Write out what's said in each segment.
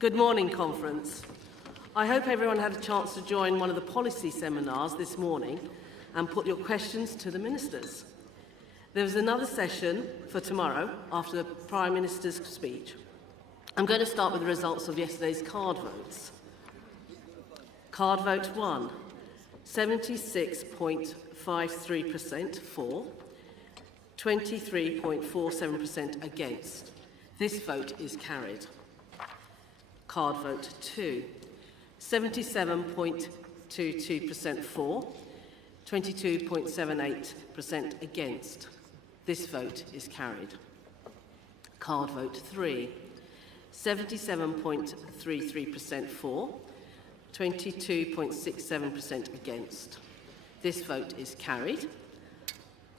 Good morning, Conference. I hope everyone had a chance to join one of the policy seminars this morning and put your questions to the ministers. There is another session for tomorrow after the Prime Minister's speech. I'm going to start with the results of yesterday's card votes. Card vote 1, 76.53% for, 23.47% against. This vote is carried. Card vote 2, 77.22% for, 22.78% against. This vote is carried. Card vote 3, 77.33% for, 22.67% against. This vote is carried.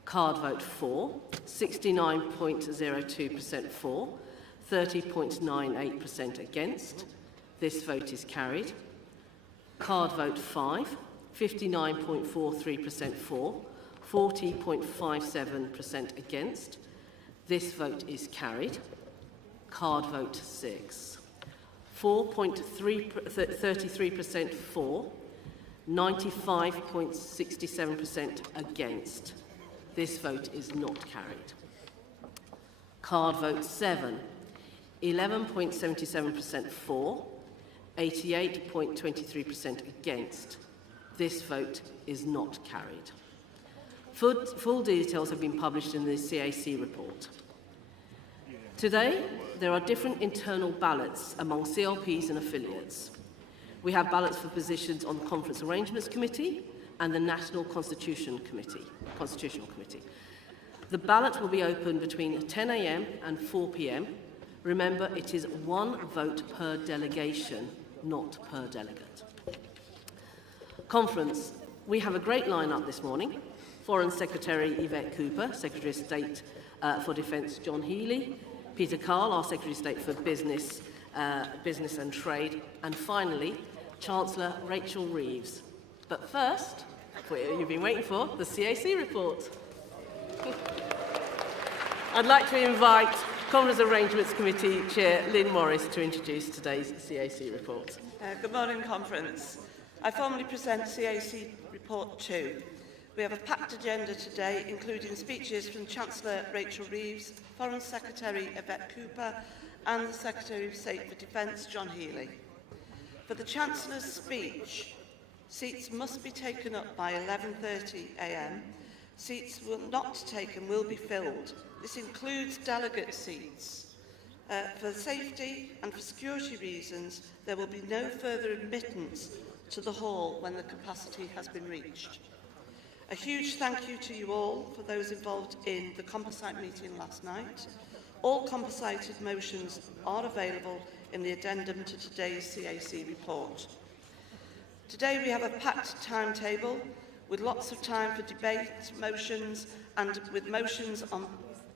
Card vote 4, 69.02% for, 30.98% against. This vote is carried. Card vote 5, 59.43% for, 40.57% against. This vote is carried. Card vote 6, 4.33% for, 95.67% against. This vote is not carried. Card vote 7, 11.77% for, 88.23% against. This vote is not carried. Full details have been published in the CAC report. Today, there are different internal ballots among CLPs and affiliates. We have ballots for positions on the Conference Arrangements Committee and the National Constitutional Committee. The ballot will be open between 10 a.m. and 4 p.m. Remember, it is one vote per delegation, not per delegate. Conference, we have a great lineup this morning. Foreign Secretary Yvette Cooper, Secretary of State for Defence John Healey, Peter Carl, our Secretary of State for Business and Trade, and finally, Chancellor Rachel Reeves. But first, what you've been waiting for, the CAC report. I'd like to invite Conference Arrangements Committee Chair Lynn Morris to introduce today's CAC report. Good morning, Conference. I formally present CAC Report 2. We have a packed agenda today, including speeches from Chancellor Rachel Reeves, Foreign Secretary Yvette Cooper, and the Secretary of State for Defence John Healey. For the Chancellor's speech, seats must be taken up by 11:30 a.m. Seats not taken will be filled. This includes delegate seats. For safety and for security reasons, there will be no further admittance to the hall when the capacity has been reached. A huge thank you to you all for those involved in the composite meeting last night. All composited motions are available in the addendum to today's CAC report. Today we have a packed timetable with lots of time for debate, motions, and with motions on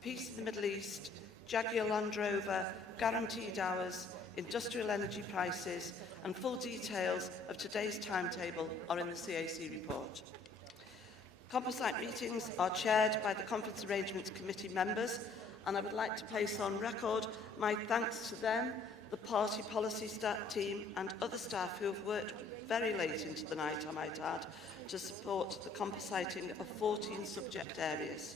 peace in the Middle East, Jaguar Land Rover, guaranteed hours, industrial energy prices, and full details of today's timetable are in the CAC report. Composite meetings are chaired by the Conference Arrangements Committee members, and I would like to place on record my thanks to them, the party policy team, and other staff who have worked very late into the night, I might add, to support the compositing of 14 subject areas.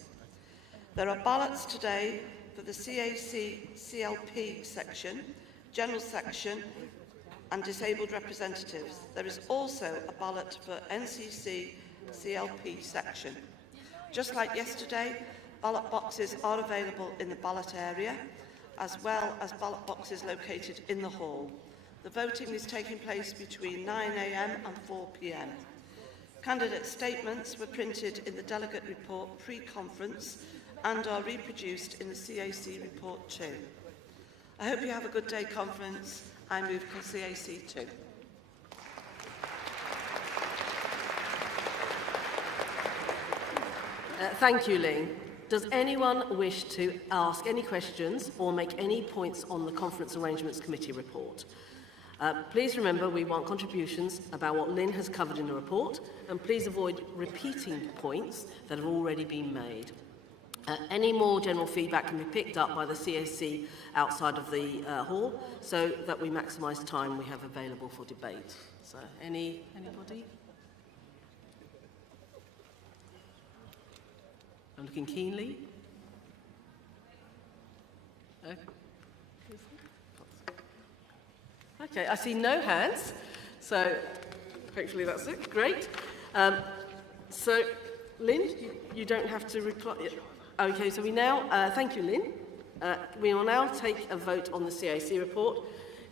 There are ballots today for the CAC CLP section, General Section, and Disabled Representatives. There is also a ballot for NCC CLP section. Just like yesterday, ballot boxes are available in the ballot area, as well as ballot boxes located in the hall. The voting is taking place between 9 a.m. and 4 p.m. Candidate statements were printed in the delegate report pre-conference and are reproduced in the CAC report too. I hope you have a good day, Conference. I move to CAC 2. Thank you, Ling. Does anyone wish to ask any questions or make any points on the Conference Arrangements Committee report? Please remember we want contributions about what Lynn has covered in the report, and please avoid repeating points that have already been made. Any more general feedback can be picked up by the CAC outside of the hall, so that we maximise time we have available for debate. So, anybody? I'm looking keenly. Okay, I see no hands, so hopefully that's it. Great. So, Lynn, you don't have to reply. Okay, so we now, thank you, Lynn. We will now take a vote on the CAC report.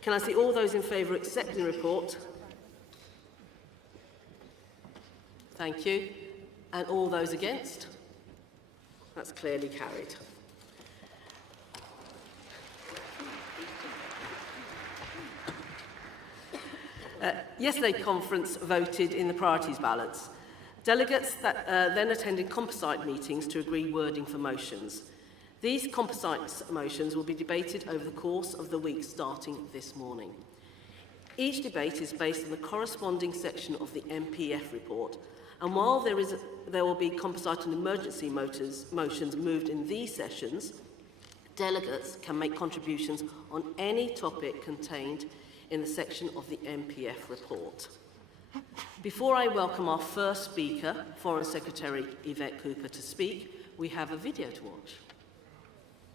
Can I see all those in favour of accepting the report? Thank you. And all those against? That's clearly carried. Yesterday, conference voted in the priorities balance. Delegates then attended composite meetings to agree wording for motions. These composite motions will be debated over the course of the week starting this morning. Each debate is based on the corresponding section of the MPF report, and while there will be composite and emergency motions moved in these sessions, delegates can make contributions on any topic contained in the section of the MPF report. Before I welcome our first speaker, Foreign Secretary Yvette Cooper, to speak, we have a video to watch.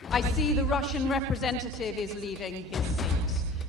I see the Russian representative is leaving his seat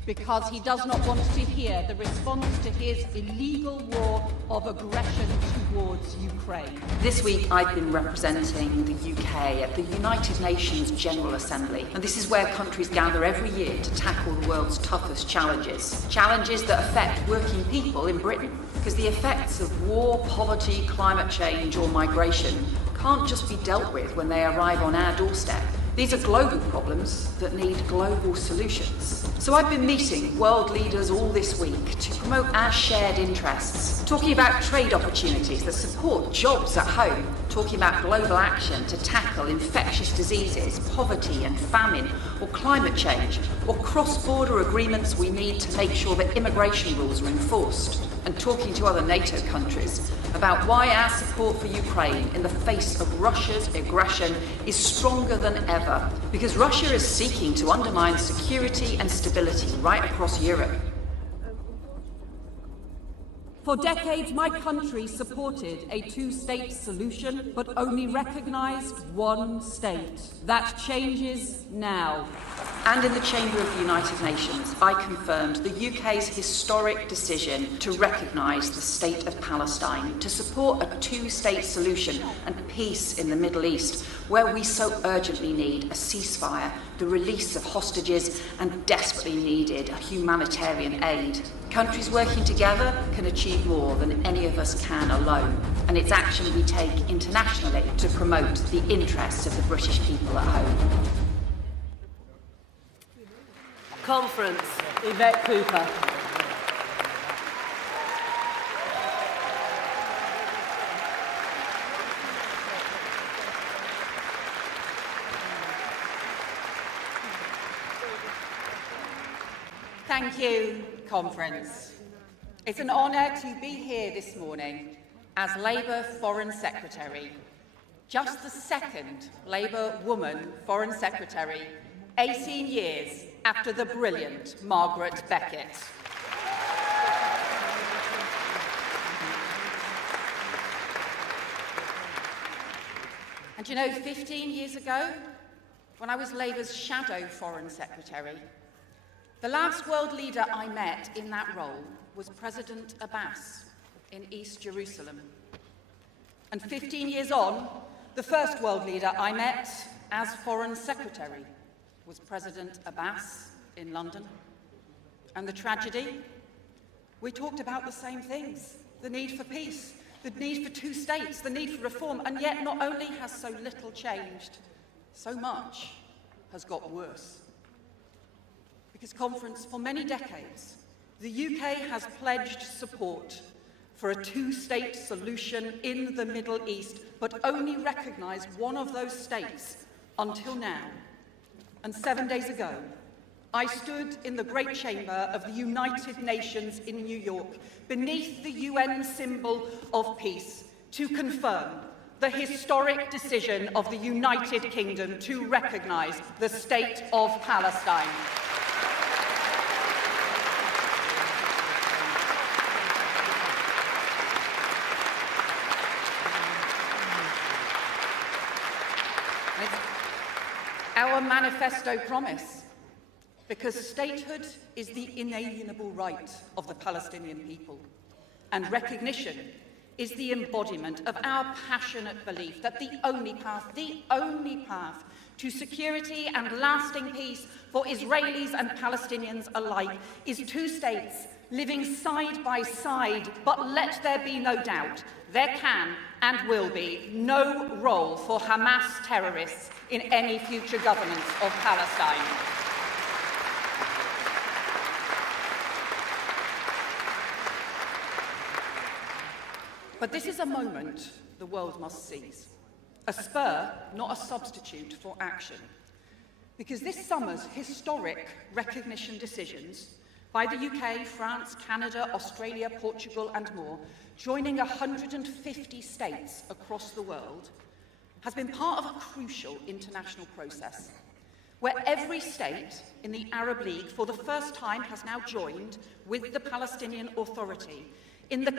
because he does not want to hear the response to his illegal war of aggression towards Ukraine. This week I've been representing the UK at the United Nations General Assembly, and this is where countries gather every year to tackle the world's toughest challenges. Challenges that affect working people in Britain, because the effects of war, poverty, climate change or migration can't just be dealt with when they arrive on our doorstep. These are global problems that need global solutions. So I've been meeting world leaders all this week to promote our shared interests, talking about trade opportunities that support jobs at home, talking about global action to tackle infectious diseases, poverty and famine, or climate change, or cross-border agreements we need to make sure that immigration rules are enforced, and talking to other NATO countries about why our support for Ukraine in the face of Russia's aggression is stronger than ever, because Russia is seeking to undermine security and stability right across Europe. For decades, my country supported a two-state solution, but only recognised one state. That changes now. And in the Chamber of the United Nations, I confirmed the UK's historic decision to recognise the State of Palestine, to support a two-state solution and peace in the Middle East, where we so urgently need a ceasefire, the release of hostages, and desperately needed humanitarian aid. Countries working together can achieve more than any of us can alone, and it's action we take internationally to promote the interests of the British people at home. Conference, Yvette Cooper. Thank you, Conference. It's an honour to be here this morning as Labour Foreign Secretary, just the second Labour woman Foreign Secretary, 18 years after the brilliant Margaret Beckett. And you know, 15 years ago, when I was Labour's shadow Foreign Secretary, the last world leader I met in that role was President Abbas in East Jerusalem. And 15 years on, the first world leader I met as Foreign Secretary was President Abbas in London. And the tragedy? We talked about the same things: the need for peace, the need for two states, the need for reform, and yet not only has so little changed, so much has got worse. Because, Conference, for many decades, the UK has pledged support for a two-state solution in the Middle East, but only recognised one of those states until now. And 7 days ago, I stood in the Great Chamber of the United Nations in New York, beneath the UN symbol of peace, to confirm the historic decision of the United Kingdom to recognise the State of Palestine. Our manifesto promise, because statehood is the inalienable right of the Palestinian people, and recognition is the embodiment of our passionate belief that the only path to security and lasting peace for Israelis and Palestinians alike is two states living side by side, but let there be no doubt, there can and will be no role for Hamas terrorists in any future governance of Palestine. But this is a moment the world must seize. A spur, not a substitute for action. Because this summer's historic recognition decisions by the UK, France, Canada, Australia, Portugal and more, joining 150 states across the world, has been part of a crucial international process, where every state in the Arab League for the first time has now joined with the Palestinian Authority in the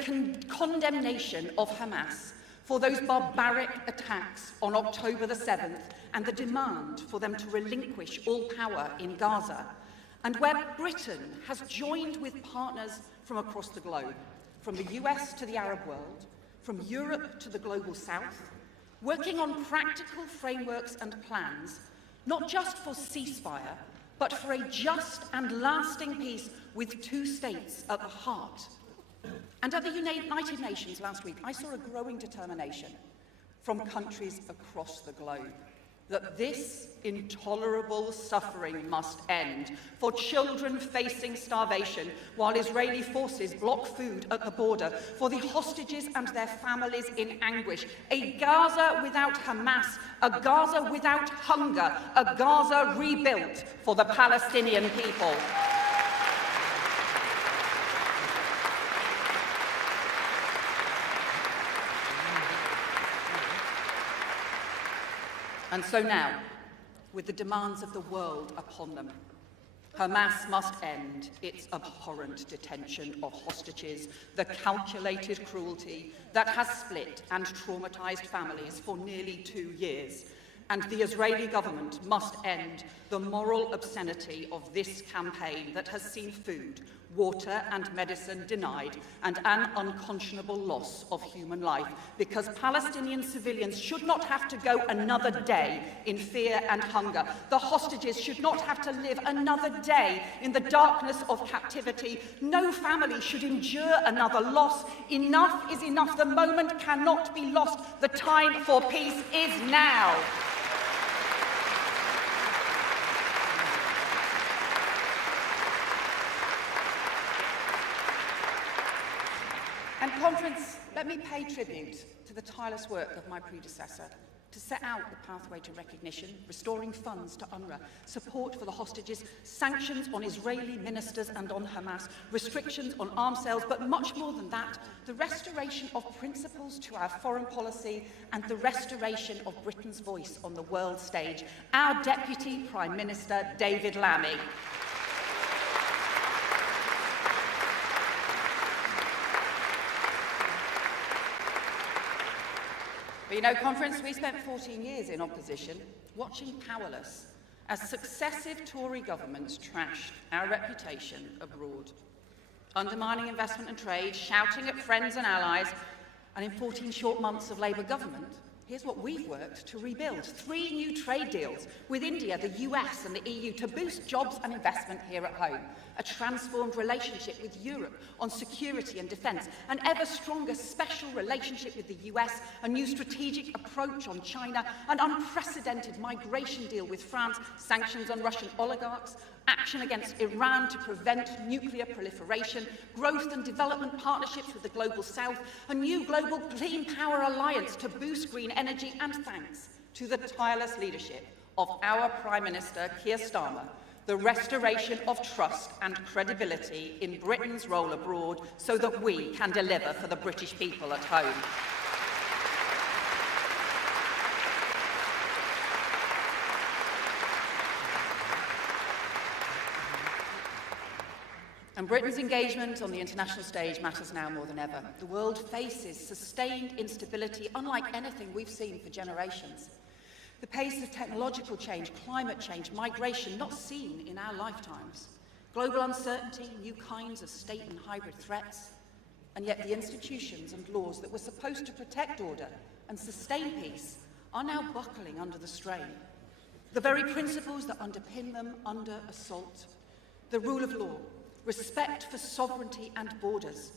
condemnation of Hamas for those barbaric attacks on October the 7th and the demand for them to relinquish all power in Gaza, and where Britain has joined with partners from across the globe, from the US to the Arab world, from Europe to the global south, working on practical frameworks and plans, not just for ceasefire, but for a just and lasting peace with two states at the heart. And at the United Nations last week, I saw a growing determination from countries across the globe that this intolerable suffering must end for children facing starvation while Israeli forces block food at the border, for the hostages and their families in anguish, a Gaza without Hamas, a Gaza without hunger, a Gaza rebuilt for the Palestinian people. And so now, with the demands of the world upon them, Hamas must end its abhorrent detention of hostages, the calculated cruelty that has split and traumatized families for nearly 2 years. And the Israeli government must end the moral obscenity of this campaign that has seen food, water and medicine denied, and an unconscionable loss of human life, because Palestinian civilians should not have to go another day in fear and hunger. The hostages should not have to live another day in the darkness of captivity. No family should endure another loss. Enough is enough. The moment cannot be lost. The time for peace is now. And conference, let me pay tribute to the tireless work of my predecessor to set out the pathway to recognition, restoring funds to UNRWA, support for the hostages, sanctions on Israeli ministers and on Hamas, restrictions on arms sales, but much more than that, the restoration of principles to our foreign policy and the restoration of Britain's voice on the world stage. Our Deputy Prime Minister, David Lammy. But you know, conference, we spent 14 years in opposition, watching powerless as successive Tory governments trashed our reputation abroad, undermining investment and trade, shouting at friends and allies, and in 14 short months of Labour government, here's what we've worked to rebuild. 3 new trade deals with India, the US and the EU to boost jobs and investment here at home. A transformed relationship with Europe on security and defence. An ever stronger special relationship with the US. A new strategic approach on China. An unprecedented migration deal with France. Sanctions on Russian oligarchs. Action against Iran to prevent nuclear proliferation, growth and development partnerships with the Global South, a new global clean power alliance to boost green energy, and thanks to the tireless leadership of our Prime Minister, Keir Starmer, the restoration of trust and credibility in Britain's role abroad so that we can deliver for the British people at home. And Britain's engagement on the international stage matters now more than ever. The world faces sustained instability unlike anything we've seen for generations. The pace of technological change, climate change, migration, not seen in our lifetimes. Global uncertainty, new kinds of state and hybrid threats. And yet the institutions and laws that were supposed to protect order and sustain peace are now buckling under the strain. The very principles that underpin them under assault. The rule of law, respect for sovereignty and borders,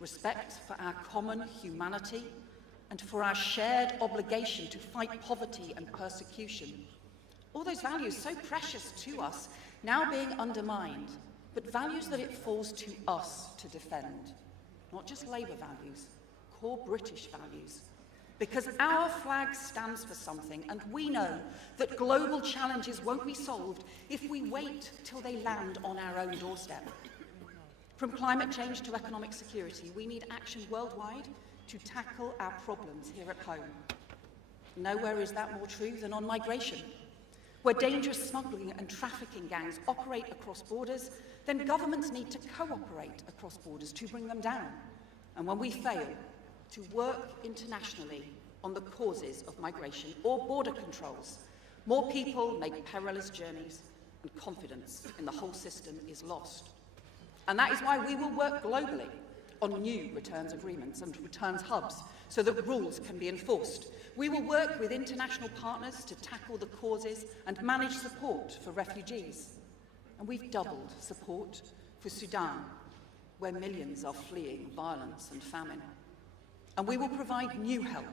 respect for our common humanity, and for our shared obligation to fight poverty and persecution. All those values so precious to us now being undermined, but values that it falls to us to defend. Not just Labour values, core British values. Because our flag stands for something, and we know that global challenges won't be solved if we wait till they land on our own doorstep. From climate change to economic security, we need action worldwide to tackle our problems here at home. Nowhere is that more true than on migration. Where dangerous smuggling and trafficking gangs operate across borders, then governments need to cooperate across borders to bring them down. And when we fail, to work internationally on the causes of migration or border controls, more people make perilous journeys and confidence in the whole system is lost. And that is why we will work globally on new returns agreements and returns hubs so that rules can be enforced. We will work with international partners to tackle the causes and manage support for refugees. And we've doubled support for Sudan, where millions are fleeing violence and famine. And we will provide new help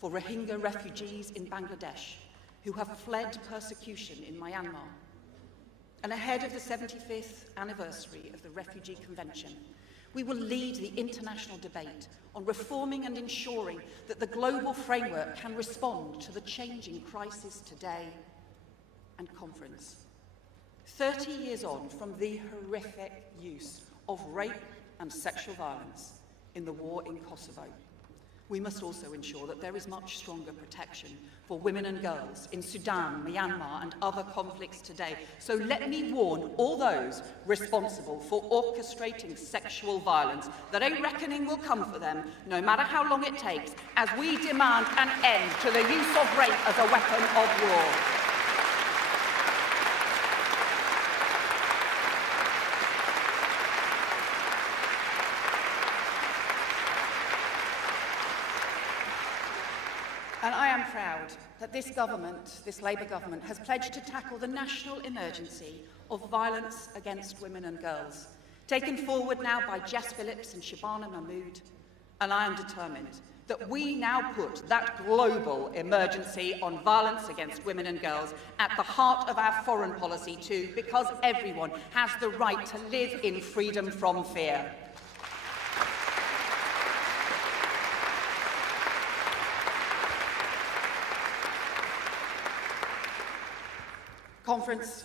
for Rohingya refugees in Bangladesh who have fled persecution in Myanmar. And ahead of the 75th anniversary of the Refugee Convention, we will lead the international debate on reforming and ensuring that the global framework can respond to the changing crisis today and conference. 30 years on from the horrific use of rape and sexual violence in the war in Kosovo, we must also ensure that there is much stronger protection for women and girls in Sudan, Myanmar, and other conflicts today. So let me warn all those responsible for orchestrating sexual violence that a reckoning will come for them, no matter how long it takes, as we demand an end to the use of rape as a weapon of war. And I am proud that this government, this Labour government, has pledged to tackle the national emergency of violence against women and girls, taken forward now by Jess Phillipson and Shabana Mahmood. And I am determined that we now put that global emergency on violence against women and girls at the heart of our foreign policy too, because everyone has the right to live in freedom from fear. Conference,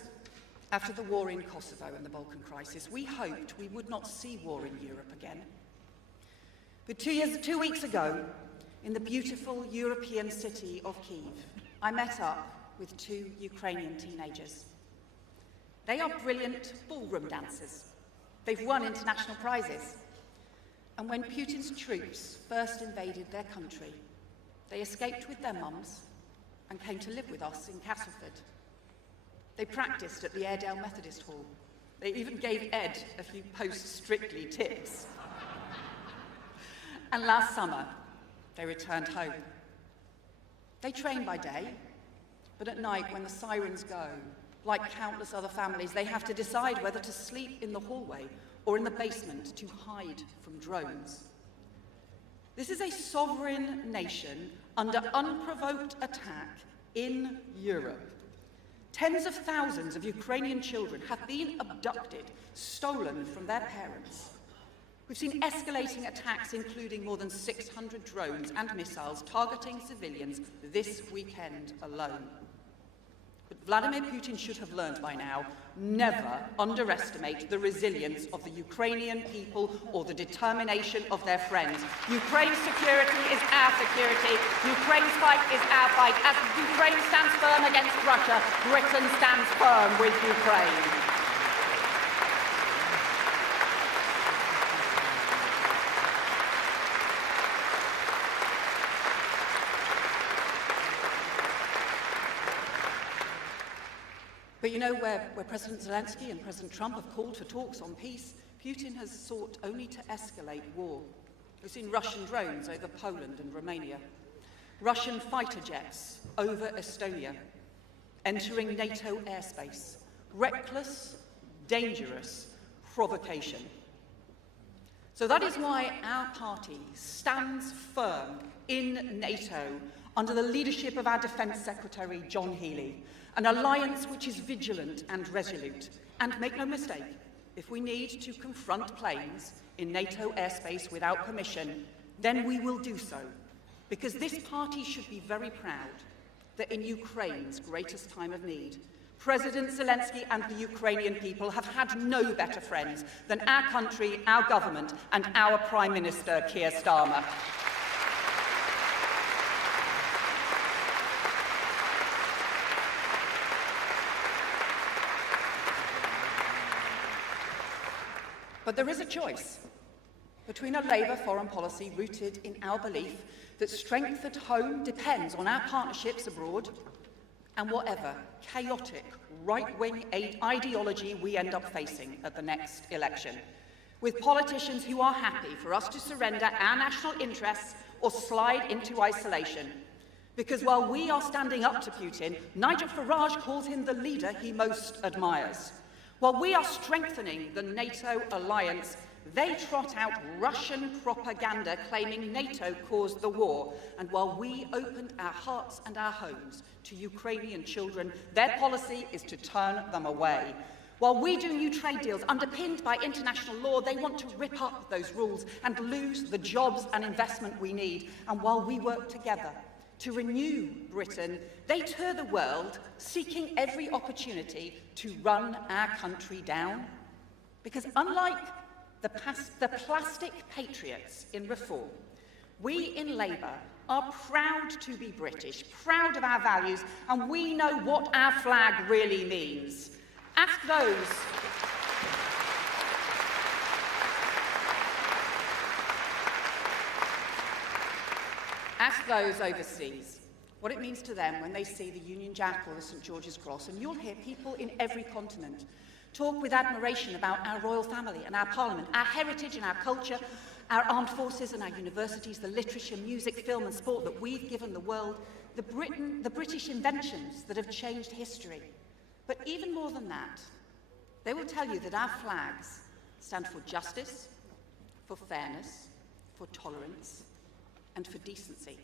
after the war in Kosovo and the Balkan crisis, we hoped we would not see war in Europe again. But 2 weeks ago, in the beautiful European city of Kyiv, I met up with 2 Ukrainian teenagers. They are brilliant ballroom dancers. They've won international prizes. And when Putin's troops first invaded their country, they escaped with their mums and came to live with us in Castleford. They practiced at the Airedale Methodist Hall. They even gave Ed a few post-Strictly tips. And last summer, they returned home. They train by day, but at night when the sirens go, like countless other families, they have to decide whether to sleep in the hallway or in the basement to hide from drones. This is a sovereign nation under unprovoked attack in Europe. Tens of thousands of Ukrainian children have been abducted, stolen from their parents. We've seen escalating attacks, including more than 600 drones and missiles targeting civilians this weekend alone. But Vladimir Putin should have learned by now, never underestimate the resilience of the Ukrainian people or the determination of their friends. Ukraine's security is our security. Ukraine's fight is our fight. As Ukraine stands firm against Russia, Britain stands firm with Ukraine. But you know, where President Zelensky and President Trump have called for talks on peace, Putin has sought only to escalate war. We've seen Russian drones over Poland and Romania, Russian fighter jets over Estonia, entering NATO airspace. Reckless, dangerous provocation. So that is why our party stands firm in NATO under the leadership of our Defence Secretary, John Healey, an alliance which is vigilant and resolute. And make no mistake, if we need to confront planes in NATO airspace without permission, then we will do so. Because this party should be very proud that in Ukraine's greatest time of need, President Zelensky and the Ukrainian people have had no better friends than our country, our government, and our Prime Minister, Keir Starmer. But there is a choice between a Labour foreign policy rooted in our belief that strength at home depends on our partnerships abroad and whatever chaotic right-wing ideology we end up facing at the next election, with politicians who are happy for us to surrender our national interests or slide into isolation. Because while we are standing up to Putin, Nigel Farage calls him the leader he most admires. While we are strengthening the NATO alliance, they trot out Russian propaganda claiming NATO caused the war. And while we opened our hearts and our homes to Ukrainian children, their policy is to turn them away. While we do new trade deals underpinned by international law, they want to rip up those rules and lose the jobs and investment we need. And while we work together to renew Britain, they tour the world seeking every opportunity to run our country down. Because unlike the plastic patriots in Reform, we in Labour are proud to be British, proud of our values, and we know what our flag really means. Ask those overseas what it means to them when they see the Union Jack or the St George's Cross, and you'll hear people in every continent talk with admiration about our royal family and our parliament, our heritage and our culture, our armed forces and our universities, the literature, music, film and sport that we've given the world, the British inventions that have changed history. But even more than that, they will tell you that our flags stand for justice, for fairness, for tolerance, and for decency.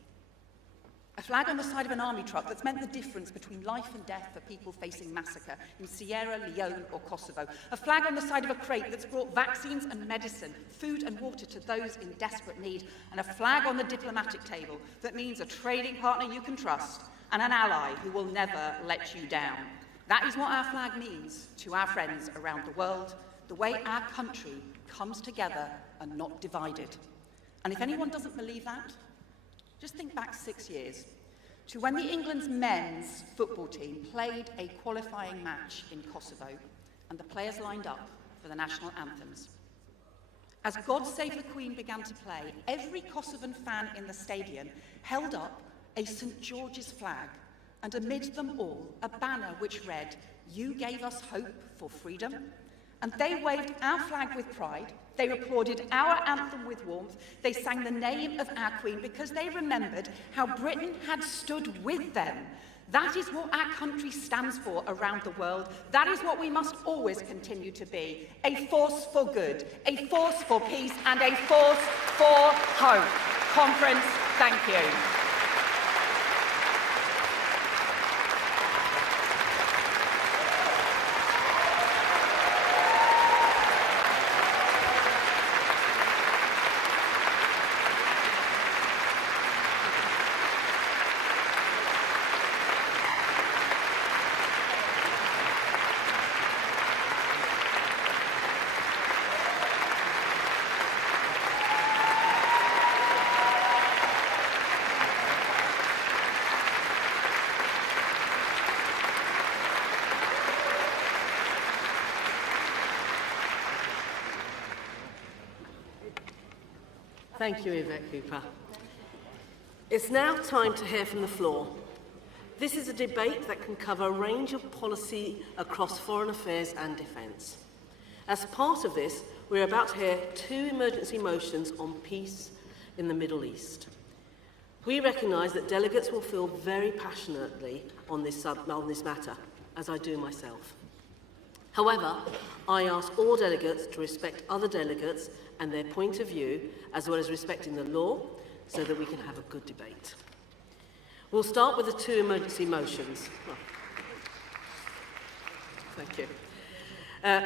A flag on the side of an army truck that's meant the difference between life and death for people facing massacre in Sierra Leone or Kosovo. A flag on the side of a crate that's brought vaccines and medicine, food and water to those in desperate need. And a flag on the diplomatic table that means a trading partner you can trust and an ally who will never let you down. That is what our flag means to our friends around the world, the way our country comes together and not divided. And if anyone doesn't believe that, just think back 6 years to when the England's men's football team played a qualifying match in Kosovo and the players lined up for the national anthems. As God Save the Queen began to play, every Kosovan fan in the stadium held up a St George's flag, and amid them all, a banner which read, "You gave us hope for freedom." And they waved our flag with pride, they applauded our anthem with warmth, they sang the name of our Queen because they remembered how Britain had stood with them. That is what our country stands for around the world. That is what we must always continue to be. A force for good, a force for peace, and a force for hope. Conference, thank you. Thank you, Yvette Cooper. It's now time to hear from the floor. This is a debate that can cover a range of policy across foreign affairs and defence. As part of this, we're about to hear 2 emergency motions on peace in the Middle East. We recognise that delegates will feel very passionately on this matter, as I do myself. However, I ask all delegates to respect other delegates and their point of view, as well as respecting the law, so that we can have a good debate. We'll start with the 2 emergency motions. Thank you.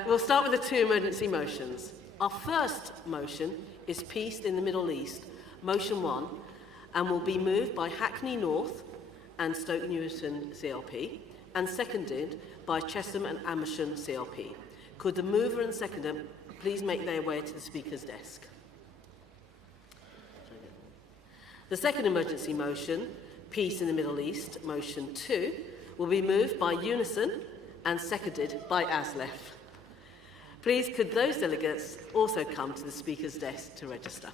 We'll start with the 2 emergency motions. Our first motion is Peace in the Middle East, Motion 1, and will be moved by Hackney North and Stoke Newington CLP, and seconded by Chesham and Amersham CLP. Could the mover and seconder please make their way to the Speaker's desk? The second emergency motion, Peace in the Middle East, Motion 2, will be moved by Unison and seconded by ASLEF. Please could those delegates also come to the Speaker's desk to register?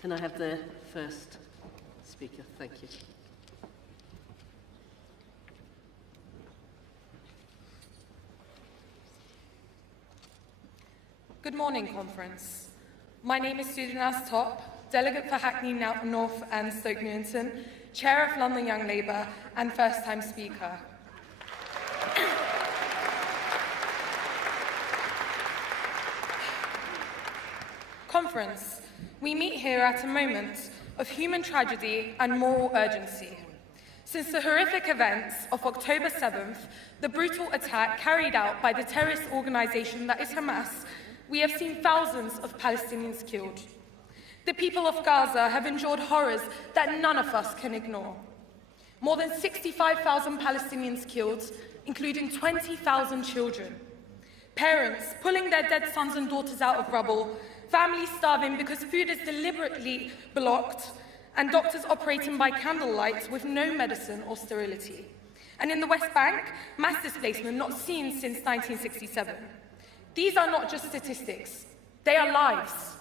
Can I have the first speaker? Thank you. Good morning, Conference. My name is Susan Top, Delegate for Hackney North and Stoke Newington, Chair of London Young Labour and first-time Speaker. Conference, we meet here at a moment of human tragedy and moral urgency. Since the horrific events of October 7th, the brutal attack carried out by the terrorist organisation that is Hamas, we have seen thousands of Palestinians killed. The people of Gaza have endured horrors that none of us can ignore. More than 65,000 Palestinians killed, including 20,000 children. Parents pulling their dead sons and daughters out of rubble, families starving because food is deliberately blocked, and doctors operating by candlelight with no medicine or sterility. And in the West Bank, mass displacement not seen since 1967. These are not just statistics, they are lives.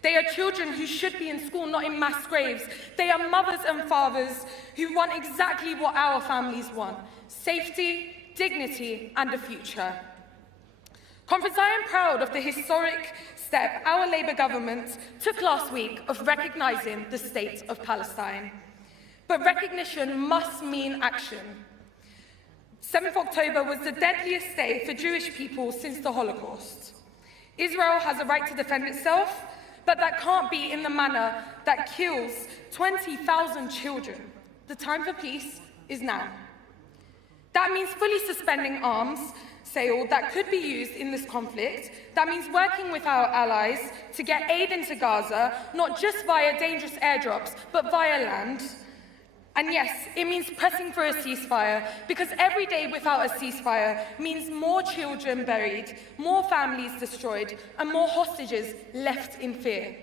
They are children who should be in school, not in mass graves. They are mothers and fathers who want exactly what our families want: safety, dignity, and a future. Conference, I am proud of the historic step our Labour government took last week of recognising the state of Palestine. But recognition must mean action. 7th October was the deadliest day for Jewish people since the Holocaust. Israel has a right to defend itself, but that can't be in the manner that kills 20,000 children. The time for peace is now. That means fully suspending arms sale that could be used in this conflict. That means working with our allies to get aid into Gaza, not just via dangerous airdrops, but via land. And yes, it means pressing for a ceasefire, because every day without a ceasefire means more children buried, more families destroyed, and more hostages left in fear.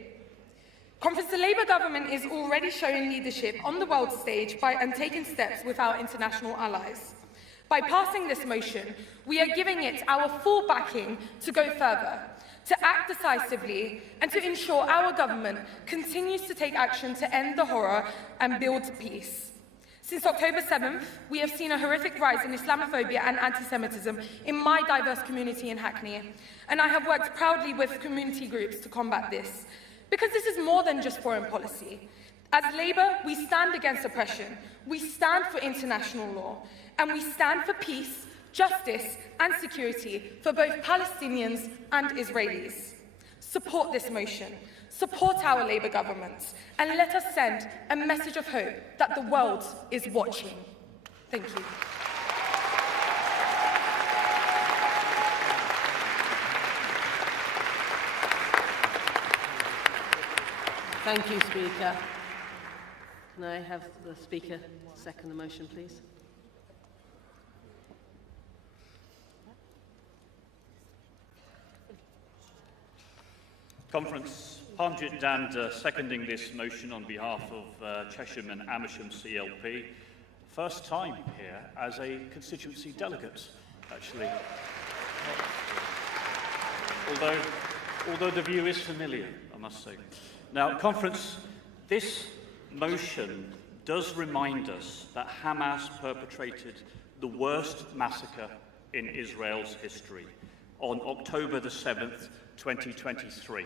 Conference, the Labour government is already showing leadership on the world stage and taking steps with our international allies. By passing this motion, we are giving it our full backing to go further, to act decisively, and to ensure our government continues to take action to end the horror and build peace. Since October 7th, we have seen a horrific rise in Islamophobia and anti-Semitism in my diverse community in Hackney, and I have worked proudly with community groups to combat this, because this is more than just foreign policy. As Labour, we stand against oppression, we stand for international law, and we stand for peace, justice, and security for both Palestinians and Israelis. Support this motion, support our Labour government, and let us send a message of hope that the world is watching. Thank you. Thank you, Speaker. Can I have the Speaker second the motion, please? Conference, Bridget and seconding this motion on behalf of Chesham and Amersham CLP. First time here as a constituency delegate, actually. although the view is familiar, I must say. Now, Conference, this motion does remind us that Hamas perpetrated the worst massacre in Israel's history on October the 7th, 2023.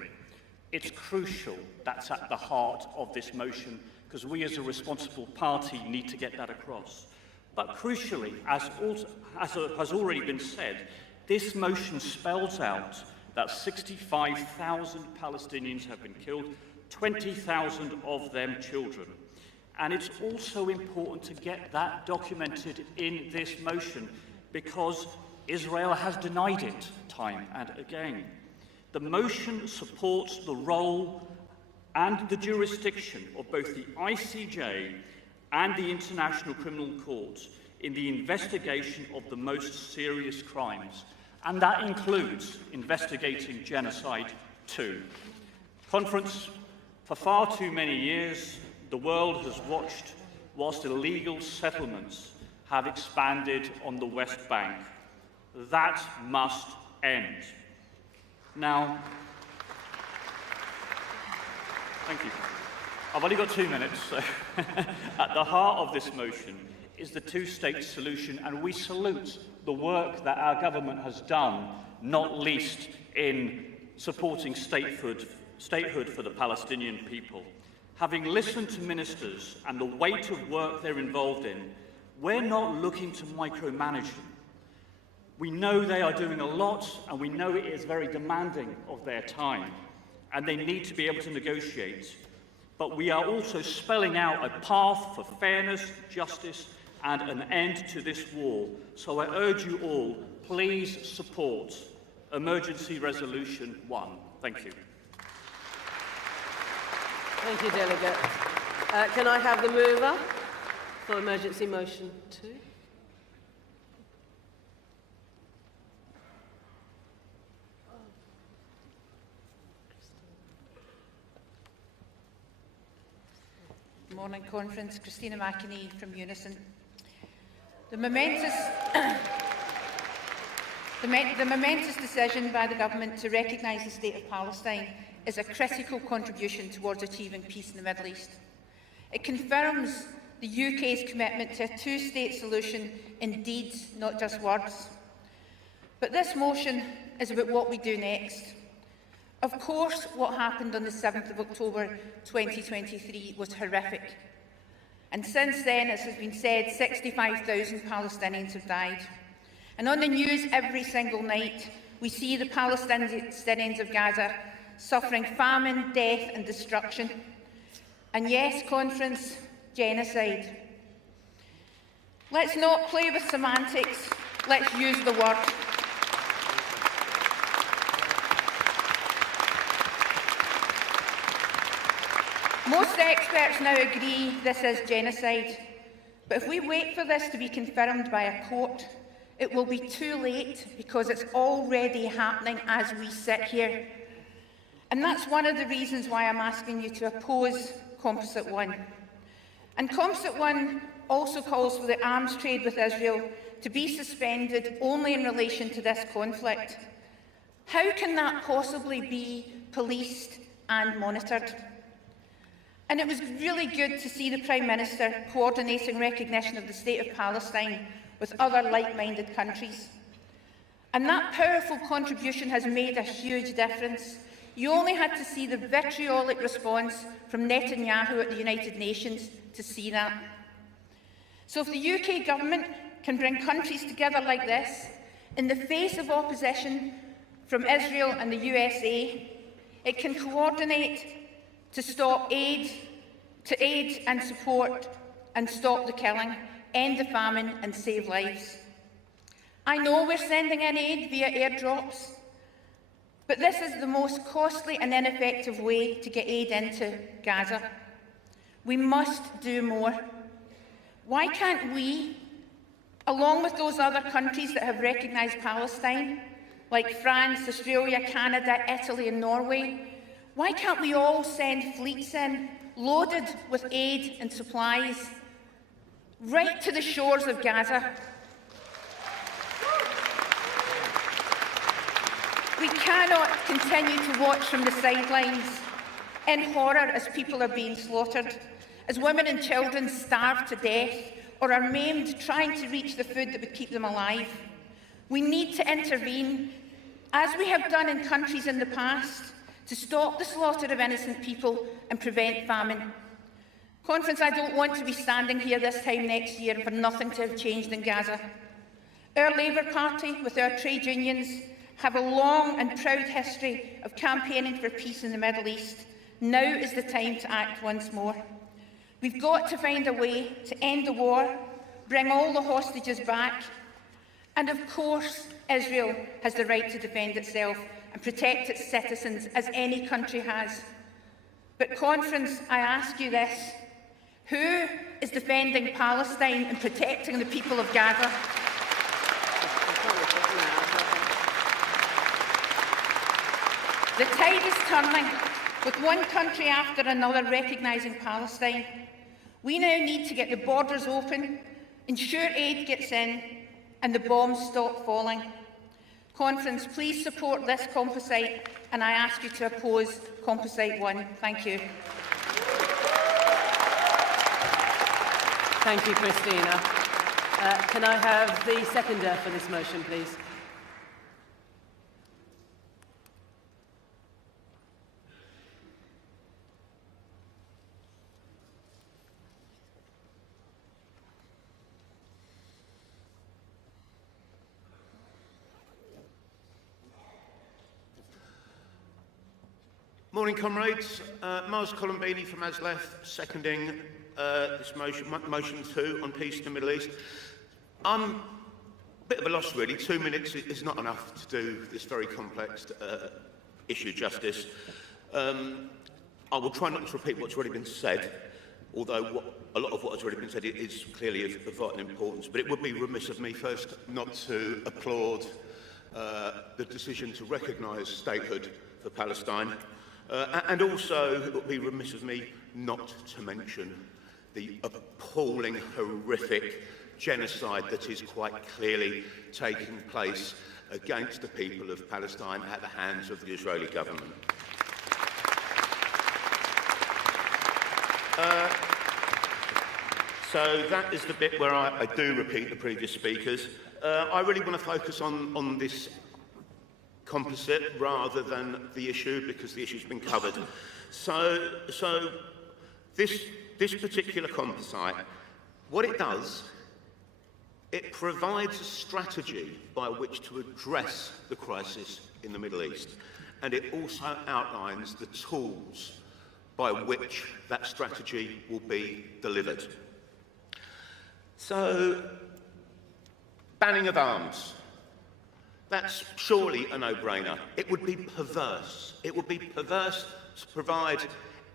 It's crucial that's at the heart of this motion, because we as a responsible party need to get that across. But crucially, as has already been said, this motion spells out that 65,000 Palestinians have been killed, 20,000 of them children. And it's also important to get that documented in this motion, because Israel has denied it time and again. The motion supports the role and the jurisdiction of both the ICJ and the International Criminal Court in the investigation of the most serious crimes, and that includes investigating genocide too. Conference, for far too many years, the world has watched whilst illegal settlements have expanded on the West Bank. That must end. Now, thank you. I've only got 2 minutes, so at the heart of this motion is the two-state solution, and we salute the work that our government has done, not least in supporting statehood for the Palestinian people. Having listened to ministers and the weight of work they're involved in, we're not looking to micromanage them. We know they are doing a lot, and we know it is very demanding of their time, and they need to be able to negotiate. But we are also spelling out a path for fairness, justice, and an end to this war. So I urge you all, please support Emergency Resolution 1. Thank you. Thank you, Delegate. Can I have the mover for Emergency Motion 2? Morning, Conference. Christina McInerney from Unison. The momentous decision by the Government to recognise the State of Palestine is a critical contribution towards achieving peace in the Middle East. It confirms the UK's commitment to a two-state solution in deeds, not just words. But this motion is about what we do next. Of course, what happened on the 7th of October 2023 was horrific. And since then, as has been said, 65,000 Palestinians have died. And on the news every single night, we see the Palestinians of Gaza suffering famine, death and destruction. And yes, Conference, genocide. Let's not play with semantics, let's use the word. Most experts now agree this is genocide, but if we wait for this to be confirmed by a court, it will be too late, because it's already happening as we sit here. And that's one of the reasons why I'm asking you to oppose Composite 1. And Composite 1 also calls for the arms trade with Israel to be suspended only in relation to this conflict. How can that possibly be policed and monitored? And it was really good to see the Prime Minister coordinating recognition of the State of Palestine with other like-minded countries. And that powerful contribution has made a huge difference. You only had to see the vitriolic response from Netanyahu at the United Nations to see that. So if the UK government can bring countries together like this, in the face of opposition from Israel and the USA, it can coordinate to stop aid and support and stop the killing, end the famine and save lives. I know we're sending in aid via airdrops, but this is the most costly and ineffective way to get aid into Gaza. We must do more. Why can't we, along with those other countries that have recognised Palestine, like France, Australia, Canada, Italy and Norway, why can't we all send fleets in, loaded with aid and supplies, right to the shores of Gaza? We cannot continue to watch from the sidelines in horror as people are being slaughtered, as women and children starve to death or are maimed trying to reach the food that would keep them alive. We need to intervene, as we have done in countries in the past, to stop the slaughter of innocent people and prevent famine. Conference, I don't want to be standing here this time next year for nothing to have changed in Gaza. Our Labour Party, with our trade unions, have a long and proud history of campaigning for peace in the Middle East. Now is the time to act once more. We've got to find a way to end the war, bring all the hostages back, and of course, Israel has the right to defend itself and protect its citizens, as any country has. But, Conference, I ask you this: who is defending Palestine and protecting the people of Gaza? The tide is turning, with one country after another recognising Palestine. We now need to get the borders open, ensure aid gets in, and the bombs stop falling. Conference, please support this composite, and I ask you to oppose Composite 1. Thank you. Thank you, Christina. Can I have the seconder for this motion, please? Morning, comrades. Miles Colombini from ASLEF, seconding this motion 2 on peace in the Middle East. I'm a bit of a loss, really. 2 minutes is not enough to do this very complex issue justice. I will try not to repeat what's already been said, although a lot of what has already been said is clearly of vital importance. But it would be remiss of me first not to applaud the decision to recognise statehood for Palestine. And also, it would be remiss of me not to mention the appalling, horrific genocide that is quite clearly taking place against the people of Palestine at the hands of the Israeli government. So that is the bit where I do repeat the previous speakers. I really want to focus on this composite rather than the issue, because the issue's been covered. So this particular composite, what it does, it provides a strategy by which to address the crisis in the Middle East, and it also outlines the tools by which that strategy will be delivered. So, banning of arms. That's surely a no-brainer. It would be perverse. It would be perverse to provide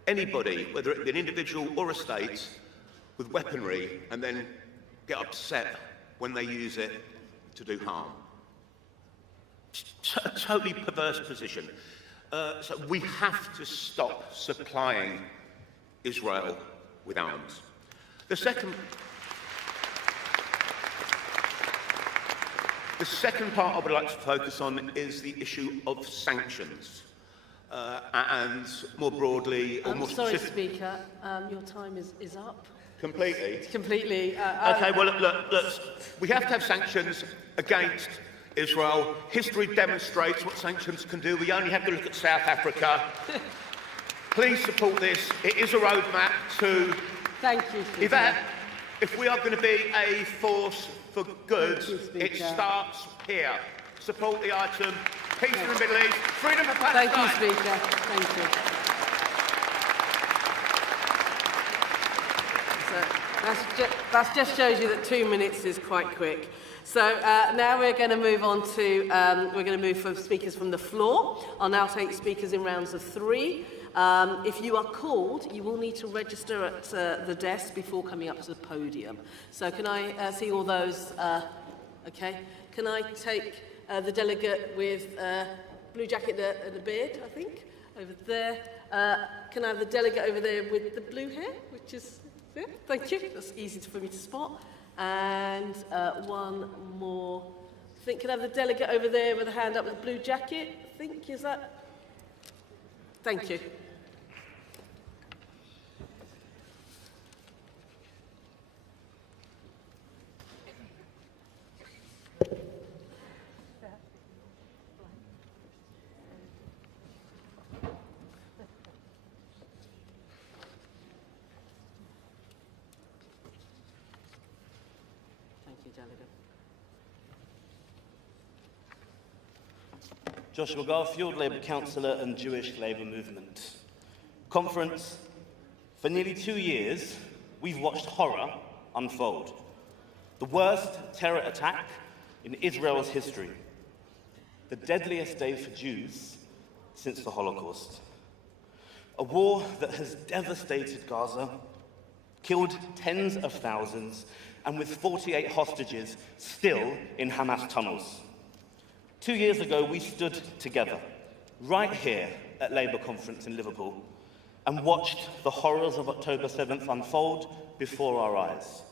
anybody, whether it be an individual or a state, with weaponry and then get upset when they use it to do harm. A totally perverse position. So we have to stop supplying Israel with arms. The second part I would like to focus on is the issue of sanctions. And more broadly, or more sorry, specifically... Speaker, your time is up. Completely? Completely. OK, well, look, we have to have sanctions against Israel. History demonstrates what sanctions can do. We only have to look at South Africa. Please support this. It is a roadmap to... Thank you, Speaker. Yvette, if we are going to be a force for good, it starts here. Support the item. Peace in the Middle East. Freedom for Palestine. Thank you, Speaker. Thank you. So that just shows you that 2 minutes is quite quick. So now we're going to move on to, we're going to move for speakers from the floor. I'll now take speakers in rounds of 3. If you are called, you will need to register at the desk before coming up to the podium. So can I see all those? Okay. Can I take the delegate with blue jacket and a beard, I think, over there? Can I have the delegate over there with the blue hair, which is there? Thank you. That's easy for me to spot. And one more. I think can I have the delegate over there with a hand up with a blue jacket? think, is that? Thank you. Thank you, Delegate. Joshua Garfield, Labour Councillor and Jewish Labour Movement. Conference, for nearly 2 years, we've watched horror unfold. The worst terror attack in Israel's history. The deadliest day for Jews since the Holocaust. A war that has devastated Gaza, killed tens of thousands, and with 48 hostages still in Hamas tunnels. 2 years ago, we stood together, right here at Labour Conference in Liverpool, and watched the horrors of October 7th unfold before our eyes.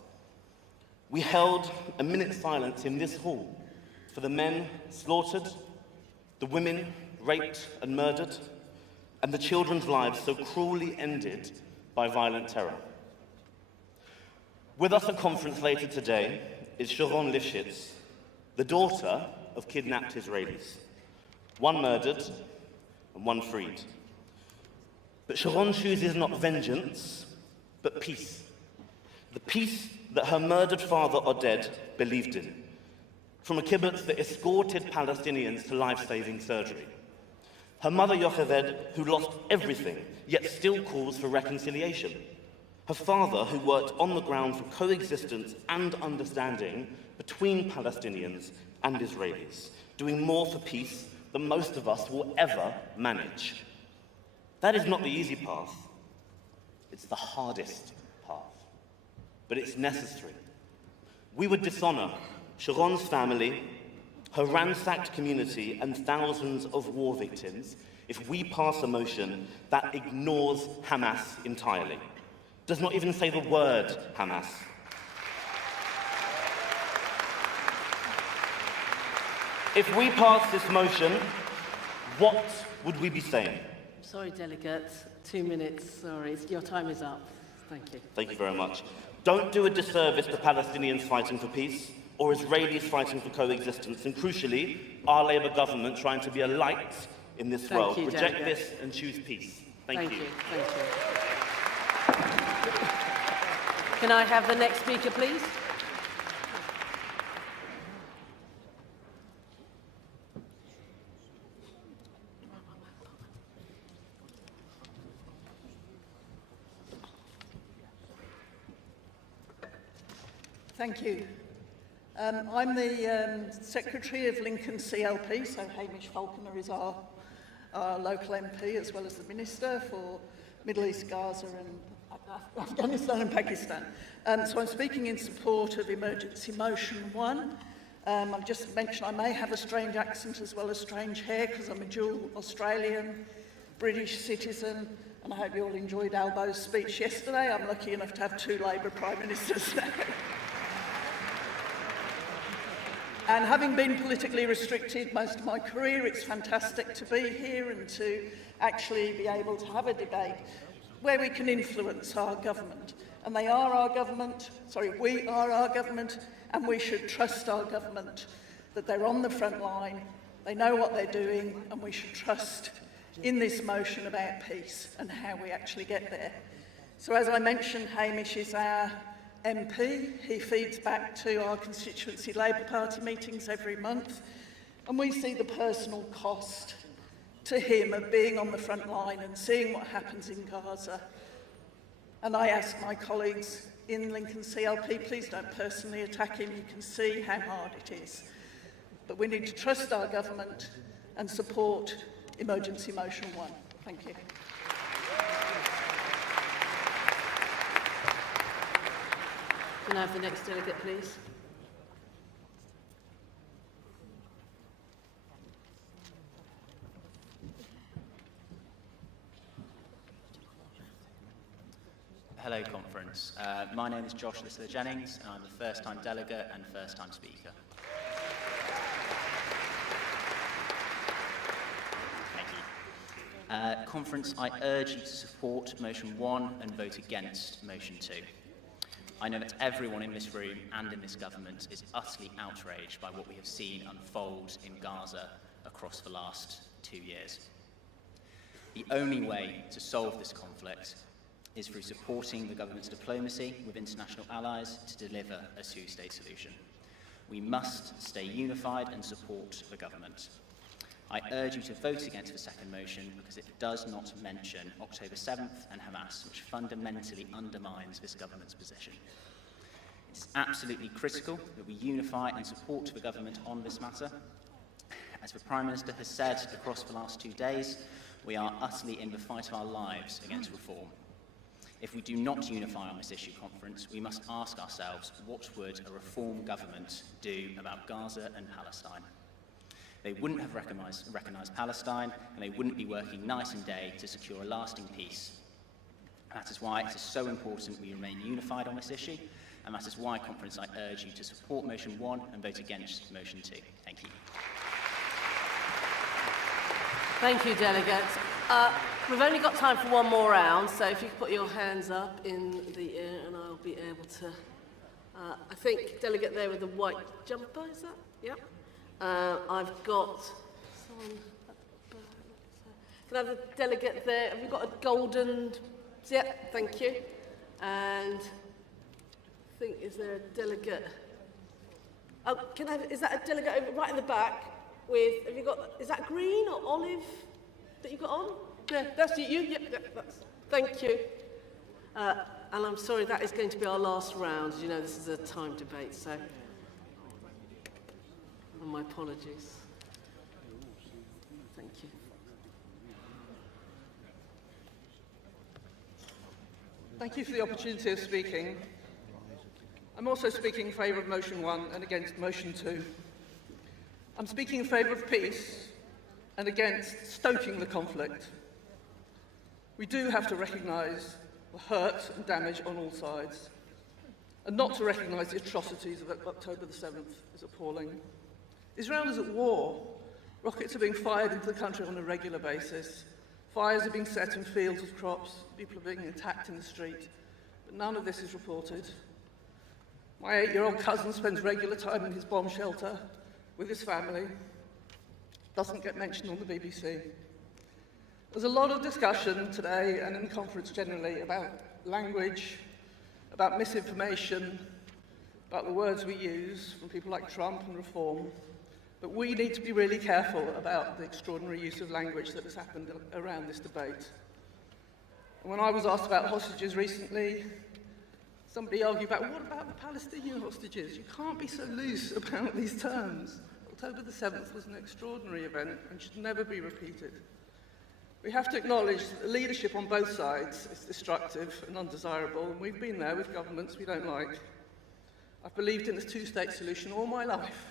We held a minute's silence in this hall for the men slaughtered, the women raped and murdered, and the children's lives so cruelly ended by violent terror. With us at conference later today is Sharon Lifshitz, the daughter of kidnapped Israelis, one murdered and one freed. But Sharon chooses not vengeance, but peace. The peace that her murdered father Oded believed in, from a kibbutz that escorted Palestinians to life-saving surgery. Her mother Yocheved, who lost everything, yet still calls for reconciliation. Her father, who worked on the ground for coexistence and understanding between Palestinians and Israelis, doing more for peace than most of us will ever manage. That is not the easy path. It's the hardest path. But it's necessary. We would dishonor Sharon's family, her ransacked community, and thousands of war victims if we pass a motion that ignores Hamas entirely. Does not even say the word Hamas. If we pass this motion, what would we be saying? Sorry, Delegate. 2 minutes. Sorry, your time is up. Thank you. Thank you very much. Don't do a disservice to Palestinians fighting for peace or Israelis fighting for coexistence, and crucially, our Labour government trying to be a light in this world. Reject this and choose peace. Thank you. Thank you. Can I have the next speaker, please? Thank you. I'm the Secretary of Lincoln CLP, so Hamish Falconer is our local MP, as well as the Minister for Middle East, Gaza and Afghanistan and Pakistan. So I'm speaking in support of Emergency Motion 1. I've just mentioned I may have a strange accent as well as strange hair because I'm a dual Australian, British citizen, and I hope you all enjoyed Albo's speech yesterday. I'm lucky enough to have 2 Labour Prime Ministers now. And having been politically restricted most of my career, it's fantastic to be here and to actually be able to have a debate where we can influence our government. And they are our government, we are our government, and we should trust our government that they're on the front line, they know what they're doing, and we should trust in this motion about peace and how we actually get there. So as I mentioned, Hamish is our MP. He feeds back to our constituency Labour Party meetings every month, and we see the personal cost to him of being on the front line and seeing what happens in Gaza. And I ask my colleagues in Lincoln CLP, please don't personally attack him. You can see how hard it is. But we need to trust our government and support Emergency Motion 1. Thank you. Can I have the next delegate, please? Hello, conference. My name is Josh Lister Jennings, and I'm the first-time delegate and first-time speaker. Conference, I urge you to support Motion 1 and vote against Motion 2. I know that everyone in this room and in this government is utterly outraged by what we have seen unfold in Gaza across the last 2 years. The only way to solve this conflict is through supporting the government's diplomacy with international allies to deliver a two-state solution. We must stay unified and support the government. I urge you to vote against the second motion because it does not mention October 7th and Hamas, which fundamentally undermines this government's position. It's absolutely critical that we unify and support the government on this matter. As the Prime Minister has said across the last 2 days, we are utterly in the fight of our lives against reform. If we do not unify on this issue, Conference, we must ask ourselves, what would a reform government do about Gaza and Palestine? They wouldn't have recognised Palestine, and they wouldn't be working night and day to secure a lasting peace. That is why it is so important we remain unified on this issue, and that is why, Conference, I urge you to support Motion 1 and vote against Motion 2. Thank you. Thank you, delegates. We've only got time for one more round, so if you could put your hands up in the air and I'll be able to... I think delegate there with the white jumper, is that? Yep. I've got someone... Can I have the delegate there? Have you got a golden... Yep, thank you. And I think, is there a delegate... Oh, can I have, is that a delegate over, right in the back with... Have you got... Is that green or olive that you got on? Yeah, that's you. Yep, that's... Thank you. And I'm sorry, that is going to be our last round. As you know, this is a time debate, so... And my apologies. Thank you. Thank you for the opportunity of speaking. I'm also speaking in favour of Motion 1 and against Motion 2. I'm speaking in favour of peace and against stoking the conflict. We do have to recognise the hurt and damage on all sides, and not to recognise the atrocities of October the 7th is appalling. Israel is at war. Rockets are being fired into the country on a regular basis. Fires are being set in fields with crops. People are being attacked in the street. But none of this is reported. My 8-year-old cousin spends regular time in his bomb shelter with his family. Doesn't get mentioned on the BBC. There's a lot of discussion today and in the conference generally about language, about misinformation, about the words we use from people like Trump and Reform. But we need to be really careful about the extraordinary use of language that has happened around this debate. And when I was asked about hostages recently, somebody argued about, what about the Palestinian hostages? You can't be so loose about these terms. October the 7th was an extraordinary event and should never be repeated. We have to acknowledge that the leadership on both sides is destructive and undesirable, and we've been there with governments we don't like. I've believed in this two-state solution all my life,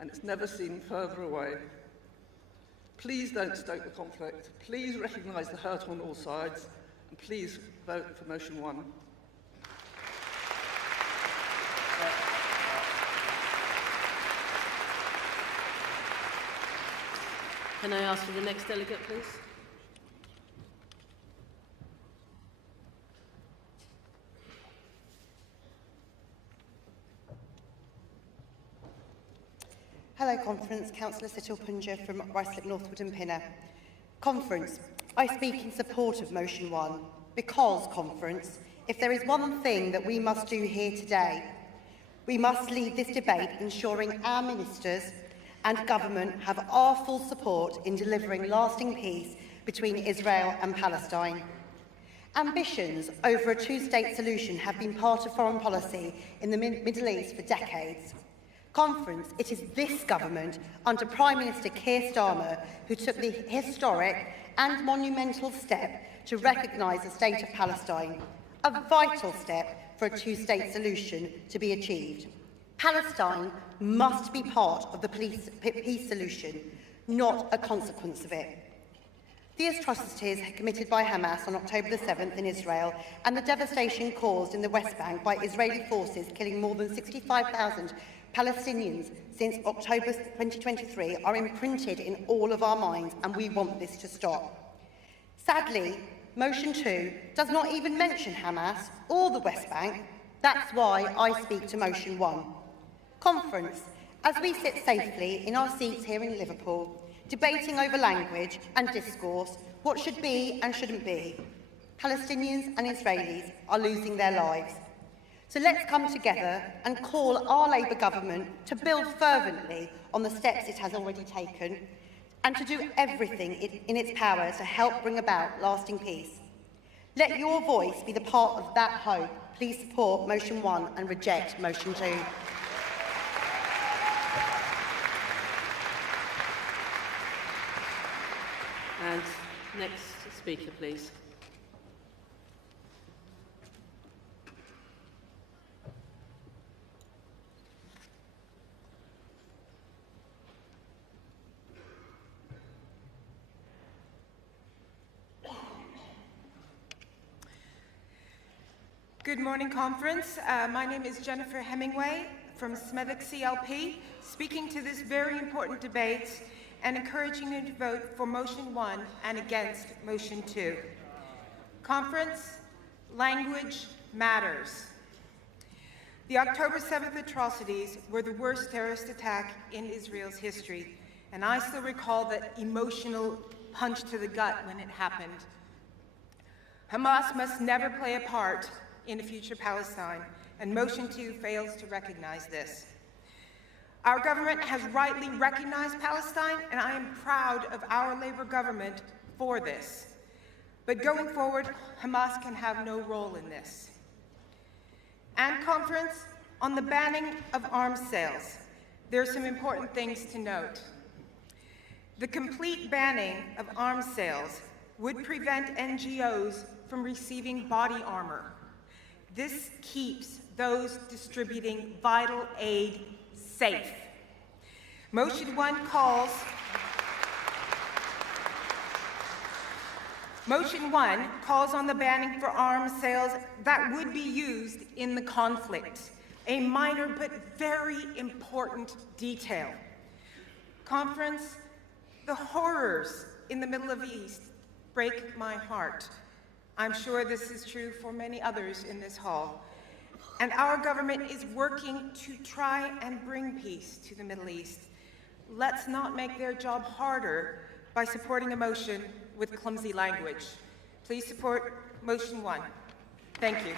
and it's never seemed further away. Please don't stoke the conflict. Please recognise the hurt on all sides, and please vote for Motion 1. Can I ask for the next delegate, please? Hello, Conference. Councillor Situl Punja from Ruislip, Northwood and Pinner. Conference, I speak in support of Motion 1 because, Conference, if there is one thing that we must do here today, we must lead this debate ensuring our ministers and government have our full support in delivering lasting peace between Israel and Palestine. Ambitions over a two-state solution have been part of foreign policy in the Middle East for decades. Conference, it is this government, under Prime Minister Keir Starmer, who took the historic and monumental step to recognise the state of Palestine, a vital step for a two-state solution to be achieved. Palestine must be part of the peace solution, not a consequence of it. The atrocities committed by Hamas on October the 7th in Israel and the devastation caused in the West Bank by Israeli forces killing more than 65,000 Palestinians since October 2023 are imprinted in all of our minds, and we want this to stop. Sadly, motion 2 does not even mention Hamas or the West Bank. That's why I speak to motion 1. Conference, as we sit safely in our seats here in Liverpool, debating over language and discourse, what should be and shouldn't be, Palestinians and Israelis are losing their lives. So let's come together and call our Labour government to build fervently on the steps it has already taken and to do everything in its power to help bring about lasting peace. Let your voice be the part of that hope. Please support motion 1 and reject motion 2. And next speaker, please. Good morning, Conference. My name is Jennifer Hemingway from Smethwick CLP, speaking to this very important debate and encouraging you to vote for motion 1 and against motion 2. Conference, language matters. The October 7th atrocities were the worst terrorist attack in Israel's history, and I still recall the emotional punch to the gut when it happened. Hamas must never play a part in a future Palestine, and motion 2 fails to recognize this. Our government has rightly recognized Palestine, and I am proud of our Labour government for this. But going forward, Hamas can have no role in this. And Conference, on the banning of arms sales, there are some important things to note. The complete banning of arms sales would prevent NGOs from receiving body armor. This keeps those distributing vital aid safe. Motion 1 calls on the banning for arms sales that would be used in the conflict, a minor but very important detail. Conference, the horrors in the Middle East break my heart. I'm sure this is true for many others in this hall. And our government is working to try and bring peace to the Middle East. Let's not make their job harder by supporting a motion with clumsy language. Please support motion 1. Thank you.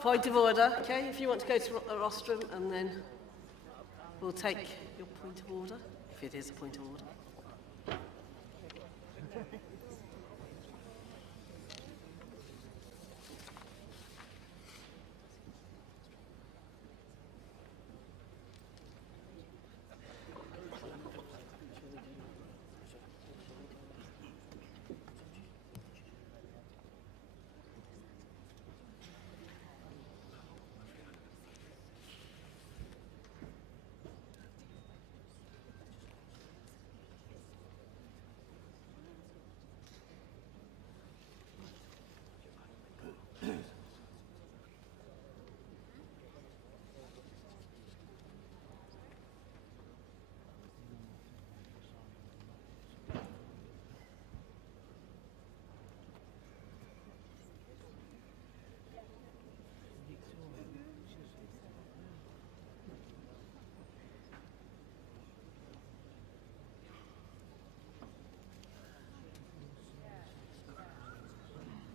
Point of order. Okay, if you want to go to the rostrum, and then we'll take your point of order, if it is a point of order.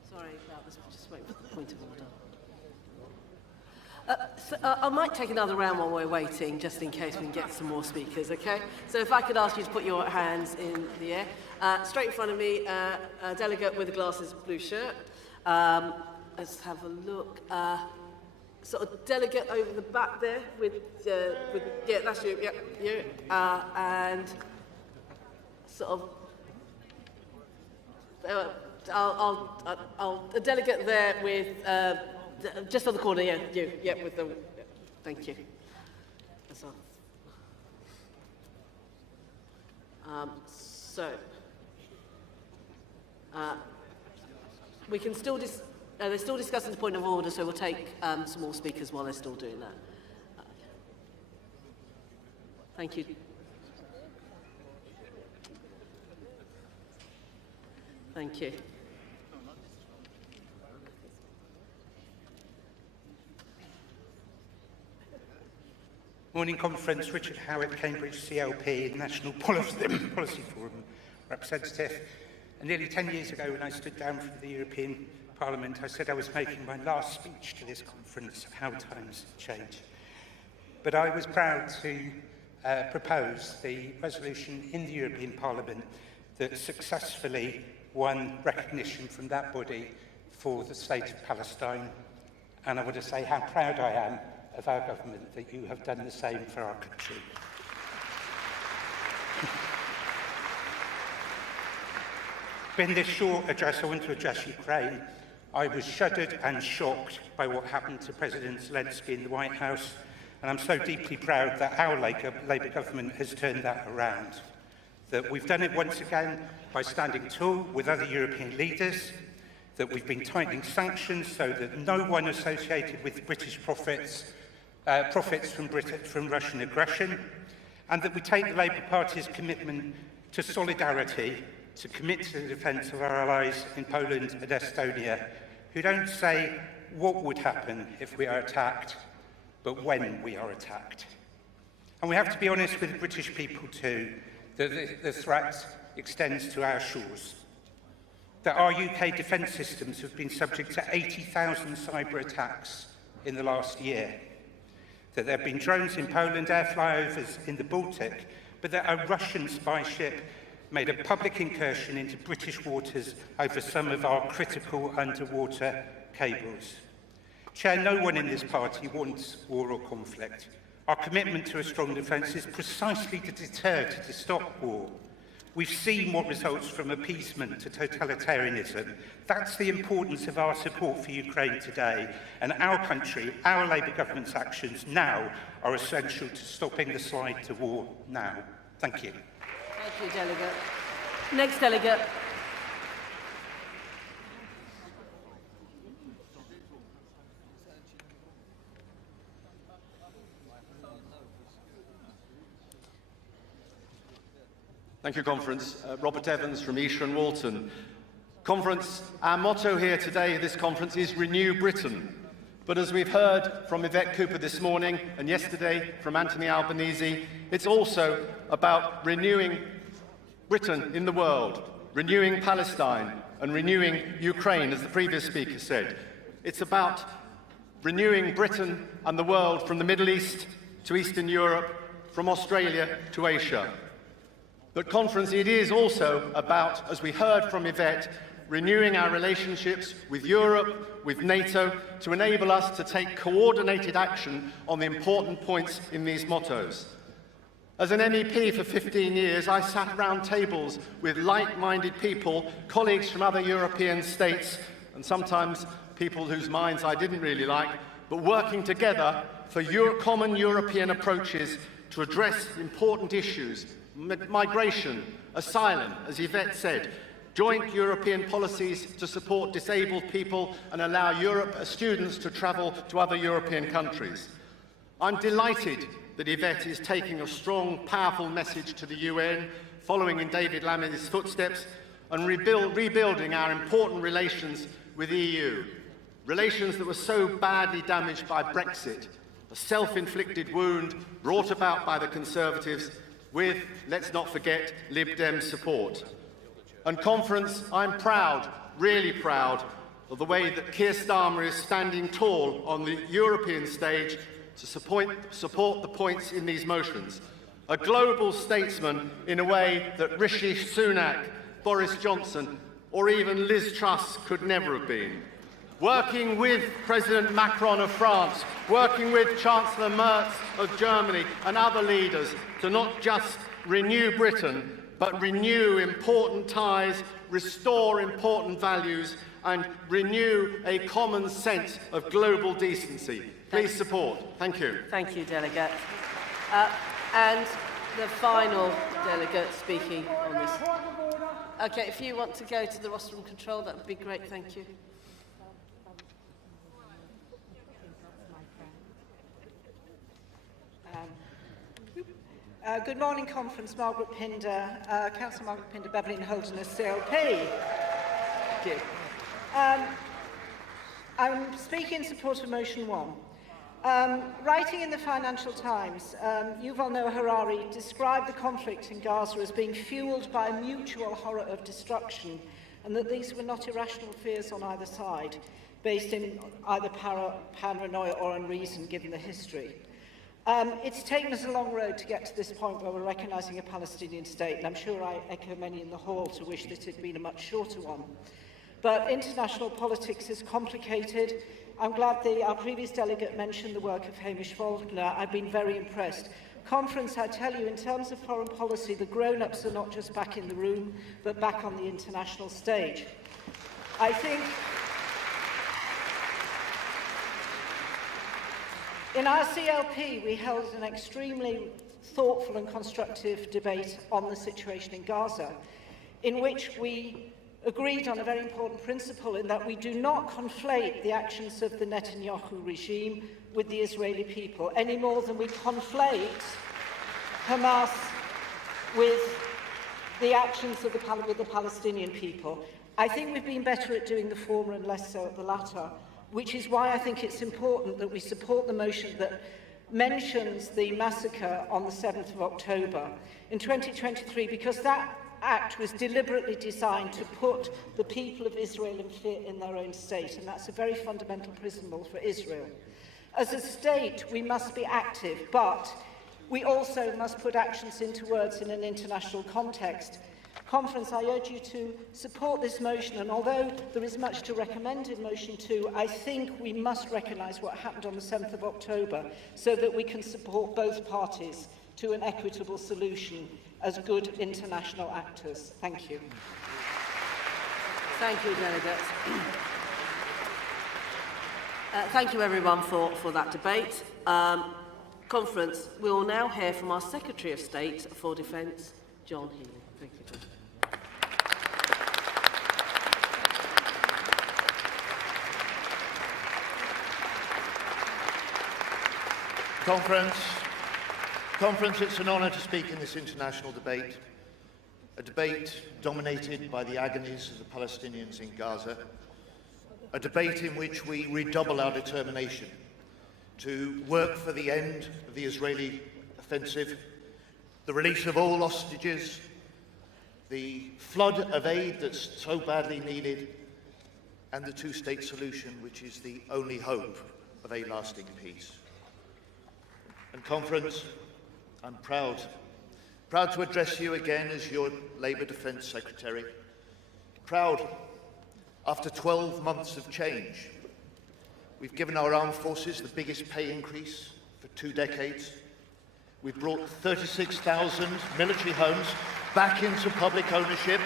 Sorry about this, we'll just wait for the point of order. I might take another round while we're waiting, just in case we can get some more speakers, okay? So if I could ask you to put your hands in the air. Straight in front of me, a delegate with the glasses, blue shirt. Let's have a look. Sort of delegate over the back there with yeah, that's you, yeah, you. And sort of, a delegate there with, just on the corner, yeah, you, yeah, with the, yeah, thank you. That's all. We can still, they're still discussing the point of order, so we'll take some more speakers while they're still doing that. Thank you. Thank you. Morning Conference, Richard Howitt, Cambridge CLP, National Policy Forum representative. And nearly 10 years ago when I stood down from the European Parliament, I said I was making my last speech to this conference of how times change. But I was proud to propose the resolution in the European Parliament that successfully won recognition from that body for the state of Palestine. And I want to say how proud I am of our government that you have done the same for our country. In this short address, I want to address Ukraine. I was shuddered and shocked by what happened to President Zelensky in the White House, and I'm so deeply proud that our Labour government has turned that around. That we've done it once again by standing tall with other European leaders, that we've been tightening sanctions so that no one associated with British profits from Russian aggression, and that we take the Labour Party's commitment to solidarity to commit to the defence of our allies in Poland and Estonia, who don't say what would happen if we are attacked, but when we are attacked. And we have to be honest with the British people too, that the threat extends to our shores. That our UK defence systems have been subject to 80,000 cyber attacks in the last year. That there have been drones in Poland, air flyovers in the Baltic, but that a Russian spy ship made a public incursion into British waters over some of our critical underwater cables. Chair, no one in this party wants war or conflict. Our commitment to a strong defence is precisely to deter, to stop war. We've seen what results from appeasement to totalitarianism. That's the importance of our support for Ukraine today. And our country, our Labour government's actions now are essential to stopping the slide to war now. Thank you. Thank you, Delegate. Next Delegate. Thank you, Conference. Robert Evans from Esher and Walton. Conference, our motto here today at this conference is Renew Britain. But as we've heard from Yvette Cooper this morning and yesterday from Anthony Albanese, it's also about renewing Britain in the world, renewing Palestine and renewing Ukraine, as the previous speaker said. It's about renewing Britain and the world from the Middle East to Eastern Europe, from Australia to Asia. But, Conference, it is also about, as we heard from Yvette, renewing our relationships with Europe, with NATO, to enable us to take coordinated action on the important points in these mottos. As an MEP for 15 years, I sat round tables with like-minded people, colleagues from other European states, and sometimes people whose minds I didn't really like, but working together for common European approaches to address important issues, migration, asylum, as Yvette said, joint European policies to support disabled people and allow students to travel to other European countries. I'm delighted that Yvette is taking a strong, powerful message to the UN, following in David Lammy's footsteps, and rebuilding our important relations with the EU. Relations that were so badly damaged by Brexit, a self-inflicted wound brought about by the Conservatives with, let's not forget, Lib Dem support. And Conference, I'm proud, really proud, of the way that Keir Starmer is standing tall on the European stage to support the points in these motions. A global statesman in a way that Rishi Sunak, Boris Johnson, or even Liz Truss could never have been. Working with President Macron of France, working with Chancellor Merz of Germany and other leaders to not just renew Britain, but renew important ties, restore important values, and renew a common sense of global decency. Please support. Thank you. Thank you, Delegate. And the final delegate speaking on this. Okay, if you want to go to the rostrum control, that would be great. Thank you. Good morning, Conference. Margaret Pinder, Councillor Margaret Pinder, Beverley and Holden as CLP. Thank you. I'm speaking in support of Motion 1. Writing in the Financial Times, Yuval Noah Harari described the conflict in Gaza as being fuelled by a mutual horror of destruction, and that these were not irrational fears on either side, based in either paranoia or unreason, given the history. It's taken us a long road to get to this point where we're recognising a Palestinian state, and I'm sure I echo many in the hall to wish that it had been a much shorter one. But international politics is complicated. I'm glad our previous delegate mentioned the work of Hamish Faulkner. I've been very impressed. Conference, I tell you, in terms of foreign policy, the grown-ups are not just back in the room, but back on the international stage. I think in our CLP, we held an extremely thoughtful and constructive debate on the situation in Gaza, in which we agreed on a very important principle in that we do not conflate the actions of the Netanyahu regime with the Israeli people, any more than we conflate Hamas with the actions of the Palestinian people. I think we've been better at doing the former and less so at the latter, which is why I think it's important that we support the motion that mentions the massacre on the 7th of October in 2023, because that act was deliberately designed to put the people of Israel in fear in their own state, and that's a very fundamental principle for Israel. As a state, we must be active, but we also must put actions into words in an international context. Conference, I urge you to support this motion, and although there is much to recommend in Motion 2, I think we must recognise what happened on the 7th of October so that we can support both parties to an equitable solution as good international actors. Thank you. Thank you, Delegate. Thank you, everyone, for that debate. Conference, we will now hear from our Secretary of State for Defence, John Healey. Thank you, John. Conference, it's an honour to speak in this international debate, a debate dominated by the agonies of the Palestinians in Gaza, a debate in which we redouble our determination to work for the end of the Israeli offensive, the release of all hostages, the flood of aid that's so badly needed, and the two-state solution, which is the only hope of a lasting peace. And Conference, I'm proud to address you again as your Labour Defence Secretary. Proud, after 12 months of change, we've given our armed forces the biggest pay increase for 2 decades. We've brought 36,000 military homes back into public ownership.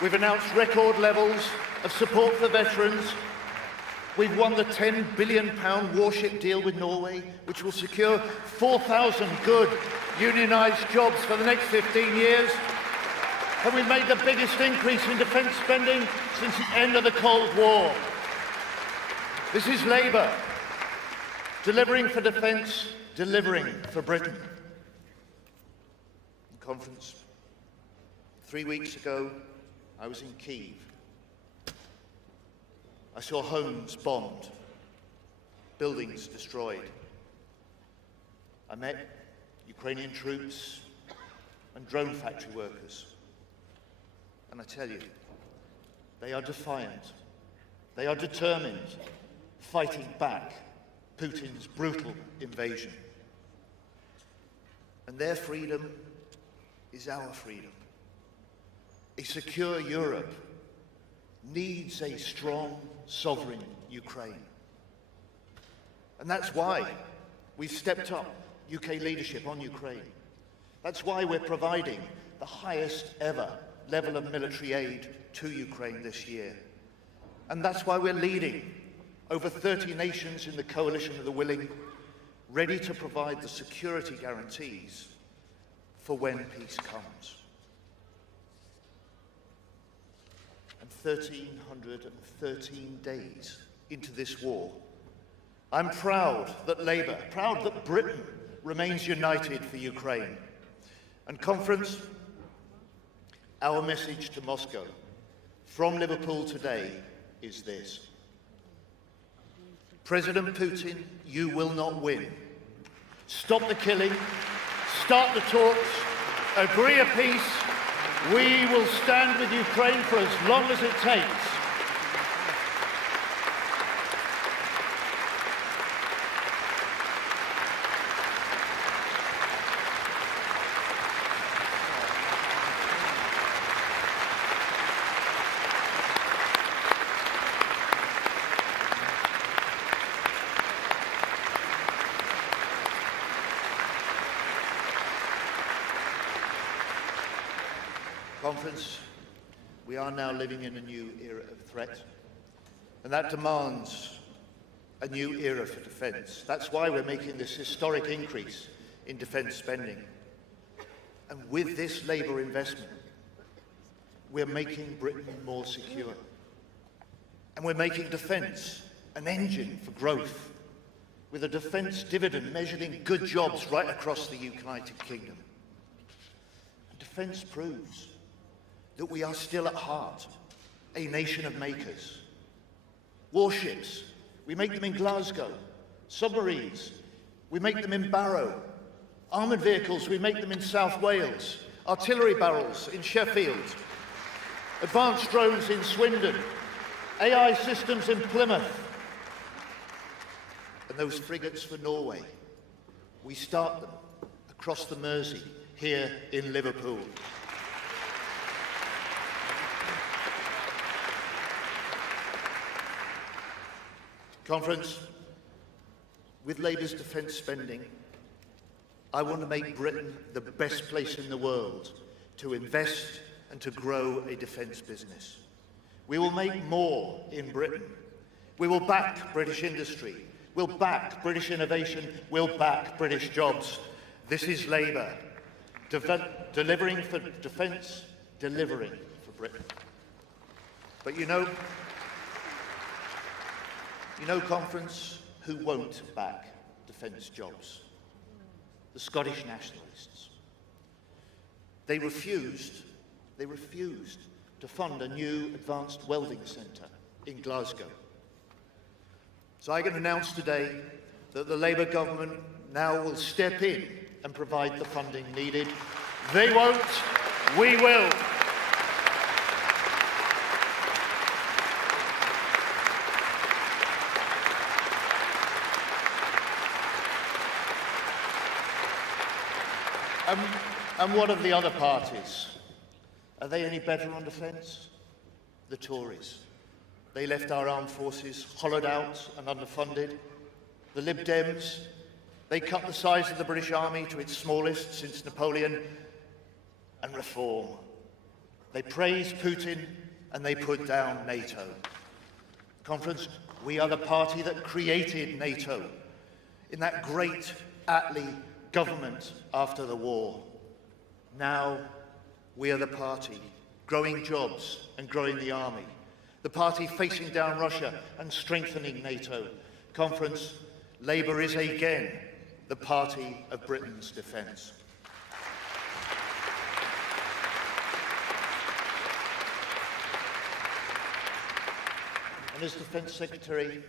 We've announced record levels of support for veterans. We've won the £10 billion warship deal with Norway, which will secure 4,000 good unionised jobs for the next 15 years. And we've made the biggest increase in defence spending since the end of the Cold War. This is Labour, delivering for defence, delivering for Britain. Conference, 3 weeks ago, I was in Kyiv. I saw homes bombed, buildings destroyed. I met Ukrainian troops and drone factory workers. And I tell you, they are defiant. They are determined, fighting back Putin's brutal invasion. And their freedom is our freedom. A secure Europe needs a strong, sovereign Ukraine. And that's why we've stepped up UK leadership on Ukraine. That's why we're providing the highest ever level of military aid to Ukraine this year. And that's why we're leading over 30 nations in the coalition of the willing, ready to provide the security guarantees for when peace comes. And 1,313 days into this war, I'm proud that Labour, proud that Britain remains united for Ukraine. And conference, our message to Moscow from Liverpool today is this. President Putin, you will not win. Stop the killing, start the talks, agree a peace. We will stand with Ukraine for as long as it takes. Conference, we are now living in a new era of threat, and that demands a new era for defence. That's why we're making this historic increase in defence spending. And with this Labour investment, we're making Britain more secure. And we're making defence an engine for growth, with a defence dividend measured in good jobs right across the United Kingdom. And defence proves that we are still at heart a nation of makers. Warships, we make them in Glasgow. Submarines, we make them in Barrow. Armoured vehicles, we make them in South Wales. Artillery barrels in Sheffield. Advanced drones in Swindon. AI systems in Plymouth. And those frigates for Norway, we start them across the Mersey here in Liverpool. Conference, with Labour's defence spending, I want to make Britain the best place in the world to invest and to grow a defence business. We will make more in Britain. We will back British industry. We'll back British innovation. We'll back British jobs. This is Labour. Delivering for defence, delivering for Britain. But you know, Conference, who won't back defence jobs? The Scottish nationalists. They refused to fund a new advanced welding centre in Glasgow. So I can announce today that the Labour government now will step in and provide the funding needed. They won't, we will. And what of the other parties? Are they any better on defence? The Tories. They left our armed forces hollowed out and underfunded. The Lib Dems, they cut the size of the British Army to its smallest since Napoleon. And Reform. They praised Putin and they put down NATO. Conference, we are the party that created NATO in that great Attlee government after the war. Now, we are the party growing jobs and growing the army, the party facing down Russia and strengthening NATO. Conference, Labour is again the party of Britain's defence. And as Defence Secretary,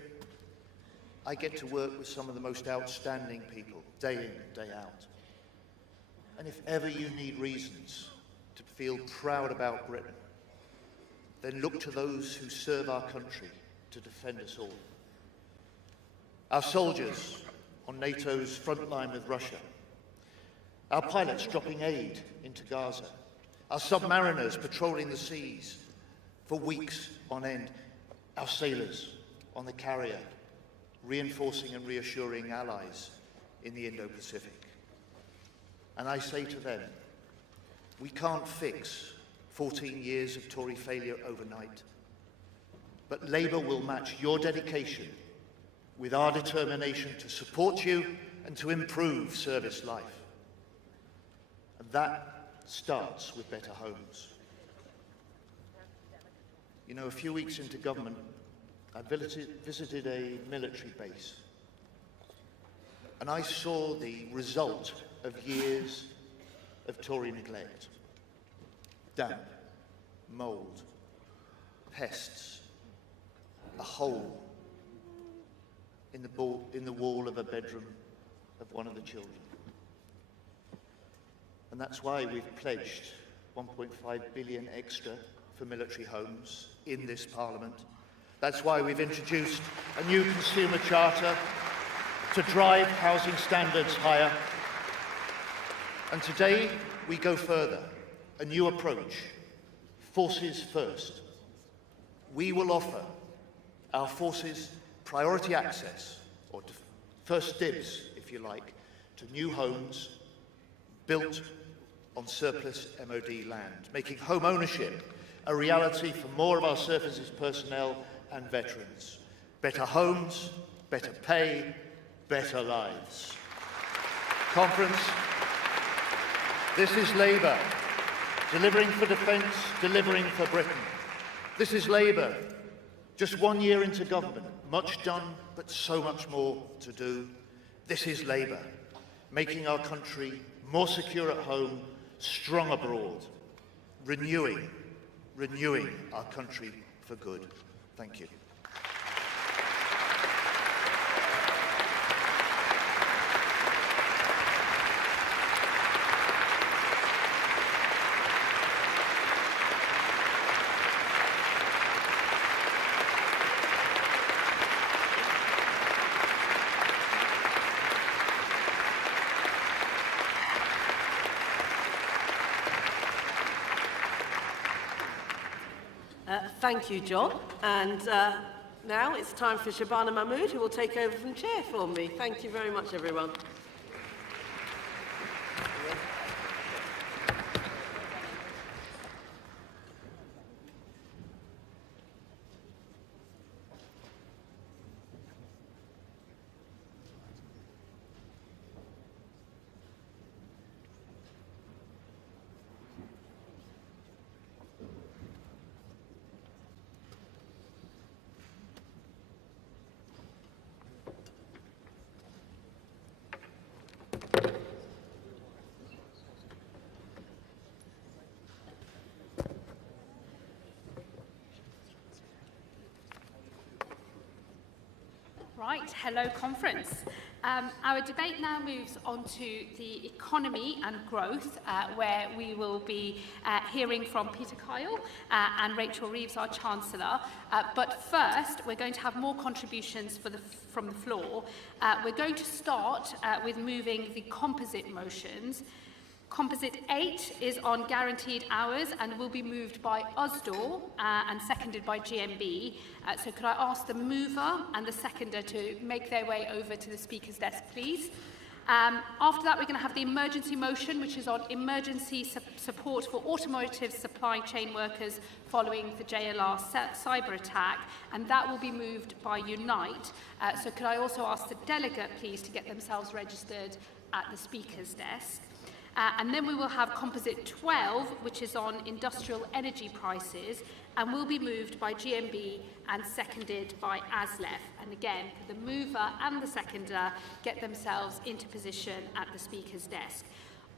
I get to work with some of the most outstanding people, day in, day out. And if ever you need reasons to feel proud about Britain, then look to those who serve our country to defend us all. Our soldiers on NATO's front line with Russia, our pilots dropping aid into Gaza, our submariners patrolling the seas for weeks on end, our sailors on the carrier, reinforcing and reassuring allies in the Indo-Pacific. And I say to them, we can't fix 14 years of Tory failure overnight, but Labour will match your dedication with our determination to support you and to improve service life. And that starts with better homes. You know, a few weeks into government, I visited a military base, and I saw the result of years of Tory neglect. Damp, mould, pests, a hole in the wall of a bedroom of one of the children. And that's why we've pledged 1.5 billion extra for military homes in this Parliament. That's why we've introduced a new consumer charter to drive housing standards higher. And today we go further, a new approach, forces first. We will offer our forces priority access, or first dibs, if you like, to new homes built on surplus MOD land, making home ownership a reality for more of our services personnel and veterans. Better homes, better pay, better lives. Conference, this is Labour, delivering for defence, delivering for Britain. This is Labour, just 1 year into government, much done, but so much more to do. This is Labour, making our country more secure at home, strong abroad, renewing our country for good. Thank you. Thank you, John. And now it's time for Shabana Mahmood, who will take over from chair for me. Thank you very much, everyone. Right, hello conference. Our debate now moves on to the economy and growth, where we will be hearing from Peter Kyle and Rachel Reeves, our Chancellor. But first, we're going to have more contributions from the floor. We're going to start with moving the composite motions. Composite 8 is on guaranteed hours and will be moved by USDOR and seconded by GMB. So could I ask the mover and the seconder to make their way over to the Speaker's desk, please? After that, we're going to have the emergency motion, which is on emergency support for automotive supply chain workers following the JLR cyber attack, and that will be moved by Unite. So could I also ask the delegate, please, to get themselves registered at the Speaker's desk? And then we will have Composite 12, which is on industrial energy prices, and will be moved by GMB and seconded by ASLEF. And again, could the mover and the seconder get themselves into position at the Speaker's desk?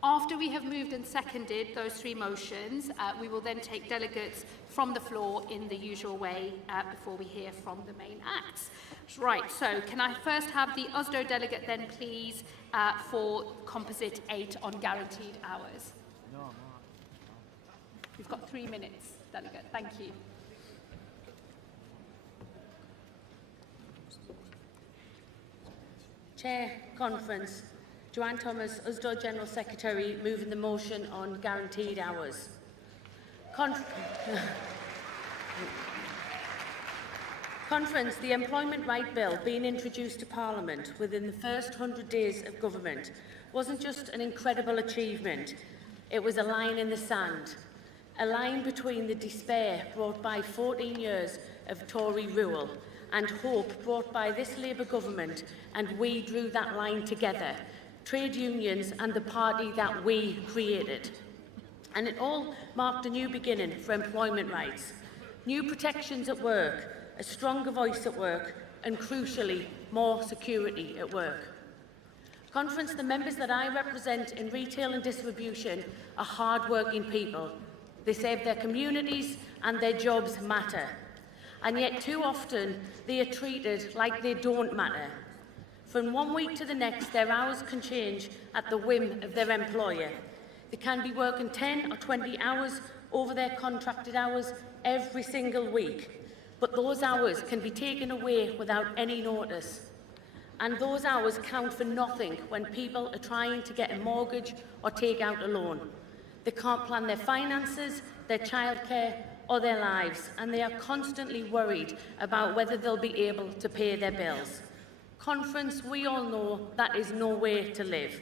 After we have moved and seconded those three motions, we will then take delegates from the floor in the usual way before we hear from the main acts. Right, so can I first have the USDO delegate then, please, for Composite 8 on guaranteed hours? We've got 3 minutes, delegate. Thank you. Chair, Conference. Joanne Thomas, USDO General Secretary, moving the motion on guaranteed hours. Conference, the Employment Right Bill being introduced to Parliament within the first 100 days of government wasn't just an incredible achievement, it was a line in the sand. A line between the despair brought by 14 years of Tory rule and hope brought by this Labour government, and we drew that line together, trade unions and the party that we created. And it all marked a new beginning for employment rights, new protections at work, a stronger voice at work, and crucially, more security at work. Conference, the members that I represent in retail and distribution are hard-working people. They save their communities and their jobs matter. And yet too often they are treated like they don't matter. From one week to the next, their hours can change at the whim of their employer. They can be working 10 or 20 hours over their contracted hours every single week. But those hours can be taken away without any notice. And those hours count for nothing when people are trying to get a mortgage or take out a loan. They can't plan their finances, their childcare, or their lives, and they are constantly worried about whether they'll be able to pay their bills. Conference, we all know that is no way to live.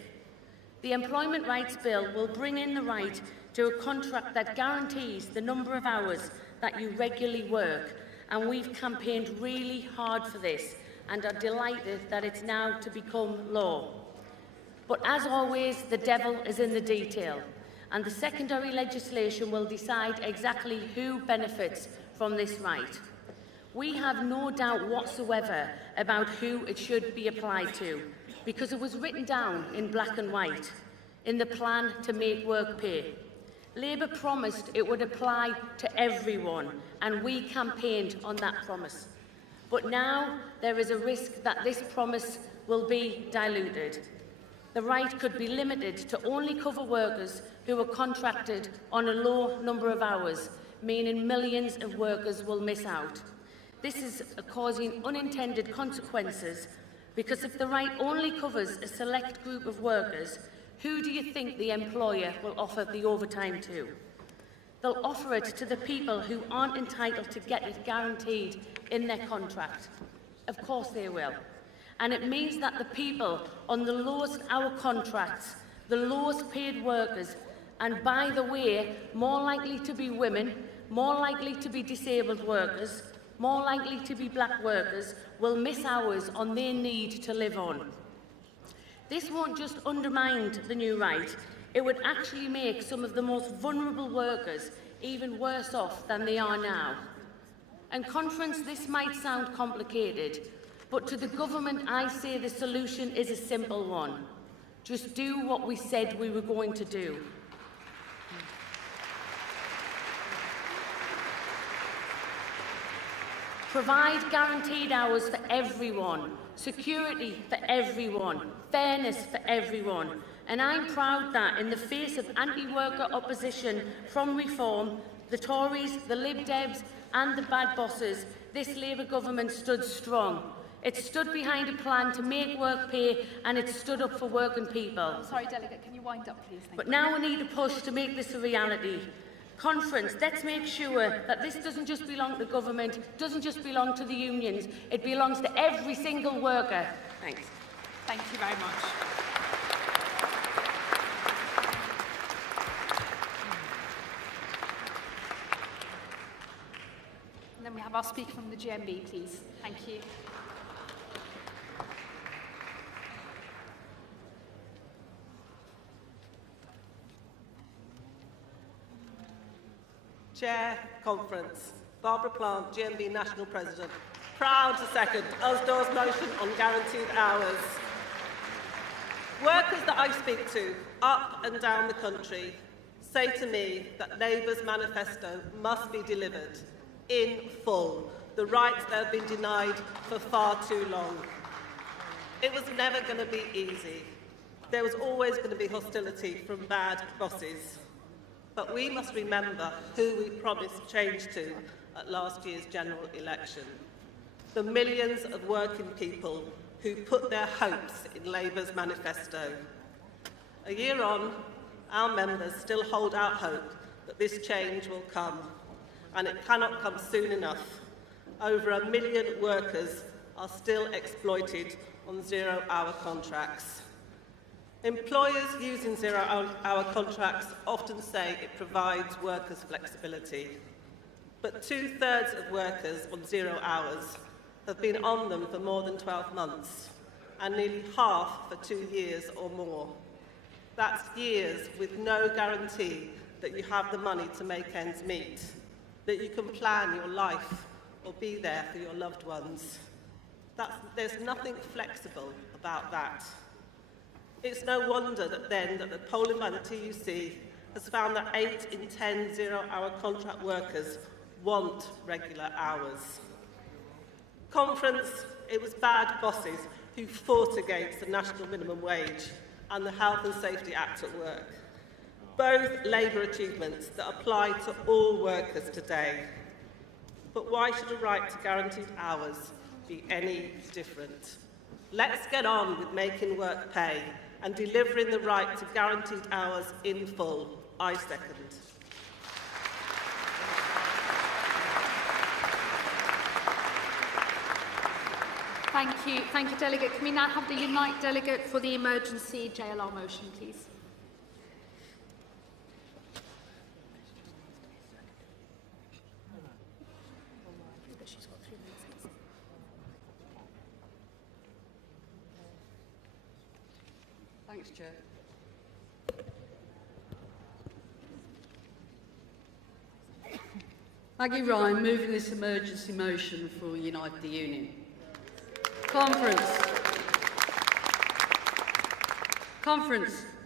The Employment Rights Bill will bring in the right to a contract that guarantees the number of hours that you regularly work, and we've campaigned really hard for this and are delighted that it's now to become law. But as always, the devil is in the detail, and the secondary legislation will decide exactly who benefits from this right. We have no doubt whatsoever about who it should be applied to, because it was written down in black and white in the plan to make work pay. Labour promised it would apply to everyone, and we campaigned on that promise. But now there is a risk that this promise will be diluted. The right could be limited to only cover workers who are contracted on a low number of hours, meaning millions of workers will miss out. This is causing unintended consequences, because if the right only covers a select group of workers, who do you think the employer will offer the overtime to? They'll offer it to the people who aren't entitled to get it guaranteed in their contract. Of course they will. And it means that the people on the lowest hour contracts, the lowest paid workers, and by the way, more likely to be women, more likely to be disabled workers, more likely to be black workers, will miss hours on their need to live on. This won't just undermine the new right, it would actually make some of the most vulnerable workers even worse off than they are now. And Conference, this might sound complicated, but to the government I say the solution is a simple one. Just do what we said we were going to do. Provide guaranteed hours for everyone, security for everyone, fairness for everyone. And I'm proud that in the face of anti-worker opposition from Reform, the Tories, the Lib Debs and the bad bosses, this Labour government stood strong. It stood behind a plan to make work pay, and it stood up for working people. Sorry, Delegate, can you wind up, please? But now we need a push to make this a reality. Conference, let's make sure that this doesn't just belong to government, doesn't just belong to the unions, it belongs to every single worker. Thanks. Thank you very much. And then we have our speaker from the GMB, please. Thank you. Chair, Conference. Barbara Plant, GMB National President. Proud to second Usdor's motion on guaranteed hours. Workers that I speak to, up and down the country, say to me that Labour's manifesto must be delivered in full, the rights that have been denied for far too long. It was never going to be easy. There was always going to be hostility from bad bosses. But we must remember who we promised change to at last year's general election. The millions of working people who put their hopes in Labour's manifesto. A year on, our members still hold out hope that this change will come, and it cannot come soon enough. Over 1 million workers are still exploited on zero-hour contracts. Employers using zero-hour contracts often say it provides workers flexibility, but 2/3 of workers on 0 hours have been on them for more than 12 months, and nearly half for 2 years or more. That's years with no guarantee that you have the money to make ends meet, that you can plan your life or be there for your loved ones. There's nothing flexible about that. It's no wonder that the polling by the TUC has found that 8 in 10 zero-hour contract workers want regular hours. Conference, it was bad bosses who fought against the national minimum wage and the Health and Safety Act at work. Both Labour achievements that apply to all workers today. But why should a right to guaranteed hours be any different? Let's get on with making work pay and delivering the right to guaranteed hours in full. I second. Thank you, Delegate. Can we now have the Unite Delegate for the emergency JLR motion, please? Thanks, Chair. Maggie Ryan, moving this emergency motion for Unite the Union. Conference.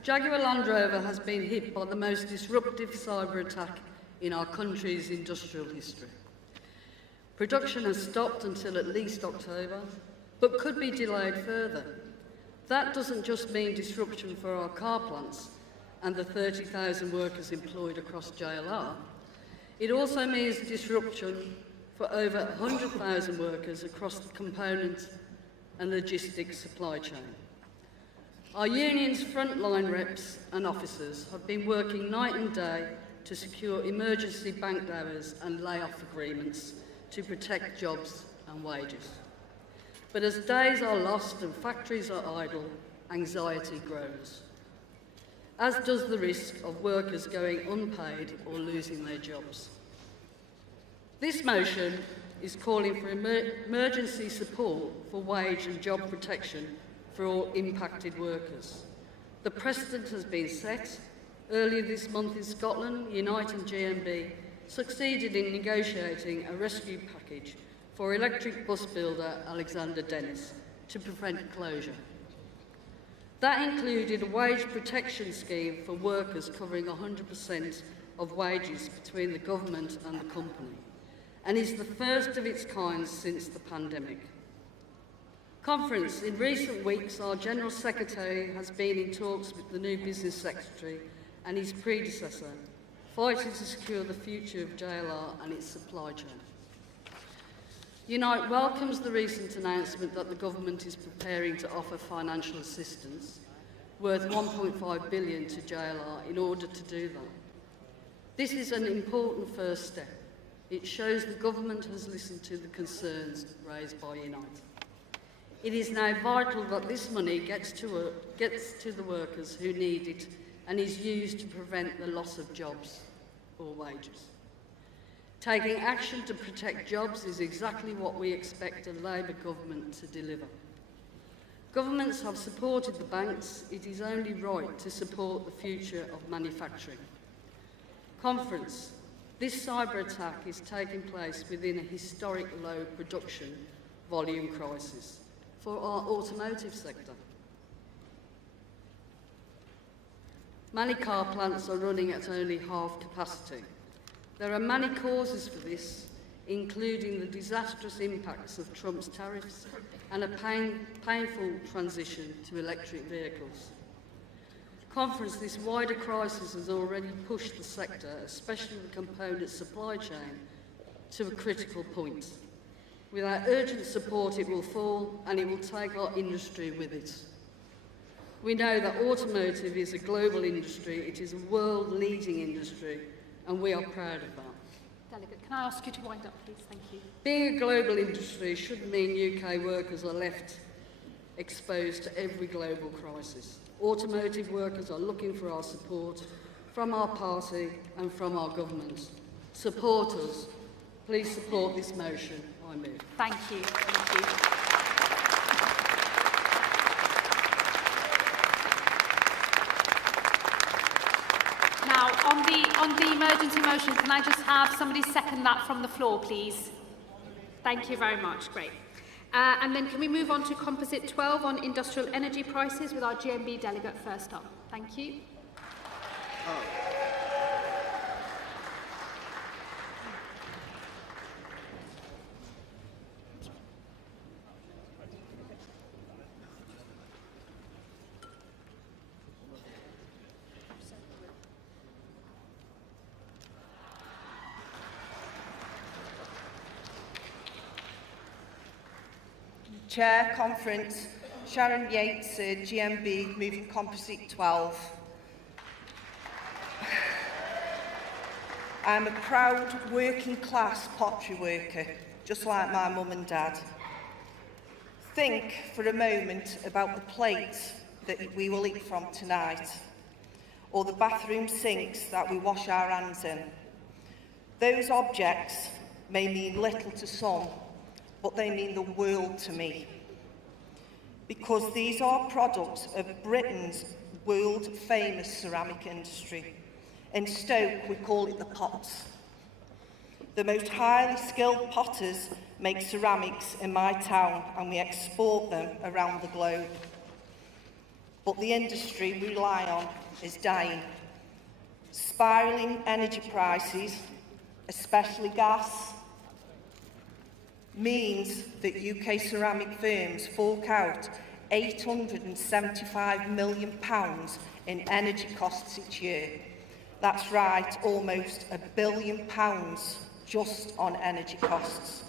Jaguar Land Rover has been hit by the most disruptive cyber attack in our country's industrial history. Production has stopped until at least October, but could be delayed further. That doesn't just mean disruption for our car plants and the 30,000 workers employed across JLR. It also means disruption for over 100,000 workers across the component and logistics supply chain. Our union's frontline reps and officers have been working night and day to secure emergency banked hours and layoff agreements to protect jobs and wages. But as days are lost and factories are idle, anxiety grows, as does the risk of workers going unpaid or losing their jobs. This motion is calling for emergency support for wage and job protection for all impacted workers. The precedent has been set. Earlier this month in Scotland, Unite and GMB succeeded in negotiating a rescue package for electric bus builder Alexander Dennis to prevent closure. That included a wage protection scheme for workers covering 100% of wages between the government and the company, and is the first of its kind since the pandemic. Conference. In recent weeks, our General Secretary has been in talks with the new Business Secretary and his predecessor, fighting to secure the future of JLR and its supply chain. Unite welcomes the recent announcement that the government is preparing to offer financial assistance worth $1.5 billion to JLR in order to do that. This is an important first step. It shows the government has listened to the concerns raised by Unite. It is now vital that this money gets to the workers who need it and is used to prevent the loss of jobs or wages. Taking action to protect jobs is exactly what we expect a Labour government to deliver. Governments have supported the banks. It is only right to support the future of manufacturing. Conference. This cyber attack is taking place within a historic low production volume crisis for our automotive sector. Many car plants are running at only half capacity. There are many causes for this, including the disastrous impacts of Trump's tariffs and a painful transition to electric vehicles. Conference. This wider crisis has already pushed the sector, especially the component supply chain, to a critical point. Without urgent support, it will fall, and it will take our industry with it. We know that automotive is a global industry. It is a world-leading industry, and we are proud of that. Delegate, can I ask you to wind up, please? Thank you. Being a global industry shouldn't mean UK workers are left exposed to every global crisis. Automotive workers are looking for our support from our party and from our government. Support us. Please support this motion. I move. Thank you. Thank you. Now, on the emergency motion, can I just have somebody second that from the floor, please? Thank you very much. Great. And then can we move on to Composite 12 on industrial energy prices with our GMB delegate first up? Thank you. Chair, Conference, Sharon Yates, GMB, moving Composite 12. I'm a proud working class pottery worker, just like my mum and dad. Think for a moment about the plates that we will eat from tonight, or the bathroom sinks that we wash our hands in. Those objects may mean little to some, but they mean the world to me, because these are products of Britain's world-famous ceramic industry. In Stoke, we call it the pots. The most highly skilled potters make ceramics in my town, and we export them around the globe. But the industry we rely on is dying. Spiralling energy prices, especially gas, means that UK ceramic firms fork out £875 million in energy costs each year. That's right, almost £1 billion just on energy costs.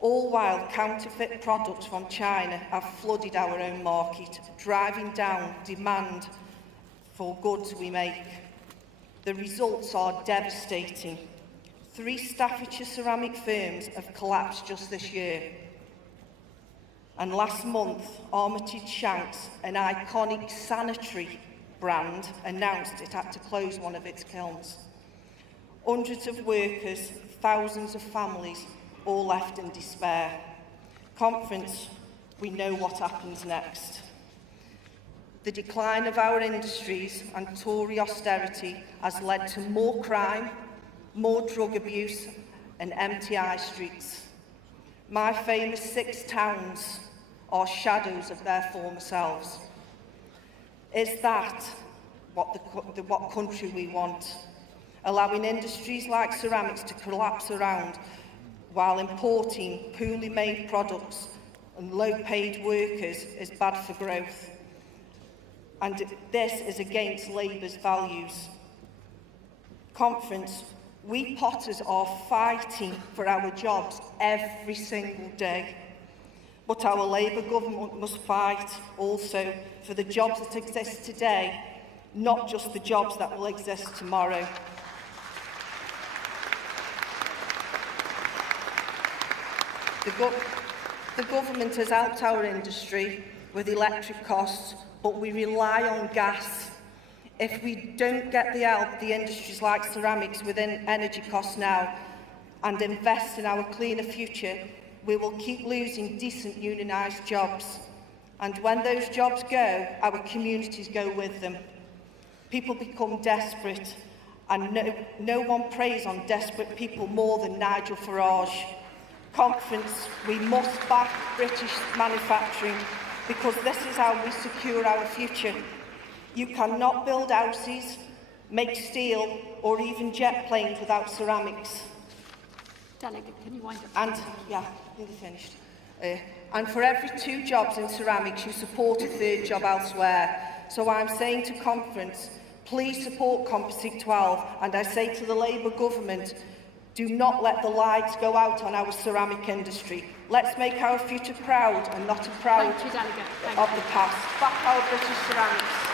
All while counterfeit products from China have flooded our own market, driving down demand for goods we make. The results are devastating. 3 Staffordshire ceramic firms have collapsed just this year. And last month, Armitage Shanks, an iconic sanitary brand, announced it had to close one of its kilns. Hundreds of workers, thousands of families, all left in despair. Conference, we know what happens next. The decline of our industries and Tory austerity has led to more crime, more drug abuse and empty high streets. My famous 6 towns are shadows of their former selves. Is that what country we want? Allowing industries like ceramics to collapse around while importing poorly made products and low-paid workers is bad for growth. And this is against Labour's values. Conference, we potters are fighting for our jobs every single day. But our Labour government must fight also for the jobs that exist today, not just the jobs that will exist tomorrow. The government has helped our industry with electric costs, but we rely on gas. If we don't get the help the industries like ceramics within energy costs now and invest in our cleaner future, we will keep losing decent unionised jobs. And when those jobs go, our communities go with them. People become desperate, and no one preys on desperate people more than Nigel Farage. Conference, we must back British manufacturing, because this is how we secure our future. You cannot build houses, make steel, or even jet planes without ceramics. Delegate, can you wind up? And, yeah, nearly finished. And for every 2 jobs in ceramics, you support a 3rd job elsewhere. So I'm saying to Conference, please support Composite 12, and I say to the Labour government, do not let the lights go out on our ceramic industry. Let's make our future proud and not a proud of the past. Back our British ceramics.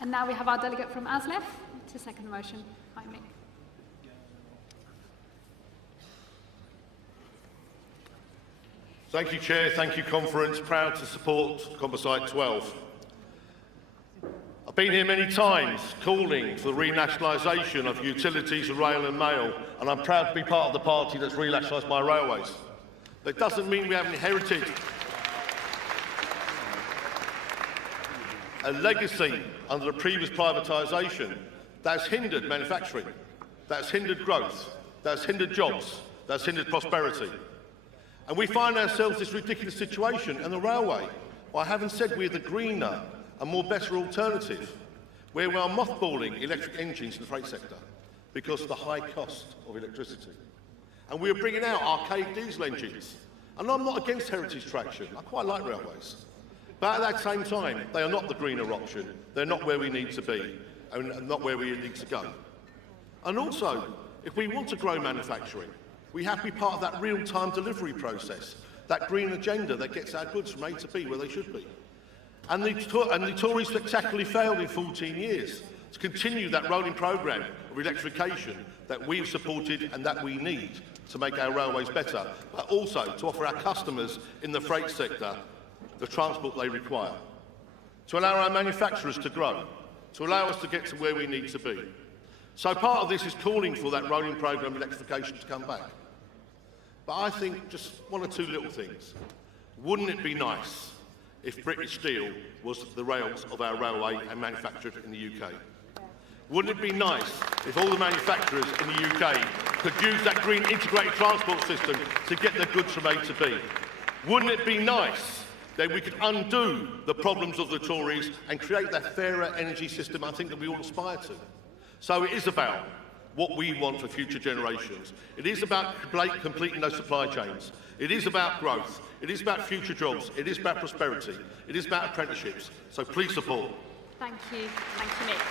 And now we have our delegate from Aslef to second the motion. Hi, Mick. Thank you, Chair. Thank you, Conference. Proud to support Composite 12. I've been here many times calling for the renationalisation of utilities, rail and mail, and I'm proud to be part of the party that's renationalised my railways. But it doesn't mean we haven't inherited a legacy under the previous privatisation that's hindered manufacturing, that's hindered growth, that's hindered jobs, that's hindered prosperity. And we find ourselves in this ridiculous situation in the railway, by having said we're the greener and more better alternative, where we are mothballing electric engines in the freight sector because of the high cost of electricity. And we are bringing out archaic diesel engines. And I'm not against heritage traction, I quite like railways. But at that same time, they are not the greener option, they're not where we need to be, and not where we need to go. And also, if we want to grow manufacturing, we have to be part of that real-time delivery process, that green agenda that gets our goods from A to B where they should be. And the Tories spectacularly failed in 14 years to continue that rolling programme of electrification that we've supported and that we need to make our railways better, but also to offer our customers in the freight sector the transport they require, to allow our manufacturers to grow, to allow us to get to where we need to be. So part of this is calling for that rolling programme of electrification to come back. But I think just one or two little things. Wouldn't it be nice if British steel was the rails of our railway and manufactured in the UK? Wouldn't it be nice if all the manufacturers in the UK could use that green integrated transport system to get their goods from A to B? Wouldn't it be nice that we could undo the problems of the Tories and create that fairer energy system I think that we all aspire to? So it is about what we want for future generations. It is about completing those supply chains. It is about growth. It is about future jobs. It is about prosperity. It is about apprenticeships. So please support. Thank you. Thank you, Nick.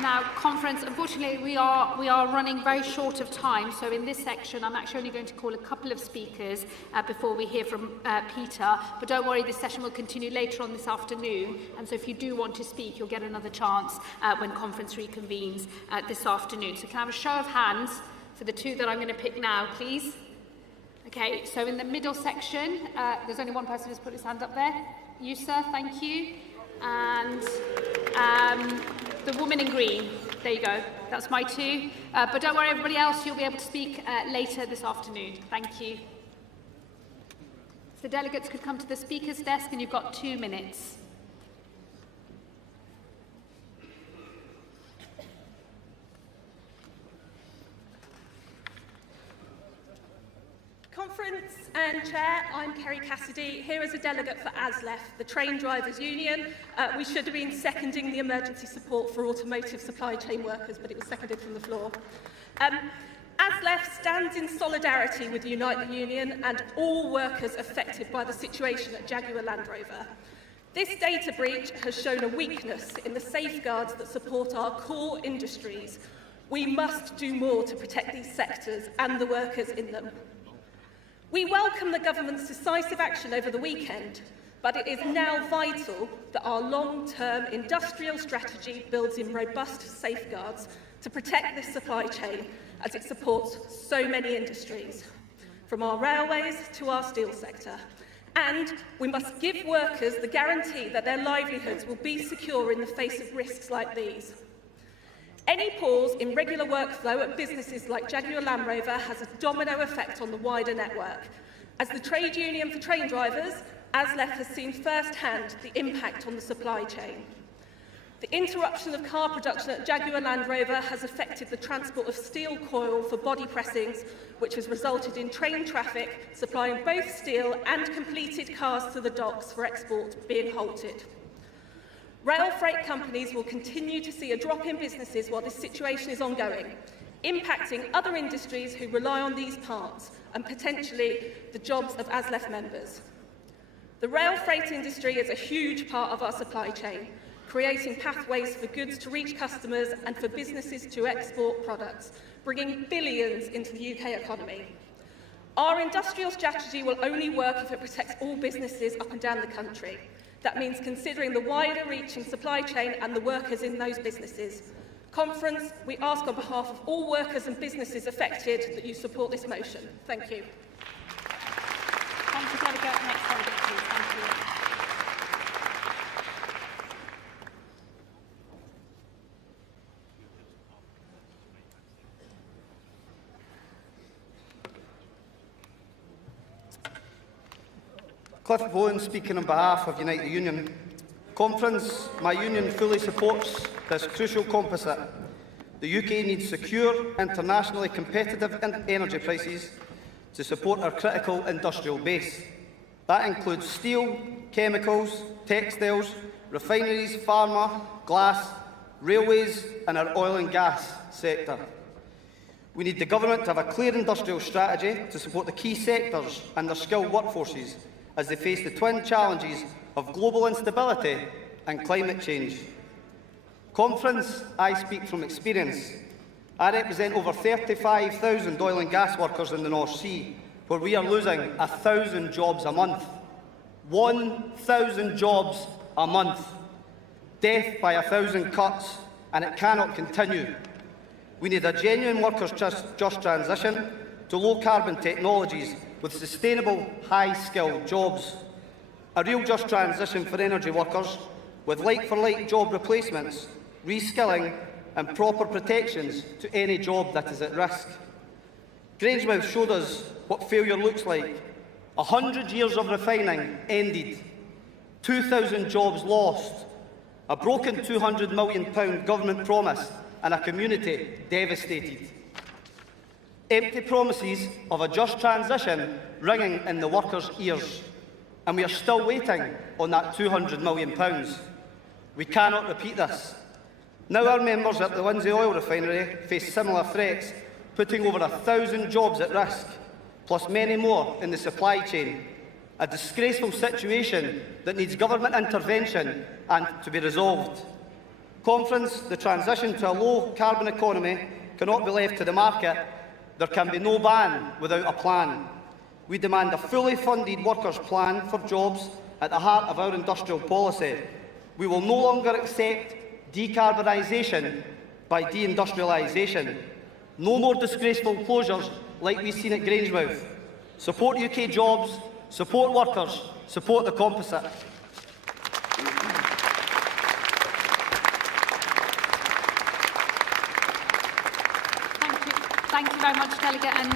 Now, conference, unfortunately, we are running very short of time, so in this section, I'm actually only going to call a couple of speakers before we hear from Peter. But don't worry, this session will continue later on this afternoon, and so if you do want to speak, you'll get another chance when conference reconvenes this afternoon. So can I have a show of hands for the two that I'm going to pick now, please? Okay, so in the middle section, there's only one person who's put his hand up there. You, sir, thank you. And the woman in green. There you go. That's my two. But don't worry, everybody else, you'll be able to speak later this afternoon. Thank you. So delegates could come to the speaker's desk, and you've got 2 minutes. Conference and Chair, I'm Kerry Cassidy, here as a delegate for ASLEF, the Train Drivers Union. We should have been seconding the emergency support for automotive supply chain workers, but it was seconded from the floor. ASLEF stands in solidarity with Unite the Union and all workers affected by the situation at Jaguar Land Rover. This data breach has shown a weakness in the safeguards that support our core industries. We must do more to protect these sectors and the workers in them. We welcome the government's decisive action over the weekend, but it is now vital that our long-term industrial strategy builds in robust safeguards to protect this supply chain as it supports so many industries, from our railways to our steel sector. And we must give workers the guarantee that their livelihoods will be secure in the face of risks like these. Any pause in regular workflow at businesses like Jaguar Land Rover has a domino effect on the wider network. As the trade union for train drivers, ASLEF has seen firsthand the impact on the supply chain. The interruption of car production at Jaguar Land Rover has affected the transport of steel coil for body pressings, which has resulted in train traffic supplying both steel and completed cars to the docks for export being halted. Rail freight companies will continue to see a drop in businesses while this situation is ongoing, impacting other industries who rely on these parts and potentially the jobs of ASLEF members. The rail freight industry is a huge part of our supply chain, creating pathways for goods to reach customers and for businesses to export products, bringing billions into the UK economy. Our industrial strategy will only work if it protects all businesses up and down the country. That means considering the wider reaching supply chain and the workers in those businesses. Conference, we ask on behalf of all workers and businesses affected that you support this motion. Thank you. Thank you, Delegate. Next delegate, please. Thank you. Cliff Bowen speaking on behalf of Unite the Union. Conference, my union fully supports this crucial composite. The UK needs secure, internationally competitive energy prices to support our critical industrial base. That includes steel, chemicals, textiles, refineries, pharma, glass, railways and our oil and gas sector. We need the government to have a clear industrial strategy to support the key sectors and their skilled workforces as they face the twin challenges of global instability and climate change. Conference, I speak from experience. I represent over 35,000 oil and gas workers in the North Sea, where we are losing 1,000 jobs a month. 1,000 jobs a month. Death by 1,000 cuts, and it cannot continue. We need a genuine workers' just transition to low-carbon technologies with sustainable, high-skilled jobs. A real just transition for energy workers with like-for-like job replacements, reskilling and proper protections to any job that is at risk. Grangemouth showed us what failure looks like. 100 years of refining ended. 2,000 jobs lost. A broken £200 million government promise and a community devastated. Empty promises of a just transition ringing in the workers' ears. And we are still waiting on that £200 million. We cannot repeat this. Now our members at the Lindsay Oil Refinery face similar threats, putting over 1,000 jobs at risk, plus many more in the supply chain. A disgraceful situation that needs government intervention and to be resolved. Conference, the transition to a low-carbon economy cannot be left to the market. There can be no ban without a plan. We demand a fully funded workers' plan for jobs at the heart of our industrial policy. We will no longer accept decarbonisation by deindustrialisation. No more disgraceful closures like we've seen at Grangemouth. Support UK jobs, support workers, support the composite. Thank you very much, Delegate. And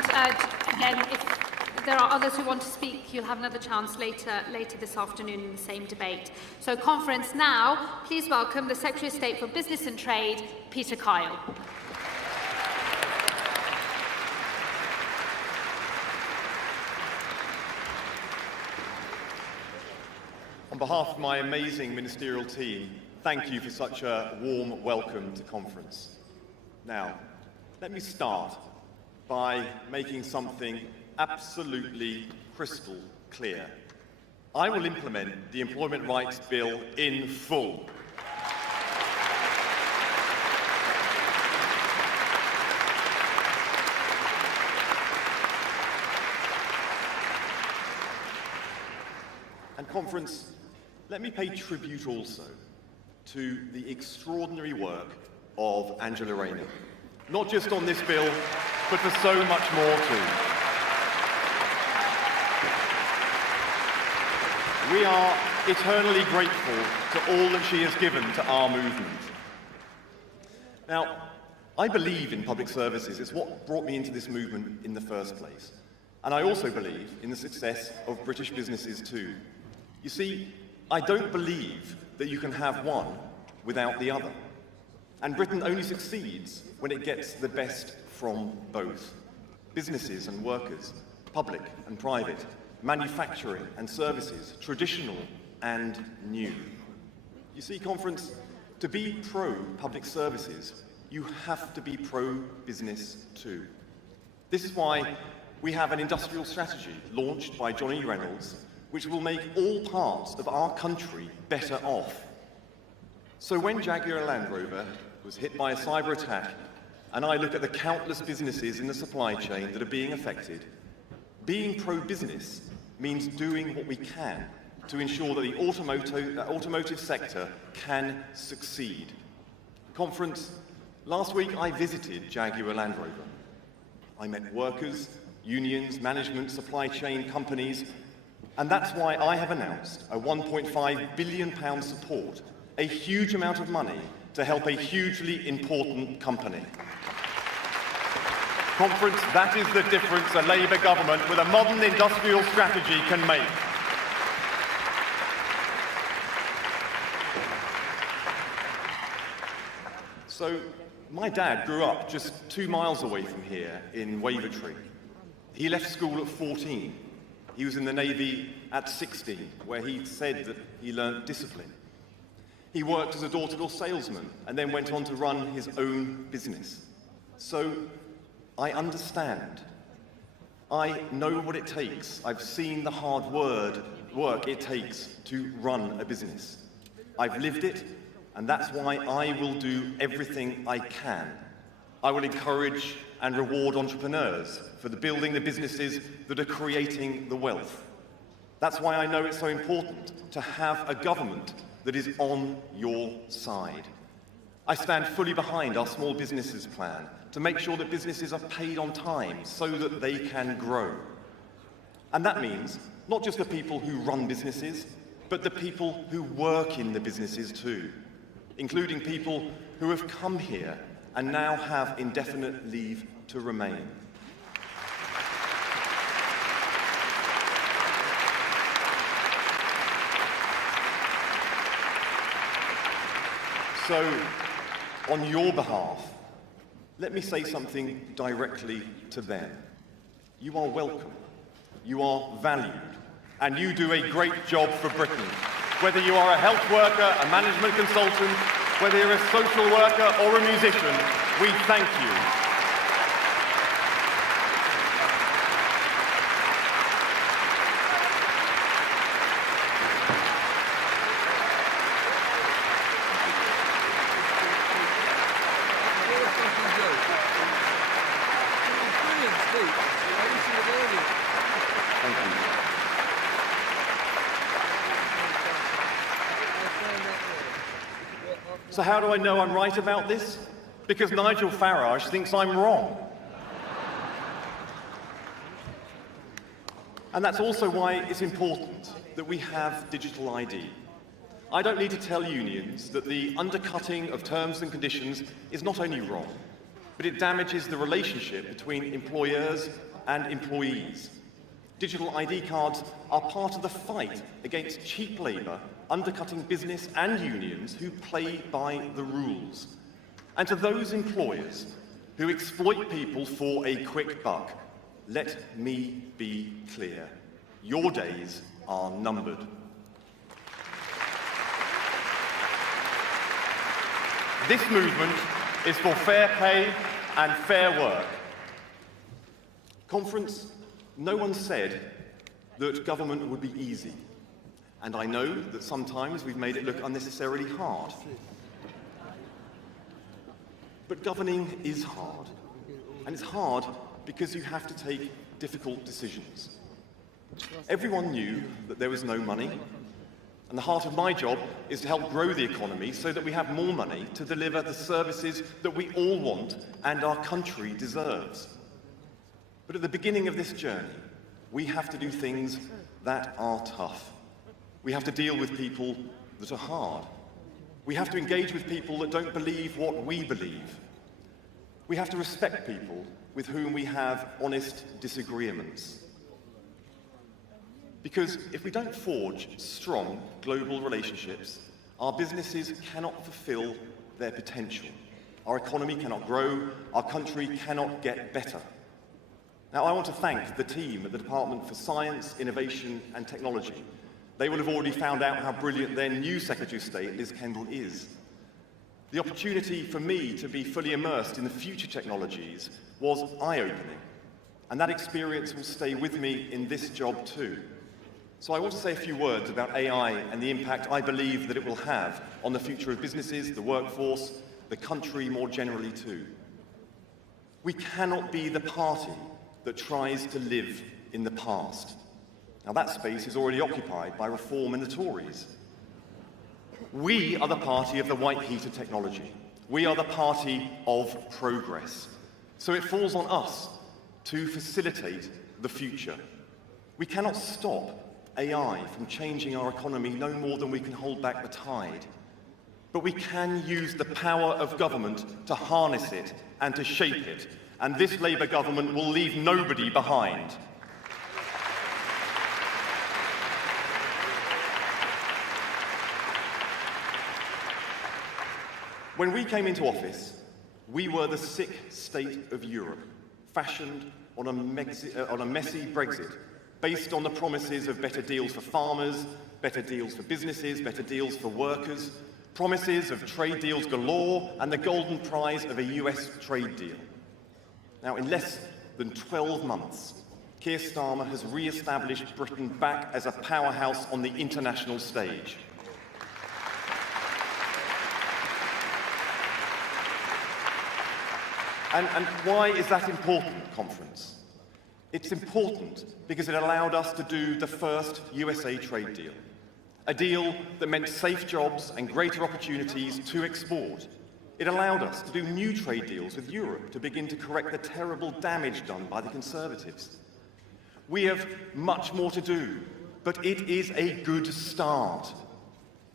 again, if there are others who want to speak, you'll have another chance later this afternoon in the same debate. So, Conference now, please welcome the Secretary of State for Business and Trade, Peter Kyle. On behalf of my amazing ministerial team, thank you for such a warm welcome to Conference. Now, let me start by making something absolutely crystal clear. I will implement the Employment Rights Bill in full. And Conference, let me pay tribute also to the extraordinary work of Angela Rayner, not just on this bill, but for so much more too. We are eternally grateful to all that she has given to our movement. Now, I believe in public services. It's what brought me into this movement in the first place. And I also believe in the success of British businesses too. You see, I don't believe that you can have one without the other. And Britain only succeeds when it gets the best from both. Businesses and workers, public and private, manufacturing and services, traditional and new. You see, Conference, to be pro-public services, you have to be pro-business too. This is why we have an industrial strategy launched by Johnny Reynolds, which will make all parts of our country better off. So when Jaguar Land Rover was hit by a cyber attack, and I look at the countless businesses in the supply chain that are being affected, being pro-business means doing what we can to ensure that the automotive sector can succeed. Conference, last week I visited Jaguar Land Rover. I met workers, unions, management, supply chain companies, and that's why I have announced a £1.5 billion support, a huge amount of money to help a hugely important company. Conference, that is the difference a Labour government with a modern industrial strategy can make. So, my dad grew up just 2 miles away from here in Wavertree. He left school at 14. He was in the Navy at 16, where he said that he learnt discipline. He worked as a door-to-door salesman and then went on to run his own business. So, I understand. I know what it takes. I've seen the hard work it takes to run a business. I've lived it, and that's why I will do everything I can. I will encourage and reward entrepreneurs for building the businesses that are creating the wealth. That's why I know it's so important to have a government that is on your side. I stand fully behind our small businesses plan to make sure that businesses are paid on time so that they can grow. And that means not just the people who run businesses, but the people who work in the businesses too, including people who have come here and now have indefinite leave to remain. So, on your behalf, let me say something directly to them. You are welcome, you are valued, and you do a great job for Britain. Whether you are a health worker, a management consultant, whether you're a social worker or a musician, we thank you. So how do I know I'm right about this? Because Nigel Farage thinks I'm wrong. And that's also why it's important that we have digital ID. I don't need to tell unions that the undercutting of terms and conditions is not only wrong, but it damages the relationship between employers and employees. Digital ID cards are part of the fight against cheap labour, undercutting business and unions who play by the rules. And to those employers who exploit people for a quick buck, let me be clear. Your days are numbered. This movement is for fair pay and fair work. Conference, no one said that government would be easy. And I know that sometimes we've made it look unnecessarily hard. But governing is hard. And it's hard because you have to take difficult decisions. Everyone knew that there was no money. And the heart of my job is to help grow the economy so that we have more money to deliver the services that we all want and our country deserves. But at the beginning of this journey, we have to do things that are tough. We have to deal with people that are hard. We have to engage with people that don't believe what we believe. We have to respect people with whom we have honest disagreements. Because if we don't forge strong global relationships, our businesses cannot fulfill their potential. Our economy cannot grow, our country cannot get better. Now, I want to thank the team at the Department for Science, Innovation and Technology. They will have already found out how brilliant their new Secretary of State, Liz Kendall, is. The opportunity for me to be fully immersed in the future technologies was eye-opening, and that experience will stay with me in this job too. So I want to say a few words about AI and the impact I believe that it will have on the future of businesses, the workforce, the country more generally too. We cannot be the party that tries to live in the past. Now that space is already occupied by Reform and the Tories. We are the party of the white heat of technology. We are the party of progress. So it falls on us to facilitate the future. We cannot stop AI from changing our economy no more than we can hold back the tide. But we can use the power of government to harness it and to shape it. And this Labour government will leave nobody behind. When we came into office, we were the sick state of Europe, fashioned on a messy Brexit, based on the promises of better deals for farmers, better deals for businesses, better deals for workers, promises of trade deals galore, and the golden prize of a US trade deal. Now, in less than 12 months, Keir Starmer has re-established Britain back as a powerhouse on the international stage. And why is that important, conference? It's important because it allowed us to do the first USA trade deal, a deal that meant safe jobs and greater opportunities to export. It allowed us to do new trade deals with Europe to begin to correct the terrible damage done by the Conservatives. We have much more to do, but it is a good start.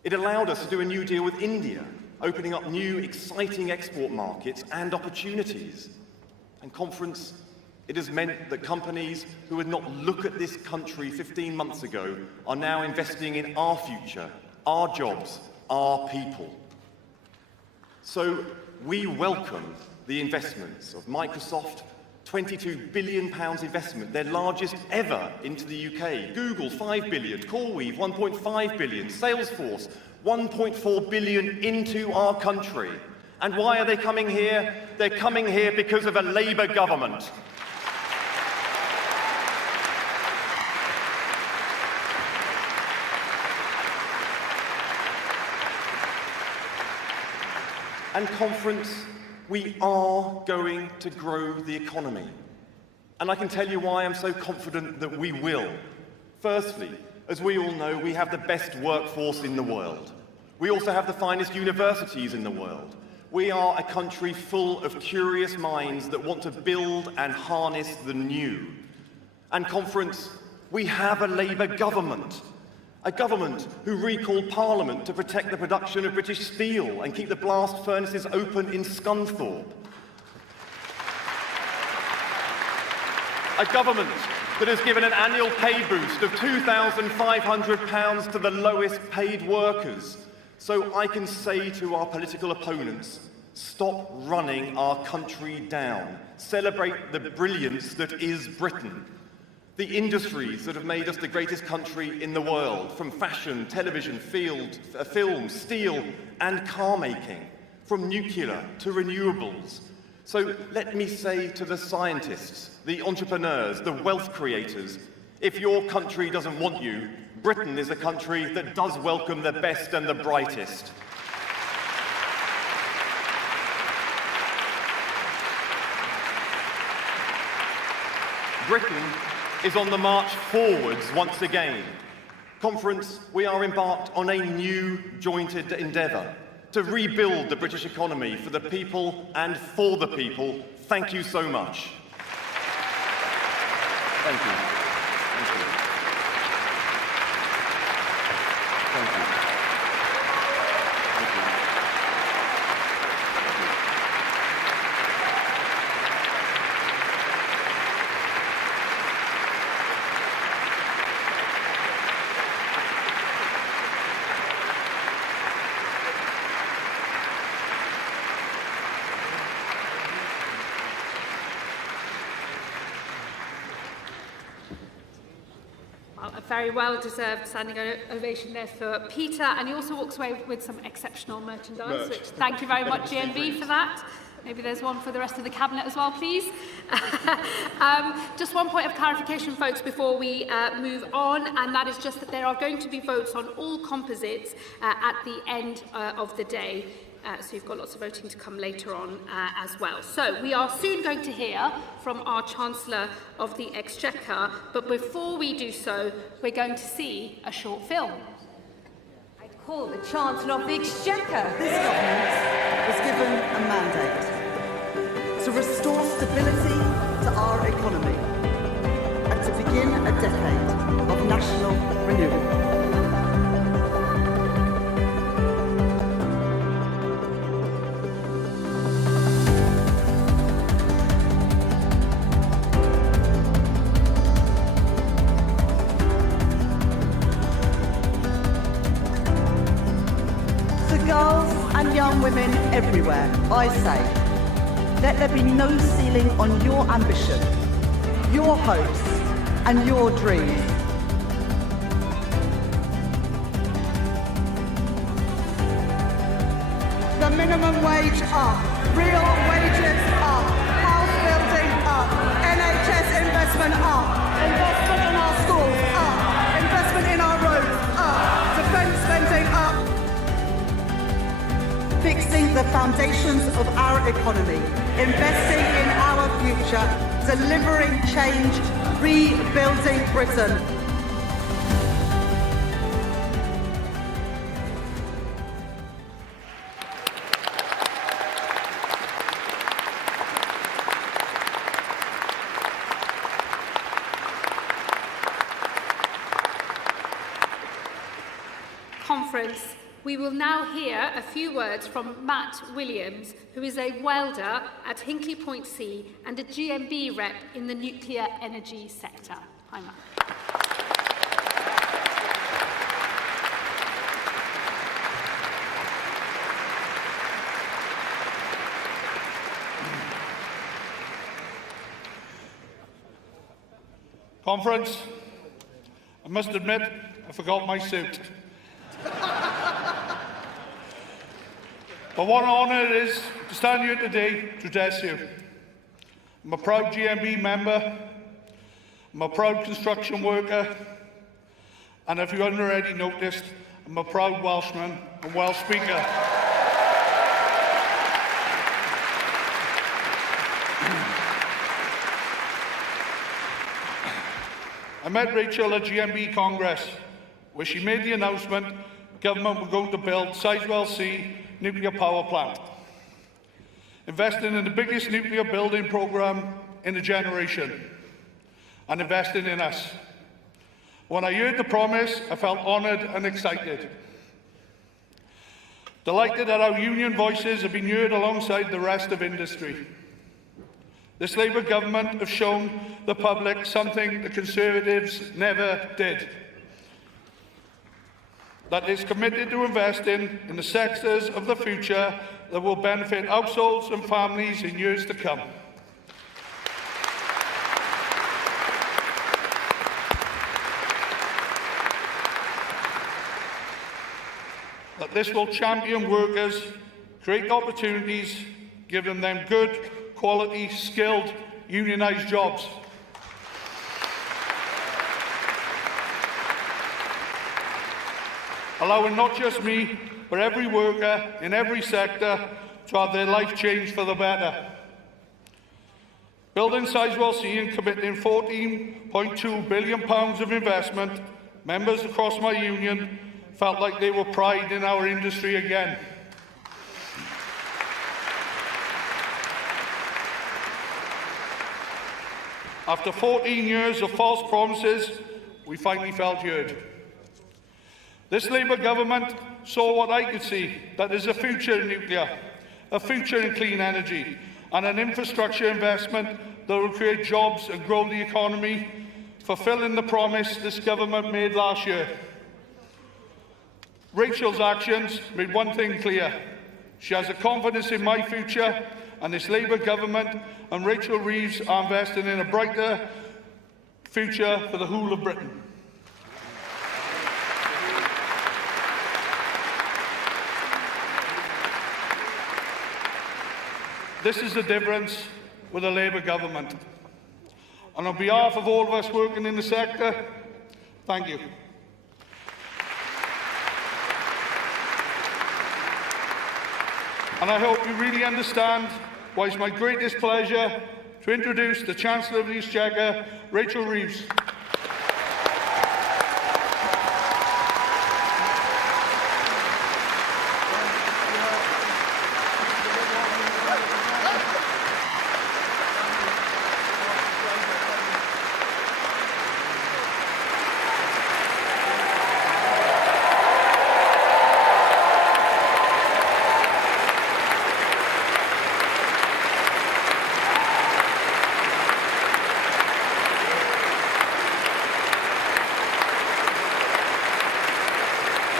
It allowed us to do a new deal with India, opening up new, exciting export markets and opportunities. And conference, it has meant that companies who would not look at this country 15 months ago are now investing in our future, our jobs, our people. So we welcome the investments of Microsoft, £22 billion investment, their largest ever into the UK. Google, £5 billion. CoreWeave, £1.5 billion. Salesforce, £1.4 billion into our country. And why are they coming here? They're coming here because of a Labour government. And conference, we are going to grow the economy. And I can tell you why I'm so confident that we will. Firstly, as we all know, we have the best workforce in the world. We also have the finest universities in the world. We are a country full of curious minds that want to build and harness the new. And conference, we have a Labour government. A government who recalled Parliament to protect the production of British steel and keep the blast furnaces open in Scunthorpe. A government that has given an annual pay boost of £2,500 to the lowest paid workers. So I can say to our political opponents, stop running our country down. Celebrate the brilliance that is Britain. The industries that have made us the greatest country in the world, from fashion, television, film, steel, and car making, from nuclear to renewables. So let me say to the scientists, the entrepreneurs, the wealth creators, if your country doesn't want you, Britain is a country that does welcome the best and the brightest. Britain is on the march forwards once again. Conference, we are embarked on a new joint endeavour to rebuild the British economy for the people and for the people. Thank you so much. Thank you. Thank you. Thank you. A very well-deserved standing ovation there for Peter, and he also walks away with some exceptional merchandise, which thank you very much, GNB, for that. Maybe there's one for the rest of the Cabinet as well, please. Just one point of clarification, folks, before we move on, and that is just that there are going to be votes on all composites at the end of the day. So you've got lots of voting to come later on as well. So we are soon going to hear from our Chancellor of the Exchequer, but before we do so, we're going to see a short film. I call the Chancellor of the Exchequer. This government was given a mandate to restore stability to our economy and to begin a decade of national renewal. Young and women everywhere, I say, let there be no ceiling on your ambition, your hopes and your dreams. The minimum wage up, real wages up, house building up, NHS investment up, investment in our schools up, investment in our roads up, defence spending up. Fixing the foundations of our economy, investing in our future, delivering change, rebuilding Britain. Conference, we will now hear a few words from Matt Williams, who is a welder at Hinkley Point C and a GMB rep in the nuclear energy sector. Hi, Matt. Conference, I must admit, I forgot my suit. But what an honour it is to stand here today to address you. I'm a proud GMB member, I'm a proud construction worker, and if you haven't already noticed, I'm a proud Welshman and Welsh speaker. I met Rachel at GMB Congress, where she made the announcement government were going to build Sizewell C nuclear power plant, investing in the biggest nuclear building programme in a generation, and investing in us. When I heard the promise, I felt honoured and excited. Delighted that our union voices have been heard alongside the rest of industry. This Labour government have shown the public something the Conservatives never did. That is committed to investing in the sectors of the future that will benefit households and families in years to come. That this will champion workers, create opportunities, giving them good, quality, skilled, unionised jobs. Allowing not just me, but every worker in every sector to have their life changed for the better. Building Sizewell C and committing £14.2 billion of investment, members across my union felt like they were pride in our industry again. After 14 years of false promises, we finally felt heard. This Labour government saw what I could see, that there's a future in nuclear, a future in clean energy, and an infrastructure investment that will create jobs and grow the economy, fulfilling the promise this government made last year. Rachel's actions made one thing clear. She has a confidence in my future, and this Labour government and Rachel Reeves are investing in a brighter future for the whole of Britain. This is the difference with a Labour government. And on behalf of all of us working in the sector, thank you. And I hope you really understand why it's my greatest pleasure to introduce the Chancellor of the Exchequer, Rachel Reeves.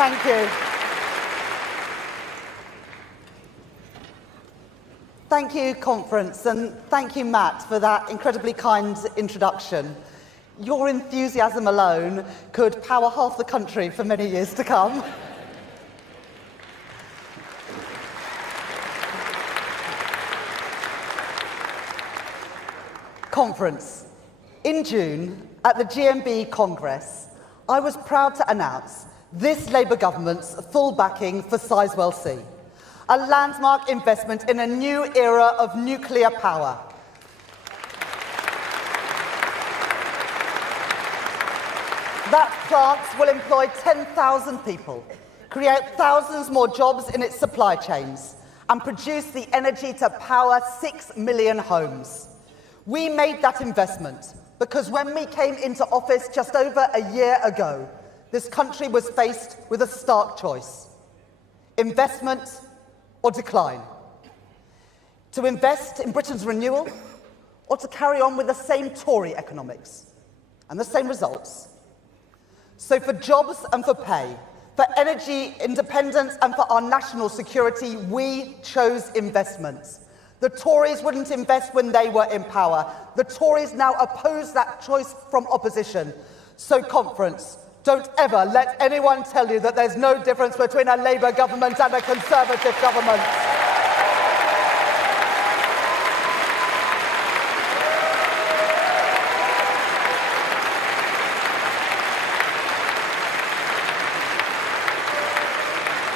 Thank you. Thank you, Conference, and thank you, Matt, for that incredibly kind introduction. Your enthusiasm alone could power half the country for many years to come. Conference. In June, at the GMB Congress, I was proud to announce this Labour government's full backing for Sizewell C, a landmark investment in a new era of nuclear power. That plant will employ 10,000 people, create thousands more jobs in its supply chains, and produce the energy to power 6 million homes. We made that investment because when we came into office just over a year ago, this country was faced with a stark choice: investment or decline. To invest in Britain's renewal, or to carry on with the same Tory economics and the same results. So for jobs and for pay, for energy independence and for our national security, we chose investments. The Tories wouldn't invest when they were in power. The Tories now oppose that choice from opposition. So, Conference, don't ever let anyone tell you that there's no difference between a Labour government and a Conservative government.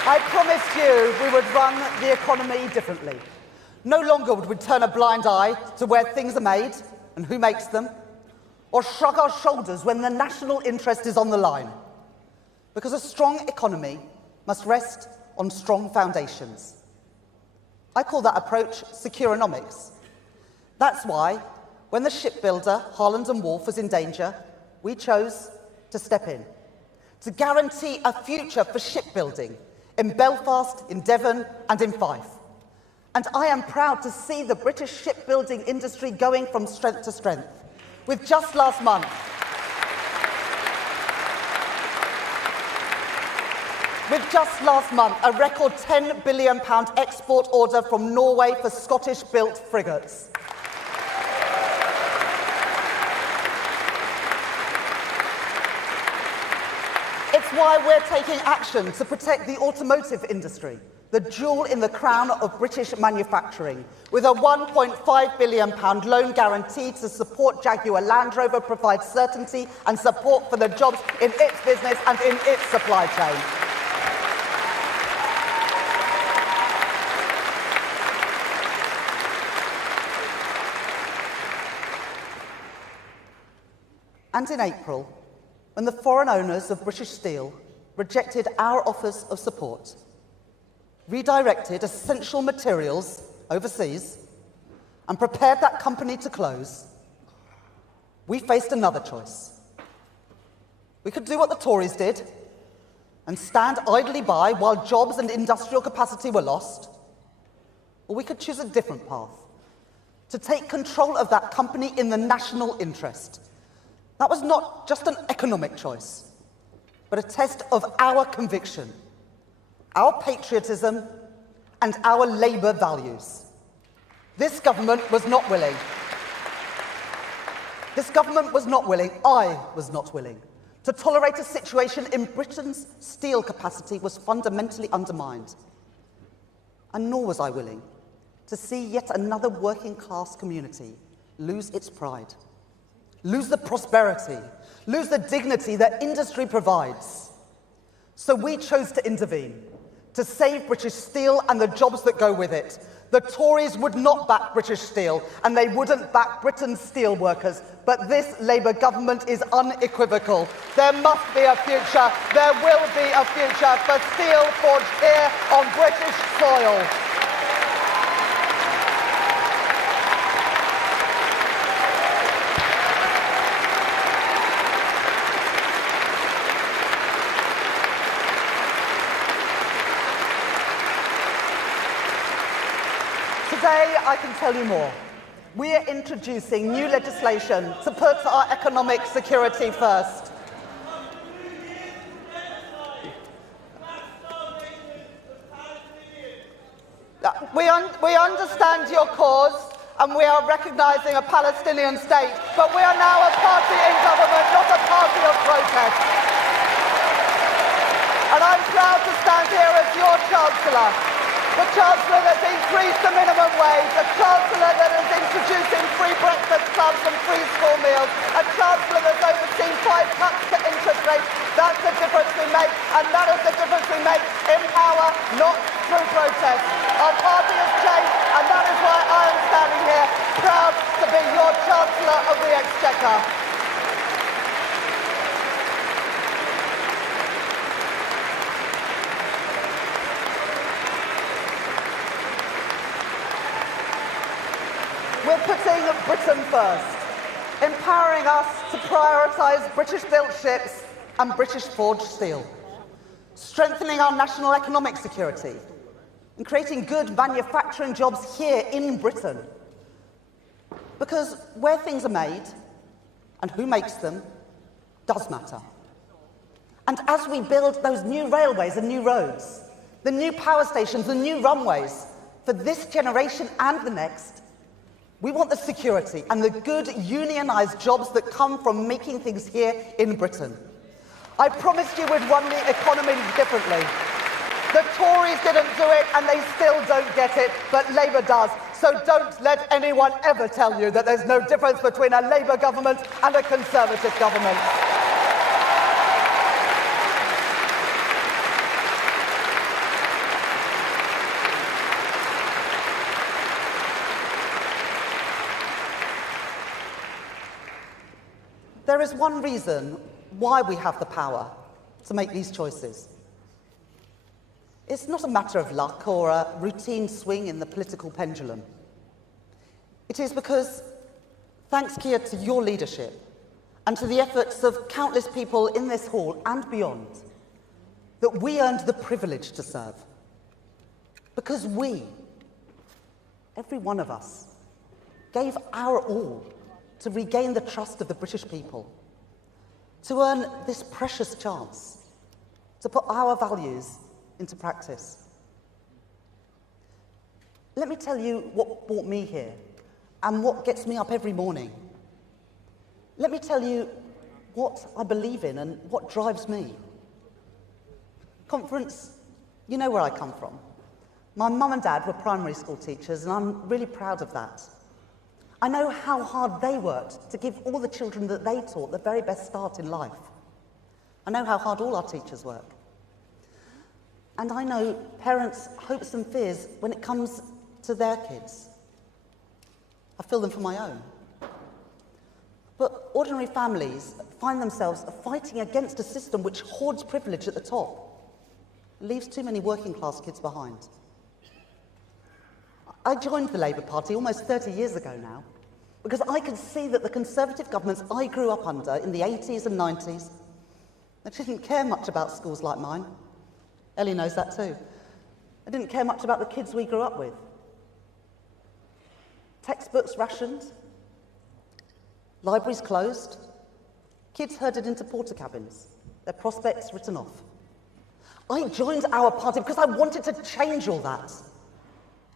I promised you we would run the economy differently. No longer would we turn a blind eye to where things are made and who makes them, or shrug our shoulders when the national interest is on the line. Because a strong economy must rest on strong foundations. I call that approach securonomics. That's why, when the shipbuilder Harland and Wolff was in danger, we chose to step in, to guarantee a future for shipbuilding in Belfast, in Devon, and in Fife. And I am proud to see the British shipbuilding industry going from strength to strength. With just last month, a record £10 billion export order from Norway for Scottish-built frigates. It's why we're taking action to protect the automotive industry, the jewel in the crown of British manufacturing, with a £1.5 billion loan guarantee to support Jaguar Land Rover, provide certainty and support for the jobs in its business and in its supply chain. And in April, when the foreign owners of British Steel rejected our offers of support, redirected essential materials overseas, and prepared that company to close, we faced another choice. We could do what the Tories did and stand idly by while jobs and industrial capacity were lost, or we could choose a different path, to take control of that company in the national interest. That was not just an economic choice, but a test of our conviction, our patriotism, and our Labour values. This government was not willing. I was not willing, to tolerate a situation in Britain's steel capacity was fundamentally undermined. And nor was I willing to see yet another working-class community lose its pride, lose the prosperity, lose the dignity that industry provides. So we chose to intervene, to save British steel and the jobs that go with it. The Tories would not back British steel, and they wouldn't back Britain's steel workers. But this Labour government is unequivocal. There must be a future, there will be a future for steel forged here on British soil. Today, I can tell you more. We are introducing new legislation to put our economic security first. We we understand your cause and we are recognising a Palestinian state, but we are now a party in government, not a party of protest. And I'm proud to stand here as your Chancellor, the Chancellor that's increased the minimum wage, a Chancellor that is introducing free breakfast clubs and free school meals, a Chancellor that's overseen 5 cuts to interest rates. That's the difference we make, and that is the difference we make in power, not through protest. Our party has changed, and that is why I am standing here, proud to be your Chancellor of the Exchequer. We're putting Britain first, empowering us to prioritise British-built ships and British-forged steel, strengthening our national economic security, and creating good manufacturing jobs here in Britain. Because where things are made, and who makes them, does matter. And as we build those new railways and new roads, the new power stations, the new runways, for this generation and the next, we want the security and the good unionised jobs that come from making things here in Britain. I promised you we'd run the economy differently. The Tories didn't do it and they still don't get it, but Labour does. So don't let anyone ever tell you that there's no difference between a Labour government and a Conservative government. There is one reason why we have the power to make these choices. It's not a matter of luck or a routine swing in the political pendulum. It is because, thanks, Keir, to your leadership and to the efforts of countless people in this hall and beyond, that we earned the privilege to serve. Because we, every one of us, gave our all to regain the trust of the British people, to earn this precious chance to put our values into practice. Let me tell you what brought me here and what gets me up every morning. Let me tell you what I believe in and what drives me. Conference, you know where I come from. My mum and dad were primary school teachers, and I'm really proud of that. I know how hard they worked to give all the children that they taught the very best start in life. I know how hard all our teachers work. And I know parents' hopes and fears when it comes to their kids. I feel them for my own. But ordinary families find themselves fighting against a system which hoards privilege at the top, leaves too many working-class kids behind. I joined the Labour Party almost 30 years ago now, because I could see that the Conservative governments I grew up under in the 80s and 90s, they didn't care much about schools like mine. Ellie knows that too. They didn't care much about the kids we grew up with. Textbooks rationed, libraries closed, kids herded into porter cabins, their prospects written off. I joined our party because I wanted to change all that.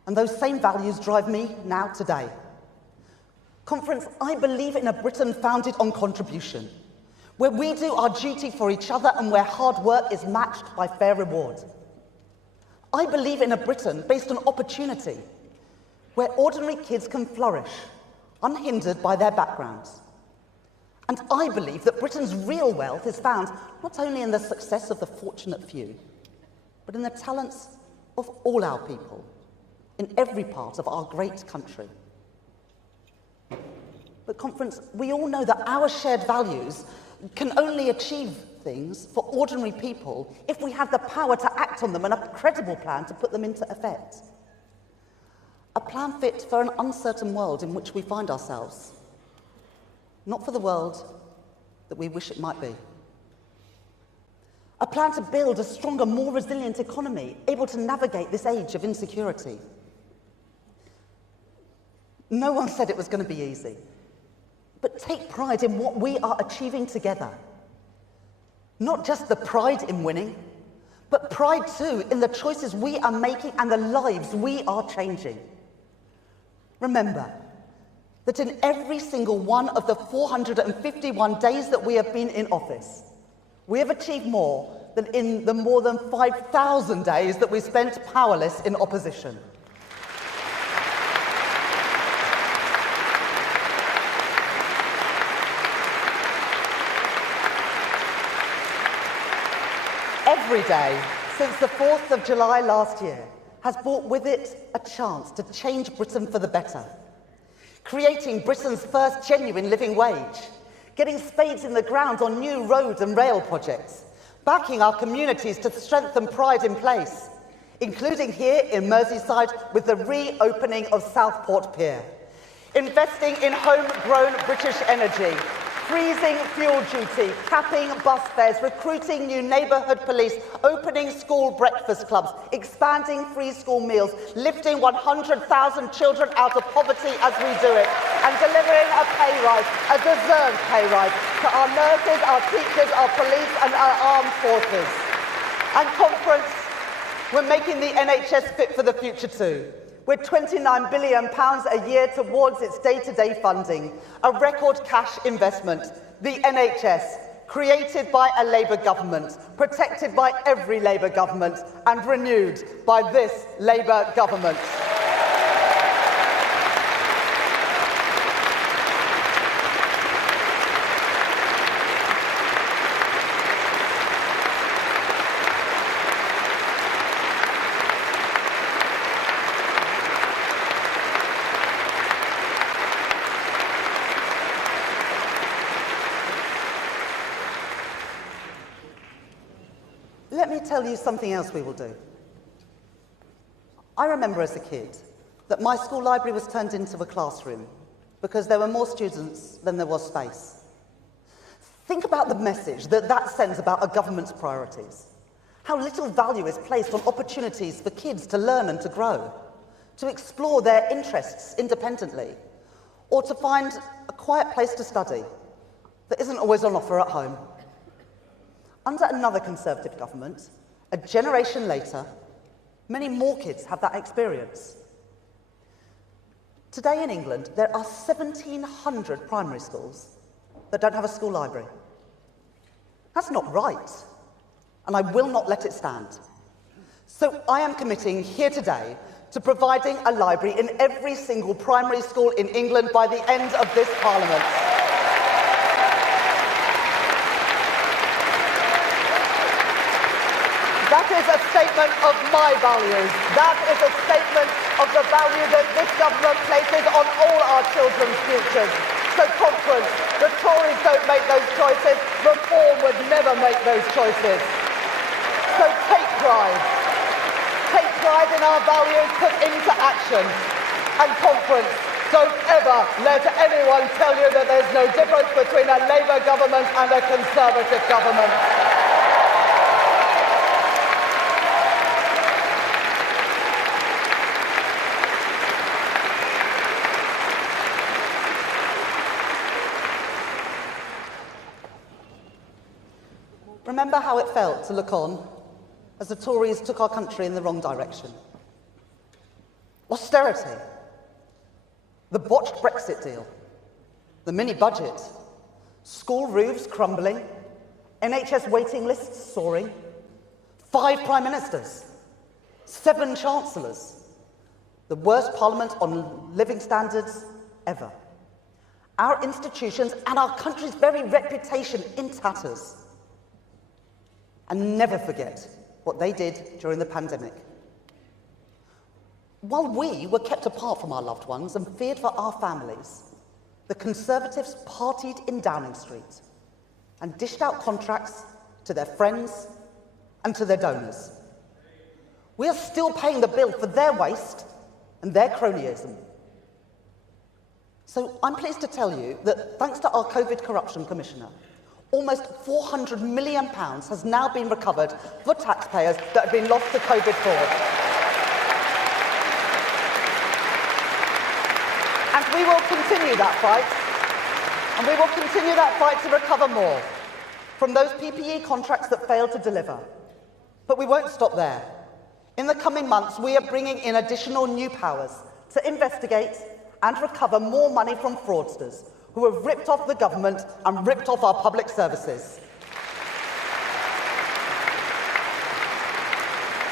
And those same values drive me now today. Conference, I believe in a Britain founded on contribution, where we do our duty for each other and where hard work is matched by fair reward. I believe in a Britain based on opportunity, where ordinary kids can flourish, unhindered by their backgrounds. And I believe that Britain's real wealth is found not only in the success of the fortunate few, but in the talents of all our people, in every part of our great country. But Conference, we all know that our shared values can only achieve things for ordinary people if we have the power to act on them and a credible plan to put them into effect. A plan fit for an uncertain world in which we find ourselves, not for the world that we wish it might be. A plan to build a stronger, more resilient economy, able to navigate this age of insecurity. No one said it was going to be easy, but take pride in what we are achieving together. Not just the pride in winning, but pride too in the choices we are making and the lives we are changing. Remember that in every single one of the 451 days that we have been in office, we have achieved more than in the more than 5,000 days that we spent powerless in opposition. Every day since the 4th of July last year has brought with it a chance to change Britain for the better. Creating Britain's first genuine living wage, getting spades in the ground on new road and rail projects, backing our communities to strengthen pride in place, including here in Merseyside with the reopening of Southport Pier, investing in homegrown British energy, freezing fuel duty, capping bus fares, recruiting new neighbourhood police, opening school breakfast clubs, expanding free school meals, lifting 100,000 children out of poverty as we do it, and delivering a pay rise, a deserved pay rise, to our nurses, our teachers, our police and our armed forces. And conference, we're making the NHS fit for the future too, with £29 billion a year towards its day-to-day funding, a record cash investment, the NHS, created by a Labour government, protected by every Labour government, and renewed by this Labour government. Let me tell you something else we will do. I remember as a kid that my school library was turned into a classroom because there were more students than there was space. Think about the message that that sends about a government's priorities. How little value is placed on opportunities for kids to learn and to grow, to explore their interests independently, or to find a quiet place to study that isn't always on offer at home. Under another Conservative government, a generation later, many more kids have that experience. Today in England, there are 1,700 primary schools that don't have a school library. That's not right, and I will not let it stand. So I am committing here today to providing a library in every single primary school in England by the end of this Parliament. That is a statement of my values. That is a statement of the value that this government places on all our children's futures. So conference, the Tories don't make those choices, Reform would never make those choices. So take pride in our values put into action. And conference, don't ever let anyone tell you that there's no difference between a Labour government and a Conservative government. Remember how it felt to look on as the Tories took our country in the wrong direction. Austerity, the botched Brexit deal, the mini-budget, school roofs crumbling, NHS waiting lists soaring, 5 prime ministers, 7 chancellors, the worst parliament on living standards ever. Our institutions and our country's very reputation in tatters. And never forget what they did during the pandemic. While we were kept apart from our loved ones and feared for our families, the Conservatives partied in Downing Street and dished out contracts to their friends and to their donors. We are still paying the bill for their waste and their cronyism. So I'm pleased to tell you that thanks to our COVID Corruption Commissioner, almost £400 million has now been recovered for taxpayers that have been lost to COVID fraud. And we will continue that fight. And we will continue that fight to recover more from those PPE contracts that failed to deliver, But we won't stop there. In the coming months, we are bringing in additional new powers to investigate and recover more money from fraudsters who have ripped off the government and ripped off our public services.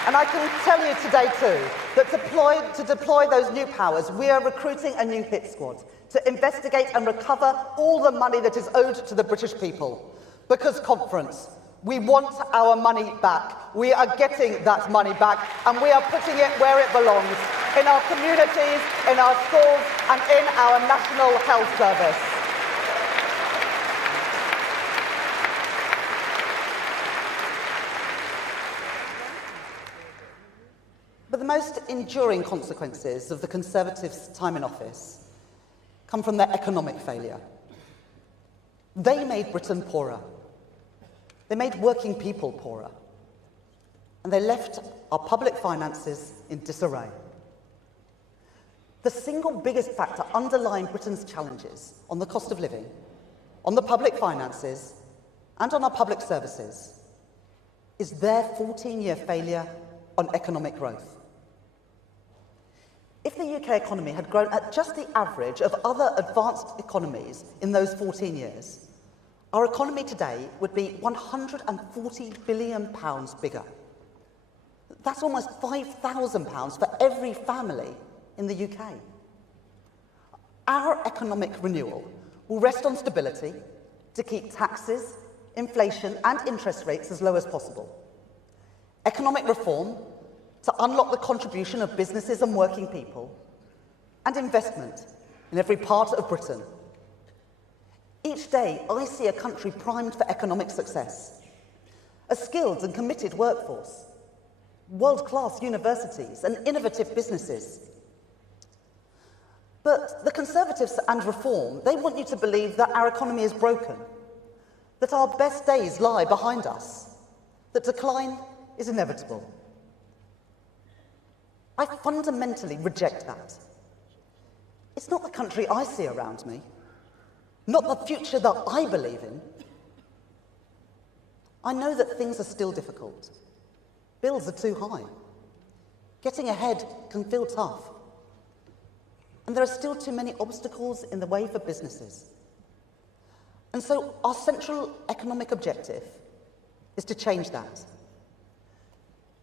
And I can tell you today too, that to deploy those new powers, we are recruiting a new hit squad to investigate and recover all the money that is owed to the British people. Because, conference, we want our money back. We are getting that money back, and we are putting it where it belongs, in our communities, in our schools, and in our National Health Service. But the most enduring consequences of the Conservatives' time in office come from their economic failure. They made Britain poorer. They made working people poorer. And they left our public finances in disarray. The single biggest factor underlying Britain's challenges on the cost of living, on the public finances, and on our public services is their 14-year failure on economic growth. If the UK economy had grown at just the average of other advanced economies in those 14 years, our economy today would be £140 billion bigger. That's almost £5,000 for every family in the UK. Our economic renewal will rest on stability to keep taxes, inflation and interest rates as low as possible. Economic reform to unlock the contribution of businesses and working people, and investment in every part of Britain. Each day, I see a country primed for economic success. A skilled and committed workforce, world-class universities and innovative businesses. But the Conservatives and Reform, they want you to believe that our economy is broken, that our best days lie behind us, that decline is inevitable. I fundamentally reject that. It's not the country I see around me, not the future that I believe in. I know that things are still difficult. Bills are too high. Getting ahead can feel tough. And there are still too many obstacles in the way for businesses. And so our central economic objective is to change that.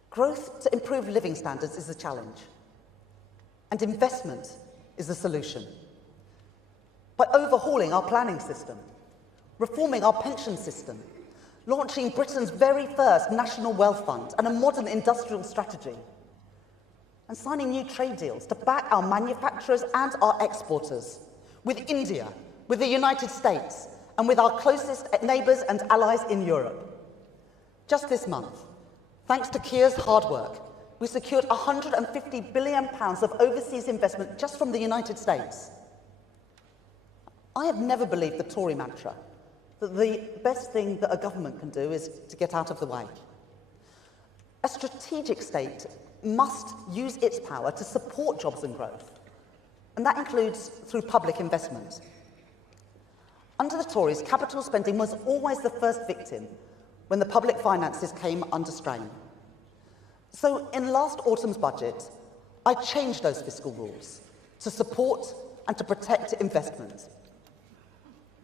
Growth to improve living standards is the challenge, and investment is the solution. By overhauling our planning system, reforming our pension system, launching Britain's very first national wealth fund and a modern industrial strategy, and signing new trade deals to back our manufacturers and our exporters, with India, with the United States, and with our closest neighbours and allies in Europe. Just this month, thanks to Keir's hard work, we secured £150 billion of overseas investment just from the United States. I have never believed the Tory mantra that the best thing that a government can do is to get out of the way. A strategic state must use its power to support jobs and growth, and that includes through public investment. Under the Tories, capital spending was always the first victim when the public finances came under strain. So in last autumn's budget, I changed those fiscal rules to support and to protect investment.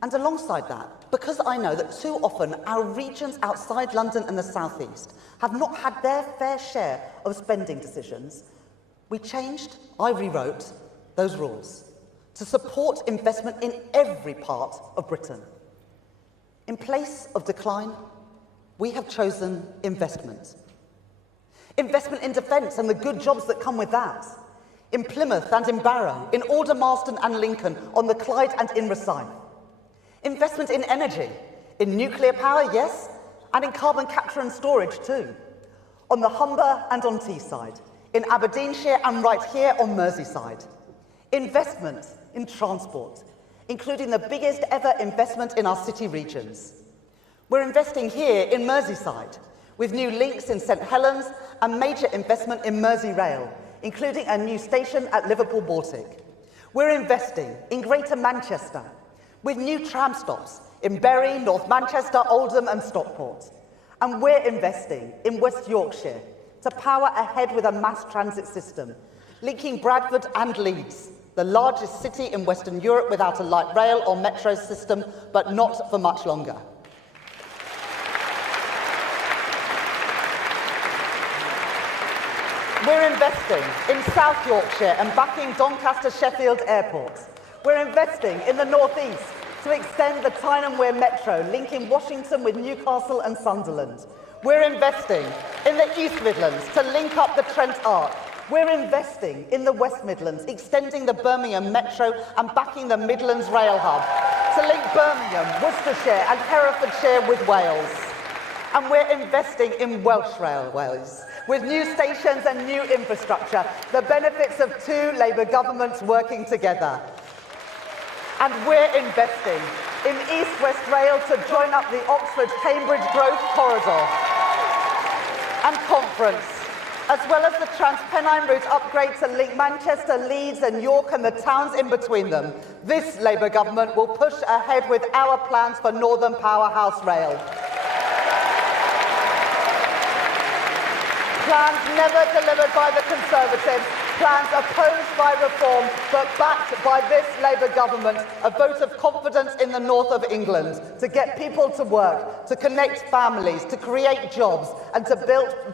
And alongside that, because I know that too often our regions outside London and the South East have not had their fair share of spending decisions, I rewrote those rules to support investment in every part of Britain. In place of decline, we have chosen investment. Investment in defence and the good jobs that come with that. In Plymouth and in Barrow, in Aldermaston and Lincoln, on the Clyde and in Rosyth. Investment in energy, in nuclear power, yes, and in carbon capture and storage too. On the Humber and on Teesside, in Aberdeenshire and right here on Merseyside. Investment in transport, including the biggest ever investment in our city regions. We're investing here in Merseyside, with new links in St Helens and major investment in Merseyrail, including a new station at Liverpool Baltic. We're investing in Greater Manchester, with new tram stops in Bury, North Manchester, Oldham and Stockport. And we're investing in West Yorkshire to power ahead with a mass transit system, linking Bradford and Leeds, the largest city in Western Europe without a light rail or metro system, but not for much longer. We're investing in South Yorkshire and backing Doncaster-Sheffield airports. We're investing in the North East to extend the Tyne and Wear Metro, linking Washington with Newcastle and Sunderland. We're investing in the East Midlands to link up the Trent Arc. We're investing in the West Midlands, extending the Birmingham Metro and backing the Midlands Rail Hub to link Birmingham, Worcestershire and Herefordshire with Wales. And we're investing in Welsh railways, with new stations and new infrastructure, the benefits of two Labour governments working together. And we're investing in East-West Rail to join up the Oxford-Cambridge Growth Corridor and Conference, as well as the Transpennine route upgrade to link Manchester, Leeds and York and the towns in between them. This Labour government will push ahead with our plans for Northern Powerhouse Rail. Plans never delivered by the Conservatives, plans opposed by reform, but backed by this Labour government, a vote of confidence in the north of England, to get people to work, to connect families, to create jobs, and to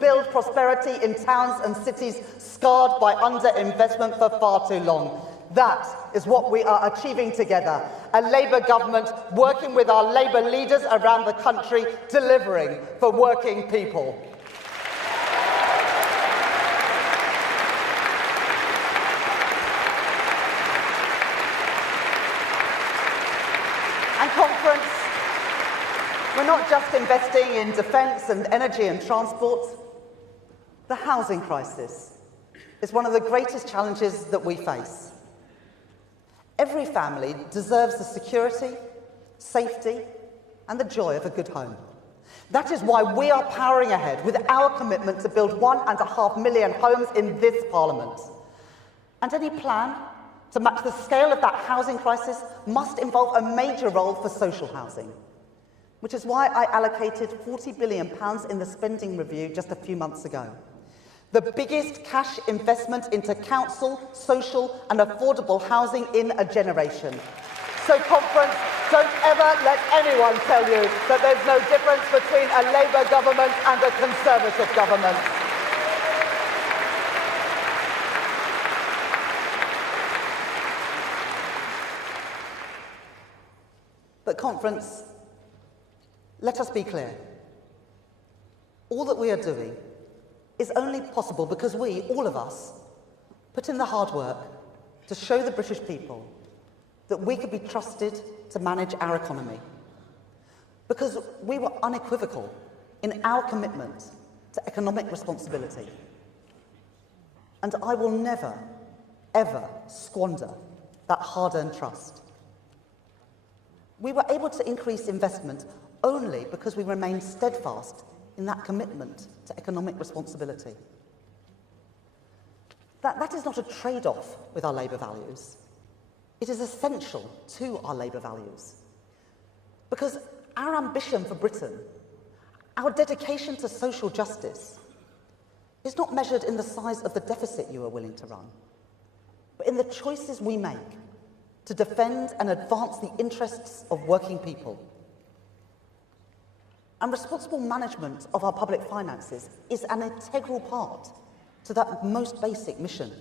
build prosperity in towns and cities scarred by underinvestment for far too long. That is what we are achieving together, a Labour government working with our Labour leaders around the country, delivering for working people. Conference, we're not just investing in defence and energy and transport. The housing crisis is one of the greatest challenges that we face. Every family deserves the security, safety and the joy of a good home. That is why we are powering ahead with our commitment to build 1.5 million homes in this Parliament. And any plan to match the scale of that housing crisis must involve a major role for social housing, which is why I allocated £40 billion in the spending review just a few months ago. The biggest cash investment into council, social and affordable housing in a generation. So, Conference, don't ever let anyone tell you that there's no difference between a Labour government and a Conservative government. But Conference, let us be clear. All that we are doing is only possible because we, all of us, put in the hard work to show the British people that we could be trusted to manage our economy. Because we were unequivocal in our commitment to economic responsibility. And I will never, ever squander that hard-earned trust. We were able to increase investment only because we remained steadfast in that commitment to economic responsibility. That is not a trade-off with our Labour values. It is essential to our Labour values. Because our ambition for Britain, our dedication to social justice, is not measured in the size of the deficit you are willing to run, but in the choices we make to defend and advance the interests of working people. And responsible management of our public finances is an integral part to that most basic mission.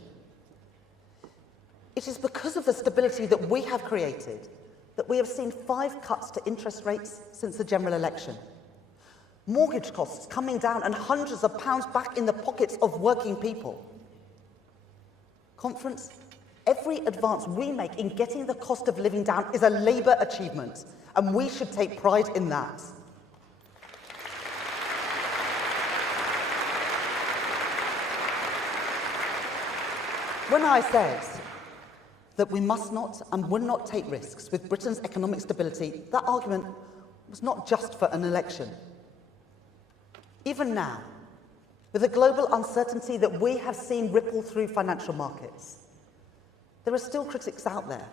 It is because of the stability that we have created that we have seen 5 cuts to interest rates since the general election. Mortgage costs coming down and hundreds of pounds back in the pockets of working people. Conference, every advance we make in getting the cost of living down is a Labour achievement, and we should take pride in that. When I said that we must not and would not take risks with Britain's economic stability, that argument was not just for an election. Even now, with the global uncertainty that we have seen ripple through financial markets, there are still critics out there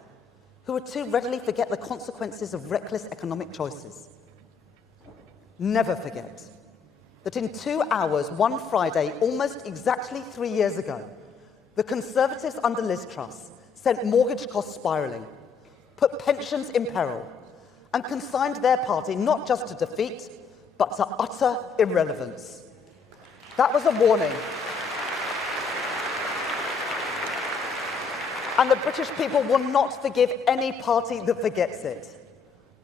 who would too readily forget the consequences of reckless economic choices. Never forget that in 2 hours, one Friday, almost exactly 3 years ago, the Conservatives under Liz Truss sent mortgage costs spiralling, put pensions in peril, and consigned their party not just to defeat, but to utter irrelevance. That was a warning. And the British people will not forgive any party that forgets it.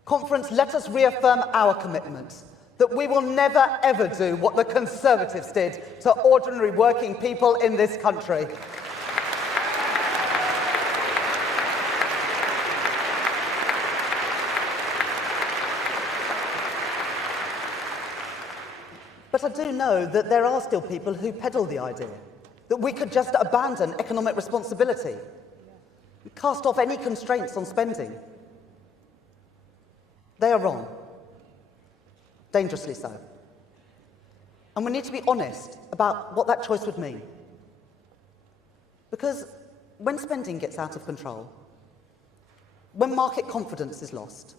Conference, let us reaffirm our commitment that we will never ever do what the Conservatives did to ordinary working people in this country. But I do know that there are still people who peddle the idea that we could just abandon economic responsibility, cast off any constraints on spending. They are wrong, dangerously so. And we need to be honest about what that choice would mean. Because when spending gets out of control, when market confidence is lost,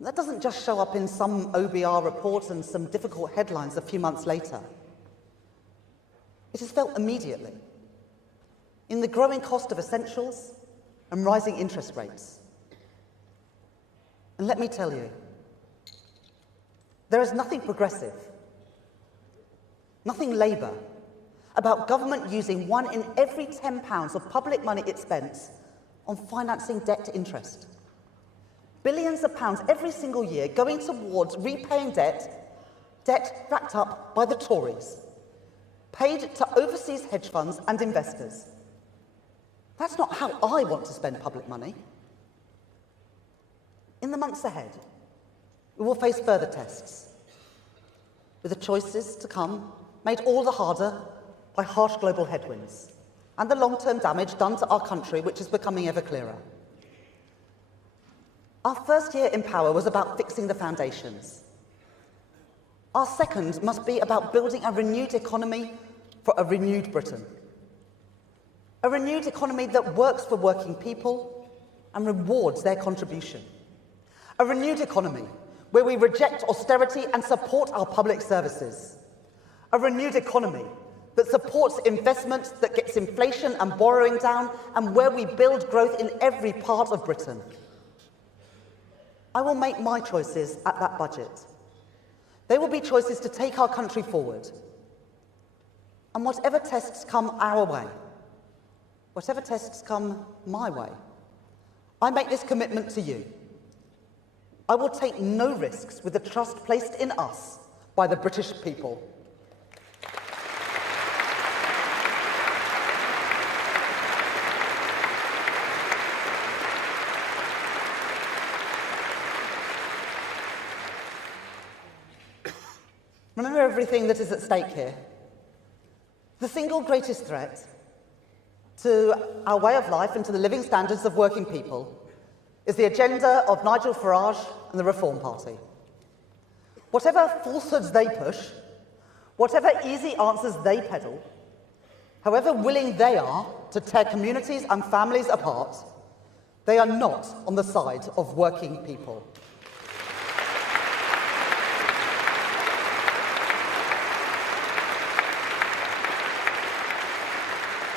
that doesn't just show up in some OBR report and some difficult headlines a few months later. It is felt immediately in the growing cost of essentials and rising interest rates. And let me tell you, there is nothing progressive, nothing Labour, about government using 1 in every £10 of public money it spends on financing debt to interest. Billions of pounds every single year going towards repaying debt racked up by the Tories, paid to overseas hedge funds and investors. That's not how I want to spend public money. In the months ahead, we will face further tests, with the choices to come made all the harder by harsh global headwinds and the long-term damage done to our country, which is becoming ever clearer. Our first year in power was about fixing the foundations. Our second must be about building a renewed economy for a renewed Britain. A renewed economy that works for working people and rewards their contribution. A renewed economy where we reject austerity and support our public services. A renewed economy that supports investment, that gets inflation and borrowing down, and where we build growth in every part of Britain. I will make my choices at that budget. They will be choices to take our country forward. And whatever tests come our way, whatever tests come my way, I make this commitment to you. I will take no risks with the trust placed in us by the British people. Remember everything that is at stake here. The single greatest threat to our way of life and to the living standards of working people is the agenda of Nigel Farage and the Reform Party. Whatever falsehoods they push, whatever easy answers they peddle, however willing they are to tear communities and families apart, they are not on the side of working people.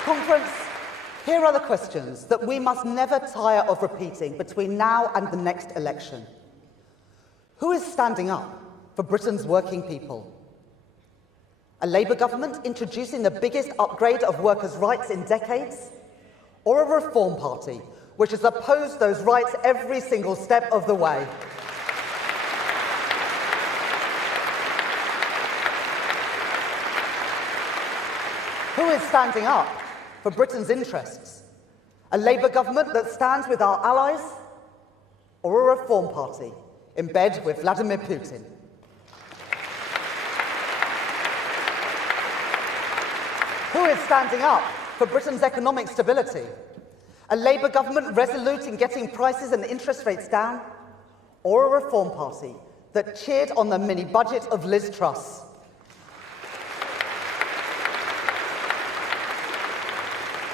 Conference, here are the questions that we must never tire of repeating between now and the next election. Who is standing up for Britain's working people? A Labour government introducing the biggest upgrade of workers' rights in decades? Or a Reform Party which has opposed those rights every single step of the way? Who is standing up for Britain's interests? A Labour government that stands with our allies, or a Reform Party in bed with Vladimir Putin? Who is standing up for Britain's economic stability? A Labour government resolute in getting prices and interest rates down, or a Reform Party that cheered on the mini-budget of Liz Truss?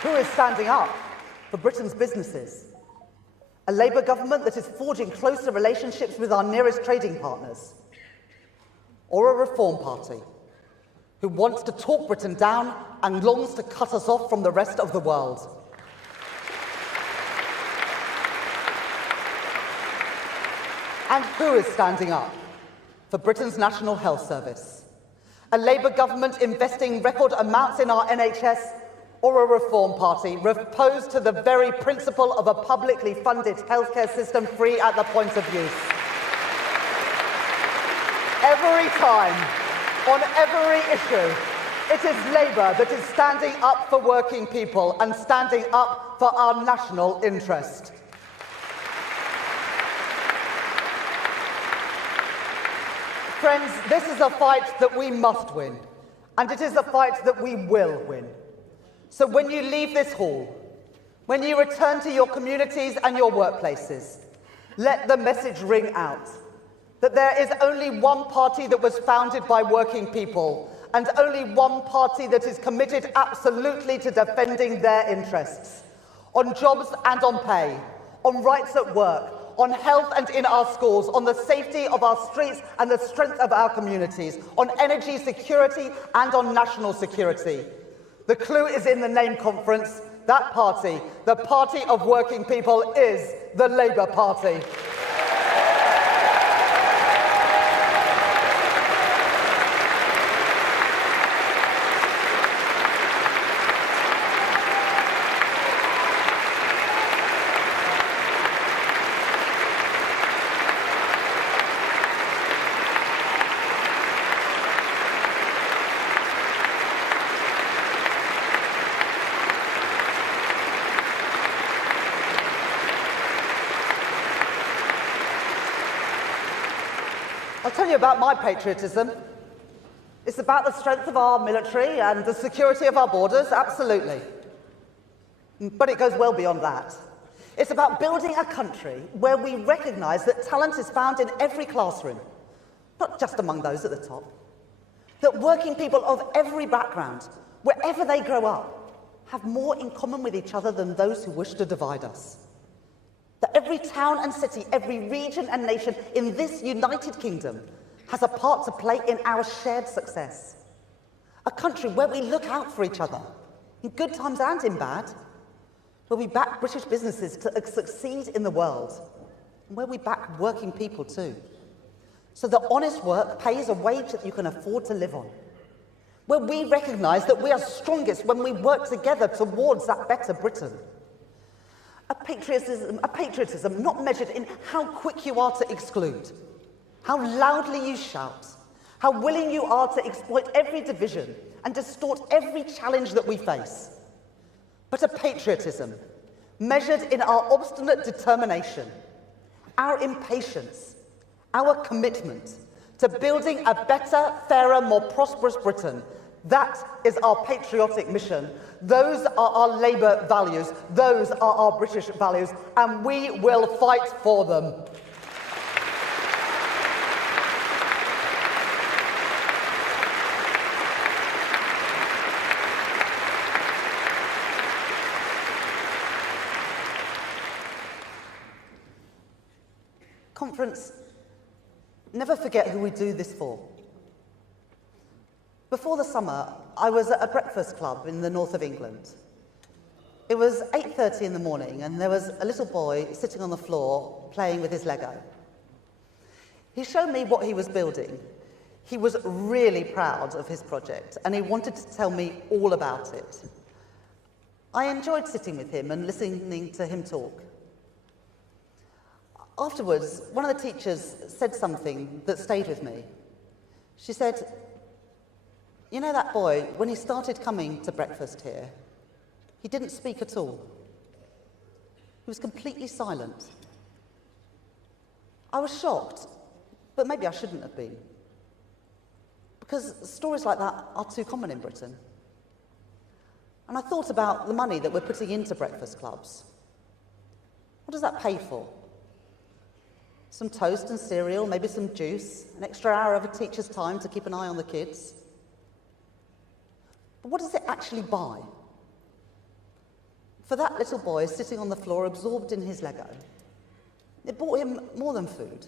Who is standing up for Britain's businesses? A Labour government that is forging closer relationships with our nearest trading partners? or a reform party who wants to talk Britain down and longs to cut us off from the rest of the world. And who is standing up for Britain's National Health Service? A Labour government investing record amounts in our NHS, or a reform party opposed to the very principle of a publicly funded healthcare system free at the point of use? Every time, on every issue, it is Labour that is standing up for working people and standing up for our national interest. Friends, this is a fight that we must win, and it is a fight that we will win. So when you leave this hall, when you return to your communities and your workplaces, let the message ring out that there is only one party that was founded by working people, and only one party that is committed absolutely to defending their interests, on jobs and on pay, on rights at work, on health and in our schools, on the safety of our streets and the strength of our communities, on energy security and on national security. The clue is in the name, Conference. That party, the party of working people, is the Labour Party. I'll tell you about my patriotism. It's about the strength of our military and the security of our borders, absolutely. But it goes well beyond that. It's about building a country where we recognise that talent is found in every classroom, not just among those at the top. That working people of every background, wherever they grow up, have more in common with each other than those who wish to divide us. That every town and city, every region and nation in this United Kingdom has a part to play in our shared success. A country where we look out for each other, in good times and in bad, where we back British businesses to succeed in the world, and where we back working people too, so that honest work pays a wage that you can afford to live on. Where we recognise that we are strongest when we work together towards that better Britain. A patriotism not measured in how quick you are to exclude, how loudly you shout, how willing you are to exploit every division and distort every challenge that we face. But a patriotism measured in our obstinate determination, our impatience, our commitment to building a better, fairer, more prosperous Britain. That is our patriotic mission. Those are our Labour values. Those are our British values, and we will fight for them. Conference, never forget who we do this for. Before the summer, I was at a breakfast club in the north of England. It was 8:30 in the morning, and there was a little boy sitting on the floor playing with his Lego. He showed me what he was building. He was really proud of his project, and he wanted to tell me all about it. I enjoyed sitting with him and listening to him talk. Afterwards, one of the teachers said something that stayed with me. She said, "You know that boy, when he started coming to breakfast here, he didn't speak at all. He was completely silent." I was shocked, but maybe I shouldn't have been. Because stories like that are too common in Britain. And I thought about the money that we're putting into breakfast clubs. What does that pay for? Some toast and cereal, maybe some juice, an extra hour of a teacher's time to keep an eye on the kids. But what does it actually buy? For that little boy sitting on the floor absorbed in his Lego, it bought him more than food.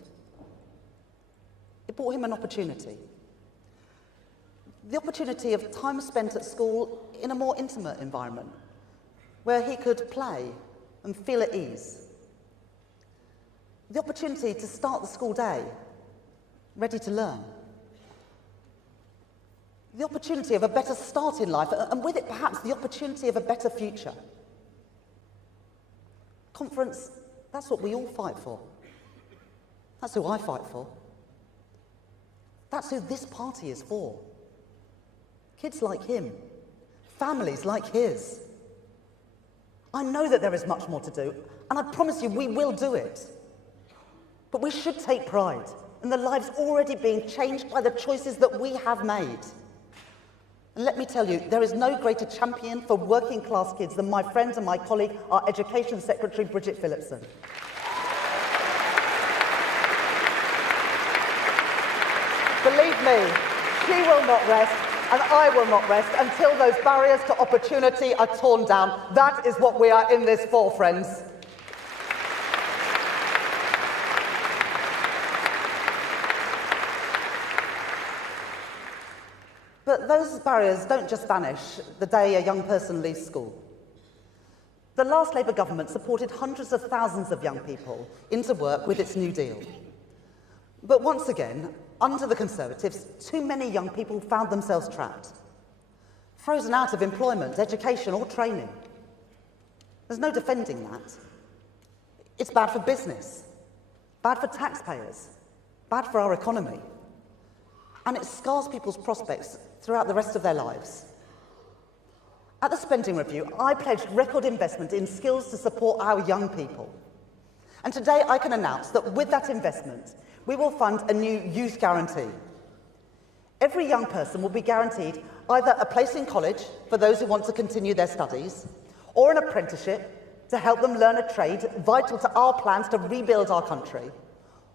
It bought him an opportunity. The opportunity of time spent at school in a more intimate environment, where he could play and feel at ease. The opportunity to start the school day ready to learn. The opportunity of a better start in life, and with it perhaps the opportunity of a better future. Conference, that's what we all fight for. That's who I fight for. That's who this party is for. Kids like him, families like his. I know that there is much more to do, and I promise you we will do it. But we should take pride in the lives already being changed by the choices that we have made. And let me tell you, there is no greater champion for working class kids than my friend and my colleague, our Education Secretary, Bridget Phillipson. Believe me, she will not rest, and I will not rest until those barriers to opportunity are torn down. That is what we are in this for, friends. But those barriers don't just vanish the day a young person leaves school. The last Labour government supported hundreds of thousands of young people into work with its New Deal. But once again, under the Conservatives, too many young people found themselves trapped, frozen out of employment, education or training. There's no defending that. It's bad for business, bad for taxpayers, bad for our economy. And it scars people's prospects throughout the rest of their lives. At the spending review, I pledged record investment in skills to support our young people. And today I can announce that with that investment, we will fund a new youth guarantee. Every young person will be guaranteed either a place in college for those who want to continue their studies, or an apprenticeship to help them learn a trade vital to our plans to rebuild our country,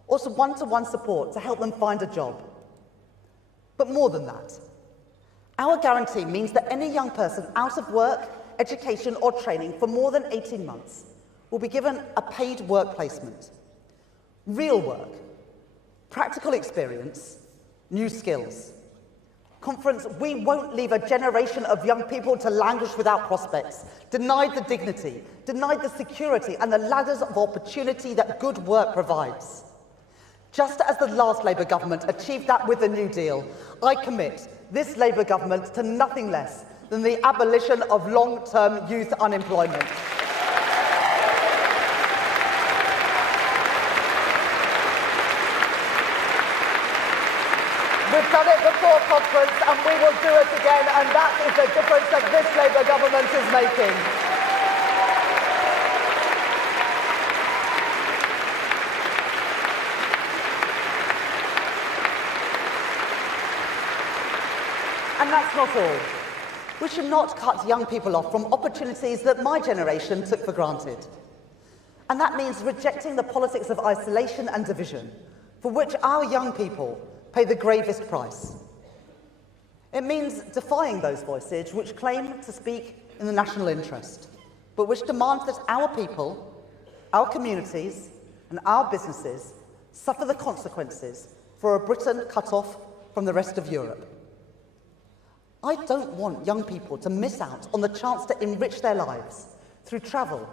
or some one-to-one support to help them find a job. But more than that, our guarantee means that any young person out of work, education or training for more than 18 months will be given a paid work placement. Real work, practical experience, new skills. Conference, we won't leave a generation of young people to languish without prospects, denied the dignity, denied the security and the ladders of opportunity that good work provides. Just as the last Labour government achieved that with the New Deal, I commit this Labour government to nothing less than the abolition of long-term youth unemployment. We've done it before, Conference, and we will do it again, and that is the difference that this Labour government is making. And that's not all. We should not cut young people off from opportunities that my generation took for granted. And that means rejecting the politics of isolation and division, for which our young people pay the gravest price. It means defying those voices which claim to speak in the national interest, but which demand that our people, our communities, and our businesses suffer the consequences for a Britain cut off from the rest of Europe. I don't want young people to miss out on the chance to enrich their lives through travel,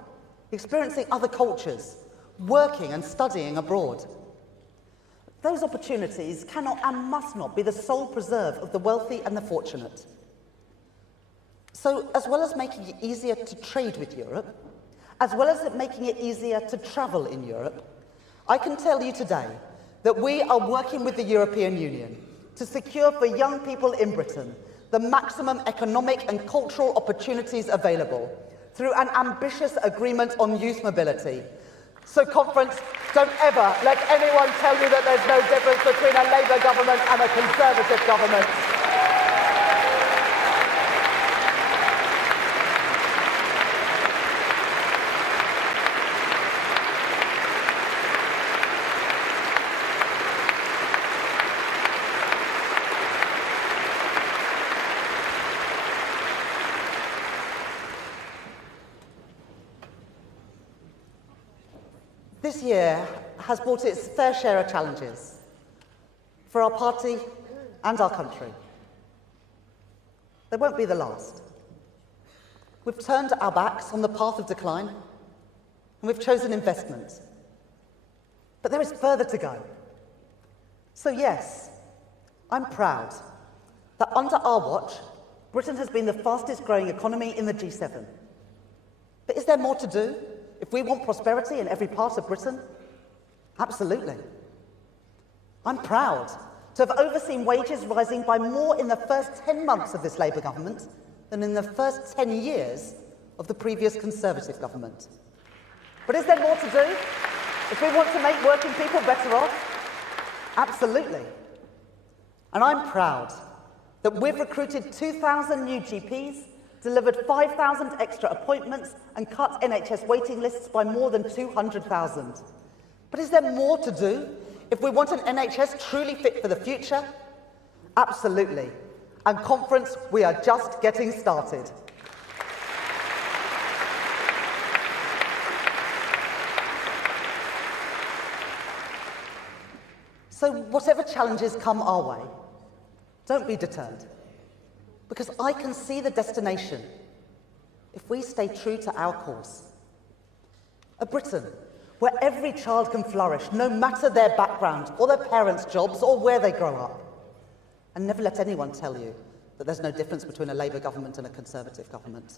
experiencing other cultures, working and studying abroad. Those opportunities cannot and must not be the sole preserve of the wealthy and the fortunate. So, as well as making it easier to trade with Europe, as well as making it easier to travel in Europe, I can tell you today that we are working with the European Union to secure for young people in Britain the maximum economic and cultural opportunities available through an ambitious agreement on youth mobility. So, Conference, don't ever let anyone tell you that there's no difference between a Labour government and a Conservative government. This year has brought its fair share of challenges for our party and our country. They won't be the last. We've turned our backs on the path of decline, and we've chosen investment. But there is further to go. So yes, I'm proud that under our watch, Britain has been the fastest growing economy in the G7. But is there more to do if we want prosperity in every part of Britain? Absolutely. I'm proud to have overseen wages rising by more in the first 10 months of this Labour government than in the first 10 years of the previous Conservative government. But is there more to do if we want to make working people better off? Absolutely. And I'm proud that we've recruited 2,000 new GPs, delivered 5,000 extra appointments, and cut NHS waiting lists by more than 200,000. But is there more to do if we want an NHS truly fit for the future? Absolutely. And conference, we are just getting started. So whatever challenges come our way, don't be deterred, because I can see the destination if we stay true to our course. A Britain where every child can flourish, no matter their background or their parents' jobs or where they grow up. And never let anyone tell you that there's no difference between a Labour government and a Conservative government.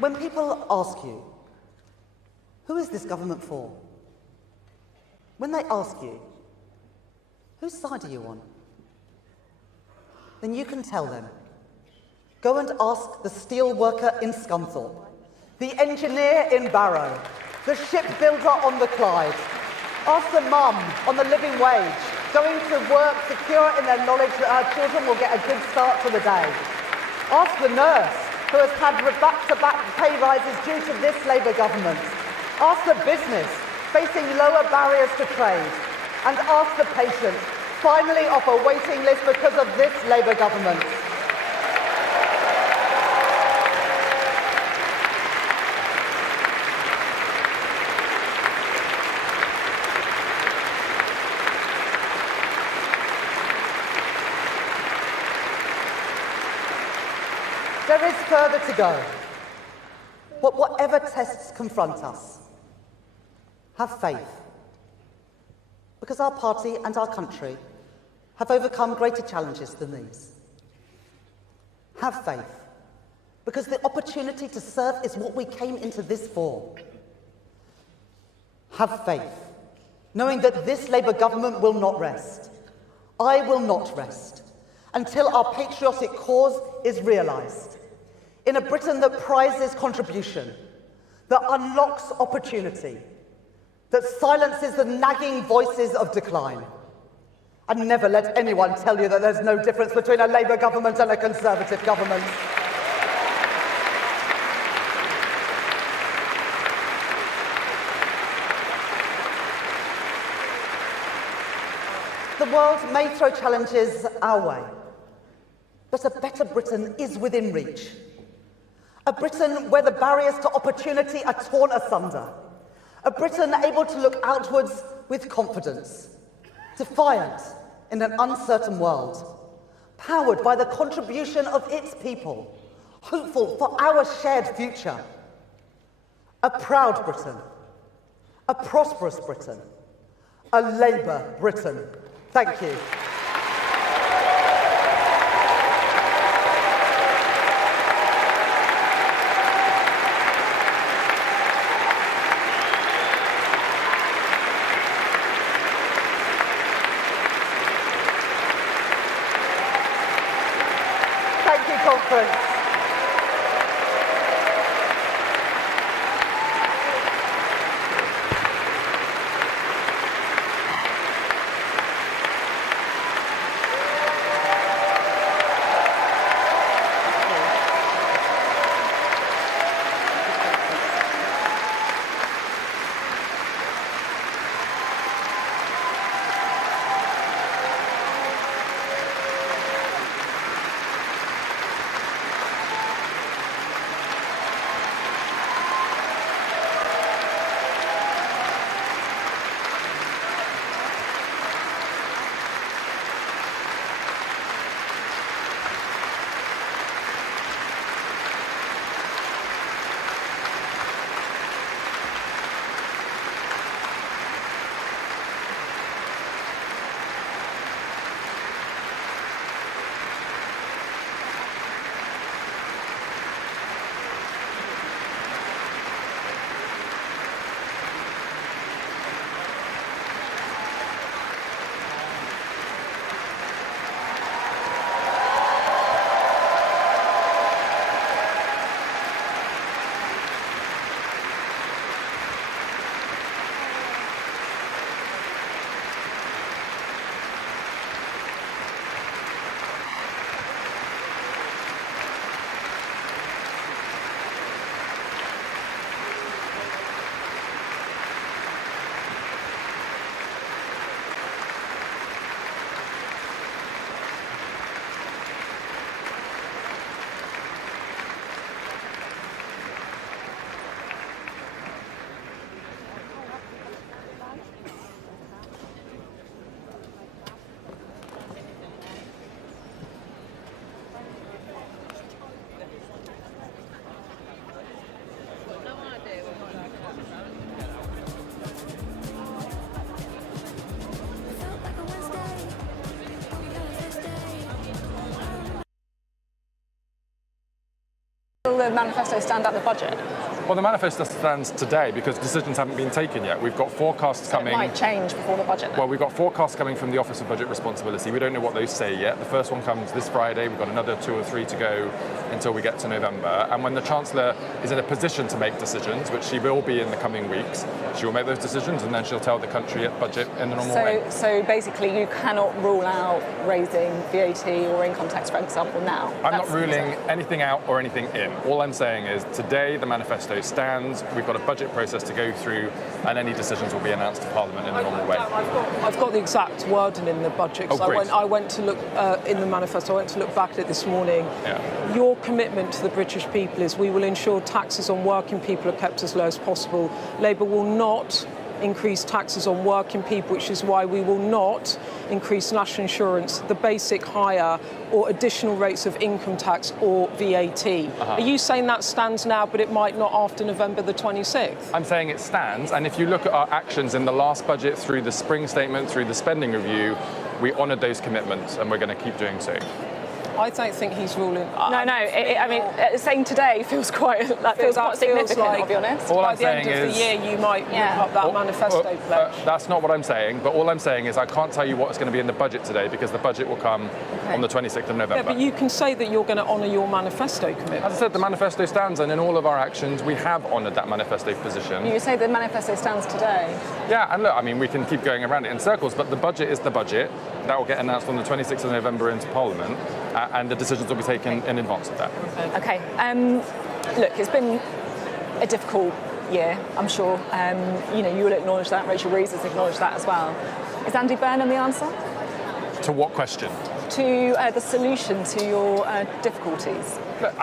When people ask you, who is this government for? When they ask you, whose side are you on? Then you can tell them. Go and ask the steel worker in Scunthorpe, the engineer in Barrow, the shipbuilder on the Clyde. Ask the mum on the living wage, going to work secure in their knowledge that her children will get a good start to the day. Ask the nurse who has had back-to-back pay rises due to this Labour government. Ask the business facing lower barriers to trade. And ask the patient finally off a waiting list because of this Labour government. There is further to go. But whatever tests confront us, have faith. Because our party and our country have overcome greater challenges than these. Have faith. Because the opportunity to serve is what we came into this for. Have faith, knowing that this Labour government will not rest. I will not rest until our patriotic cause is realised. In a Britain that prizes contribution, that unlocks opportunity, that silences the nagging voices of decline. And never let anyone tell you that there's no difference between a Labour government and a Conservative government. The world may throw challenges our way, but a better Britain is within reach. A Britain where the barriers to opportunity are torn asunder. A Britain able to look outwards with confidence. Defiant in an uncertain world. Powered by the contribution of its people. Hopeful for our shared future. A proud Britain. A prosperous Britain. A Labour Britain. Thank you. Conference. Will the manifesto stand at the budget? Well, the manifesto stands today because decisions haven't been taken yet. We've got forecasts coming. It might change before the budget then. Well, we've got forecasts coming from the Office of Budget Responsibility. We don't know what those say yet. The first one comes this Friday. We've got another 2 or 3 to go until we get to November. And when the Chancellor is in a position to make decisions, which she will be in the coming weeks, she will make those decisions and then she'll tell the country at budget in the normal way. So basically you cannot rule out raising VAT or income tax, for example, now? I'm not ruling anything out or anything in. All I'm saying is today the manifesto stands. We've got a budget process to go through and any decisions will be announced to Parliament in the normal way. I've got the exact wording in the budget. I went to look in the manifesto, I went to look back at it this morning. Yeah. Your commitment to the British people is we will ensure taxes on working people are kept as low as possible. Labour will not increase taxes on working people, which is why we will not increase national insurance, the basic higher or additional rates of income tax or VAT. Are you saying that stands now, but it might not after November the 26th? I'm saying it stands, and if you look at our actions in the last budget, through the spring statement, through the spending review, we honoured those commitments, and we're going to keep doing so. I don't think he's ruling. I mean, saying today feels quite significant, I'll be honest. All By I'm the end saying of is, the year, you might rip up that manifesto pledge. That's not what I'm saying, but all I'm saying is I can't tell you what's going to be in the budget today because the budget will come on the 26th of November. Yeah, but you can say that you're going to honour your manifesto commitment. As I said, the manifesto stands, and in all of our actions, we have honoured that manifesto position. You say the manifesto stands today? Yeah, and look, I mean, we can keep going around it in circles, but the budget is the budget. That will get announced on the 26th of November into Parliament, and the decisions will be taken in advance of that. Okay. Look, it's been a difficult year, I'm sure. You will acknowledge that. Rachel Reeves has acknowledged that as well. Is Andy Burnham the answer? To what question? To the solution to your difficulties. Look,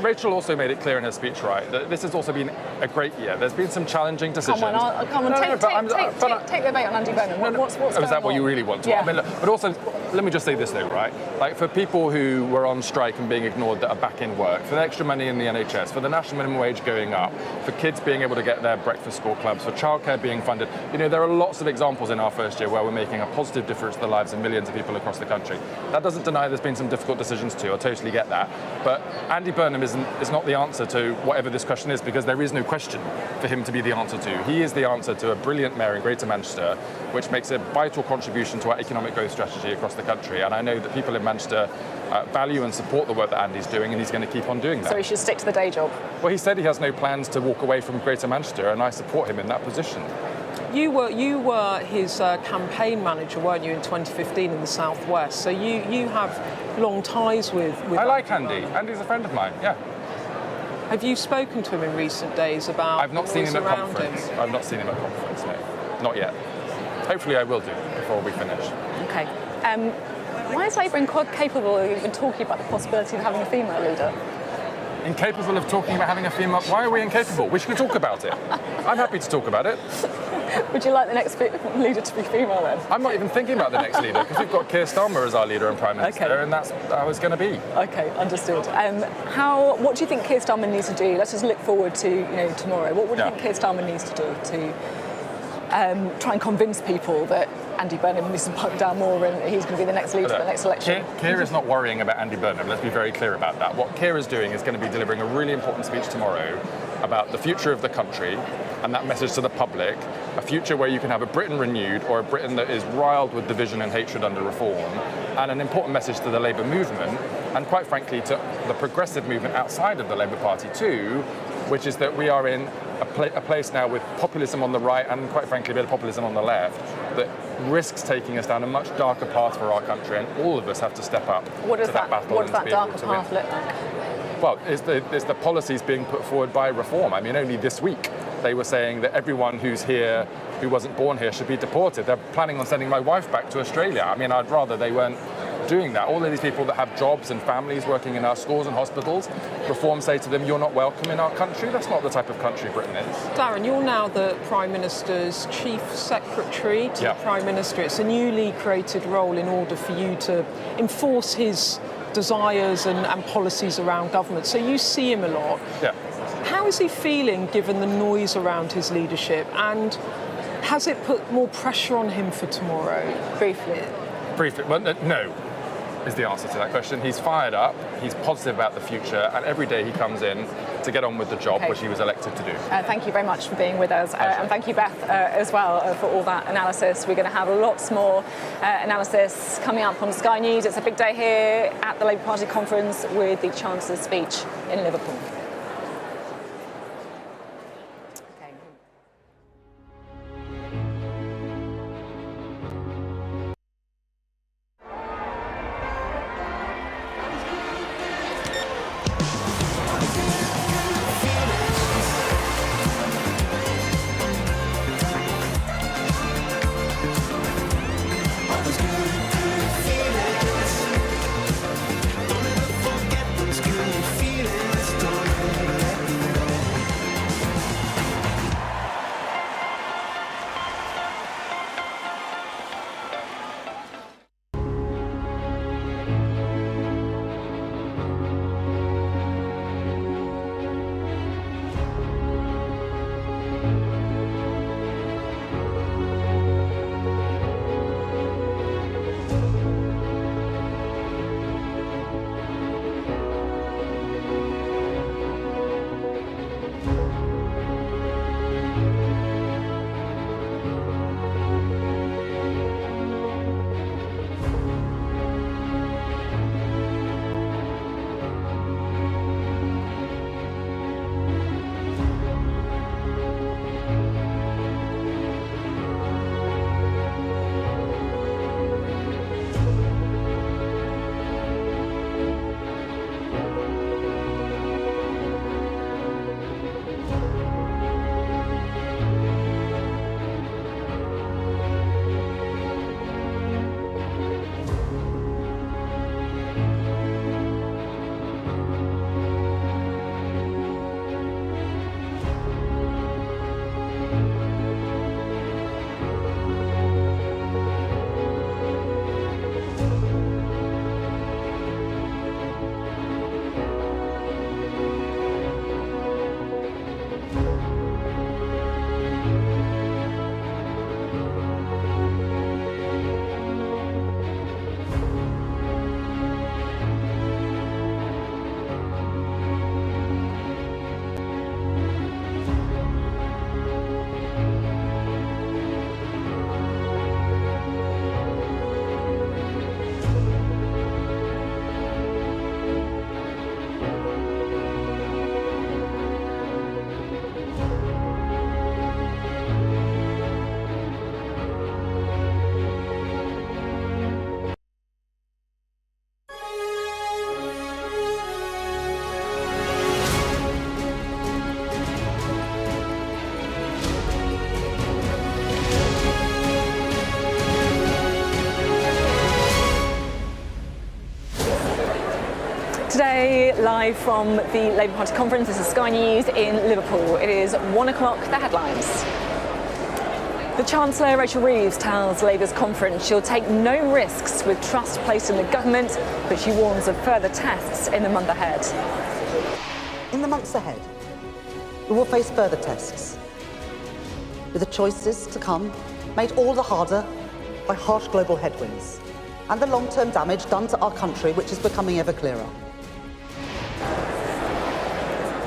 Rachel also made it clear in her speech, right, that this has also been a great year. There's been some challenging decisions. Take the debate on Andy Burnham. What's going on? Is that what you really want to? Yeah. I mean, look, but also, let me just say this though, right? Like for people who were on strike and being ignored that are back in work, for the extra money in the NHS, for the national minimum wage going up, for kids being able to get their breakfast school clubs, for childcare being funded, there are lots of examples in our first year where we're making a positive difference to the lives of millions of people across the country. That doesn't deny there's been some difficult decisions too. I totally get that. But Andy Burnham is not the answer to whatever this question is, because there is no question for him to be the answer to. He is the answer to a brilliant mayor in Greater Manchester, which makes a vital contribution to our economic growth strategy across the country. And I know that people in Manchester value and support the work that Andy's doing, and he's going to keep on doing that. So he should stick to the day job? Well, he said he has no plans to walk away from Greater Manchester, and I support him in that position. You were his campaign manager, weren't you, in 2015 in the Southwest? So you have long ties with I like Andy. Andy's a friend of mine, yeah. Have you spoken to him in recent days about I've not seen him at around conference. him? I've not seen him at conference, no. Not yet. Hopefully I will do before we finish. Okay. Why is Labour incapable of even talking about the possibility of having a female leader? Incapable of talking about having a female? Why are we incapable? We should talk about it. I'm happy to talk about it. Would you like the next leader to be female then? I'm not even thinking about the next leader because we've got Keir Starmer as our leader and Prime Minister, and that's how it's going to be. Okay, understood. What do you think Keir Starmer needs to do? Let's just look forward to tomorrow. What do you think Keir Starmer needs to do to try and convince people that Andy Burnham needs to pipe down more and he's going to be the next leader for the next election? Keir is not worrying about Andy Burnham. Let's be very clear about that. What Keir is doing is going to be delivering a really important speech tomorrow about the future of the country and that message to the public, a future where you can have a Britain renewed or a Britain that is riled with division and hatred under reform, and an important message to the Labour movement, and quite frankly to the progressive movement outside of the Labour Party too, which is that we are in a place now with populism on the right and quite frankly a bit of populism on the left that risks taking us down a much darker path for our country, and all of us have to step up to that battle. What does that darker path look like? Well, it's the policies being put forward by reform. I mean, only this week they were saying that everyone who's here, who wasn't born here, should be deported. They're planning on sending my wife back to Australia. I mean, I'd rather they weren't doing that. All of these people that have jobs and families working in our schools and hospitals, reform say to them, you're not welcome in our country. That's not the type of country Britain is. Darren, you're now the Prime Minister's Chief Secretary to the Prime Minister. It's a newly created role in order for you to enforce his desires and policies around government. So you see him a lot. Yeah. How is he feeling given the noise around his leadership, and has it put more pressure on him for tomorrow? Briefly. Well, no. is the answer to that question. He's fired up, he's positive about the future, and every day he comes in to get on with the job which he was elected to do. Thank you very much for being with us, and thank you, Beth, as well for all that analysis. We're going to have lots more analysis coming up on Sky News. It's a big day here at the Labour Party conference with the Chancellor's speech in Liverpool. Today, live from the Labour Party conference, this is Sky News in Liverpool. It is 1 o'clock, the headlines. The Chancellor Rachel Reeves tells Labour's conference she'll take no risks with trust placed in the government, but she warns of further tests in the month ahead. In the months ahead, we will face further tests, with the choices to come made all the harder by harsh global headwinds and the long-term damage done to our country, which is becoming ever clearer.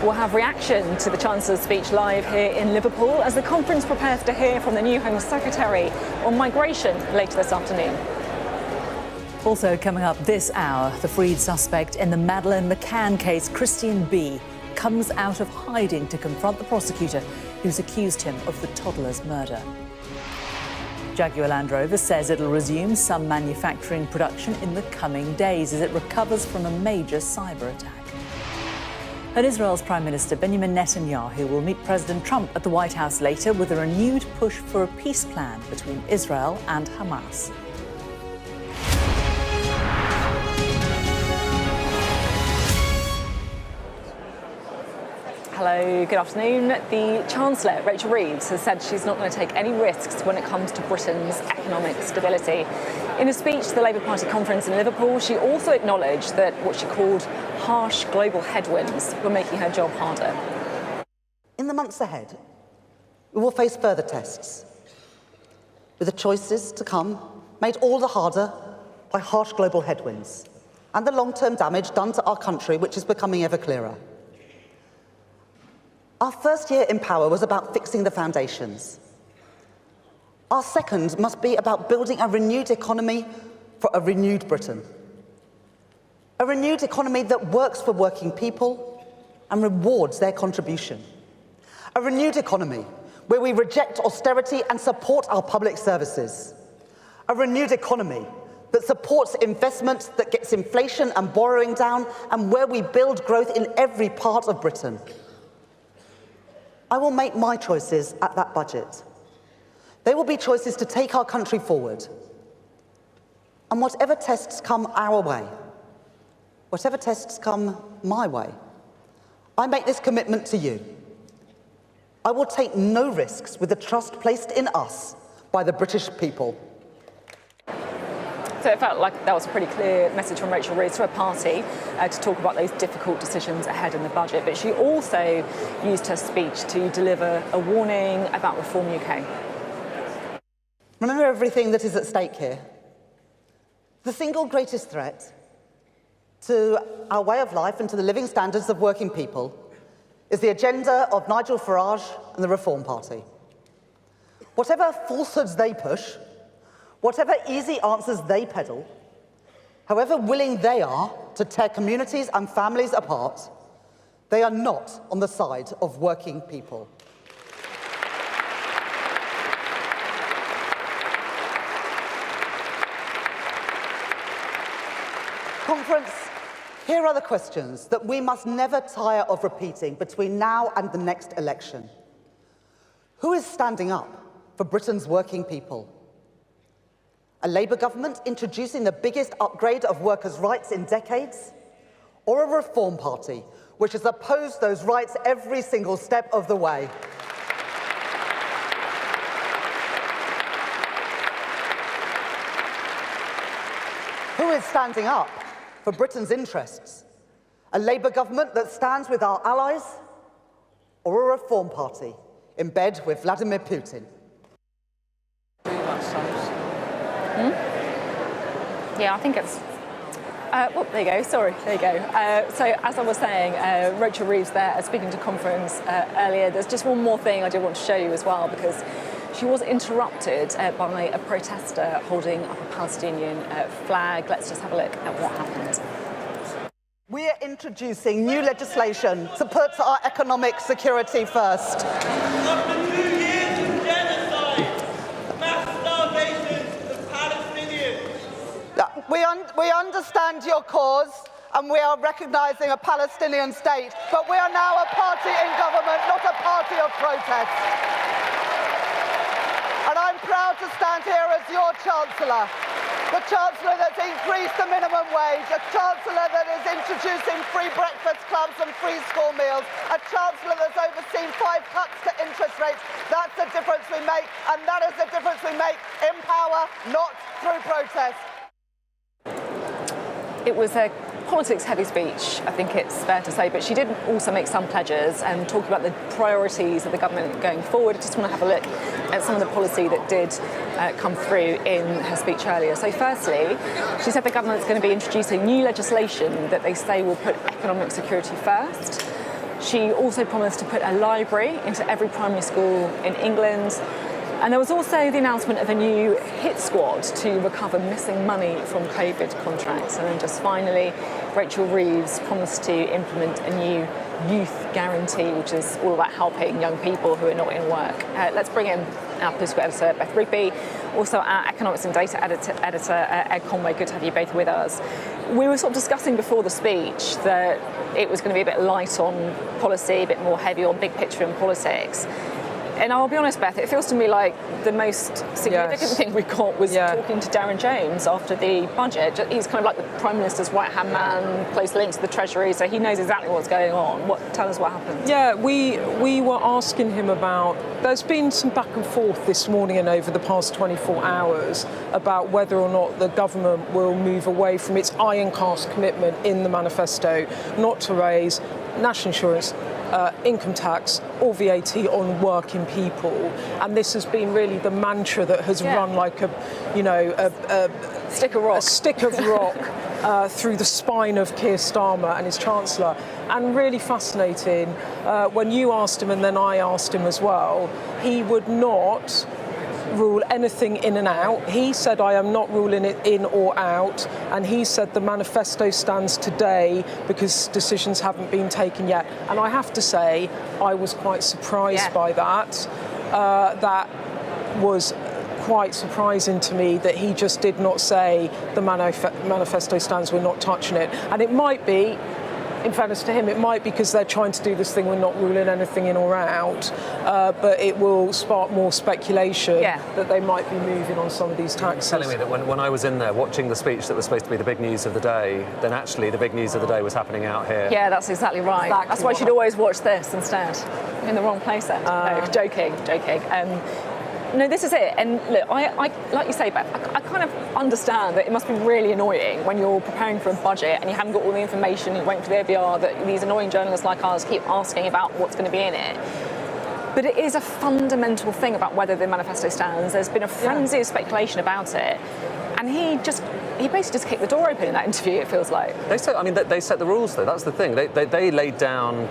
We'll have reaction to the Chancellor's speech live here in Liverpool as the conference prepares to hear from the new Home Secretary on migration later this afternoon. Also coming up this hour, the freed suspect in the Madeleine McCann case, Christian B, comes out of hiding to confront the prosecutor who's accused him of the toddler's murder. Jaguar Land Rover says it'll resume some manufacturing production in the coming days as it recovers from a major cyber attack. And Israel's Prime Minister Benjamin Netanyahu will meet President Trump at the White House later with a renewed push for a peace plan between Israel and Hamas. Hello, good afternoon. The Chancellor, Rachel Reeves, has said she's not going to take any risks when it comes to Britain's economic stability. In a speech to the Labour Party conference in Liverpool, she also acknowledged that what she called harsh global headwinds were making her job harder. In the months ahead, we will face further tests, with the choices to come made all the harder by harsh global headwinds and the long-term damage done to our country, which is becoming ever clearer. Our first year in power was about fixing the foundations. Our second must be about building a renewed economy for a renewed Britain. A renewed economy that works for working people and rewards their contribution. A renewed economy where we reject austerity and support our public services. A renewed economy that supports investment, that gets inflation and borrowing down, and where we build growth in every part of Britain. I will make my choices at that budget. They will be choices to take our country forward. And whatever tests come our way, whatever tests come my way, I make this commitment to you. I will take no risks with the trust placed in us by the British people. So it felt like that was a pretty clear message from Rachel Reeves to her party to talk about those difficult decisions ahead in the budget. But she also used her speech to deliver a warning about Reform UK. Remember everything that is at stake here. The single greatest threat to our way of life and to the living standards of working people is the agenda of Nigel Farage and the Reform Party. Whatever falsehoods they push, whatever easy answers they peddle, however willing they are to tear communities and families apart, they are not on the side of working people. Conference, here are the questions that we must never tire of repeating between now and the next election. Who is standing up for Britain's working people? A Labour government introducing the biggest upgrade of workers' rights in decades? Or a Reform Party which has opposed those rights every single step of the way? Who is standing up for Britain's interests? A Labour government that stands with our allies? Or a Reform Party in bed with Vladimir Putin? Yeah, I think it's... well, there you go, sorry, there you go. So as I was saying, Rachel Reeves there speaking to conference earlier, there's just one more thing I did want to show you as well, because she was interrupted by a protester holding up a Palestinian flag. Let's just have a look at what happened. We are introducing new legislation to put our economic security first. After 2 years of genocide, mass starvation of Palestinians. We understand your cause and we are recognising a Palestinian state, but we are now a party in government, not a party of protest. And I'm proud to stand here as your Chancellor. The Chancellor that's increased the minimum wage, a Chancellor that is introducing free breakfast clubs and free school meals, a Chancellor that's overseen 5 cuts to interest rates. That's the difference we make, and that is the difference we make in power, not through protest. It was a politics-heavy speech, I think it's fair to say, but she did also make some pledges and talk about the priorities of the government going forward. I just want to have a look at some of the policy that did come through in her speech earlier. So firstly, she said the government's going to be introducing new legislation that they say will put economic security first. She also promised to put a library into every primary school in England. And there was also the announcement of a new hit squad to recover missing money from COVID contracts. And then just finally, Rachel Reeves promised to implement a new youth guarantee, which is all about helping young people who are not in work. Let's bring in our political editor, Beth Rigby, also our economics and data editor, Ed Conway. Good to have you both with us. We were sort of discussing before the speech that it was going to be a bit light on policy, a bit more heavy on big picture and politics. And I'll be honest, Beth, it feels to me like the most significant thing we got was talking to Darren James after the budget. He's kind of like the Prime Minister's right-hand man, close links to the Treasury, so he knows exactly what's going on. Tell us what happened. Yeah, we were asking him about... There's been some back and forth this morning and over the past 24 hours about whether or not the government will move away from its iron-cast commitment in the manifesto not to raise national insurance, income tax or VAT on working people, and this has been really the mantra that has run like a stick of rock through the spine of Keir Starmer and his Chancellor. And really fascinating, when you asked him and then I asked him as well, he would not rule anything in and out. He said, I am not ruling it in or out, and he said the manifesto stands today because decisions haven't been taken yet. And I have to say, I was quite surprised by that. That was quite surprising to me that he just did not say the manifesto stands, we're not touching it. And it might be, in fairness to him, it might be because they're trying to do this thing, we're not ruling anything in or out, but it will spark more speculation that they might be moving on some of these taxes. Telling me that when I was in there watching the speech that was supposed to be the big news of the day, then actually the big news of the day was happening out here. Yeah, that's exactly right. That's why you should always watch this instead. You're in the wrong place then. No, joking. No, this is it. And look, I like you say, Beth, I kind of understand that it must be really annoying when you're preparing for a budget and you haven't got all the information, you're waiting for the ABR, that these annoying journalists like ours keep asking about what's going to be in it. But it is a fundamental thing about whether the manifesto stands. There's been a frenzy of speculation about it. And he basically just kicked the door open in that interview, it feels like. They set the rules, though. That's the thing. They laid down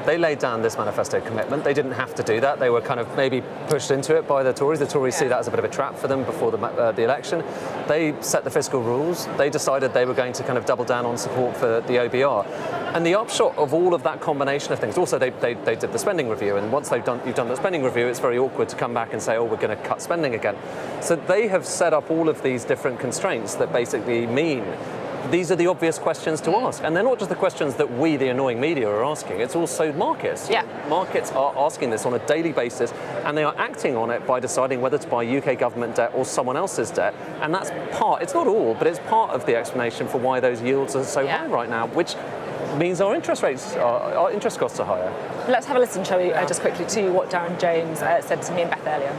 this manifesto commitment. They didn't have to do that. They were kind of maybe pushed into it by the Tories. The Tories see that as a bit of a trap for them before the election. They set the fiscal rules. They decided they were going to kind of double down on support for the OBR. And the upshot of all of that combination of things, also they did the spending review, and once you've done the spending review, it's very awkward to come back and say, oh, we're going to cut spending again. So they have set up all of these different constraints that basically mean these are the obvious questions to ask. And they're not just the questions that we, the annoying media, are asking. It's also markets. Yeah. Markets are asking this on a daily basis, and they are acting on it by deciding whether to buy UK government debt or someone else's debt. And that's part, it's not all, but it's part of the explanation for why those yields are so high right now, which means our interest rates, our interest costs are higher. Let's have a listen, shall we, just quickly to what Darren James said to me and Beth earlier.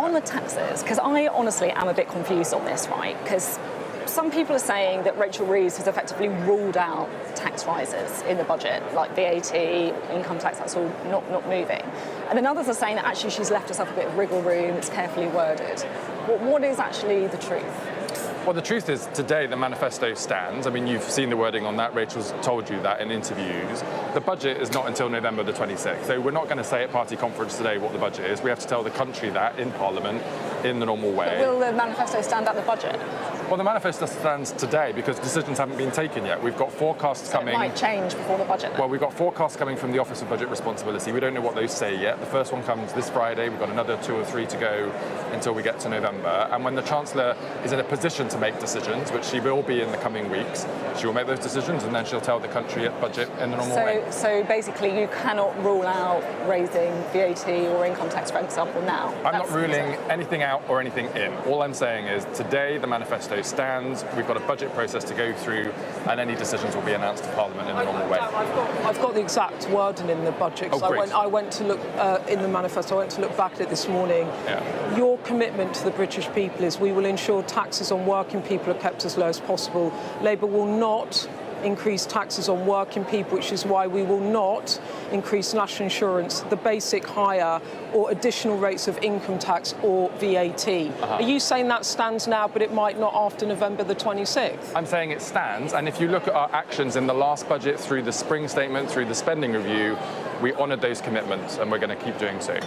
On the taxes, because I honestly am a bit confused on this, right? Because some people are saying that Rachel Reeves has effectively ruled out tax rises in the budget, like VAT, income tax, that's all not moving. And then others are saying that actually she's left herself a bit of wriggle room, it's carefully worded. What is actually the truth? Well, the truth is, today the manifesto stands. I mean, you've seen the wording on that. Rachel's told you that in interviews. The budget is not until November the 26th. So we're not going to say at party conference today what the budget is. We have to tell the country that in Parliament in the normal way. But will the manifesto stand at the budget? Well, the manifesto stands today because decisions haven't been taken yet. We've got forecasts coming. It might change before the budget then. Well, we've got forecasts coming from the Office of Budget Responsibility. We don't know what those say yet. The first one comes this Friday. We've got another 2 or 3 to go until we get to November. And when the Chancellor is in a position to make decisions, which she will be in the coming weeks, she will make those decisions and then she'll tell the country at budget in the normal way. So basically you cannot rule out raising VAT or income tax, for example, now? I'm not ruling anything out or anything in. All I'm saying is today the manifesto stands. We've got a budget process to go through and any decisions will be announced to Parliament in the normal way. I've got the exact wording in the budget. I went to look in the manifesto, I went to look back at it this morning. Yeah. Your commitment to the British people is we will ensure taxes on working people are kept as low as possible. Labour will not increase taxes on working people, which is why we will not increase national insurance, the basic higher or additional rates of income tax or VAT. Are you saying that stands now, but it might not after November the 26th? I'm saying it stands, and if you look at our actions in the last budget, through the spring statement, through the spending review, we honoured those commitments, and we're going to keep doing so.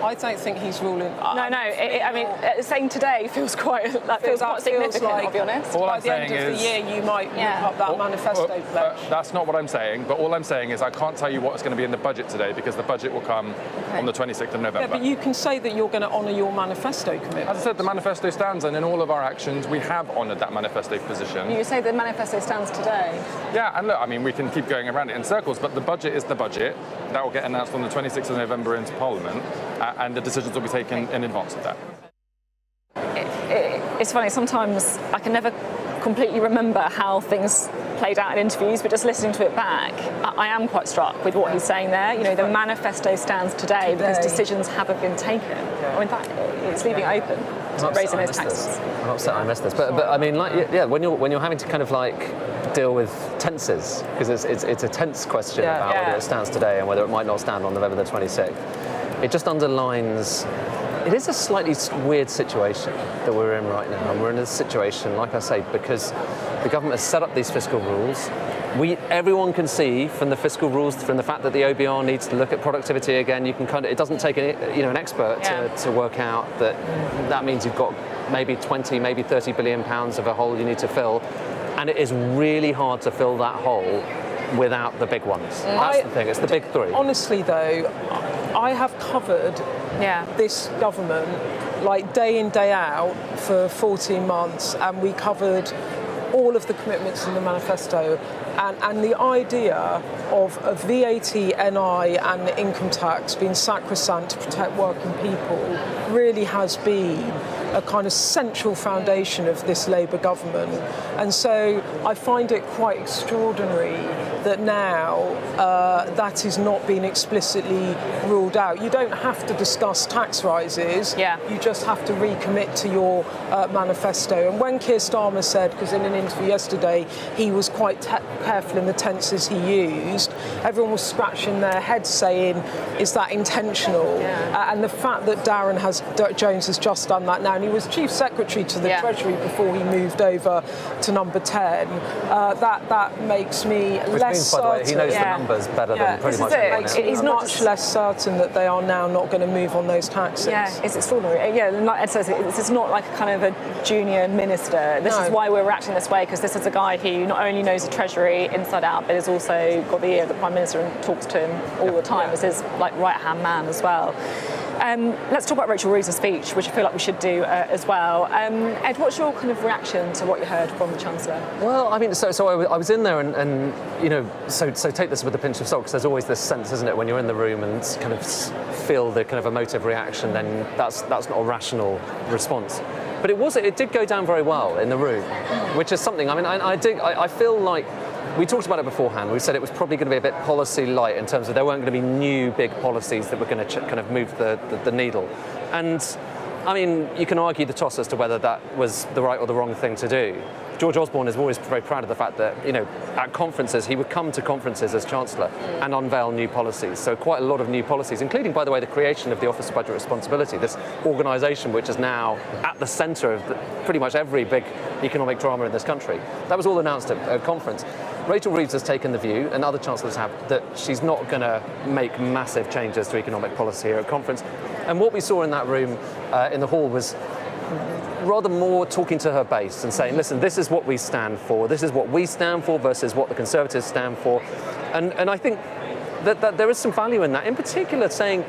I don't think he's ruling. I mean, saying today feels quite significant, like, I'll be honest. All by I'm the end saying of the year, you might move up that manifesto pledge. That's not what I'm saying, but all I'm saying is I can't tell you what's going to be in the budget today because the budget will come on the 26th of November. Yeah, but you can say that you're going to honour your manifesto commitment. As I said, the manifesto stands, and in all of our actions, we have honoured that manifesto position. You say the manifesto stands today? Yeah, and look, I mean, we can keep going around it in circles, but the budget is the budget. That will get announced on the 26th of November into Parliament, and the decisions will be taken in advance of that. It's funny, sometimes I can never completely remember how things played out in interviews, but just listening to it back, I am quite struck with what he's saying there. You know, the manifesto stands today because decisions haven't been taken. I mean, it's leaving it open to raising those taxes. I'm upset I missed this, but I mean, like, yeah, when you're having to kind of like deal with tenses, because it's a tense question about whether it stands today and whether it might not stand on November the 26th. It just underlines. It is a slightly weird situation that we're in right now, and we're in a situation, like I say, because the government has set up these fiscal rules. Everyone can see from the fiscal rules, from the fact that the OBR needs to look at productivity again. You can it doesn't take an expert to work out that means you've got maybe 20, maybe 30 billion pounds of a hole you need to fill, and it is really hard to fill that hole without the big ones. That's the thing. It's the big three. Honestly, though, I have covered this government like day in, day out for 14 months, and we covered all of the commitments in the manifesto. And the idea of a VAT, NI and income tax being sacrosanct to protect working people really has been a kind of central foundation of this Labour government. And so I find it quite extraordinary that now that is not being explicitly ruled out. You don't have to discuss tax rises, you just have to recommit to your manifesto. And when Keir Starmer said, because in an interview yesterday he was quite careful in the tenses he used, everyone was scratching their heads saying, is that intentional? And the fact that Jones has just done that now, and he was Chief Secretary to the Treasury before he moved over to number 10, that makes me less certain. By the way, he knows the numbers better than pretty much anyone else. He's much less certain that they are now not going to move on those taxes. Yeah, it's extraordinary. Yeah, like Ed says, it's not like a kind of a junior minister. This is why we're reacting this way, because this is a guy who not only knows the Treasury inside out, but has also got the ear of the Prime Minister and talks to him all the time as his right-hand man as well. Let's talk about Rachel Reeves' speech, which I feel like we should do as well. Ed, what's your kind of reaction to what you heard from the Chancellor? Well, I mean, so I was in there and you know, so take this with a pinch of salt, because there's always this sense, isn't it, when you're in the room and kind of feel the kind of emotive reaction, then that's not a rational response. But it did go down very well in the room, which is something. I mean, I feel like. We talked about it beforehand. We said it was probably going to be a bit policy light in terms of there weren't going to be new big policies that were going to kind of move the needle. And I mean, you can argue the toss as to whether that was the right or the wrong thing to do. George Osborne is always very proud of the fact that, you know, at conferences, he would come to conferences as Chancellor and unveil new policies. So quite a lot of new policies, including, by the way, the creation of the Office of Budget Responsibility, this organisation which is now at the centre of pretty much every big economic drama in this country. That was all announced at a conference. Rachel Reeves has taken the view, and other chancellors have, that she's not going to make massive changes to economic policy here at conference. And what we saw in that room, in the hall, was rather more talking to her base and saying, listen, this is what we stand for. This is what we stand for versus what the Conservatives stand for. And I think that there is some value in that. In particular, saying,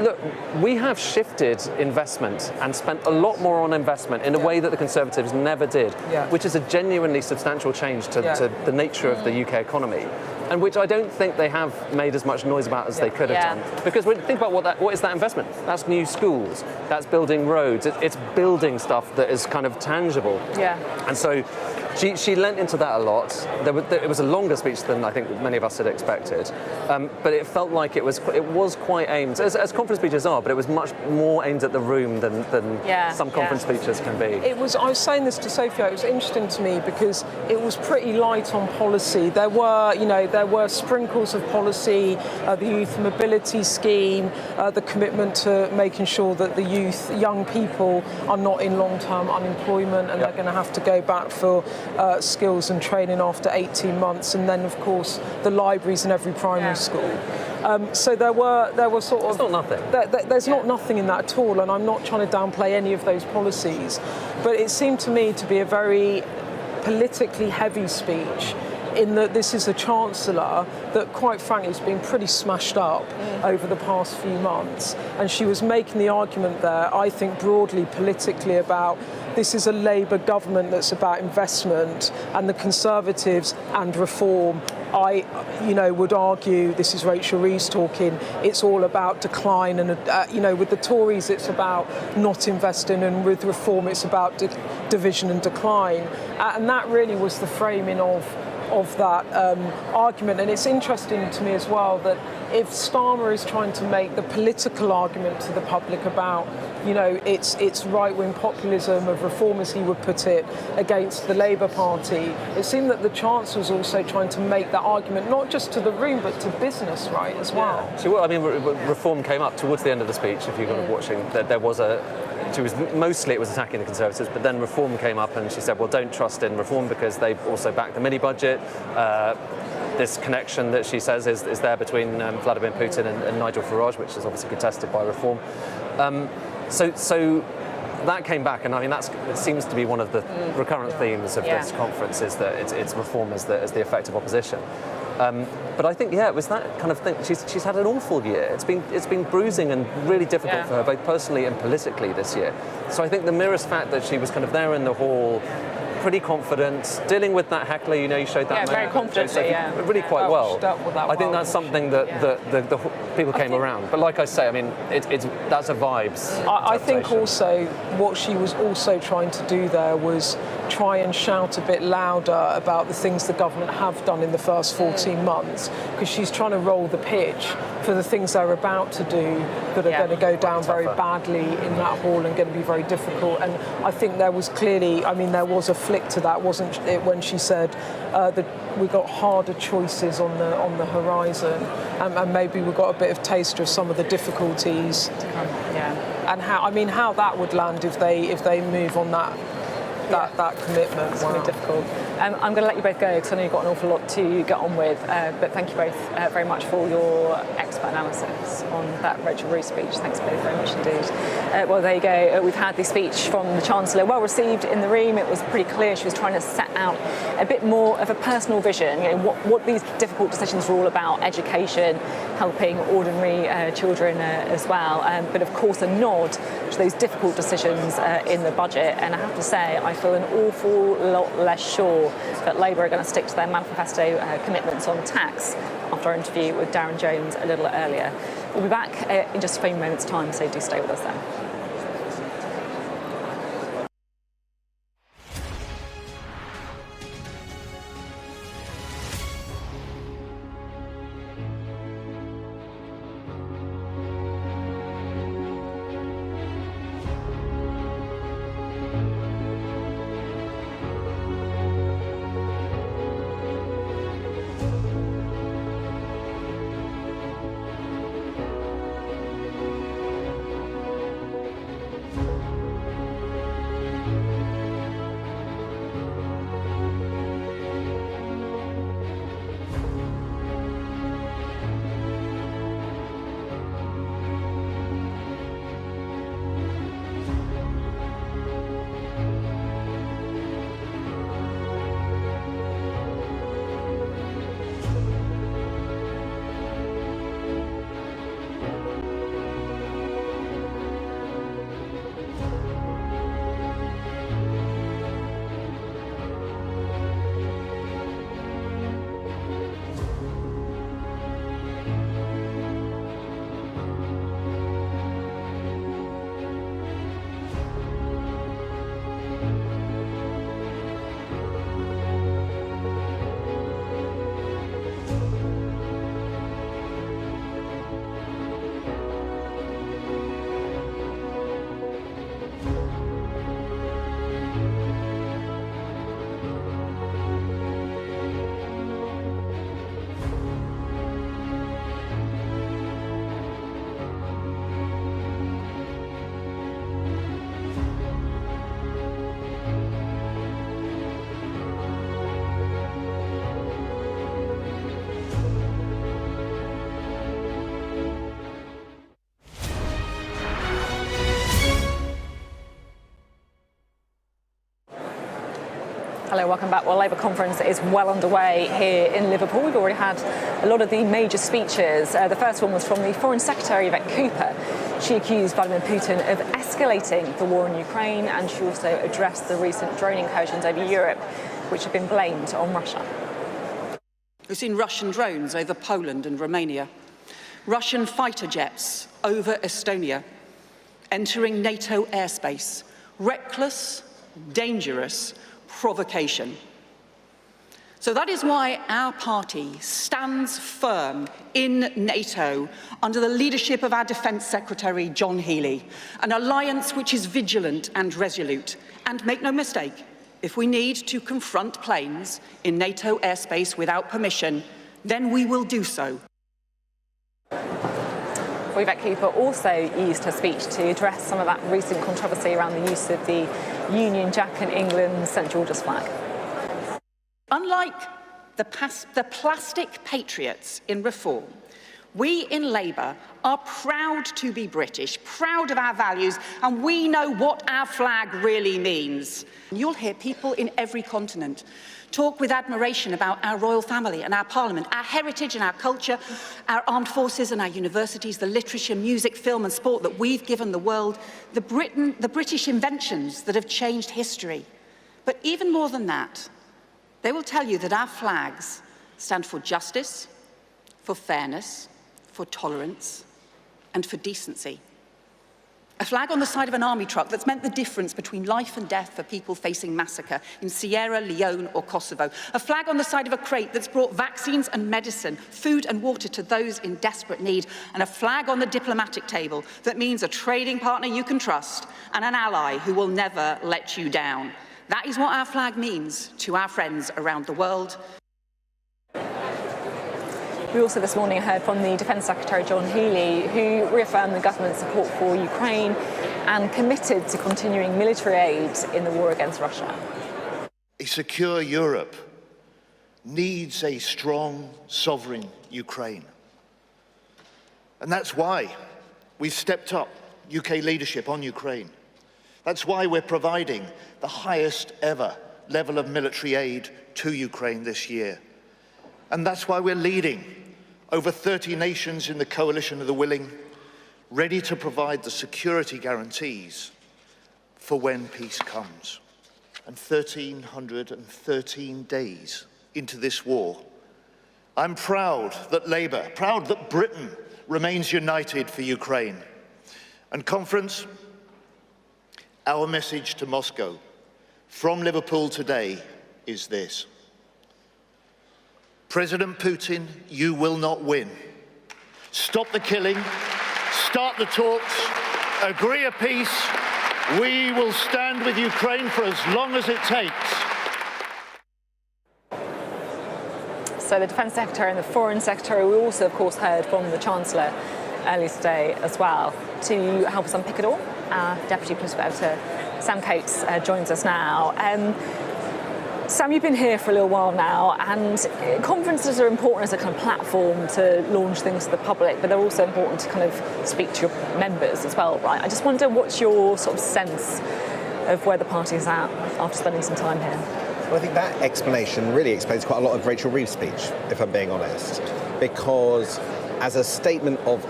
look, we have shifted investment and spent a lot more on investment in a way that the Conservatives never did, which is a genuinely substantial change to the nature of the UK economy, and which I don't think they have made as much noise about as they could have done. Because when you think about what is that investment? That's new schools, that's building roads, it's building stuff that is kind of tangible. And so she lent into that a lot. It was a longer speech than I think many of us had expected, but it felt like it was quite aimed, as conference speeches are, but it was much more aimed at the room than some conference speeches can be. I was saying this to Sophia, it was interesting to me because it was pretty light on policy. There were sprinkles of policy, the youth mobility scheme, the commitment to making sure that the young people are not in long-term unemployment and they're going to have to go back for skills and training after 18 months, and then of course the libraries in every primary school. So there were sort of... It's not nothing. There's not nothing in that at all, and I'm not trying to downplay any of those policies, but it seemed to me to be a very politically heavy speech, in that this is a Chancellor that, quite frankly, has been pretty smashed up over the past few months. And she was making the argument there, I think, broadly politically about this is a Labour government that's about investment, and the Conservatives and reform I, would argue, this is Rachel Reeves talking, it's all about decline, and with the Tories it's about not investing, and with Reform it's about division and decline, and that really was the framing of that argument. And it's interesting to me as well that if Starmer is trying to make the political argument to the public about, it's right-wing populism of Reform, as he would put it, against the Labour Party, it seemed that the Chancellor was also trying to make that argument not just to the room but to business, right, as well. Yeah. Reform came up towards the end of the speech, if you're kind of watching, that there was it was attacking the Conservatives, but then Reform came up and she said, well, don't trust in Reform because they also back the mini-budget. This connection that she says is there between Vladimir Putin and Nigel Farage, which is obviously contested by Reform. So that came back, and I mean it seems to be one of the recurrent themes of this conference, is that it's Reform as the effective opposition. But I think, it was that kind of thing. She's had an awful year. It's been bruising and really difficult for her, both personally and politically this year. So I think the merest fact that she was kind of there in the hall, pretty confident, dealing with that heckler, you showed that. Yeah, very confidently, really quite well. I think that's something that the people came around. But like I say, I mean, that's a vibes. I think also what she was also trying to do there was try and shout a bit louder about the things the government have done in the first 14 months, because she's trying to roll the pitch for the things they're about to do that are going to go down very badly in that hall and going to be very difficult. And I think there was clearly, there was a flick to that, wasn't it, when she said that we got harder choices on the horizon, and maybe we got a bit of taste of some of the difficulties and how that would land if they move on that commitment. It's going to be difficult. I'm going to let you both go because I know you've got an awful lot to get on with, but thank you both very much for your expert analysis on that Rachel Reeves speech. Thanks both very much indeed. Well, there you go. We've had the speech from the Chancellor, well received in the room. It was pretty clear she was trying to set out a bit more of a personal vision, what these difficult decisions were all about, education, helping ordinary children as well, but of course a nod to those difficult decisions in the budget. And I have to say, I feel an awful lot less sure that Labour are going to stick to their manifesto commitments on tax after our interview with Darren Jones a little earlier. We'll be back in just a few moments' time, so do stay with us then. Hello, welcome back. Well, Labour conference is well underway here in Liverpool. We've already had a lot of the major speeches. The first one was from the Foreign Secretary Yvette Cooper. She accused Vladimir Putin of escalating the war in Ukraine, and she also addressed the recent drone incursions over Europe, which have been blamed on Russia. We've seen Russian drones over Poland and Romania, Russian fighter jets over Estonia, entering NATO airspace. Reckless, dangerous provocation. So that is why our party stands firm in NATO under the leadership of our Defence Secretary, John Healey, an alliance which is vigilant and resolute. And make no mistake, if we need to confront planes in NATO airspace without permission, then we will do so. Yvette Cooper also used her speech to address some of that recent controversy around the use of the Union Jack and England's St George's flag. Unlike the plastic patriots in Reform, we in Labour are proud to be British, proud of our values, and we know what our flag really means. You'll hear people in every continent talk with admiration about our royal family and our parliament, our heritage and our culture, our armed forces and our universities, the literature, music, film and sport that we've given the world, the British inventions that have changed history. But even more than that, they will tell you that our flags stand for justice, for fairness, for tolerance, and for decency. A flag on the side of an army truck that's meant the difference between life and death for people facing massacre in Sierra Leone or Kosovo. A flag on the side of a crate that's brought vaccines and medicine, food and water to those in desperate need. And a flag on the diplomatic table that means a trading partner you can trust and an ally who will never let you down. That is what our flag means to our friends around the world. We also this morning heard from the Defence Secretary John Healey, who reaffirmed the government's support for Ukraine and committed to continuing military aid in the war against Russia. A secure Europe needs a strong, sovereign Ukraine. And that's why we've stepped up UK leadership on Ukraine. That's why we're providing the highest ever level of military aid to Ukraine this year. And that's why we're leading over 30 nations in the coalition of the willing, ready to provide the security guarantees for when peace comes. And 1,313 days into this war, I'm proud that Labour, proud that Britain remains united for Ukraine. And conference, our message to Moscow from Liverpool today is this. President Putin, you will not win. Stop the killing, start the talks, agree a peace. We will stand with Ukraine for as long as it takes. So the Defence Secretary and the Foreign Secretary, we also, of course, heard from the Chancellor earlier today as well. To help us unpick it all, our Deputy Principal Editor, Sam Coates, joins us now. Sam, you've been here for a little while now, and conferences are important as a kind of platform to launch things to the public, but they're also important to kind of speak to your members as well, right? I just wonder, what's your sort of sense of where the party is at after spending some time here? Well, I think that explanation really explains quite a lot of Rachel Reeves' speech, if I'm being honest, because as a statement of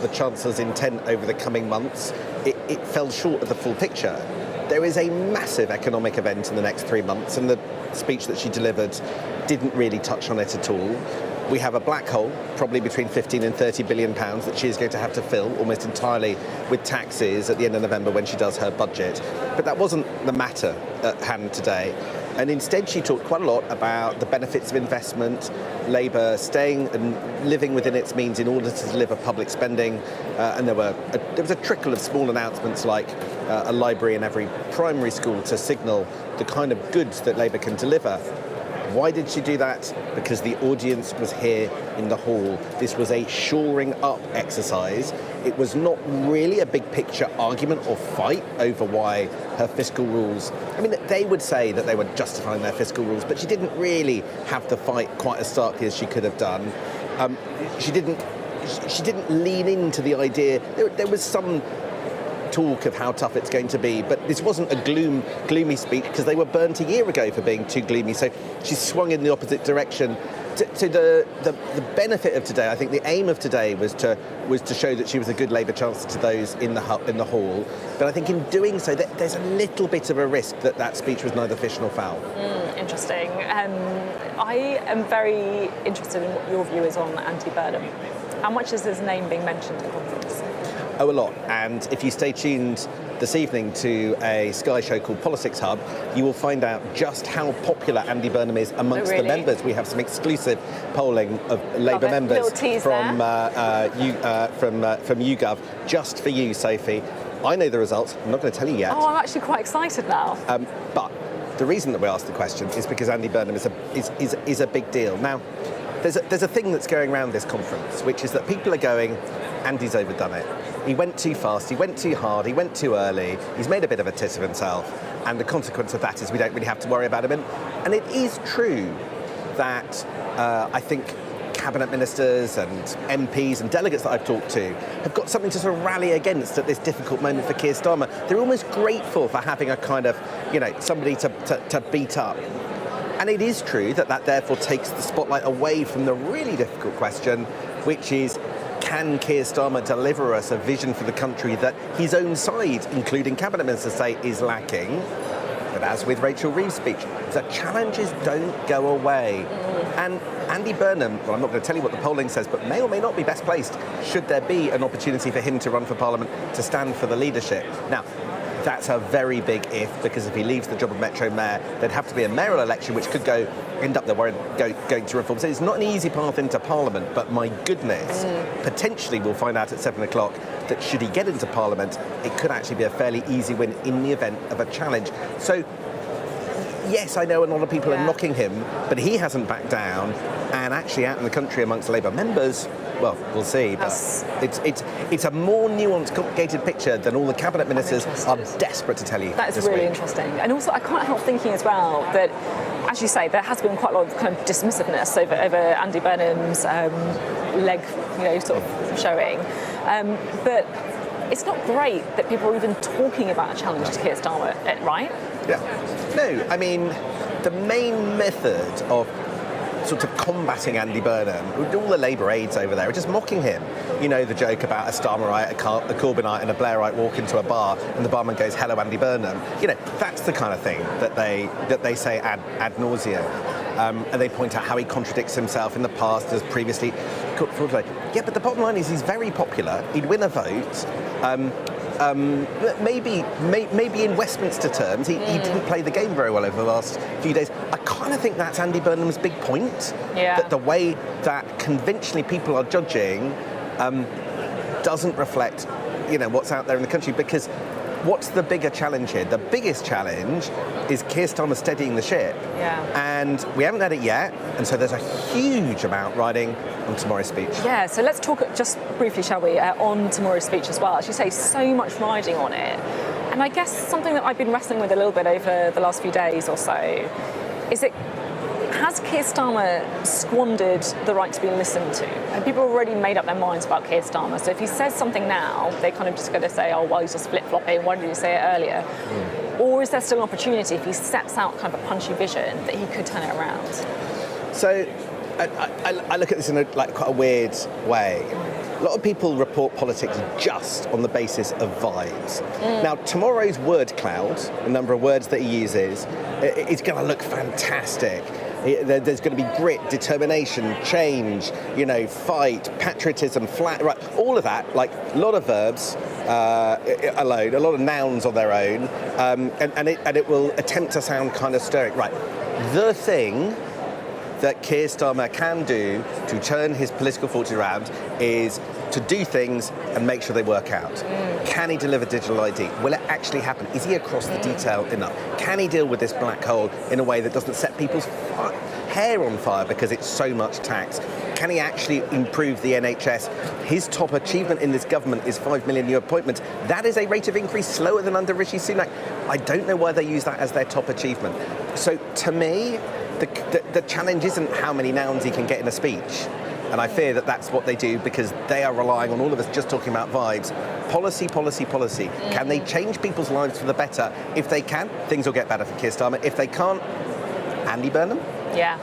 the Chancellor's intent over the coming months, it fell short of the full picture. There is a massive economic event in the next 3 months, and the speech that she delivered didn't really touch on it at all. We have a black hole, probably between 15 and 30 billion pounds, that she is going to have to fill almost entirely with taxes at the end of November when she does her budget. But that wasn't the matter at hand today. And instead, she talked quite a lot about the benefits of investment, Labour staying and living within its means in order to deliver public spending. And there was a trickle of small announcements like a library in every primary school to signal the kind of goods that Labour can deliver. Why did she do that? Because the audience was here in the hall. This was a shoring up exercise. It was not really a big picture argument or fight over why her fiscal rules. I mean, they would say that they were justifying their fiscal rules, but she didn't really have to fight quite as starkly as she could have done. She didn't lean into the idea. There was some talk of how tough it's going to be, but this wasn't a gloomy speech because they were burnt a year ago for being too gloomy. So she swung in the opposite direction. To the benefit of today, I think the aim of today was to show that she was a good Labour Chancellor to those in the hall. But I think in doing so, there's a little bit of a risk that speech was neither fish nor fowl. interesting. I am very interested in what your view is on Andy Burnham. How much is his name being mentioned at conference? Oh, a lot. And if you stay tuned this evening to a Sky show called Politics Hub, you will find out just how popular Andy Burnham is amongst the members. We have some exclusive polling of Labour members from YouGov, just for you, Sophie. I know the results. I'm not going to tell you yet. Oh, I'm actually quite excited now. But the reason that we asked the question is because Andy Burnham is a big deal. Now, there's a thing that's going around this conference, which is that people are going, Andy's overdone it. He went too fast, he went too hard, he went too early, he's made a bit of a tit of himself, and the consequence of that is we don't really have to worry about him. And it is true that I think cabinet ministers and MPs and delegates that I've talked to have got something to sort of rally against at this difficult moment for Keir Starmer. They're almost grateful for having a kind of, somebody to beat up. And it is true that therefore takes the spotlight away from the really difficult question, which is, can Keir Starmer deliver us a vision for the country that his own side, including cabinet ministers, say is lacking? But as with Rachel Reeves' speech, the challenges don't go away. And Andy Burnham, well, I'm not going to tell you what the polling says, but may or may not be best placed should there be an opportunity for him to run for Parliament to stand for the leadership. Now, that's a very big if, because if he leaves the job of Metro Mayor, there'd have to be a mayoral election, which could end up going to reform. So it's not an easy path into Parliament, but my goodness, potentially we'll find out at 7 o'clock that should he get into Parliament, it could actually be a fairly easy win in the event of a challenge. So, yes, I know a lot of people are knocking him, but he hasn't backed down, and actually out in the country amongst Labour members, well, we'll see, but it's a more nuanced, complicated picture than all the cabinet ministers are desperate to tell you. That is really interesting. And also, I can't help thinking as well that, as you say, there has been quite a lot of kind of dismissiveness over Andy Burnham's leg, sort of showing. But it's not great that people are even talking about a challenge to Keir Starmer, right? Yeah. No, I mean, the main method of sort of combating Andy Burnham, all the Labour aides over there are just mocking him. You know the joke about a Starmerite, a Corbynite and a Blairite walk into a bar and the barman goes, hello Andy Burnham. That's the kind of thing that they say ad nauseum. And they point out how he contradicts himself in the past as previously. Yeah, but the bottom line is he's very popular. He'd win a vote. Maybe in Westminster terms, he didn't play the game very well over the last few days. I kind of think that's Andy Burnham's big point. Yeah. That the way that conventionally people are judging doesn't reflect, what's out there in the country. Because what's the bigger challenge here? The biggest challenge is Keir Starmer steadying the ship. Yeah. And we haven't had it yet, and so there's a huge amount riding on tomorrow's speech. Yeah, so let's talk just briefly, shall we, on tomorrow's speech as well. As you say, so much riding on it. And I guess something that I've been wrestling with a little bit over the last few days or so is has Keir Starmer squandered the right to be listened to? And people have already made up their minds about Keir Starmer. So if he says something now, they kind of just going to say, oh, well, he's just flip-flopping. Why did you say it earlier? Or is there still an opportunity if he sets out kind of a punchy vision that he could turn it around? So I look at this in quite a weird way. A lot of people report politics just on the basis of vibes. Now, tomorrow's word cloud, the number of words that he uses, is going to look fantastic. There's going to be grit, determination, change, fight, patriotism, right, all of that, a lot of verbs alone, a lot of nouns on their own, and it will attempt to sound kind of stoic. Right, the thing that Keir Starmer can do to turn his political fortune around is to do things and make sure they work out. Can he deliver digital ID? Will it actually happen? Is he across the detail enough? Can he deal with this black hole in a way that doesn't set people's hair on fire because it's so much tax? Can he actually improve the NHS? His top achievement in this government is 5 million new appointments. That is a rate of increase slower than under Rishi Sunak. I don't know why they use that as their top achievement. So to me, the challenge isn't how many nouns he can get in a speech. And I fear that that's what they do because they are relying on all of us just talking about vibes. Policy, policy, policy. Can they change people's lives for the better? If they can, things will get better for Keir Starmer. If they can't, Andy Burnham? Yeah,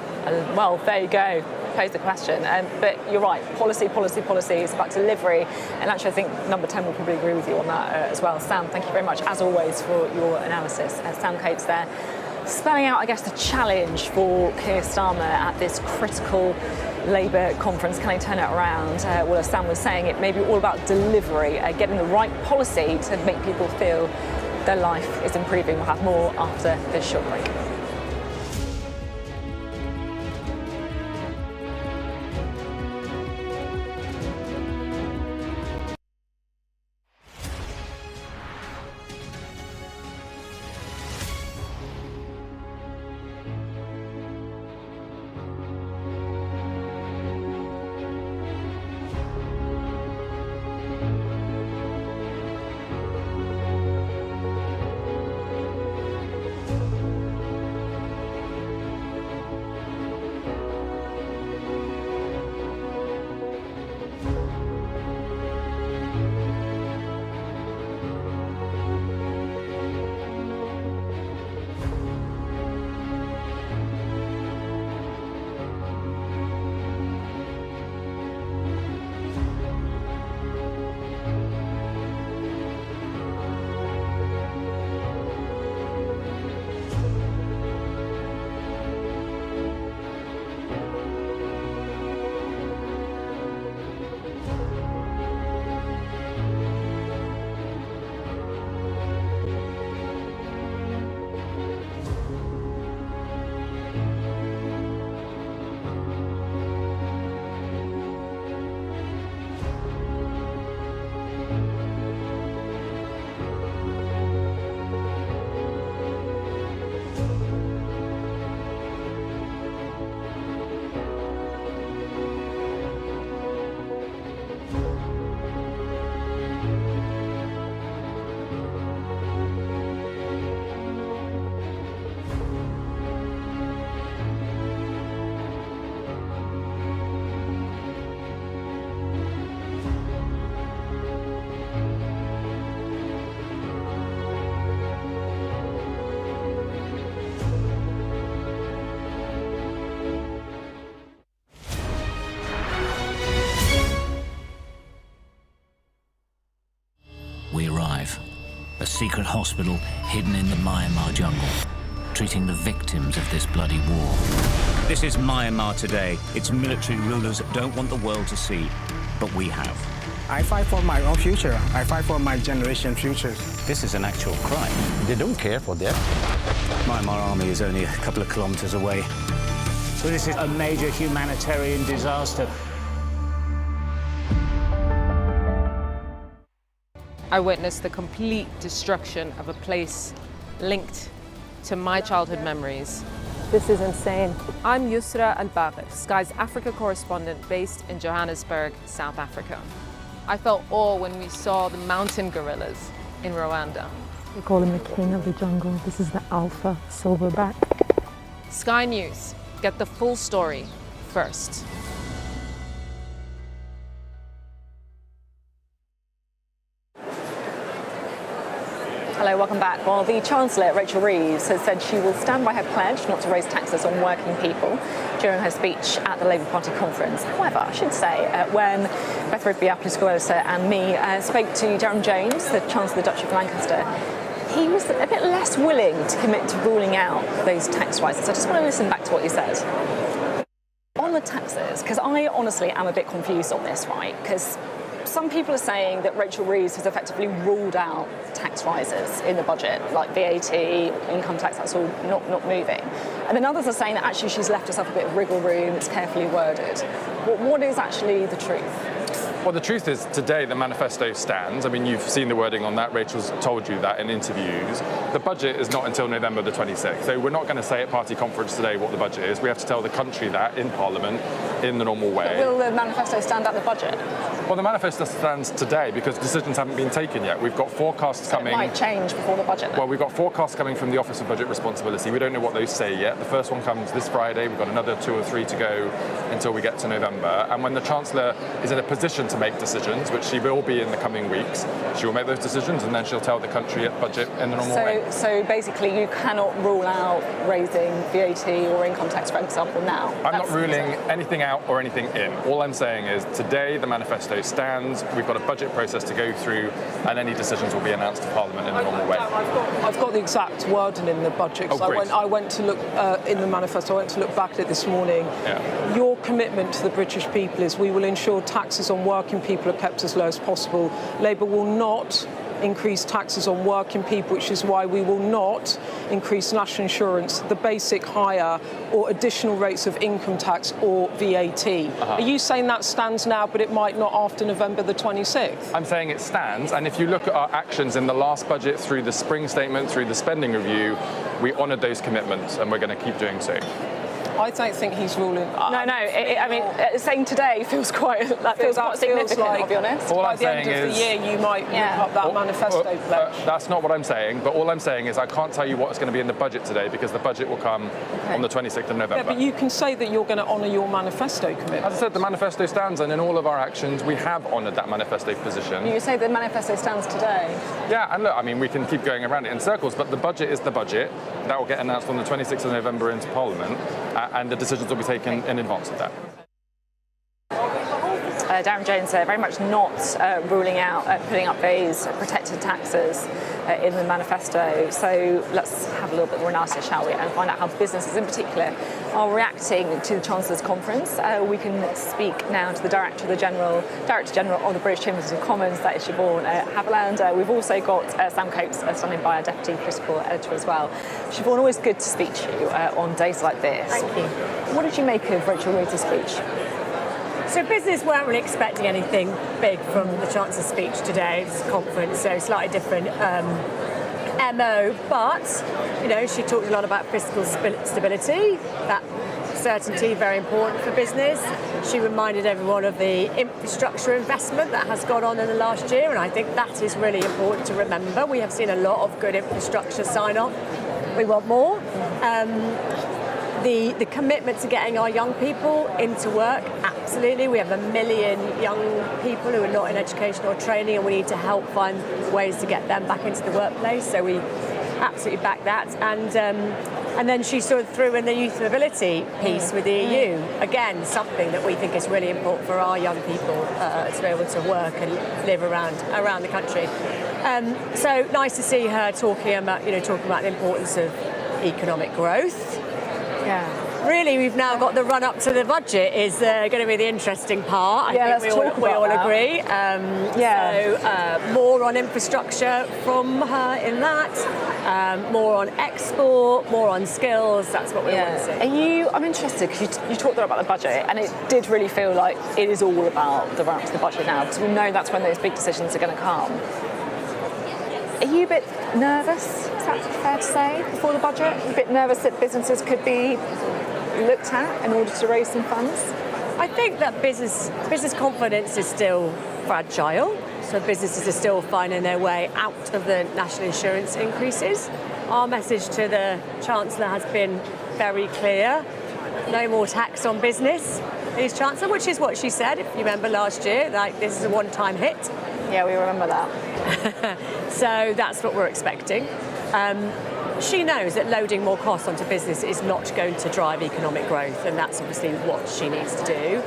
well, there you go. Pose the question. But you're right, policy, policy, policy. It's about delivery. And actually, I think number 10 will probably agree with you on that as well. Sam, thank you very much, as always, for your analysis. Sam Cates there. spelling out, I guess, the challenge for Keir Starmer at this critical Labour conference. Can he turn it around? Well, as Sam was saying, it may be all about delivery, getting the right policy to make people feel their life is improving. We'll have more after this short break. We arrive. A secret hospital hidden in the Myanmar jungle, treating the victims of this bloody war. This is Myanmar today. Its military rulers don't want the world to see, but we have. I fight for my own future. I fight for my generation's future. This is an actual crime. They don't care for that. Myanmar army is only a couple of kilometers away. So this is a major humanitarian disaster. I witnessed the complete destruction of a place linked to my childhood memories. This is insane. I'm Yusra Al-Bagher, Sky's Africa correspondent based in Johannesburg, South Africa. I felt awe when we saw the mountain gorillas in Rwanda. They call him the king of the jungle. This is the alpha silverback. Sky News, get the full story first. Hello, welcome back. Well, the Chancellor, Rachel Reeves, has said she will stand by her pledge not to raise taxes on working people during her speech at the Labour Party conference. However, I should say, when Beth Rigby, our political editor, and me spoke to Jeremy Jones, the Chancellor of the Duchy of Lancaster, he was a bit less willing to commit to ruling out those tax rises. So I just want to listen back to what he said. On the taxes, because I honestly am a bit confused on this, right? Because some people are saying that Rachel Reeves has effectively ruled out tax rises in the budget, like VAT, income tax, that's all not moving. And then others are saying that actually she's left herself a bit of wriggle room, it's carefully worded. What is actually the truth? Well, the truth is today the manifesto stands. I mean, you've seen the wording on that. Rachel's told you that in interviews. The budget is not until November the 26th. So we're not going to say at party conference today what the budget is. We have to tell the country that in Parliament in the normal way. But will the manifesto stand at the budget? Well, the manifesto stands today because decisions haven't been taken yet. We've got forecasts coming. It might change before the budget then. Well, we've got forecasts coming from the Office of Budget Responsibility. We don't know what those say yet. The first one comes this Friday. We've got another 2 or 3 to go until we get to November. And when the Chancellor is in a position to make decisions, which she will be in the coming weeks, she will make those decisions and then she'll tell the country at budget in the normal way. So basically you cannot rule out raising VAT or income tax, for example, now? I'm not ruling anything out out or anything in. All I'm saying is today the manifesto stands, we've got a budget process to go through, and any decisions will be announced to Parliament in a normal way. I've got the exact wording in the budget. I went to look in the manifesto, I went to look back at it this morning. Yeah. Your commitment to the British people is we will ensure taxes on working people are kept as low as possible. Labour will not increase taxes on working people, which is why we will not increase national insurance, the basic higher or additional rates of income tax or VAT. Are you saying that stands now, but it might not after November the 26th? I'm saying it stands, and if you look at our actions in the last budget, through the spring statement, through the spending review, we honoured those commitments, and we're going to keep doing so. I don't think he's ruling. I mean, saying today feels quite significant, like, I'll be honest. All By I'm the end saying of the year, you might whip up that manifesto pledge. That's not what I'm saying, but all I'm saying is I can't tell you what's going to be in the budget today because the budget will come on the 26th of November. Yeah, but you can say that you're going to honour your manifesto commitment. As I said, the manifesto stands, and in all of our actions, we have honoured that manifesto position. You say the manifesto stands today? Yeah, and look, I mean, we can keep going around it in circles, but the budget is the budget. That will get announced on the 26th of November into Parliament, and the decisions will be taken in advance of that. Darren Jones very much not ruling out putting up those protected taxes in the manifesto. So let's have a little bit more analysis, shall we, and find out how businesses in particular are reacting to the Chancellor's conference. We can speak now to the Director General of the British Chambers of Commerce, that is Siobhan Haviland. We've also got Sam Coates standing by, our Deputy Political Editor as well. Siobhan, always good to speak to you on days like this. Thank you. What did you make of Rachel Reeves' speech? So business weren't really expecting anything big from the Chancellor's speech today. It's a conference, so slightly different MO. But, you know, she talked a lot about fiscal stability, that certainty very important for business. She reminded everyone of the infrastructure investment that has gone on in the last year, and I think that is really important to remember. We have seen a lot of good infrastructure sign off. We want more. The commitment to getting our young people into work, absolutely. We have 1 million young people who are not in education or training, and we need to help find ways to get them back into the workplace. So we absolutely back that. And then she sort of threw in the youth mobility piece with the EU. Again, something that we think is really important for our young people to be able to work and live around the country. So nice to see her talking about the importance of economic growth. Yeah. Really, we've now got the run up to the budget is going to be the interesting part. I think we all agree. So more on infrastructure from her in that, more on export, more on skills. That's what we want to see. I'm interested because you talked there about the budget, and it did really feel like it is all about the run up to the budget now, because we know that's when those big decisions are going to come. Are you a bit nervous, is that fair to say, before the budget? A bit nervous that businesses could be looked at in order to raise some funds? I think that business confidence is still fragile, so businesses are still finding their way out of the national insurance increases. Our message to the Chancellor has been very clear. No more tax on business, please, Chancellor, which is what she said, if you remember last year, like this is a one-time hit. Yeah, we remember that. So that's what we're expecting. She knows that loading more costs onto business is not going to drive economic growth, and that's obviously what she needs to do.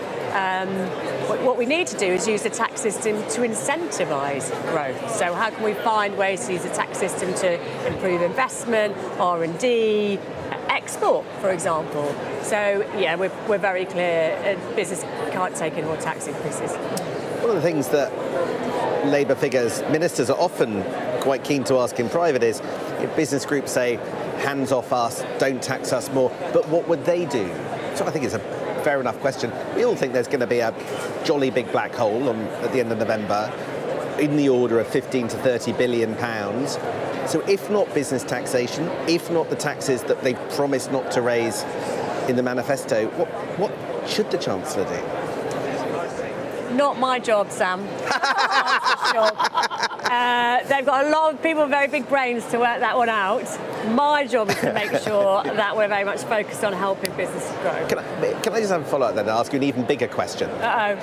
What we need to do is use the tax system to incentivise growth. So how can we find ways to use the tax system to improve investment, R&D, export, for example? So, yeah, we're very clear, business can't take any more tax increases. One of the things that Labour figures, ministers are often quite keen to ask in private is, if business groups say, hands off us, don't tax us more, but what would they do? So I think it's a fair enough question. We all think there's going to be a jolly big black hole at the end of November in the order of 15 to 30 billion pounds. So if not business taxation, if not the taxes that they promised not to raise in the manifesto, what should the Chancellor do? Not my job, Sam. They've got a lot of people with very big brains to work that one out. My job is to make sure that we're very much focused on helping businesses grow. Can I just have a follow-up then and ask you an even bigger question? Uh-oh.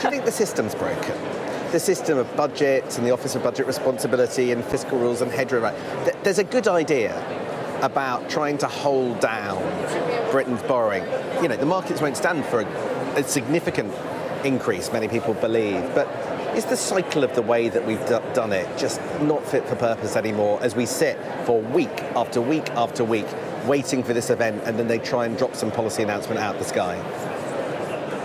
Do you think the system's broken? The system of budget and the Office of Budget Responsibility and fiscal rules and headroom. There's a good idea about trying to hold down Britain's borrowing. You know, the markets won't stand for a significant increase, many people believe, but is the cycle of the way that we've done it just not fit for purpose anymore as we sit for week after week after week waiting for this event and then they try and drop some policy announcement out of the sky?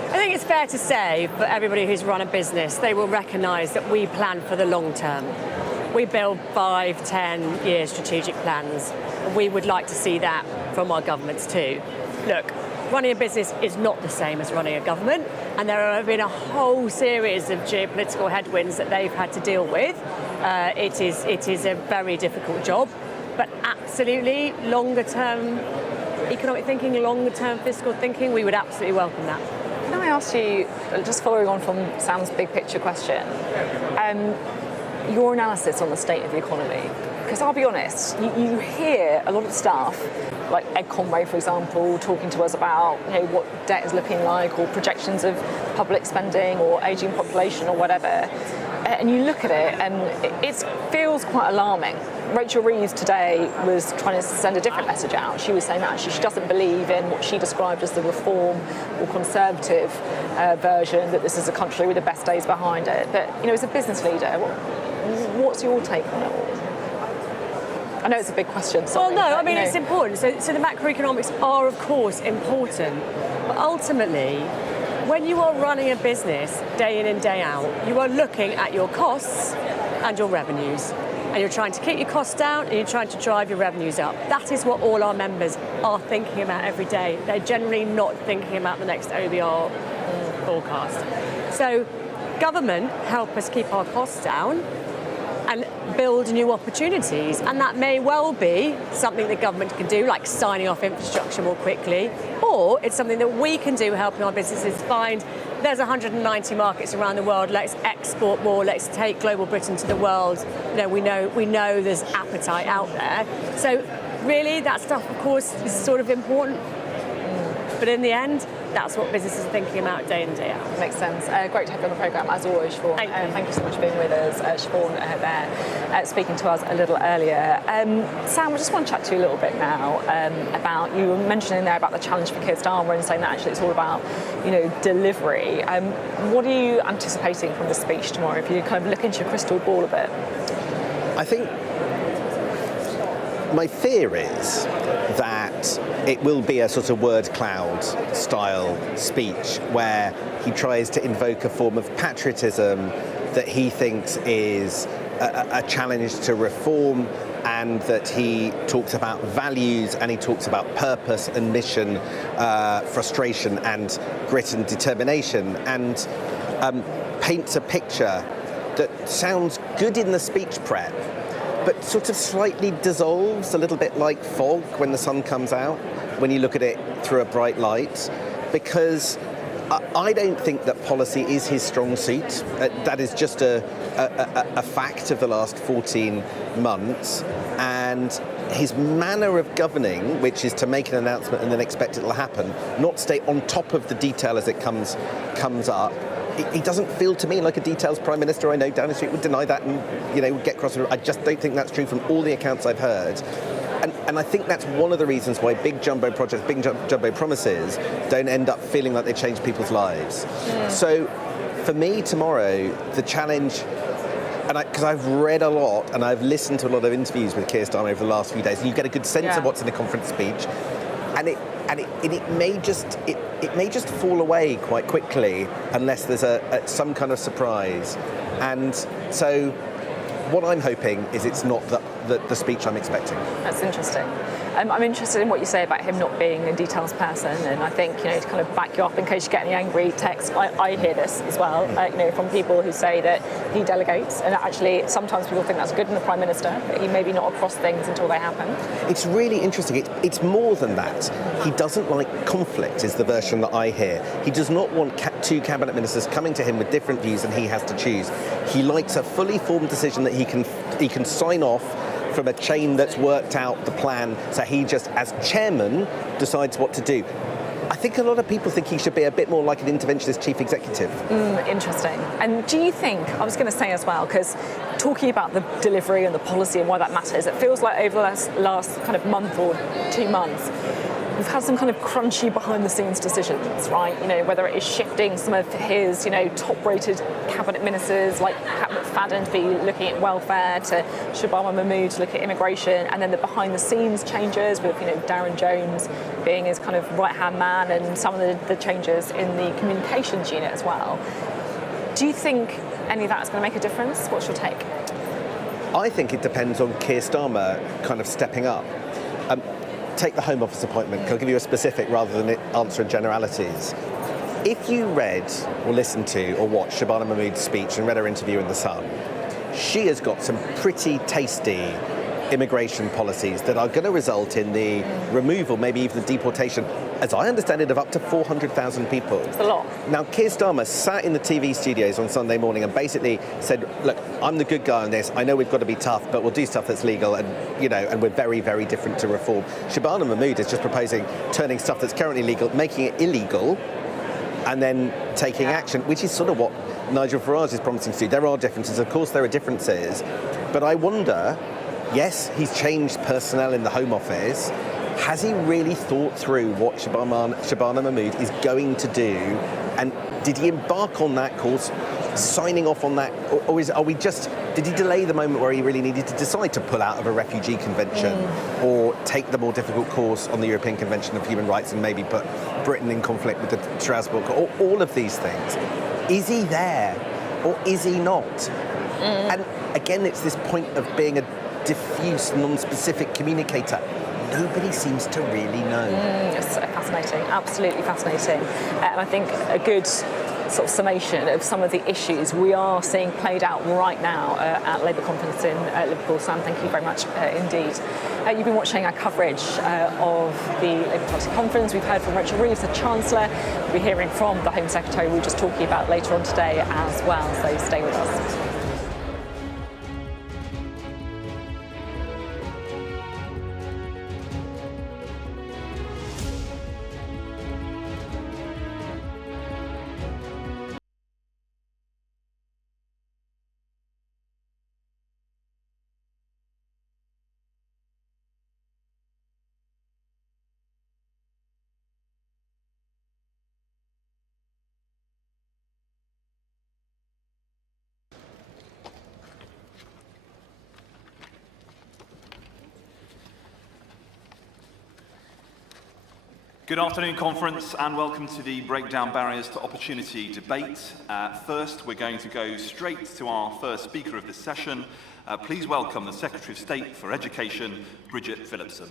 I think it's fair to say for everybody who's run a business, they will recognise that we plan for the long term. We build 5, 10 year strategic plans. And we would like to see that from our governments too. Look, running a business is not the same as running a government, and there have been a whole series of geopolitical headwinds that they've had to deal with. It is a very difficult job, but absolutely longer term economic thinking, longer term fiscal thinking, we would absolutely welcome that. Can I ask you, just following on from Sam's big picture question, your analysis on the state of the economy? Because I'll be honest, you hear a lot of stuff, like Ed Conway, for example, talking to us about what debt is looking like, or projections of public spending, or ageing population, or whatever. And you look at it, and it feels quite alarming. Rachel Reeves today was trying to send a different message out. She was saying that actually she doesn't believe in what she described as the reform or conservative version, that this is a country with the best days behind it. But, as a business leader, what's your take on it all? I know it's a big question. Sorry, well, no, I mean, it's important. So the macroeconomics are, of course, important. But ultimately, when you are running a business day in and day out, you are looking at your costs and your revenues. And you're trying to keep your costs down and you're trying to drive your revenues up. That is what all our members are thinking about every day. They're generally not thinking about the next OBR forecast. So government help us keep our costs down and build new opportunities. And that may well be something the government can do, like signing off infrastructure more quickly, or it's something that we can do helping our businesses find there's 190 markets around the world, let's export more, let's take global Britain to the world. We know there's appetite out there. So really that stuff, of course, is sort of important. But in the end, that's what businesses are thinking about day in, day out. Makes sense. Great to have you on the programme, as always, Siobhan. Thank you so much for being with us. Siobhan there, speaking to us a little earlier. Sam, I just want to chat to you a little bit now about, you were mentioning there about the challenge for Keir Starmer and saying that actually it's all about, delivery. What are you anticipating from the speech tomorrow, if you kind of look into your crystal ball a bit? I think my fear is that it will be a sort of word cloud style speech where he tries to invoke a form of patriotism that he thinks is a challenge to reform, and that he talks about values and he talks about purpose and mission, frustration and grit and determination, and paints a picture that sounds good in the speech prep, but sort of slightly dissolves, a little bit like fog when the sun comes out, when you look at it through a bright light, because I don't think that policy is his strong suit. That is just a fact of the last 14 months, and his manner of governing, which is to make an announcement and then expect it'll happen, not stay on top of the detail as it comes up. He doesn't feel to me like a details Prime Minister. I know Downing Street would deny that and would get cross. I just don't think that's true from all the accounts I've heard. And I think that's one of the reasons why big jumbo projects, big jumbo promises don't end up feeling like they change people's lives. Yeah. So for me tomorrow, the challenge, and because I've read a lot and I've listened to a lot of interviews with Keir Starmer over the last few days, and you get a good sense of what's in the conference speech, and it may just fall away quite quickly unless there's some kind of surprise. And so what I'm hoping is it's not the speech I'm expecting. That's interesting. I'm interested in what you say about him not being a details person, and I think, to kind of back you up in case you get any angry texts, I hear this as well, from people who say that he delegates, and actually sometimes people think that's good in the Prime Minister, but he maybe not across things until they happen. It's really interesting. It's more than that. He doesn't like conflict, is the version that I hear. He does not want two cabinet ministers coming to him with different views and he has to choose. He likes a fully formed decision that he can sign off from a chain that's worked out the plan, so he just, as chairman, decides what to do. I think a lot of people think he should be a bit more like an interventionist chief executive. Interesting. And do you think, I was going to say as well, because talking about the delivery and the policy and why that matters, it feels like over the last kind of month or 2 months, we've had some kind of crunchy behind-the-scenes decisions, right? You know, whether it is shifting some of his, you know, top-rated cabinet ministers like McFadden to be looking at welfare, to Shabana Mahmood to look at immigration, and then the behind-the-scenes changes with, you know, Darren Jones being his kind of right-hand man, and some of the changes in the communications unit as well. Do you think any of that is going to make a difference? What's your take? I think it depends on Keir Starmer kind of stepping up. Take the Home Office appointment. I'll give you a specific rather than answering generalities. If you read or listened to or watched Shabana Mahmood's speech and read her interview in The Sun, she has got some pretty tasty immigration policies that are going to result in the removal, maybe even the deportation, as I understand it, of up to 400,000 people. It's a lot. Now, Keir Starmer sat in the TV studios on Sunday morning and basically said, look, I'm the good guy on this. I know we've got to be tough, but we'll do stuff that's legal, and, you know, and we're very, very different to reform. Shabana Mahmood is just proposing turning stuff that's currently legal, making it illegal, and then taking action, which is sort of what Nigel Farage is promising to do. There are differences. Of course, there are differences. But I wonder, yes, he's changed personnel in the Home Office. Has he really thought through what Shabana Mahmood is going to do? And did he embark on that course, signing off on that? Or did he delay the moment where he really needed to decide to pull out of a refugee convention or take the more difficult course on the European Convention of Human Rights and maybe put Britain in conflict with the Strasbourg Court? All of these things. Is he there or is he not? And again, it's this point of being a diffuse, non-specific communicator. Nobody seems to really know. It's fascinating, absolutely fascinating. And I think a good sort of summation of some of the issues we are seeing played out right now at Labour conference in Liverpool. Sam, thank you very much indeed. You've been watching our coverage of the Labour Party conference. We've heard from Rachel Reeves, the Chancellor. We'll be hearing from the Home Secretary we're just talking about later on today as well, so stay with us. Good afternoon, conference, and welcome to the Breakdown Barriers to Opportunity debate. First, we're going to go straight to our first speaker of this session. Please welcome the Secretary of State for Education, Bridget Phillipson.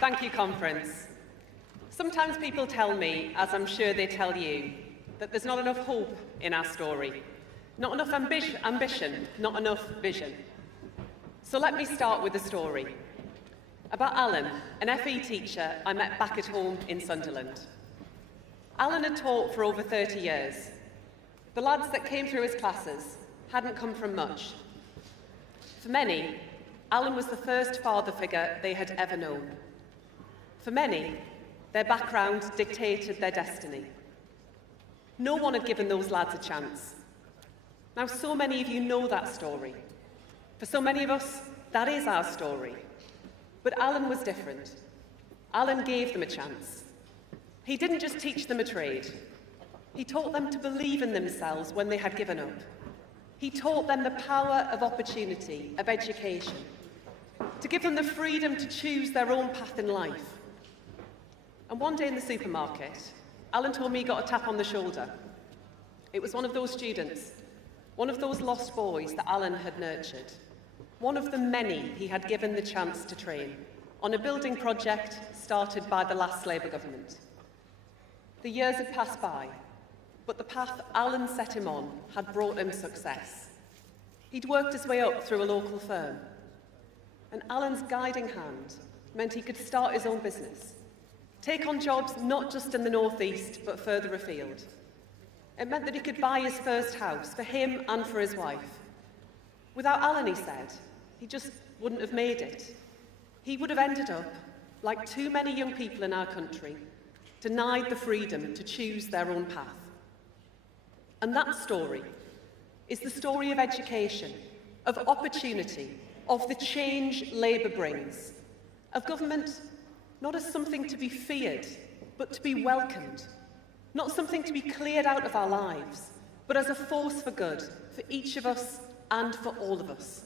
Thank you, conference. Sometimes people tell me, as I'm sure they tell you, that there's not enough hope in our story. Not enough ambition, not enough vision. So let me start with a story about Alan, an FE teacher I met back at home in Sunderland. Alan had taught for over 30 years. The lads that came through his classes hadn't come from much. For many, Alan was the first father figure they had ever known. For many, their background dictated their destiny. No one had given those lads a chance. Now, so many of you know that story. For so many of us, that is our story. But Alan was different. Alan gave them a chance. He didn't just teach them a trade. He taught them to believe in themselves when they had given up. He taught them the power of opportunity, of education, to give them the freedom to choose their own path in life. And one day in the supermarket, Alan told me he got a tap on the shoulder. It was one of those students, one of those lost boys that Alan had nurtured, one of the many he had given the chance to train on a building project started by the last Labour government. The years had passed by, but the path Alan set him on had brought him success. He'd worked his way up through a local firm, and Alan's guiding hand meant he could start his own business, take on jobs not just in the northeast, but further afield. It meant that he could buy his first house for him and for his wife. Without Alan, he said, he just wouldn't have made it. He would have ended up, like too many young people in our country, denied the freedom to choose their own path. And that story, is the story of education, of opportunity, of the change Labour brings, of government not as something to be feared, but to be welcomed, not something to be cleared out of our lives, but as a force for good, for each of us and for all of us.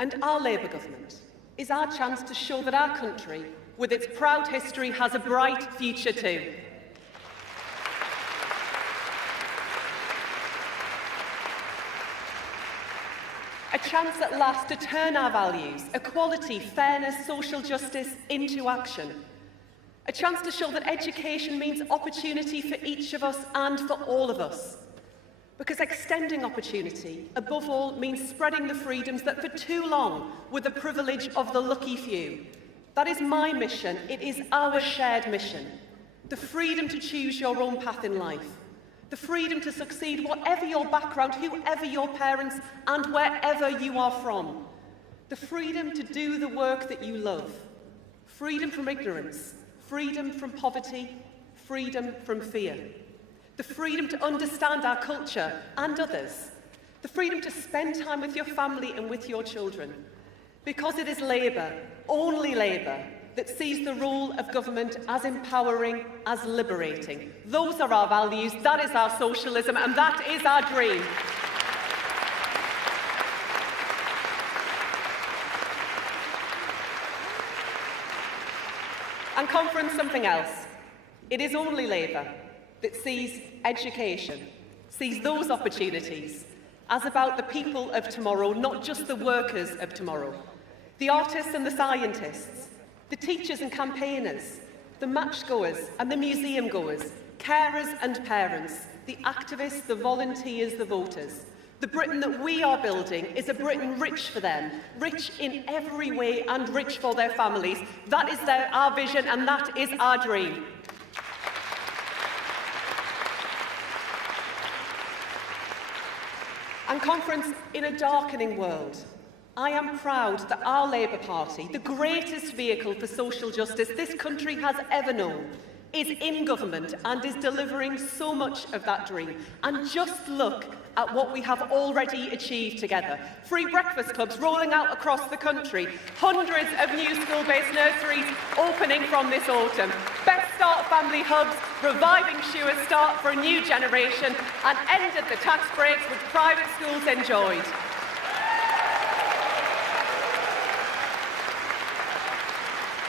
And our Labour government is our chance to show that our country, with its proud history, has a bright future too. A chance at last to turn our values, equality, fairness, social justice, into action. A chance to show that education means opportunity for each of us and for all of us. Because extending opportunity, above all, means spreading the freedoms that for too long were the privilege of the lucky few. That is my mission. It is our shared mission. The freedom to choose your own path in life. The freedom to succeed, whatever your background, whoever your parents, and wherever you are from. The freedom to do the work that you love. Freedom from ignorance. Freedom from poverty. Freedom from fear. The freedom to understand our culture and others. The freedom to spend time with your family and with your children. Because it is Labour, only Labour, that sees the role of government as empowering, as liberating. Those are our values, that is our socialism, and that is our dream. And conference, something else. It is only Labour that sees education, sees those opportunities as about the people of tomorrow, not just the workers of tomorrow. The artists and the scientists, the teachers and campaigners, the match goers and the museum goers, carers and parents, the activists, the volunteers, the voters. The Britain that we are building is a Britain rich for them, rich in every way and rich for their families. That is our vision and that is our dream. And conference, in a darkening world, I am proud that our Labour Party, the greatest vehicle for social justice this country has ever known, is in government and is delivering so much of that dream. And just look at what we have already achieved together. Free breakfast clubs rolling out across the country, hundreds of new school-based nurseries opening from this autumn, Best Start family hubs, reviving Sure Start for a new generation, and ended the tax breaks which private schools enjoyed.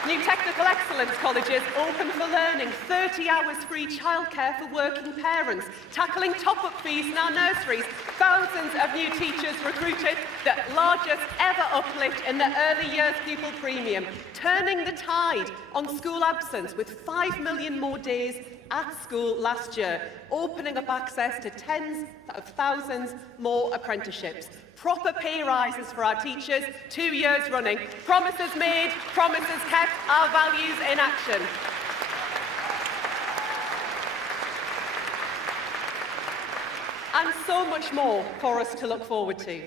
New technical excellence colleges open for learning, 30 hours free childcare for working parents, tackling top-up fees in our nurseries, thousands of new teachers recruited, the largest ever uplift in the early years pupil premium, turning the tide on school absence with 5 million more days at school last year, opening up access to tens of thousands more apprenticeships. Proper pay rises for our teachers, 2 years running. Promises made, promises kept, our values in action. And so much more for us to look forward to.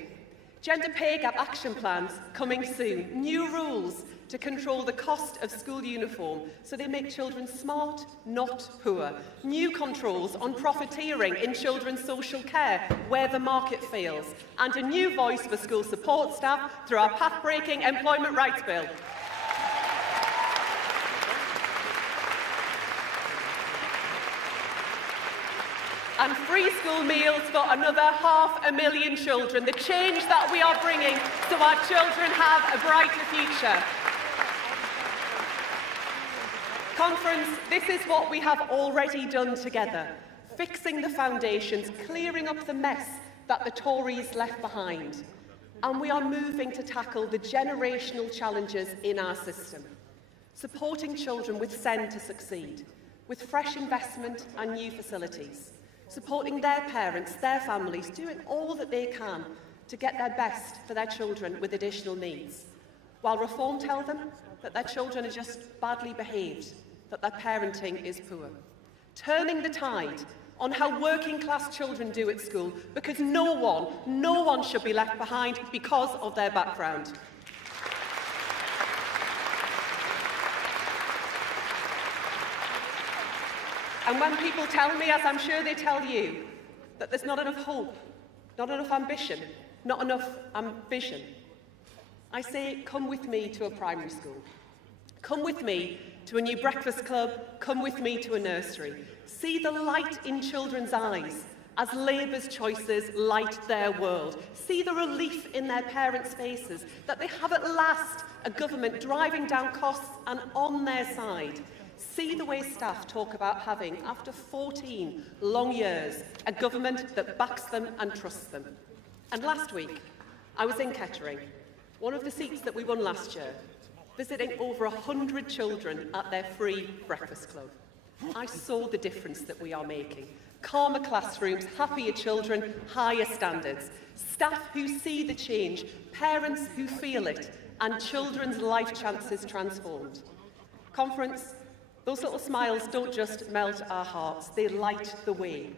Gender pay gap action plans coming soon. New rules to control the cost of school uniform so they make children smart, not poor. New controls on profiteering in children's social care where the market fails. And a new voice for school support staff through our path-breaking Employment Rights Bill. And free school meals for another 500,000 children. The change that we are bringing so our children have a brighter future. Conference, this is what we have already done together. Fixing the foundations, clearing up the mess that the Tories left behind. And we are moving to tackle the generational challenges in our system. Supporting children with SEND to succeed, with fresh investment and new facilities. Supporting their parents, their families, doing all that they can to get their best for their children with additional needs. While Reform tell them that their children are just badly behaved, that their parenting is poor. Turning the tide on how working class children do at school, because no one should be left behind because of their background. And when people tell me, as I'm sure they tell you, that there's not enough hope, not enough ambition, not enough vision. I say, come with me to a primary school. Come with me to a new breakfast club. Come with me to a nursery. See the light in children's eyes as Labour's choices light their world. See the relief in their parents' faces that they have at last a government driving down costs and on their side. See the way staff talk about having, after 14 long years, a government that backs them and trusts them. And last week, I was in Kettering, one of the seats that we won last year, visiting over 100 children at their free breakfast club. I saw the difference that we are making. Calmer classrooms, happier children, higher standards. Staff who see the change, parents who feel it, and children's life chances transformed. Conference, those little smiles don't just melt our hearts, they light the way.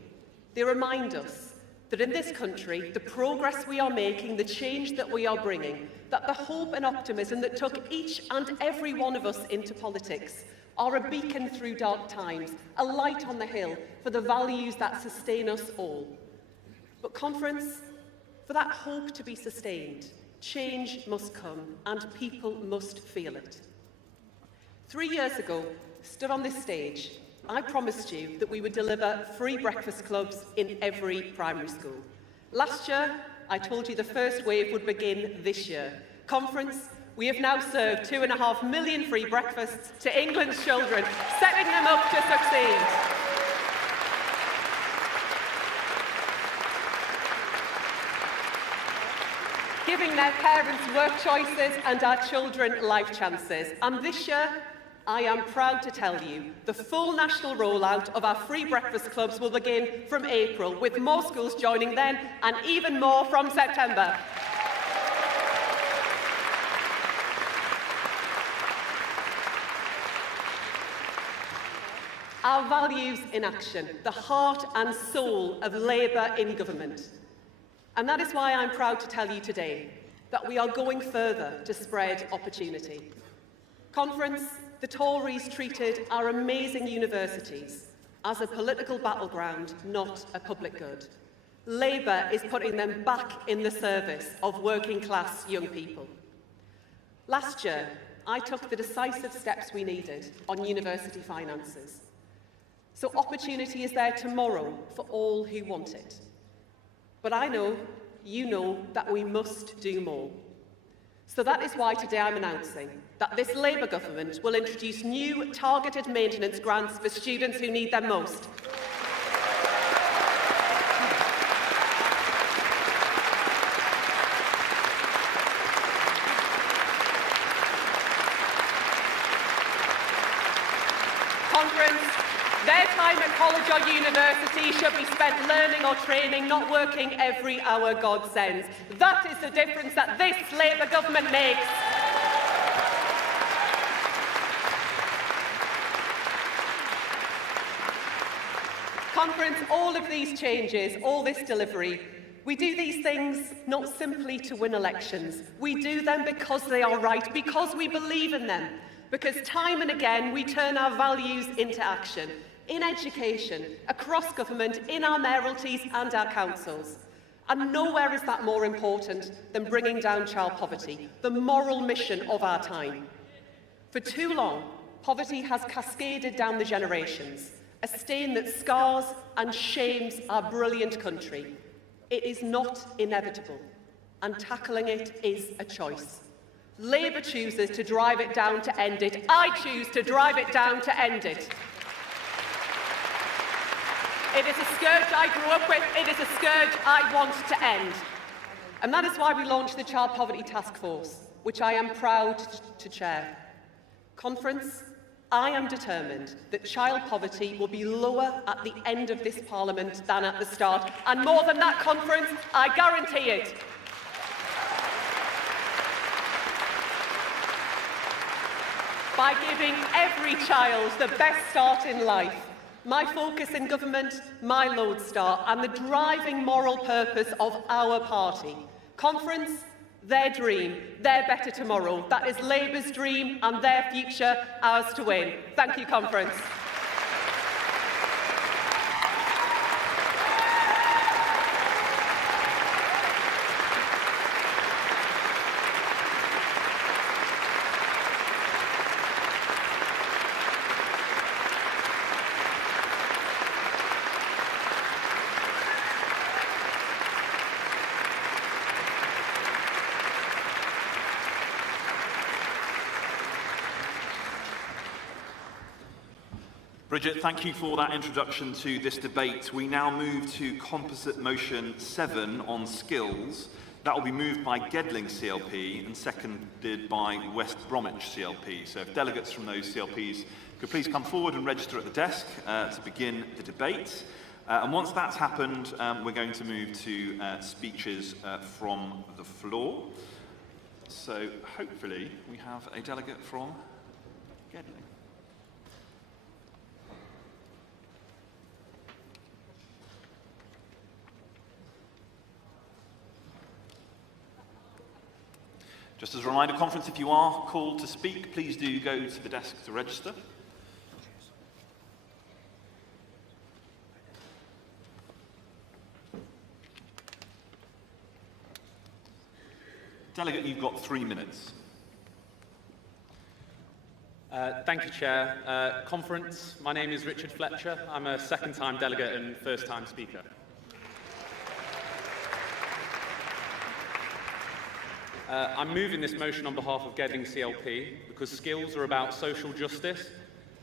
They remind us that in this country, the progress we are making, the change that we are bringing, that the hope and optimism that took each and every one of us into politics are a beacon through dark times, a light on the hill for the values that sustain us all. But Conference, for that hope to be sustained, change must come and people must feel it. 3 years ago, stood on this stage, I promised you that we would deliver free breakfast clubs in every primary school. Last year, I told you the first wave would begin this year. Conference, we have now served 2.5 million free breakfasts to England's children, setting them up to succeed. Giving their parents work choices and our children life chances. And this year, I am proud to tell you the full national rollout of our free breakfast clubs will begin from April, with more schools joining then and even more from September. Our values in action, the heart and soul of Labour in government. And that is why I'm proud to tell you today that we are going further to spread opportunity. Conference, the Tories treated our amazing universities as a political battleground, not a public good. Labour is putting them back in the service of working-class young people. Last year, I took the decisive steps we needed on university finances. So opportunity is there tomorrow for all who want it. But I know, you know, that we must do more. So that is why today I'm announcing that this Labour government will introduce new targeted maintenance grants for students who need them most. Conference, their time at college or university should be spent learning or training, not working every hour God sends. That is the difference that this Labour government makes. Conference, all of these changes, all this delivery, we do these things not simply to win elections. We do them because they are right, because we believe in them, because time and again we turn our values into action, in education, across government, in our mayoralties and our councils. And nowhere is that more important than bringing down child poverty, the moral mission of our time. For too long, poverty has cascaded down the generations, a stain that scars and shames our brilliant country. It is not inevitable, and tackling it is a choice. Labour chooses to drive it down to end it. I choose to drive it down to end it. It is a scourge I grew up with. It is a scourge I want to end. And that is why we launched the Child Poverty Task Force, which I am proud to chair. Conference, I am determined that child poverty will be lower at the end of this Parliament than at the start. And more than that, Conference, I guarantee it. By giving every child the best start in life, my focus in government, my lodestar, and the driving moral purpose of our party. Conference, their dream, their better tomorrow. That is Labour's dream and their future, ours to win. Thank you, Conference. Bridget, thank you for that introduction to this debate. We now move to composite motion 7 on skills. That will be moved by Gedling CLP and seconded by West Bromwich CLP. So if delegates from those CLPs could please come forward and register at the desk to begin the debate. And once that's happened, we're going to move to speeches from the floor. So hopefully we have a delegate from Gedling. Just as a reminder, conference, if you are called to speak, please do go to the desk to register. Delegate, you've got 3 minutes. Thank you, Chair. Conference, my name is Richard Fletcher. I'm a second-time delegate and first-time speaker. I'm moving this motion on behalf of Gedling CLP because skills are about social justice.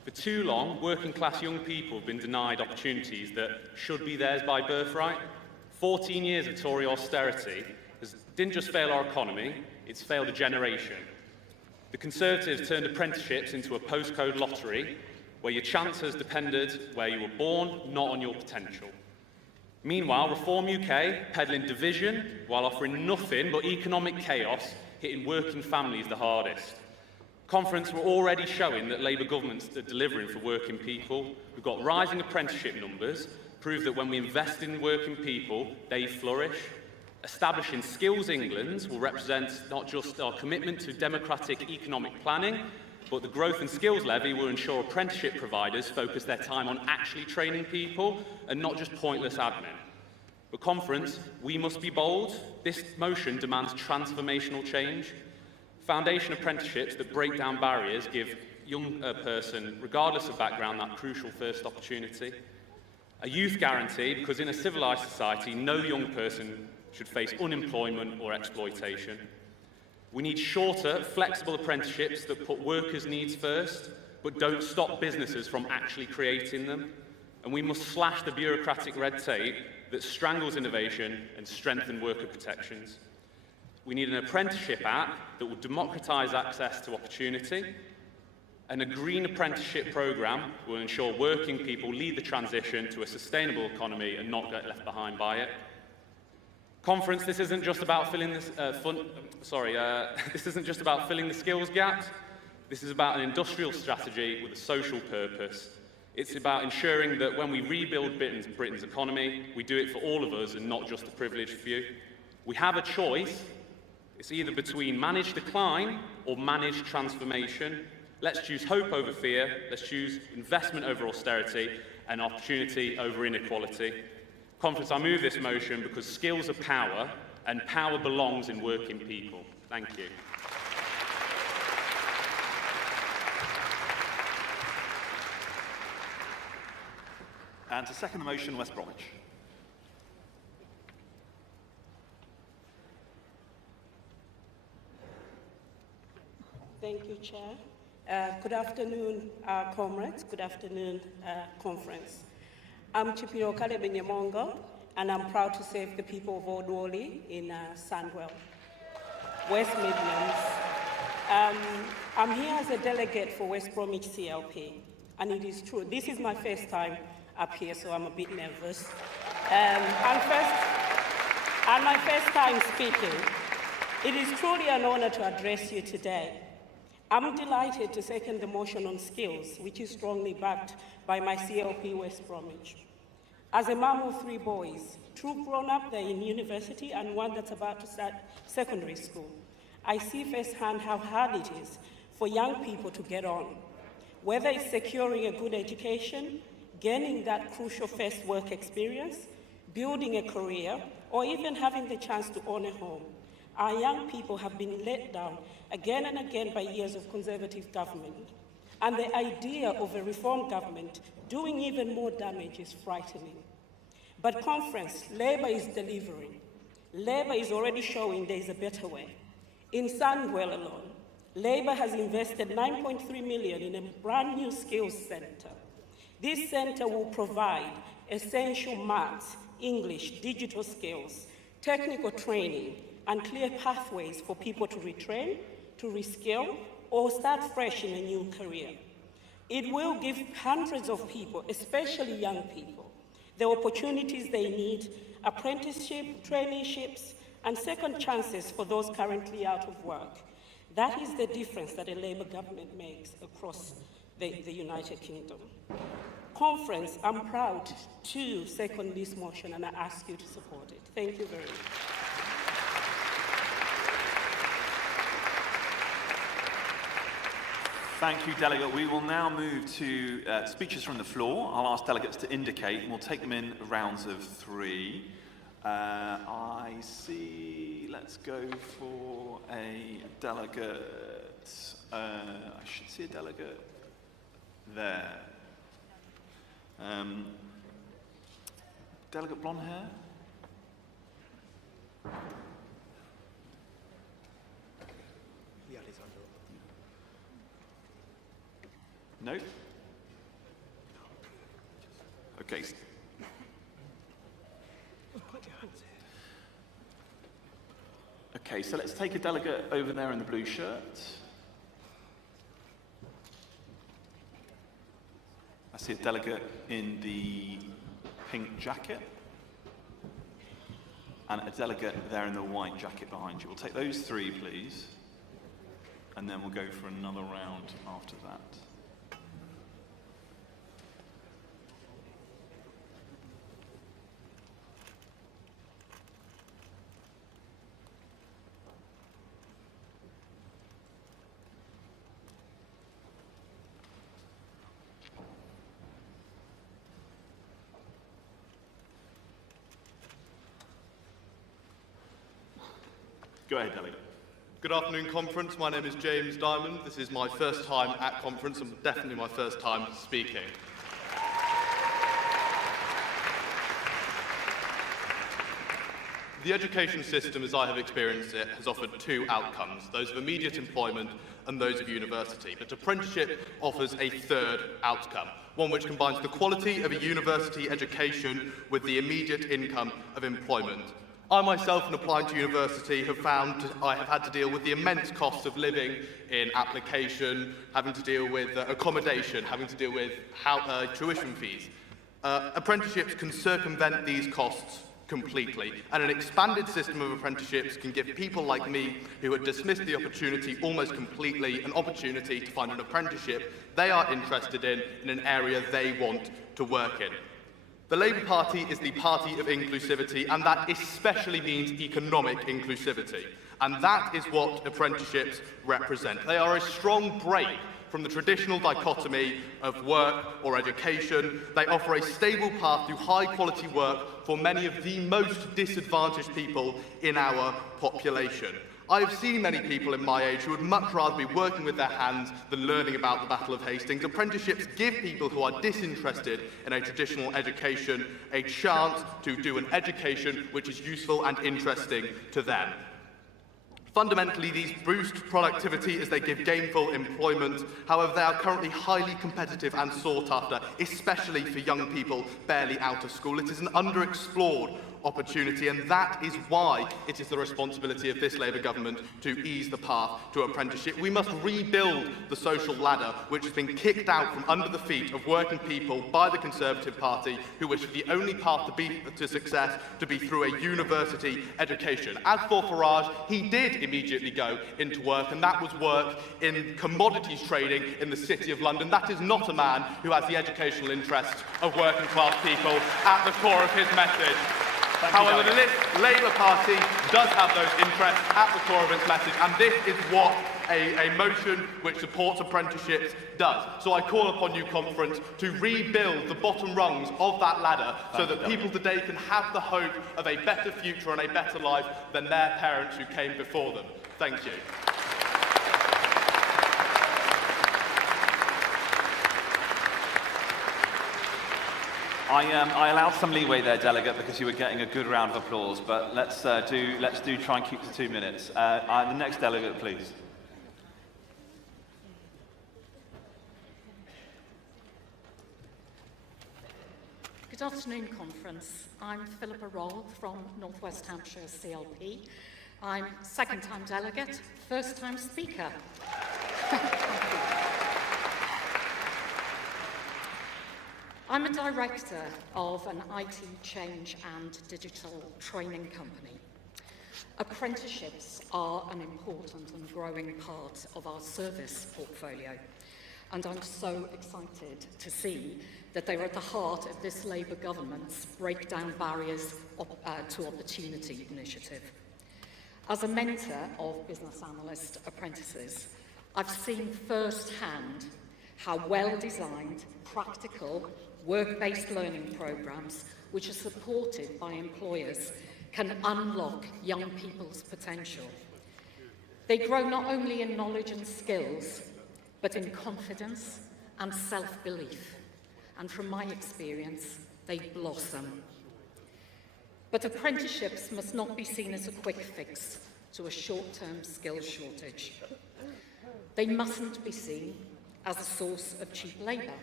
For too long, working-class young people have been denied opportunities that should be theirs by birthright. 14 years of Tory austerity didn't just fail our economy, it's failed a generation. The Conservatives turned apprenticeships into a postcode lottery where your chances depended where you were born, not on your potential. Meanwhile, Reform UK peddling division while offering nothing but economic chaos, hitting working families the hardest. Conference, we're already showing that Labour governments are delivering for working people. We've got rising apprenticeship numbers, prove that when we invest in working people, they flourish. Establishing Skills England will represent not just our commitment to democratic economic planning, but the growth and skills levy will ensure apprenticeship providers focus their time on actually training people and not just pointless admin. But conference, we must be bold. This motion demands transformational change. Foundation apprenticeships that break down barriers give young person, regardless of background, that crucial first opportunity. A youth guarantee, because in a civilised society, no young person should face unemployment or exploitation. We need shorter, flexible apprenticeships that put workers' needs first, but don't stop businesses from actually creating them. And we must slash the bureaucratic red tape that strangles innovation and strengthen worker protections. We need an apprenticeship act that will democratise access to opportunity, and a green apprenticeship programme will ensure working people lead the transition to a sustainable economy and not get left behind by it. Conference, this isn't just about filling this this isn't just about filling the skills gaps. This is about an industrial strategy with a social purpose. It's about ensuring that when we rebuild Britain's economy, we do it for all of us and not just a privileged few. We have a choice. It's either between managed decline or managed transformation. Let's choose hope over fear. Let's choose investment over austerity and opportunity over inequality. Conference, I move this motion because skills are power, and power belongs in working people. Thank you. And to second the motion, West Bromwich. Thank you, Chair. Good afternoon, comrades. Good afternoon, conference. I'm Chipiro Kalebe Nyamongo, and I'm proud to serve the people of Odwoli in Sandwell, West Midlands. I'm here as a delegate for West Bromwich CLP, and it is true, this is my first time up here, so I'm a bit nervous. And my first time speaking. It is truly an honor to address you today. I'm delighted to second the motion on skills, which is strongly backed by my CLP West Bromwich. As a mom of 3 boys, 2 grown up, they're in university, and 1 that's about to start secondary school, I see firsthand how hard it is for young people to get on, whether it's securing a good education, gaining that crucial first work experience, building a career, or even having the chance to own a home. Our young people have been let down again and again by years of Conservative government. And the idea of a reform government doing even more damage is frightening. But conference, Labour is delivering. Labour is already showing there is a better way. In Sandwell alone, Labour has invested 9.3 million in a brand new skills centre. This centre will provide essential maths, English, digital skills, technical training, and clear pathways for people to retrain, to reskill, or start fresh in a new career. It will give hundreds of people, especially young people, the opportunities they need, apprenticeship, traineeships, and second chances for those currently out of work. That is the difference that a Labour government makes across the United Kingdom. Conference, I'm proud to second this motion, and I ask you to support it. Thank you very much. Thank you, Delegate. We will now move to speeches from the floor. I'll ask delegates to indicate, and we'll take them in rounds of 3. I see, let's go for a delegate. I should see a delegate there. Delegate blonde hair? No? Okay. Okay, so let's take a delegate over there in the blue shirt. I see a delegate in the pink jacket. And a delegate there in the white jacket behind you. We'll take those 3, please. And then we'll go for another round after that. Go ahead, Delegate. Good afternoon, Conference. My name is James Diamond. This is my first time at Conference and definitely my first time speaking. The education system, as I have experienced it, has offered 2 outcomes, those of immediate employment and those of university. But apprenticeship offers a 3rd outcome, one which combines the quality of a university education with the immediate income of employment. I myself, in applying to university, have found I have had to deal with the immense costs of living in application, having to deal with accommodation, having to deal with tuition fees. Apprenticeships can circumvent these costs completely, and an expanded system of apprenticeships can give people like me, who had dismissed the opportunity almost completely, an opportunity to find an apprenticeship they are interested in an area they want to work in. The Labour Party is the party of inclusivity, and that especially means economic inclusivity. And that is what apprenticeships represent. They are a strong break from the traditional dichotomy of work or education. They offer a stable path to high-quality work for many of the most disadvantaged people in our population. I have seen many people in my age who would much rather be working with their hands than learning about the Battle of Hastings. Apprenticeships give people who are disinterested in a traditional education a chance to do an education which is useful and interesting to them. Fundamentally, these boost productivity as they give gainful employment. However, they are currently highly competitive and sought after, especially for young people barely out of school. It is an underexplored opportunity, and that is why it is the responsibility of this Labour government to ease the path to apprenticeship. We must rebuild the social ladder, which has been kicked out from under the feet of working people by the Conservative Party, who wish for the only path to success to be through a university education. As for Farage, he did immediately go into work, and that was work in commodities trading in the City of London. That is not a man who has the educational interests of working class people at the core of his message. However, the Labour Party does have those interests at the core of its message, and this is what a motion which supports apprenticeships does. So I call upon you, Conference, to rebuild the bottom rungs of that ladder so that people today can have the hope of a better future and a better life than their parents who came before them. Thank you. I allowed some leeway there, Delegate, because you were getting a good round of applause, but let's try and keep to 2 minutes. The next delegate, please. Good afternoon, conference. I'm Philippa Roll from North West Hampshire CLP. I'm second-time delegate, first-time speaker. I'm a director of an IT change and digital training company. Apprenticeships are an important and growing part of our service portfolio, and I'm so excited to see that they are at the heart of this Labour government's Break Down Barriers to Opportunity initiative. As a mentor of business analyst apprentices, I've seen firsthand how well-designed, practical, work-based learning programmes, which are supported by employers, can unlock young people's potential. They grow not only in knowledge and skills, but in confidence and self-belief. And from my experience, they blossom. But apprenticeships must not be seen as a quick fix to a short-term skills shortage. They mustn't be seen as a source of cheap labour,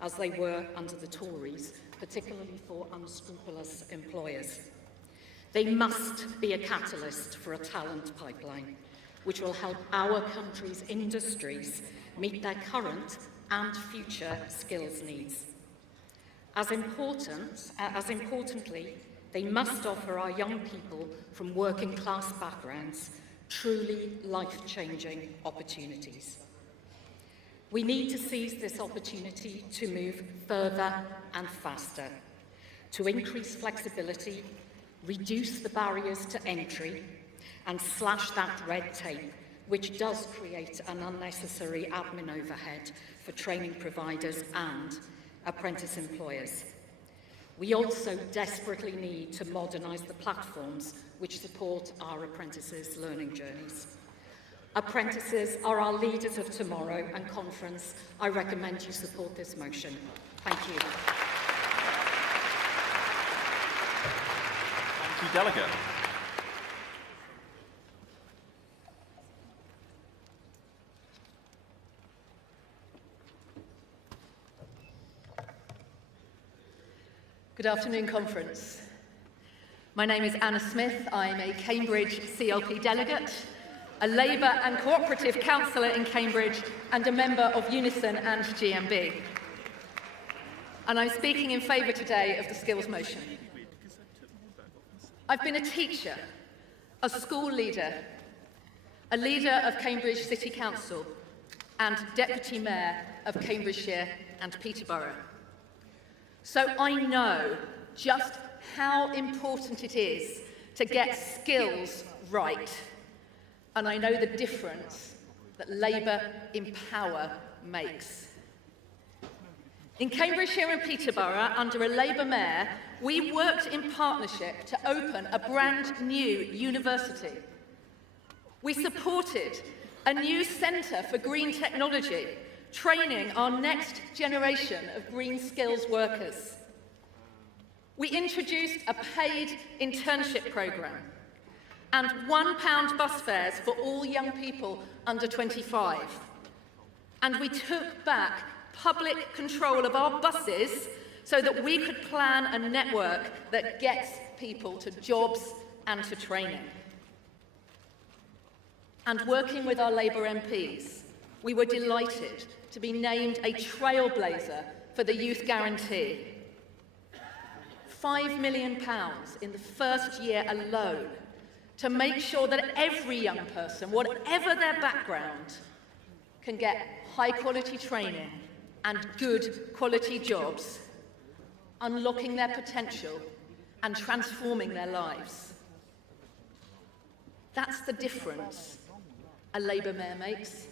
as they were under the Tories, particularly for unscrupulous employers. They must be a catalyst for a talent pipeline, which will help our country's industries meet their current and future skills needs. As importantly, they must offer our young people from working class backgrounds truly life-changing opportunities. We need to seize this opportunity to move further and faster, to increase flexibility, reduce the barriers to entry, and slash that red tape, which does create an unnecessary admin overhead for training providers and apprentice employers. We also desperately need to modernise the platforms which support our apprentices' learning journeys. Apprentices are our leaders of tomorrow, and conference, I recommend you support this motion. Thank you. Thank you, Delegate. Good afternoon, conference. My name is Anna Smith. I'm a Cambridge CLP delegate, a Labour and Cooperative councillor in Cambridge, and a member of Unison and GMB. And I'm speaking in favour today of the skills motion. I've been a teacher, a school leader, a leader of Cambridge City Council, and Deputy Mayor of Cambridgeshire and Peterborough. So I know just how important it is to get skills right. And I know the difference that Labour in power makes. In Cambridgeshire and Peterborough, under a Labour mayor, we worked in partnership to open a brand new university. We supported a new centre for green technology, training our next generation of green skills workers. We introduced a paid internship programme and £1 bus fares for all young people under 25. And we took back public control of our buses so that we could plan a network that gets people to jobs and to training. And working with our Labour MPs, we were delighted to be named a trailblazer for the Youth Guarantee. £5 million in the first year alone to make sure that every young person, whatever their background, can get high-quality training and good quality jobs, unlocking their potential and transforming their lives. That's the difference a Labour mayor makes.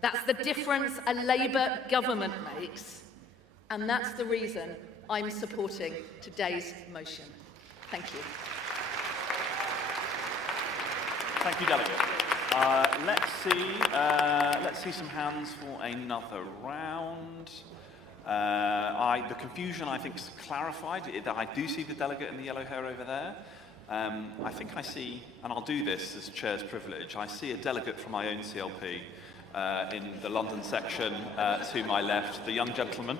That's the difference a Labour government makes. And that's the reason I'm supporting today's motion. Thank you. Thank you, Delegate. Let's see some hands for another round. The confusion, I think, is clarified. I do see the delegate in the yellow hair over there. I think I see, and I'll do this as chair's privilege, I see a delegate from my own CLP in the London section to my left, the young gentleman.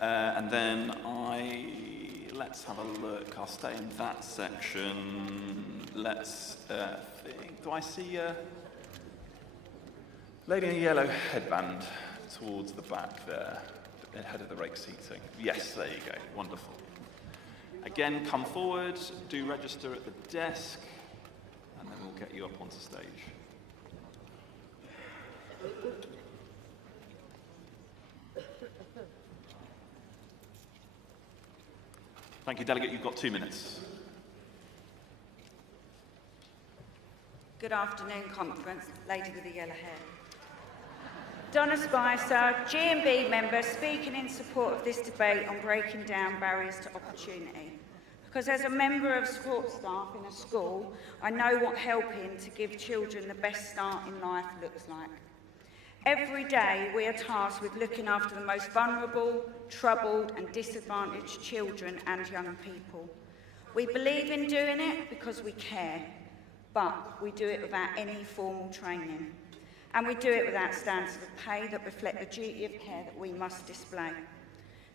And then let's have a look. I'll stay in that section. Let's think. Do I see a lady in a yellow headband towards the back there, ahead of the rake seating? Yes, there you go. Wonderful. Again, come forward, do register at the desk, and then we'll get you up onto stage. Thank you, Delegate. You've got 2 minutes. Good afternoon, conference. Lady with the yellow hair. Donna Spicer, G&B member, speaking in support of this debate on breaking down barriers to opportunity. Because as a member of support staff in a school, I know what helping to give children the best start in life looks like. Every day we are tasked with looking after the most vulnerable, troubled and disadvantaged children and young people. We believe in doing it because we care, but we do it without any formal training. And we do it without standards of pay that reflect the duty of care that we must display.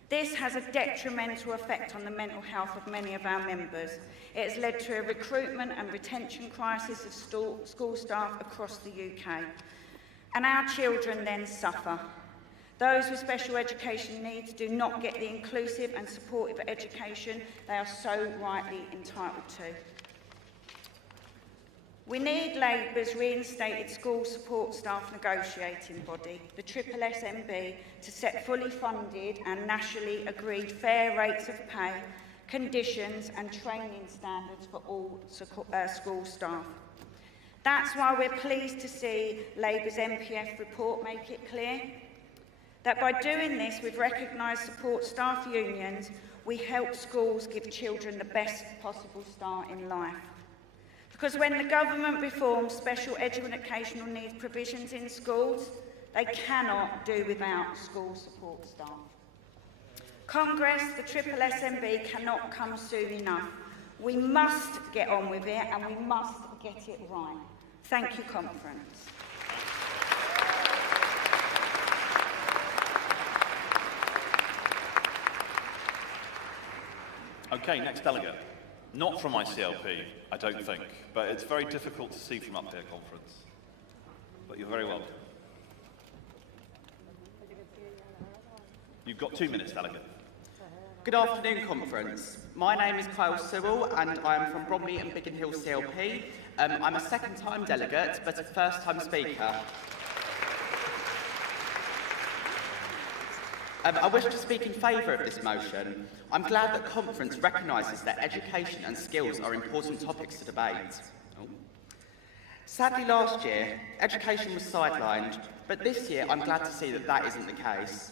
This has a detrimental effect on the mental health of many of our members. It has led to a recruitment and retention crisis of school staff across the UK. And our children then suffer. Those with special education needs do not get the inclusive and supportive education they are so rightly entitled to. We need Labour's reinstated school support staff negotiating body, the SSSMB, to set fully funded and nationally agreed fair rates of pay, conditions and training standards for all school staff. That's why we're pleased to see Labour's MPF report make it clear that by doing this with recognised support staff unions, we help schools give children the best possible start in life. Because when the government reforms special educational needs provisions in schools, they cannot do without school support staff. Congress, the SSSMB, cannot come soon enough. We must get on with it and we must get it right. Thank you, conference. Okay, next delegate. Not from ICLP, I don't think, but it's very difficult to see from up here, conference. But you're very welcome. You've got 2 minutes, delegate. Good afternoon, conference. My name is Kyle Sewell and I am from Bromley and Biggin Hill CLP. I'm a second-time delegate, but a first-time speaker. I wish to speak in favour of this motion. I'm glad that conference recognises that education and skills are important topics to debate. Sadly, last year, education was sidelined, but this year I'm glad to see that that isn't the case.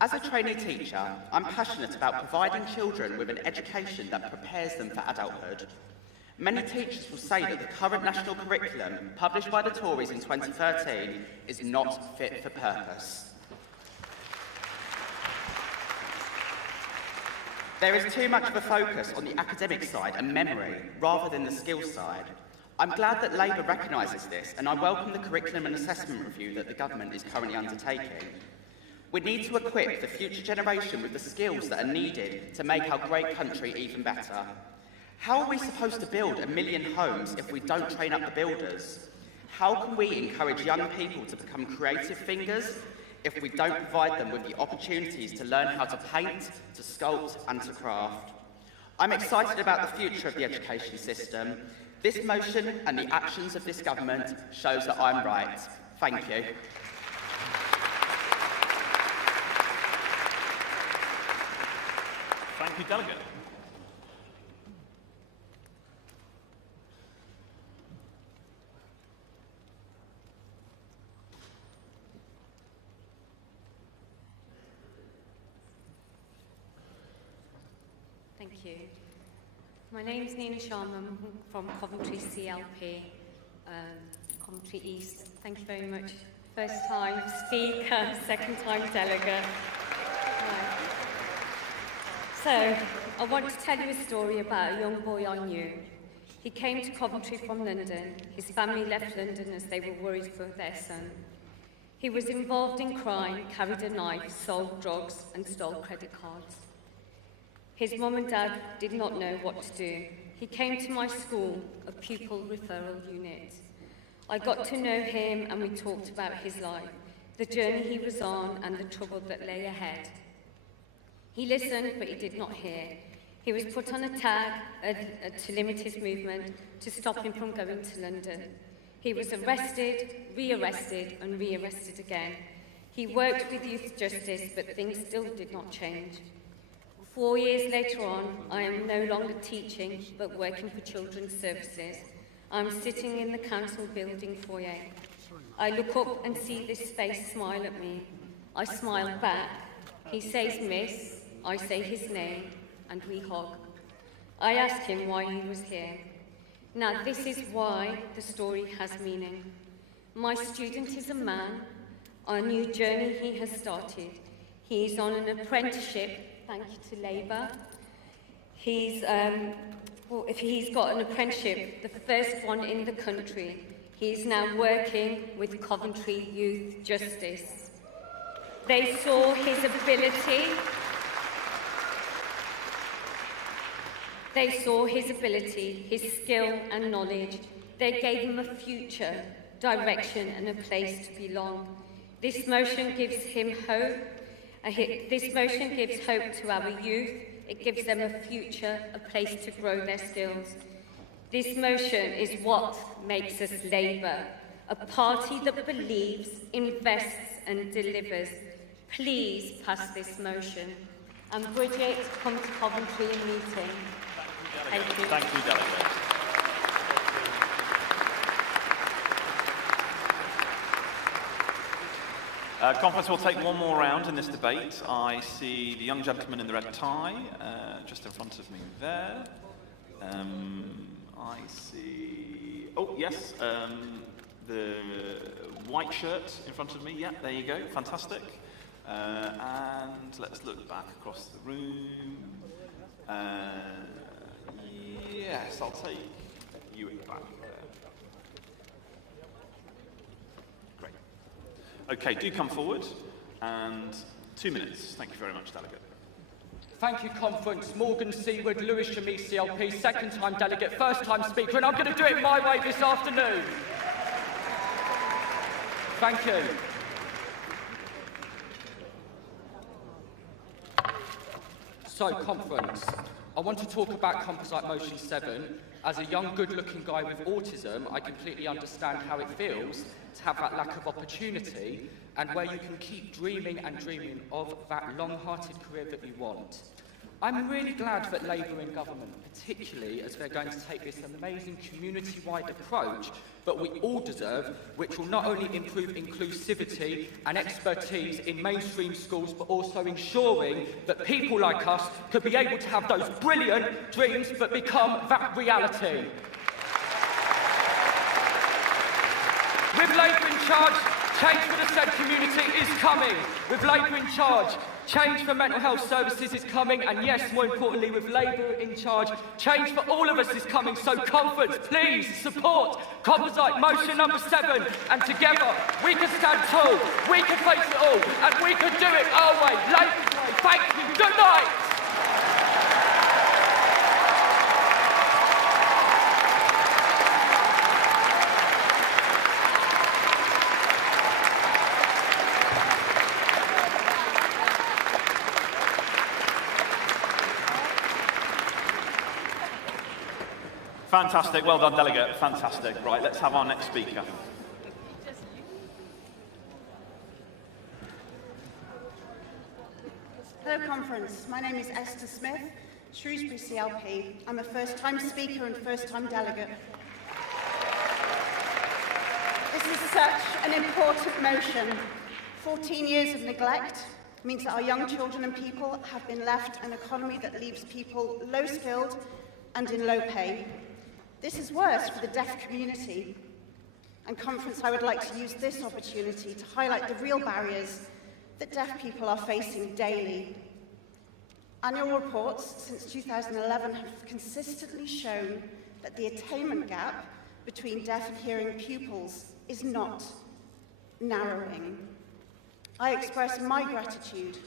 As a trainee teacher, I'm passionate about providing children with an education that prepares them for adulthood. Many teachers will say that the current national curriculum, published by the Tories in 2013, is not fit for purpose. There is too much of a focus on the academic side and memory, rather than the skills side. I'm glad that Labour recognises this, and I welcome the curriculum and assessment review that the government is currently undertaking. We need to equip the future generation with the skills that are needed to make our great country even better. How are we supposed to build 1 million homes if we don't train up the builders? How can we encourage young people to become creative thinkers if we don't provide them with the opportunities to learn how to paint, to sculpt and to craft? I'm excited about the future of the education system. This motion and the actions of this government shows that I'm right. Thank you. Thank you, delegate. Thank you. My name is Nina Sharman from Coventry CLP, Coventry East. Thank you very much. First time speaker, second time delegate. So, I want to tell you a story about a young boy I knew. He came to Coventry from London. His family left London as they were worried for their son. He was involved in crime, carried a knife, sold drugs and stole credit cards. His mum and dad did not know what to do. He came to my school, a pupil referral unit. I got to know him and we talked about his life, the journey he was on and the trouble that lay ahead. He listened, but he did not hear. He was put on a tag to limit his movement, to stop him from going to London. He was arrested, re-arrested and re-arrested again. He worked with youth justice, but things still did not change. 4 years later on, I am no longer teaching, but working for Children's Services. I'm sitting in the council building foyer. I look up and see this face smile at me. I smile back. He says miss, I say his name, and we hug. I ask him why he was here. Now this is why the story has meaning. My student is a man on a new journey he has started. He is on an apprenticeship, thank you to Labour. He's got an apprenticeship, the first one in the country. He's now working with Coventry Youth Justice. They saw his ability. They saw his ability, his skill and knowledge. They gave him a future, direction and a place to belong. This motion gives him hope. This motion gives hope to our youth. It gives them a future, a place to grow their skills. This motion is what makes us Labour, a party that believes, invests and delivers. Please pass this motion. And Bridget, come to Coventry in meeting. Thank you. Thank you, Delegate. Conference will take one more round in this debate. I see the young gentleman in the red tie just in front of me there. I see, oh yes, the white shirt in front of me. Yeah, there you go, fantastic. And let's look back across the room. Yes, I'll take you back there. Great. Okay, do come forward. And 2 minutes. Thank you very much, Delegate. Thank you, Conference. Morgan Seaward, Lewis Shami, CLP, second-time delegate, first-time speaker, and I'm going to do it my way this afternoon. Thank you. So, Conference, I want to talk about Composite Motion 7. As a young, good-looking guy with autism, I completely understand how it feels to have that lack of opportunity and where you can keep dreaming and dreaming of that long-hearted career that you want. I'm really glad that Labour in government, particularly as they're going to take this amazing community-wide approach that we all deserve, which will not only improve inclusivity and expertise in mainstream schools, but also ensuring that people like us could be able to have those brilliant dreams that become that reality. With Labour in charge, change for the said community is coming. With Labour in charge, change for mental health services is coming, and yes, more importantly, with Labour in charge, change for all of us is coming. So, Conference, please support Composite Motion number 7, and together we can stand tall, we can face it all, and we can do it our way, Labour's way. Thank you. Good night. Fantastic. Well done, Delegate. Fantastic. Right, let's have our next speaker. Hello, Conference. My name is Esther Smith, Shrewsbury CLP. I'm a first-time speaker and first-time delegate. This is such an important motion. 14 years of neglect means that our young children and people have been left an economy that leaves people low-skilled and in low pay. This is worse for the deaf community. And Conference, I would like to use this opportunity to highlight the real barriers that deaf people are facing daily. Annual reports since 2011 have consistently shown that the attainment gap between deaf and hearing pupils is not narrowing. I express my gratitude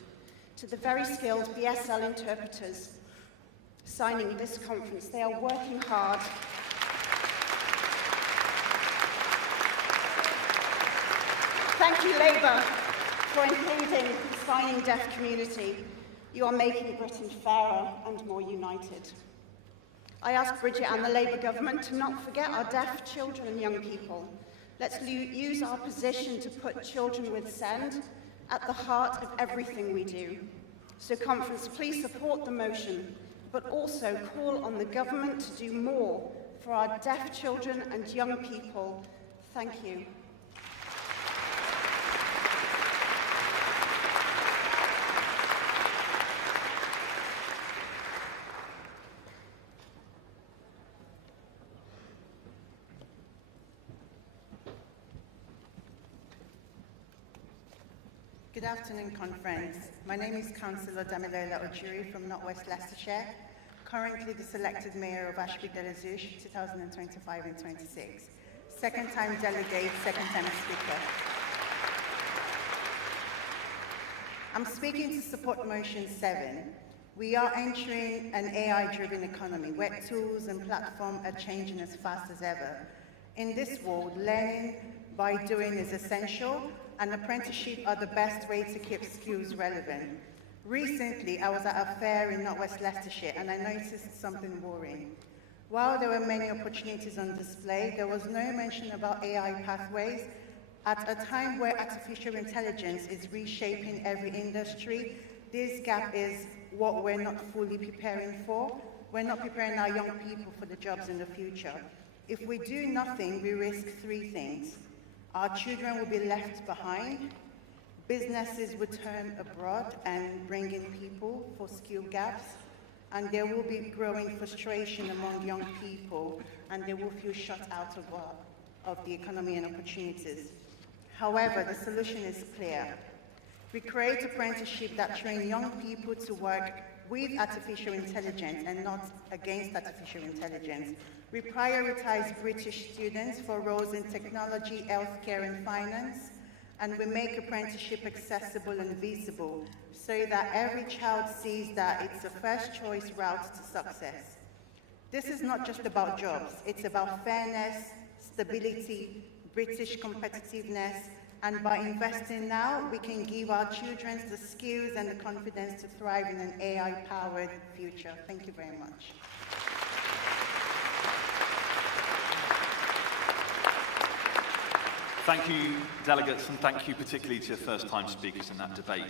to the very skilled BSL interpreters signing this conference. They are working hard. Thank you, Labour, for including the signing deaf community. You are making Britain fairer and more united. I ask Bridget and the Labour government to not forget our deaf children and young people. Let's use our position to put children with SEND at the heart of everything we do. So, conference, please support the motion, but also call on the government to do more for our deaf children and young people. Thank you. Good afternoon, conference. My name is Councillor Damilola Ojuri from Northwest Leicestershire, currently the selected mayor of Ashby-de-la-Zouch 2025 and 26. Second time delegate, second time speaker. I'm speaking to support motion 7. We are entering an AI-driven economy where tools and platforms are changing as fast as ever. In this world, learning by doing is essential, and apprenticeship are the best way to keep skills relevant. Recently, I was at a fair in Northwest Leicestershire and I noticed something worrying. While there were many opportunities on display, there was no mention about AI pathways. At a time where artificial intelligence is reshaping every industry, this gap is what we're not fully preparing for. We're not preparing our young people for the jobs in the future. If we do nothing, we risk 3 things. Our children will be left behind, businesses will turn abroad and bring in people for skill gaps, and there will be growing frustration among young people, and they will feel shut out of the economy and opportunities. However, the solution is clear. We create apprenticeships that train young people to work with artificial intelligence and not against artificial intelligence. We prioritize British students for roles in technology, healthcare, and finance, and we make apprenticeship accessible and visible so that every child sees that it's a first-choice route to success. This is not just about jobs, it's about fairness, stability, British competitiveness, and by investing now, we can give our children the skills and the confidence to thrive in an AI-powered future. Thank you very much. Thank you, delegates, and thank you particularly to first-time speakers in that debate.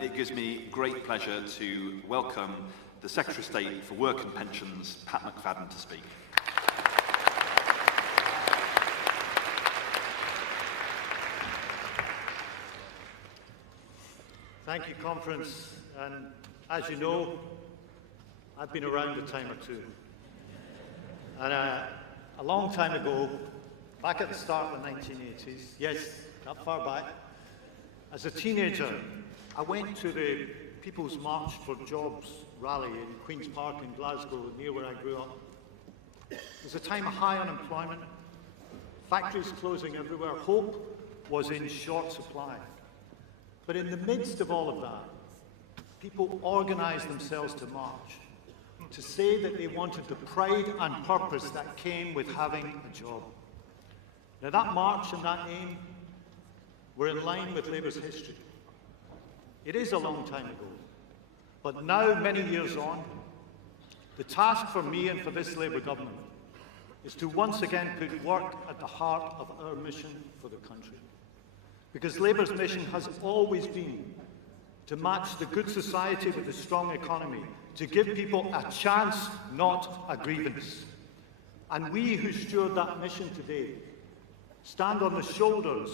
It gives me great pleasure to welcome the Secretary of State for Work and Pensions, Pat McFadden, to speak. Thank you, conference. And as you know, I've been around a time or two. And a long time ago, back at the start of the 1980s, yes, not far back, as a teenager, I went to the People's March for Jobs rally in Queen's Park in Glasgow, near where I grew up. It was a time of high unemployment, factories closing everywhere, hope was in short supply. But in the midst of all of that, people organized themselves to march, to say that they wanted the pride and purpose that came with having a job. Now that march and that aim were in line with Labour's history. It is a long time ago, but now, many years on, the task for me and for this Labour government is to once again put work at the heart of our mission for the country. Because Labour's mission has always been to match the good society with a strong economy, to give people a chance, not a grievance. And we who steward that mission today stand on the shoulders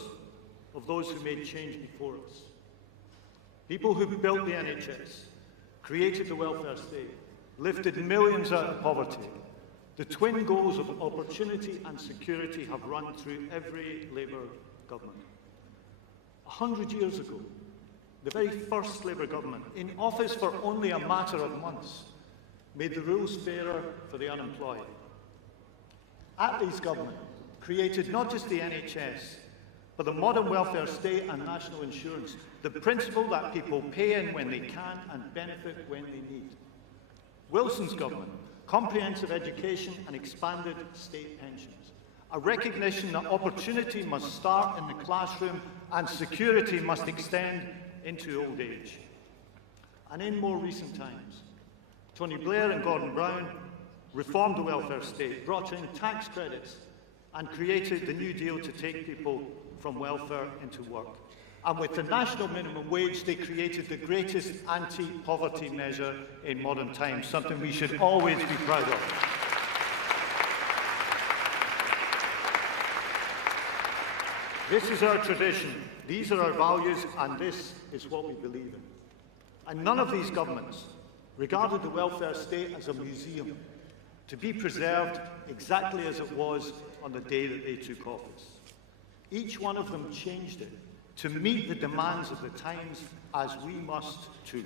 of those who made change before us. People who built the NHS, created the welfare state, lifted millions out of poverty. The twin goals of opportunity and security have run through every Labour government. 100 years ago, the very first Labour government, in office for only a matter of months, made the rules fairer for the unemployed. Attlee's government created not just the NHS, for the modern welfare state and national insurance, the principle that people pay in when they can and benefit when they need. Wilson's government, comprehensive education and expanded state pensions. A recognition that opportunity must start in the classroom and security must extend into old age. And in more recent times, Tony Blair and Gordon Brown reformed the welfare state, brought in tax credits, and created the New Deal to take people from welfare into work. And with the national minimum wage, they created the greatest anti-poverty measure in modern times, something we should always be proud of. This is our tradition, these are our values, and this is what we believe in. And none of these governments regarded the welfare state as a museum, to be preserved exactly as it was on the day that they took office. Each one of them changed it to meet the demands of the times, as we must too.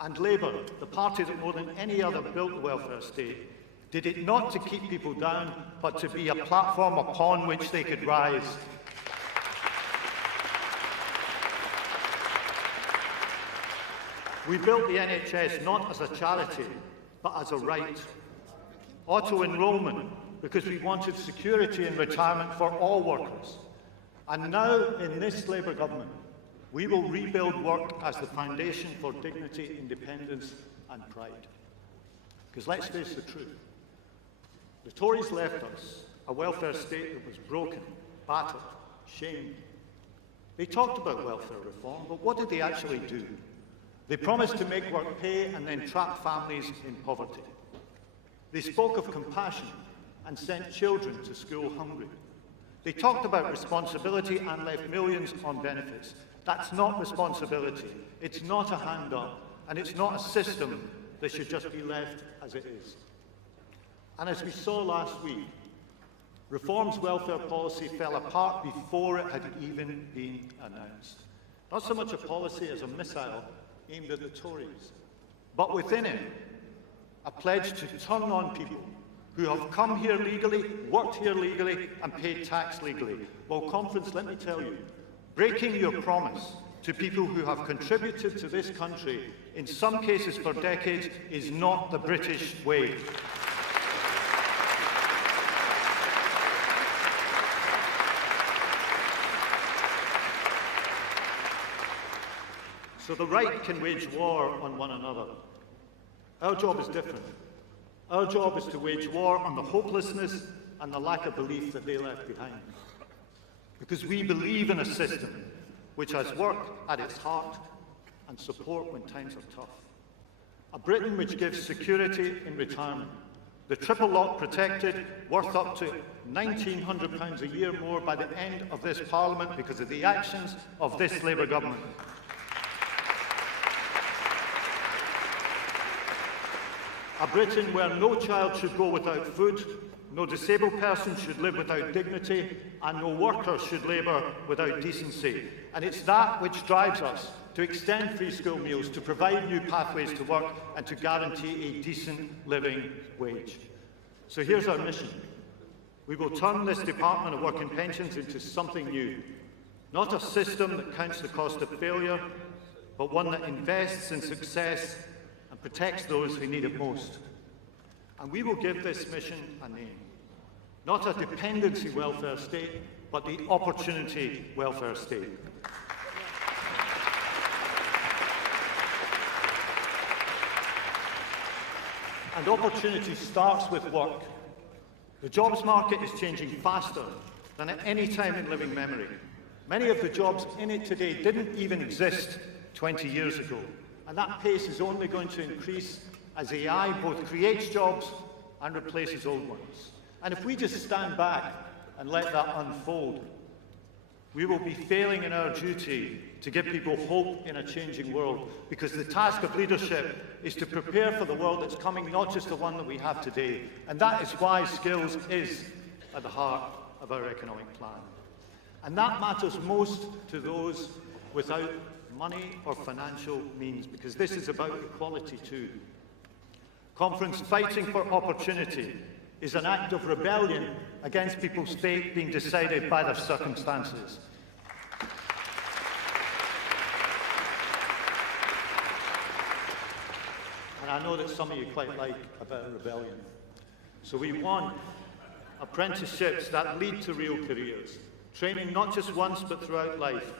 And Labour, the party that more than any other built the welfare state, did it not to keep people down, but to be a platform upon which they could rise. We built the NHS not as a charity, but as a right. Auto-enrolment, because we wanted security in retirement for all workers. And now, in this Labour government, we will rebuild work as the foundation for dignity, independence and pride. Because let's face the truth, the Tories left us a welfare state that was broken, battered, shamed. They talked about welfare reform, but what did they actually do? They promised to make work pay and then trap families in poverty. They spoke of compassion and sent children to school hungry. They talked about responsibility and left millions on benefits. That's not responsibility. It's not a hand-up, and it's not a system that should just be left as it is. And as we saw last week, Reform's welfare policy fell apart before it had even been announced. Not so much a policy as a missile aimed at the Tories, but within it, a pledge to turn on people who have come here legally, worked here legally, and paid tax legally. Well, conference, let me tell you, breaking your promise to people who have contributed to this country, in some cases for decades, is not the British way. So the right can wage war on one another. Our job is different. Our job is to wage war on the hopelessness and the lack of belief that they left behind. Because we believe in a system which has work at its heart and support when times are tough. A Britain which gives security in retirement. The triple lock protected, worth up to £1,900 a year more by the end of this Parliament because of the actions of this Labour government. A Britain where no child should go without food, no disabled person should live without dignity, and no worker should labour without decency. And it's that which drives us to extend free school meals, to provide new pathways to work, and to guarantee a decent living wage. So here's our mission. We will turn this Department of Work and Pensions into something new. Not a system that counts the cost of failure, but one that invests in success and protects those who need it most. And we will give this mission a name. Not a dependency welfare state, but the opportunity welfare state. And opportunity starts with work. The jobs market is changing faster than at any time in living memory. Many of the jobs in it today didn't even exist 20 years ago. And that pace is only going to increase as AI both creates jobs and replaces old ones. And if we just stand back and let that unfold, we will be failing in our duty to give people hope in a changing world, because the task of leadership is to prepare for the world that's coming, not just the one that we have today. And that is why skills is at the heart of our economic plan. And that matters most to those without money or financial means, because this is about equality too. Conference, fighting for opportunity is an act of rebellion against people's fate being decided by their circumstances. and I know that some of you quite like a bit of rebellion. So we want apprenticeships that lead to real careers, training not just once but throughout life,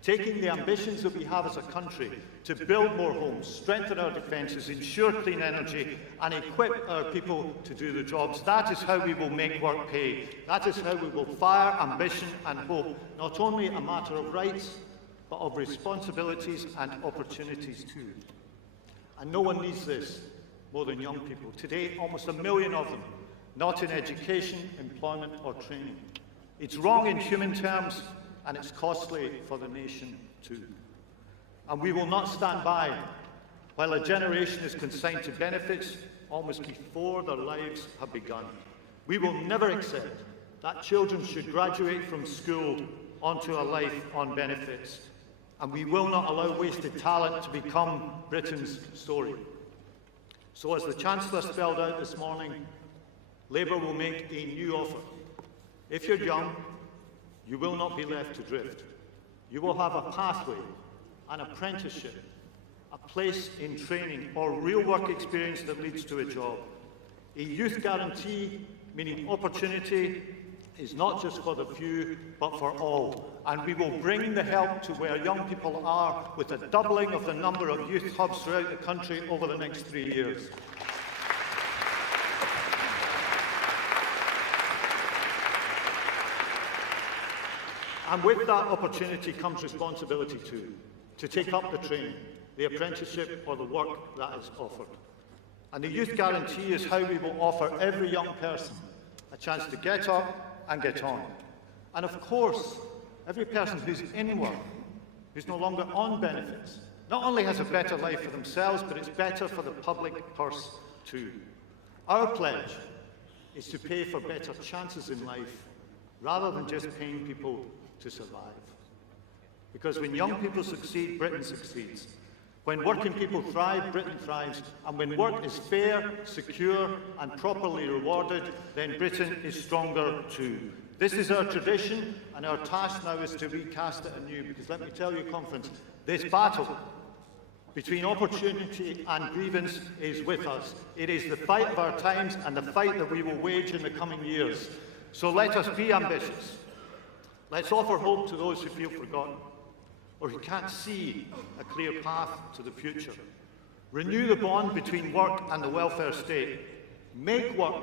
taking the ambitions that we have as a country to build more homes, strengthen our defences, ensure clean energy and equip our people to do the jobs. That is how we will make work pay. That is how we will fire ambition and hope, not only a matter of rights, but of responsibilities and opportunities too. And no one needs this more than young people. Today, almost 1 million of them, not in education, employment or training. It's wrong in human terms, and it's costly for the nation too. And we will not stand by while a generation is consigned to benefits almost before their lives have begun. We will never accept that children should graduate from school onto a life on benefits. And we will not allow wasted talent to become Britain's story. So as the Chancellor spelled out this morning, Labour will make a new offer. If you're young, you will not be left to drift. You will have a pathway, an apprenticeship, a place in training or real work experience that leads to a job. A youth guarantee, meaning opportunity, is not just for the few, but for all. And we will bring the help to where young people are with a doubling of the number of youth hubs throughout the country over the next 3 years. And with that opportunity comes responsibility too, to take up the training, the apprenticeship or the work that is offered. And the youth guarantee is how we will offer every young person a chance to get up and get on. And of course, every person who's in work, who's no longer on benefits, not only has a better life for themselves, but it's better for the public purse too. Our pledge is to pay for better chances in life, rather than just paying people to survive. Because when young people succeed, Britain succeeds. When working people thrive, Britain thrives. And when work is fair, secure and properly rewarded, then Britain is stronger too. This is our tradition, and our task now is to recast it anew. Because let me tell you, Conference, this battle between opportunity and grievance is with us. It is the fight of our times and the fight that we will wage in the coming years. So let us be ambitious. Let's offer hope to those who feel forgotten, or who can't see a clear path to the future. Renew the bond between work and the welfare state. Make work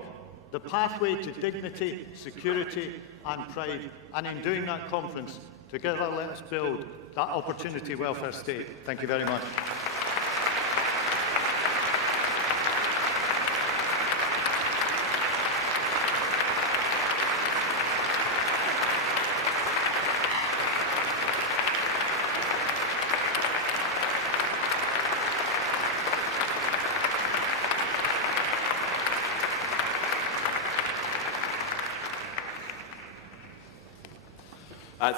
the pathway to dignity, security and pride. And in doing that, Conference, together let us build that opportunity welfare state. Thank you very much.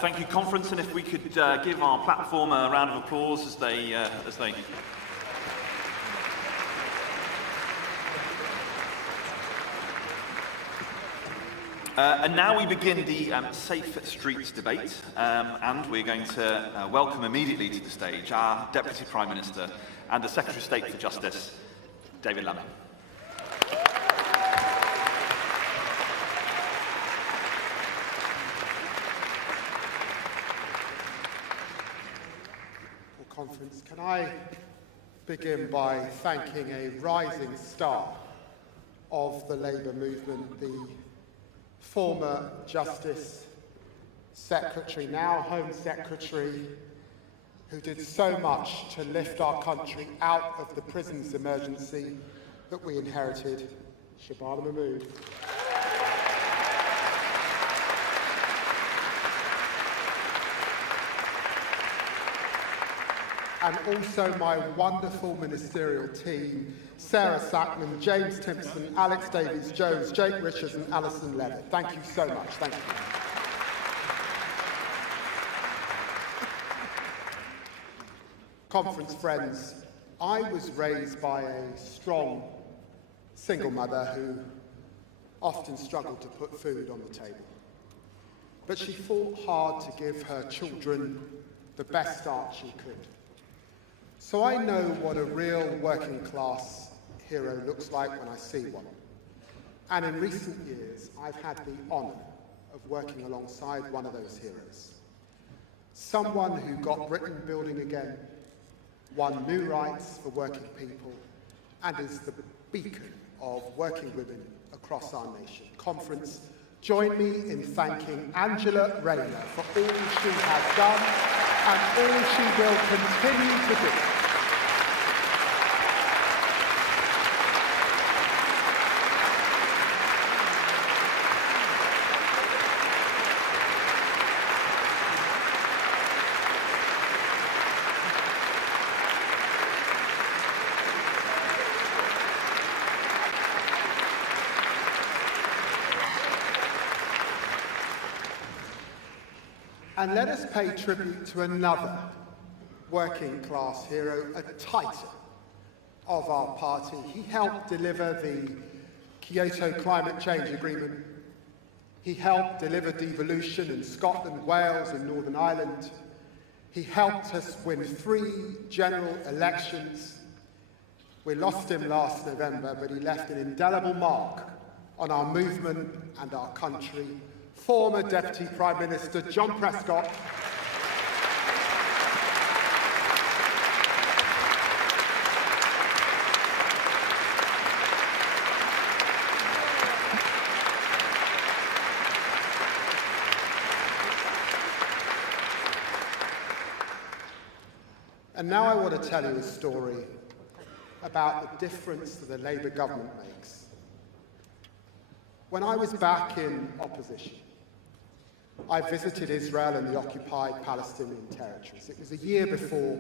Thank you, Conference, and if we could give our platform a round of applause as they and now we begin the Safe Streets debate, and we're going to welcome immediately to the stage our Deputy Prime Minister and the Secretary of State for Justice, David Lammy. Conference, can I begin by thanking a rising star of the Labour movement, the former Justice Secretary, now Home Secretary, who did so much to lift our country out of the prisons emergency that we inherited, Shabana Mahmood. And also my wonderful ministerial team, Sarah Sackman, James Timpson, Alex Davies-Jones, Jake Richards and Alison Levitt. Thank you so much. Thank you. Conference friends, I was raised by a strong single mother who often struggled to put food on the table. But she fought hard to give her children the best start she could. So I know what a real working class hero looks like when I see one. And in recent years, I've had the honour of working alongside one of those heroes. Someone who got Britain building again, won new rights for working people, and is the beacon of working women across our nation. Conference, join me in thanking Angela Rayner for all she has done and all she will continue to do. And let us pay tribute to another working class hero, a titan of our party. He helped deliver the Kyoto Climate Change Agreement. He helped deliver devolution in Scotland, Wales and Northern Ireland. He helped us win 3 general elections. We lost him last November, but he left an indelible mark on our movement and our country. Former Deputy Prime Minister John Prescott. And now I want to tell you a story about the difference that the Labour government makes. When I was back in opposition, I visited Israel and the occupied Palestinian territories. It was a year before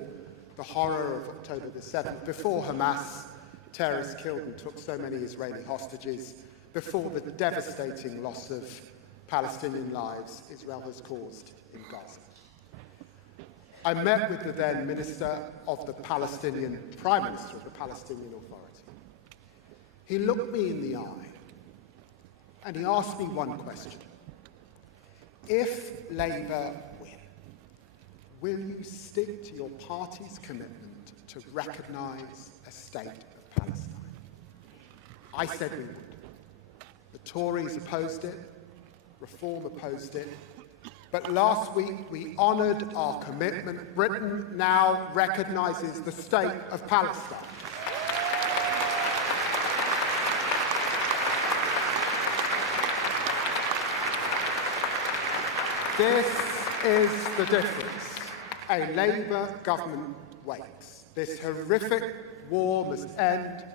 the horror of October the 7th, before Hamas terrorists killed and took so many Israeli hostages, before the devastating loss of Palestinian lives Israel has caused in Gaza. I met with the then Minister of the Palestinian, Prime Minister of the Palestinian Authority. He looked me in the eye and he asked me one question. If Labour win, will you stick to your party's commitment to recognise a state of Palestine? I said we would. The Tories opposed it, Reform opposed it, but last week we honoured our commitment. Britain now recognises the state of Palestine. This is the difference a Labour government waits. This horrific war must end.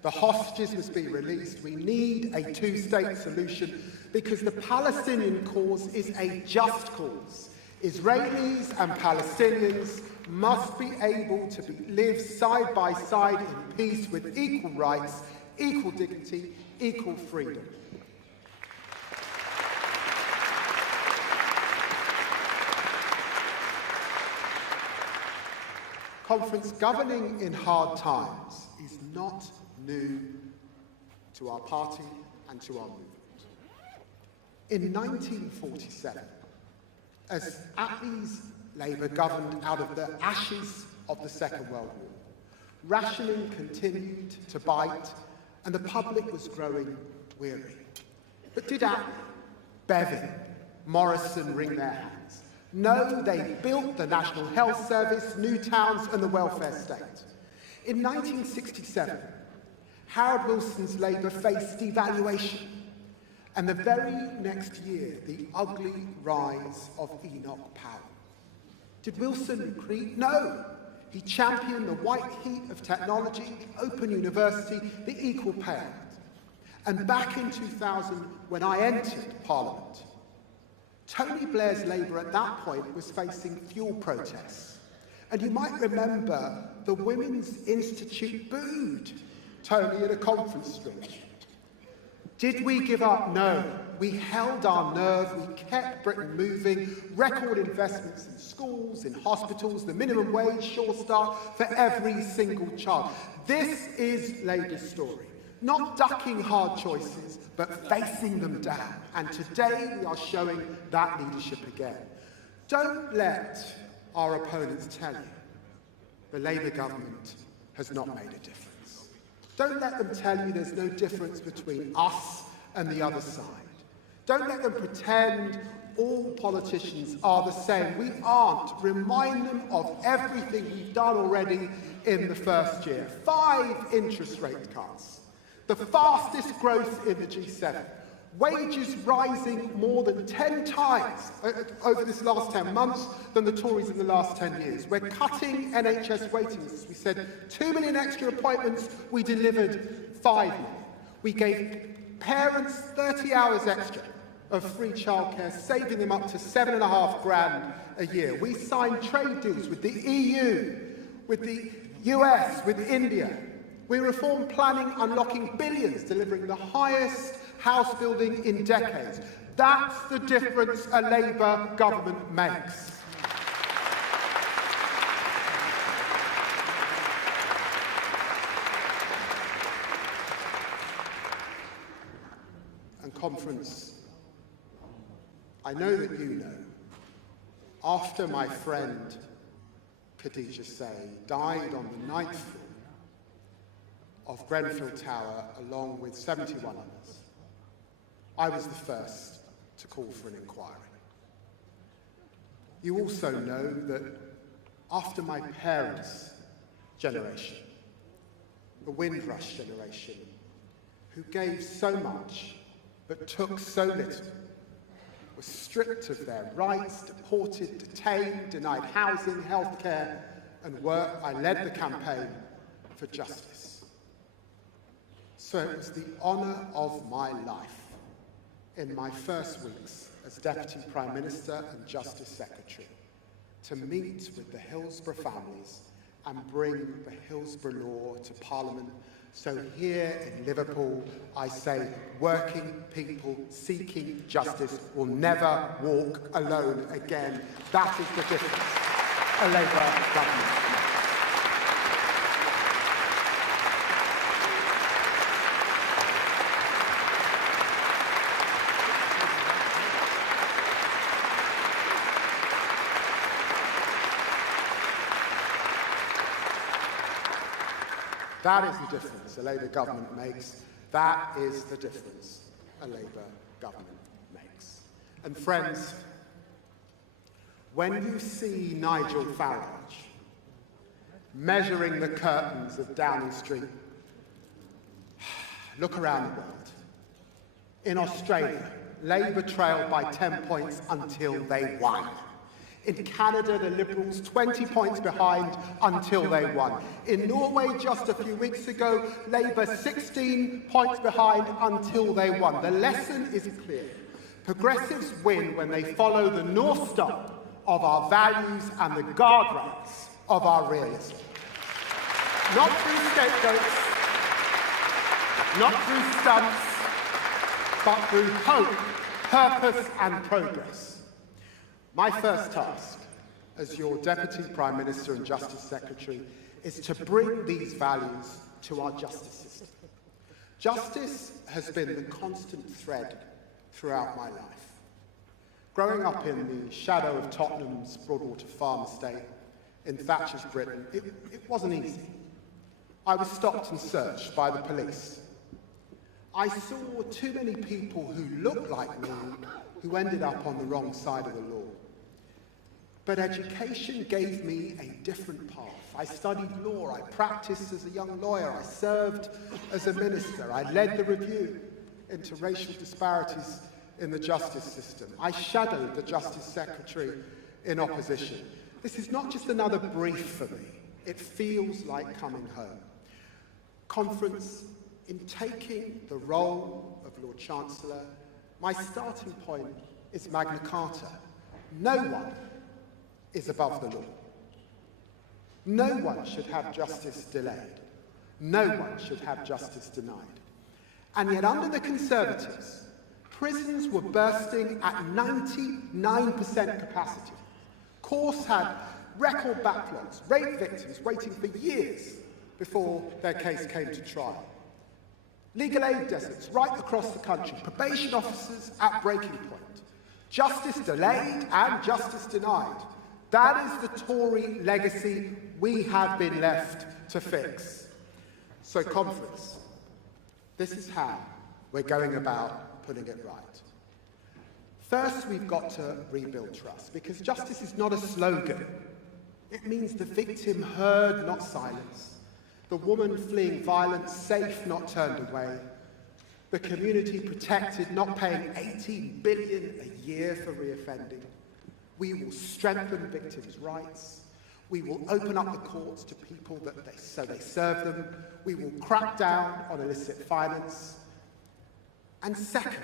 The hostages must be released. We need a two-state solution because the Palestinian cause is a just cause. Israelis and Palestinians must be able to live side by side in peace with equal rights, equal dignity, equal freedom. Conference, governing in hard times is not new to our party and to our movement. In 1947, as Attlee's Labour governed out of the ashes of the Second World War, rationing continued to bite and the public was growing weary. But did Attlee, Bevan, Morrison wring their hands? No, they built the National Health Service, new towns and the welfare state. In 1967, Harold Wilson's Labour faced devaluation, and the very next year, the ugly rise of Enoch Powell. Did Wilson retreat? No. He championed the white heat of technology, the open university, the equal pay act. And back in 2000, when I entered Parliament, Tony Blair's Labour at that point was facing fuel protests. And you might remember the Women's Institute booed Tony at a conference stream. Did we give up? No. We held our nerve, we kept Britain moving, record investments in schools, in hospitals, the minimum wage, Sure Start for every single child. This is Labour's story. Not ducking hard choices, but facing them down. And today we are showing that leadership again. Don't let our opponents tell you the Labour government has not made a difference. Don't let them tell you there's no difference between us and the other side. Don't let them pretend all politicians are the same. We aren't. Remind them of everything we've done already in the first year. 5 interest rate cuts, the fastest growth in the G7, wages rising more than 10 times over this last 10 months than the Tories in the last 10 years. We're cutting NHS waiting lists. We said 2 million extra appointments, we delivered 5 million. We gave parents 30 hours extra of free childcare, saving them up to £7,500 a year. We signed trade deals with the EU, with the US, with India. We reformed planning, unlocking billions, delivering the highest house building in decades. That's the difference a Labour government makes. And conference, I know that you know, after my friend Khadija Say died on the 9th floor of Grenfell Tower along with 71 others, I was the first to call for an inquiry. You also know that after my parents' generation, the Windrush generation, who gave so much but took so little, were stripped of their rights, deported, detained, denied housing, healthcare, and work, I led the campaign for justice. So it was the honour of my life in my first weeks as Deputy Prime Minister and Justice Secretary to meet with the Hillsborough families and bring the Hillsborough law to Parliament. So here in Liverpool, I say working people seeking justice will never walk alone again. That is the difference a Labour government makes. That is the difference a Labour government makes. That is the difference a Labour government makes. And friends, when you see Nigel Farage measuring the curtains of Downing Street, look around the world. In Australia, Labour trailed by 10 points until they won. In Canada, the Liberals 20 points behind until they won. In Norway, just a few weeks ago, Labour 16 points behind until they won. The lesson is clear. Progressives win when they follow the North Star of our values and the guardrails of our realism. Not through scapegoats, not through stunts, but through hope, purpose and progress. My first task as your Deputy Prime Minister and Justice Secretary is to bring these values to our justice system. Justice has been the constant thread throughout my life. Growing up in the shadow of Tottenham's Broadwater Farm estate in Thatcher's Britain, it wasn't easy. I was stopped and searched by the police. I saw too many people who looked like me who ended up on the wrong side of the law. But education gave me a different path. I studied law, I practiced as a young lawyer, I served as a minister, I led the review into racial disparities in the justice system. I shadowed the Justice Secretary in opposition. This is not just another brief for me, it feels like coming home. Conference, in taking the role of Lord Chancellor, my starting point is Magna Carta. No one is above the law. No one should have justice delayed. No one should have justice denied. And yet under the Conservatives, prisons were bursting at 99% capacity. Courts had record backlogs, rape victims waiting for years before their case came to trial. Legal aid deserts right across the country, probation officers at breaking point. Justice delayed and justice denied. That is the Tory legacy we have been left to fix. So, conference, this is how we're going about putting it right. First, we've got to rebuild trust, because justice is not a slogan. It means the victim heard, not silenced. The woman fleeing violence safe, not turned away. The community protected, not paying $18 billion a year for reoffending. We will strengthen victims' rights. We will open up the courts to people so they serve them. We will crack down on illicit finance. And second,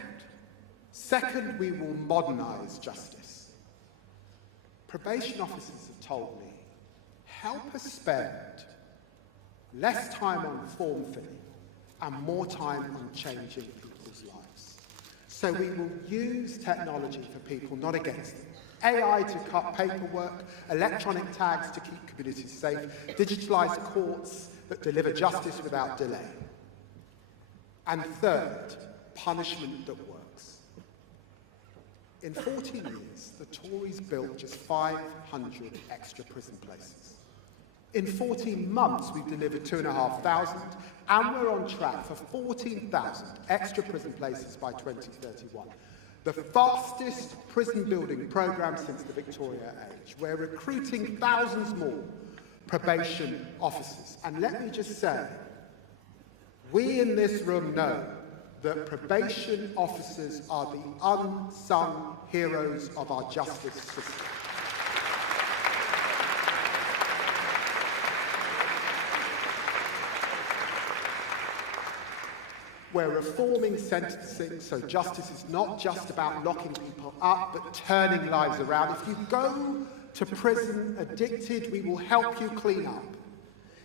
we will modernise justice. Probation officers have told me, help us spend less time on form filling and more time on changing people's lives. So we will use technology for people, not against them. AI to cut paperwork, electronic tags to keep communities safe, digitalised courts that deliver justice without delay. And third, punishment that works. In 14 years, the Tories built just 500 extra prison places. In 14 months, we've delivered 2,500, and we're on track for 14,000 extra prison places by 2031. The fastest prison building programme since the Victoria age. We're recruiting thousands more probation officers. And let me just say, we in this room know that probation officers are the unsung heroes of our justice system. We're reforming sentencing, so justice is not just about locking people up, but turning lives around. If you go to prison addicted, we will help you clean up.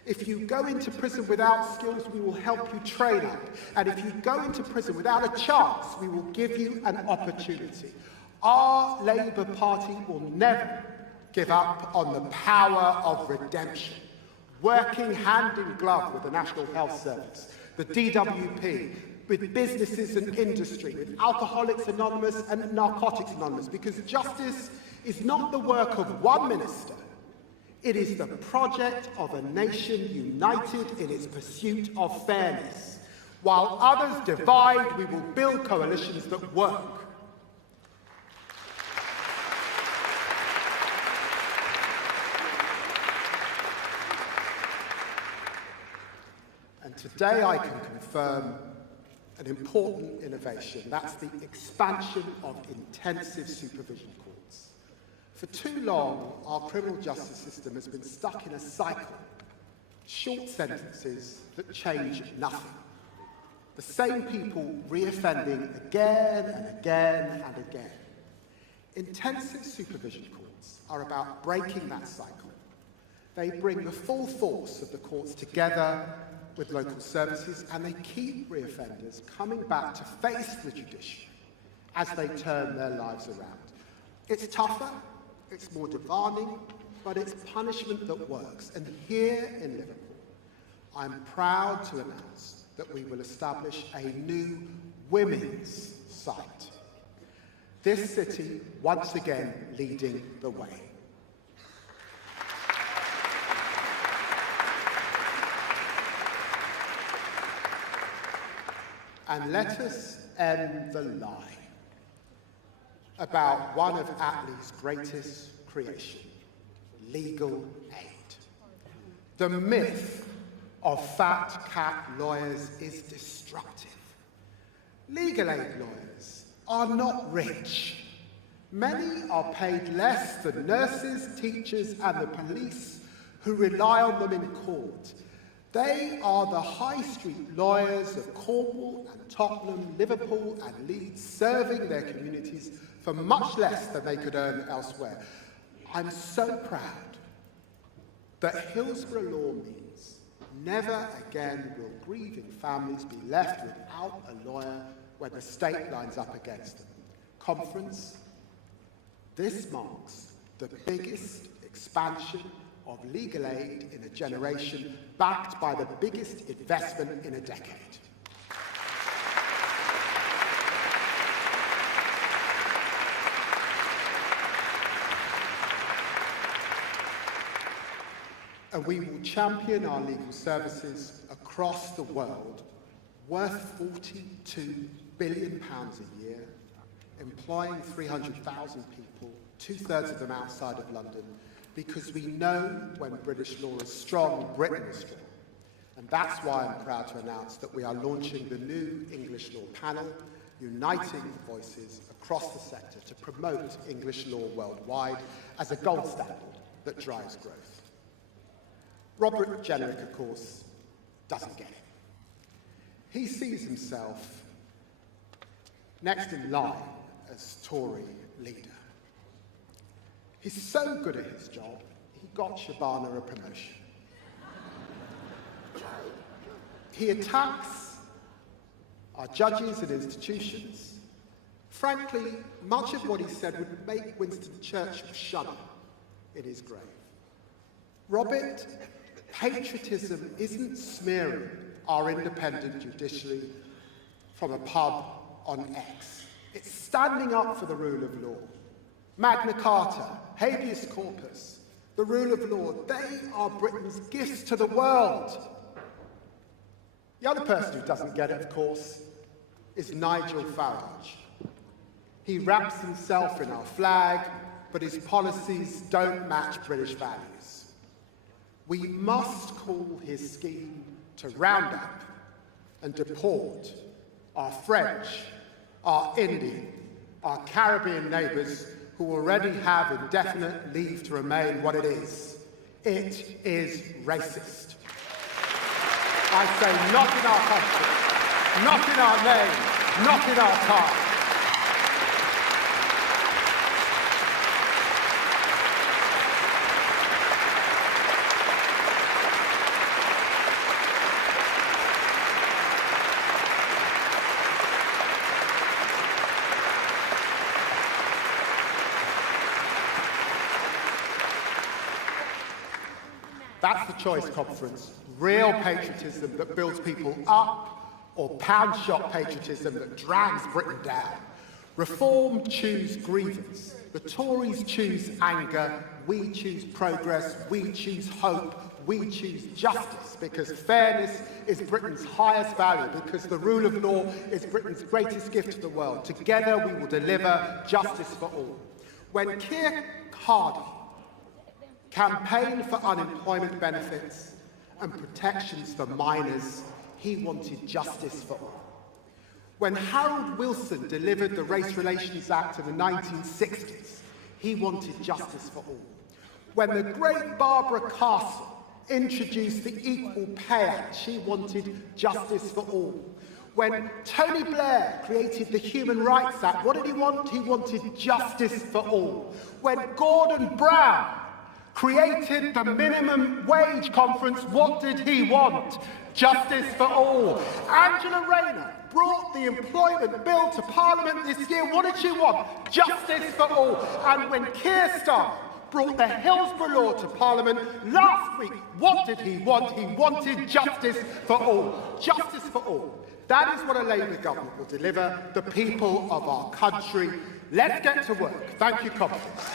If you go into prison without skills, we will help you train up. And if you go into prison without a chance, we will give you an opportunity. Our Labour Party will never give up on the power of redemption, working hand in glove with the National Health Service, the DWP, with businesses and industry, with Alcoholics Anonymous and Narcotics Anonymous, because justice is not the work of one minister. It is the project of a nation united in its pursuit of fairness. While others divide, we will build coalitions that work. And today I can confirm an important innovation. That's the expansion of intensive supervision courts. For too long, our criminal justice system has been stuck in a cycle. Short sentences that change nothing. The same people reoffending again and again and again. Intensive supervision courts are about breaking that cycle. They bring the full force of the courts together with local services, and they keep reoffenders coming back to face the judiciary as they turn their lives around. It's tougher, it's more demanding, but it's punishment that works. And here in Liverpool, I'm proud to announce that we will establish a new women's site. This city, once again, leading the way. And let us end the lie about one of Attlee's greatest creations, legal aid. The myth of fat cat lawyers is destructive. Legal aid lawyers are not rich. Many are paid less than nurses, teachers, and the police who rely on them in court. They are the high street lawyers of Cornwall and Tottenham, Liverpool and Leeds, serving their communities for much less than they could earn elsewhere. I'm so proud that Hillsborough law means never again will grieving families be left without a lawyer when the state lines up against them. Conference, this marks the biggest expansion of legal aid in a generation, backed by the biggest investment in a decade. And we will champion our legal services across across the world worth £42 billion a year, employing 300,000 people, 2/3 of them outside of London, because we know when British law is strong, Britain is strong. And that's why I'm proud to announce that we are launching the new English law panel, uniting the voices across the sector to promote English law worldwide as a gold standard that drives growth. Robert Jenrick, of course, doesn't get it. He sees himself next in line as Tory leader. He's so good at his job, he got Shabana a promotion. He attacks our judges and institutions. Frankly, much of what he said would make Winston Churchill shudder in his grave. Robert, patriotism isn't smearing our independent judiciary from a pub on X. It's standing up for the rule of law. Magna Carta, habeas corpus, the rule of law, they are Britain's gifts to the world. The other person who doesn't get it, of course, is Nigel Farage. He wraps himself in our flag, but his policies don't match British values. We must call his scheme to round up and deport our French, our Indian, our Caribbean neighbours who already have indefinite leave to remain what it is. It is racist. I say not in our country, not in our name, not in our time. That's the choice conference. Real patriotism that builds people up, or pound shop patriotism that drags Britain down. Reform choose grievance. The Tories choose anger. We choose progress. We choose hope. We choose justice, because fairness is Britain's highest value, because the rule of law is Britain's greatest gift to the world. Together we will deliver justice for all. When Keir Hardie campaigned for unemployment benefits and protections for minors, he wanted justice for all. When Harold Wilson delivered the Race Relations Act in the 1960s, he wanted justice for all. When the great Barbara Castle introduced the Equal Pay Act, she wanted justice for all. When Tony Blair created the Human Rights Act, what did he want? He wanted justice for all. When Gordon Brown created the minimum wage conference, what did he want? Justice for all. Angela Rayner brought the employment bill to Parliament this year. What did she want? Justice for all. And when Keir Starmer brought the Hillsborough Law to Parliament last week, what did he want? He wanted justice for all. Justice for all. That is what a Labour government will deliver the people of our country. Let's get to work. Thank you, conference.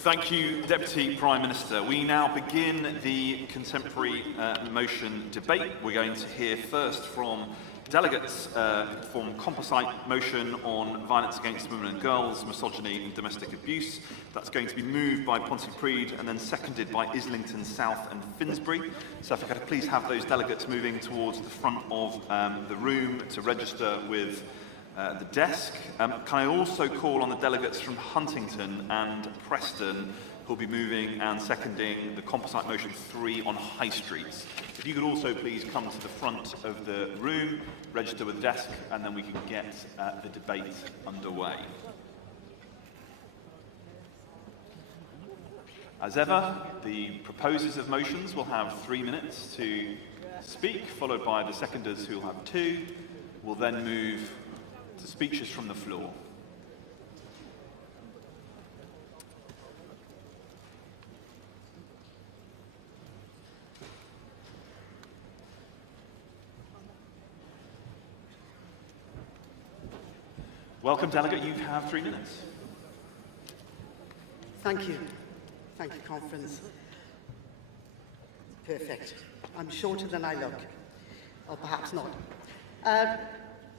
Thank you, Deputy Prime Minister. We now begin the contemporary motion debate. We're going to hear first from delegates from composite motion on violence against women and girls, misogyny and domestic abuse. That's going to be moved by Pontypridd and then seconded by Islington South and Finsbury. So if I could please have those delegates moving towards the front of the room to register with the desk. Can I also call on the delegates from Huntington and Preston who'll be moving and seconding the composite motion 3 on High Streets. If you could also please come to the front of the room, register with the desk, and then we can get the debate underway. As ever, the proposers of motions will have 3 minutes to speak, followed by the seconders who will have 2. We'll then move to speeches from the floor. Welcome, delegate. You have 3 minutes. Thank you. Thank you, conference. Perfect. I'm shorter than I look. Or perhaps not.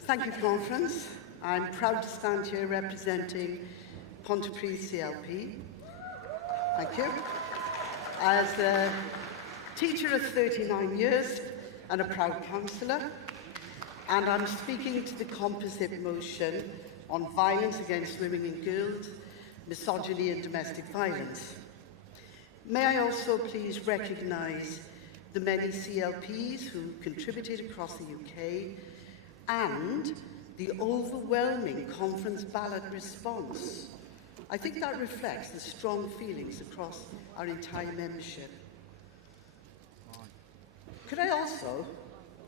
Thank you, conference. I'm proud to stand here representing Pontypridd CLP. Thank you. As a teacher of 39 years and a proud councillor, and I'm speaking to the composite motion on violence against women and girls, misogyny and domestic violence. May I also please recognise the many CLPs who contributed across the UK and the overwhelming conference ballot response. I think that reflects the strong feelings across our entire membership. Could I also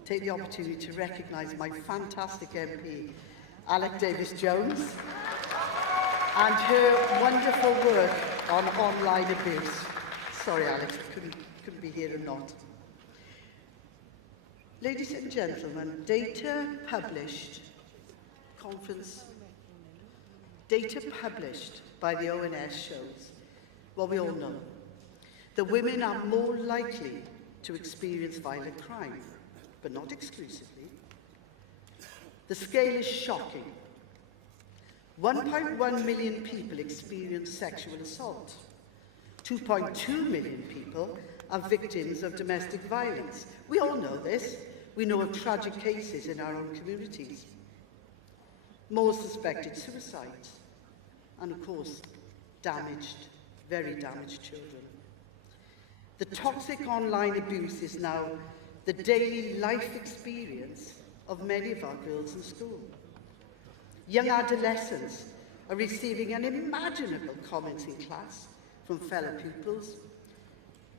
take the opportunity to recognise my fantastic MP, Alec Davies-Jones, and her wonderful work on online abuse. Sorry, Alex, couldn't be here or not. Ladies and gentlemen, data published by the ONS shows what we all know, that women are more likely to experience violent crime, but not exclusively. The scale is shocking. 1.1 million people experience sexual assault. 2.2 million people are victims of domestic violence. We all know this. We know of tragic cases in our own communities. More suspected suicides. And of course, damaged, very damaged children. The toxic online abuse is now the daily life experience of many of our girls in school. Young adolescents are receiving unimaginable comments in class from fellow pupils,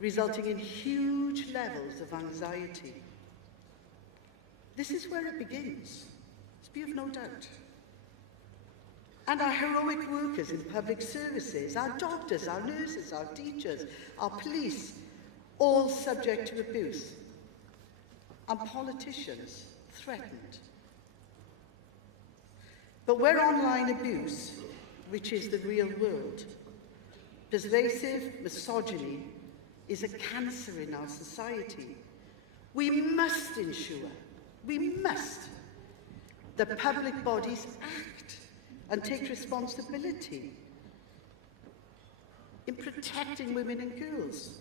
resulting in huge levels of anxiety. This is where it begins, be of no doubt. And our heroic workers in public services, our doctors, our nurses, our teachers, our police, all subject to abuse. And politicians threatened. But where online abuse reaches the real world, pervasive misogyny is a cancer in our society. We must ensure, that public bodies act and take responsibility in protecting women and girls,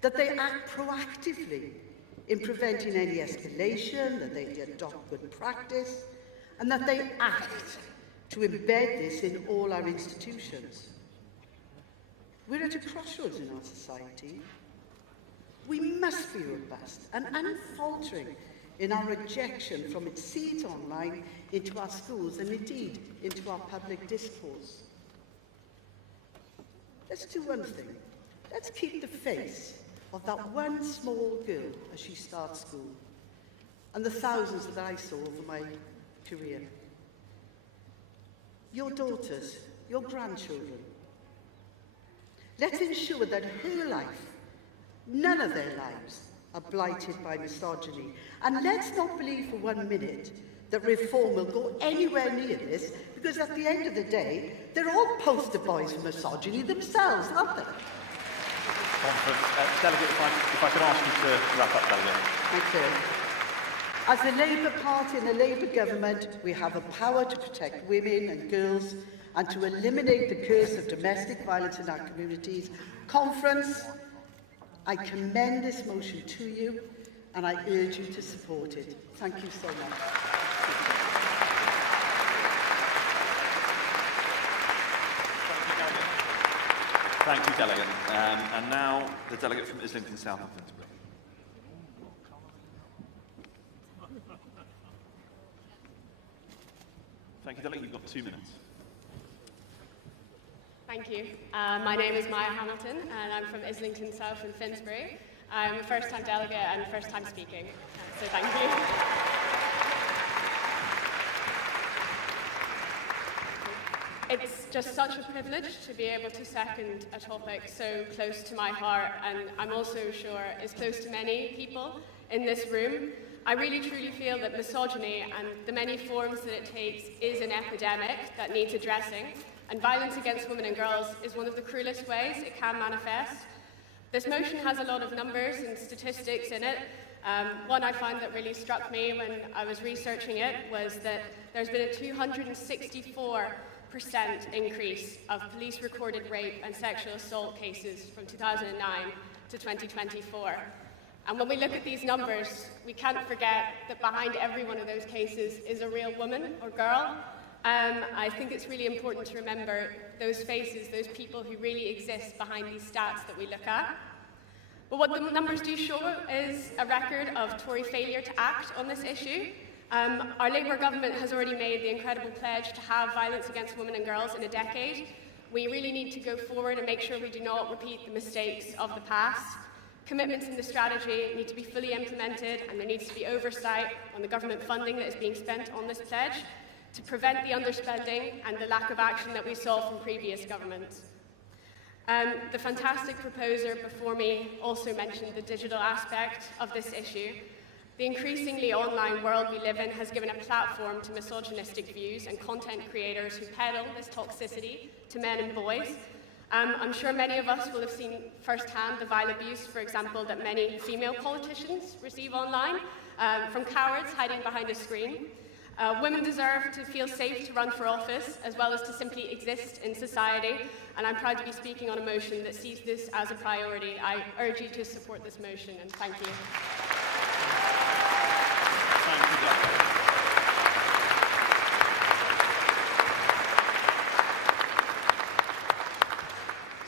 that they act proactively in preventing any escalation, that they adopt good practice, and that they act to embed this in all our institutions. We're at a crossroads in our society. We must be robust and unfaltering in our rejection from its seeds online into our schools and indeed into our public discourse. Let's do one thing. Let's keep the face of that one small girl as she starts school and the thousands that I saw over my career. Your daughters, your grandchildren. Let's ensure that her life, none of their lives, are blighted by misogyny. And let's not believe for 1 minute that reform will go anywhere near this, because at the end of the day, they're all poster boys for misogyny themselves, aren't they? Delegate, if I could ask you to wrap up, Delegate. Thank you. As the Labour Party and the Labour government, we have a power to protect women and girls and to eliminate the curse of domestic violence in our communities. Conference, I commend this motion to you and I urge you to support it. Thank you so much. Thank you, Delegate. And now the Delegate from Islington South and Finsbury. Thank you, Delegate. You've got 2 minutes. Thank you. My name is Maya Hamilton, and I'm from Islington South and Finsbury. I'm a first-time delegate and first-time speaking, so thank you. It's just such a privilege to be able to second a topic so close to my heart, and I'm also sure is close to many people in this room. I really truly feel that misogyny and the many forms that it takes is an epidemic that needs addressing, and violence against women and girls is one of the cruelest ways it can manifest. This motion has a lot of numbers and statistics in it. One I find that really struck me when I was researching it was that there's been a 264% increase of police-recorded rape and sexual assault cases from 2009 to 2024. And when we look at these numbers, we can't forget that behind every one of those cases is a real woman or girl. I think it's really important to remember those faces, those people who really exist behind these stats that we look at. But what the numbers do show is a record of Tory failure to act on this issue. Our Labour government has already made the incredible pledge to have violence against women and girls in a decade. We really need to go forward and make sure we do not repeat the mistakes of the past. Commitments in the strategy need to be fully implemented, and there needs to be oversight on the government funding that is being spent on this pledge to prevent the underspending and the lack of action that we saw from previous governments. The fantastic proposer before me also mentioned the digital aspect of this issue. The increasingly online world we live in has given a platform to misogynistic views and content creators who peddle this toxicity to men and boys. I'm sure many of us will have seen firsthand the vile abuse, for example, that many female politicians receive online from cowards hiding behind a screen. Women deserve to feel safe to run for office, as well as to simply exist in society, and I'm proud to be speaking on a motion that sees this as a priority. I urge you to support this motion, and thank you.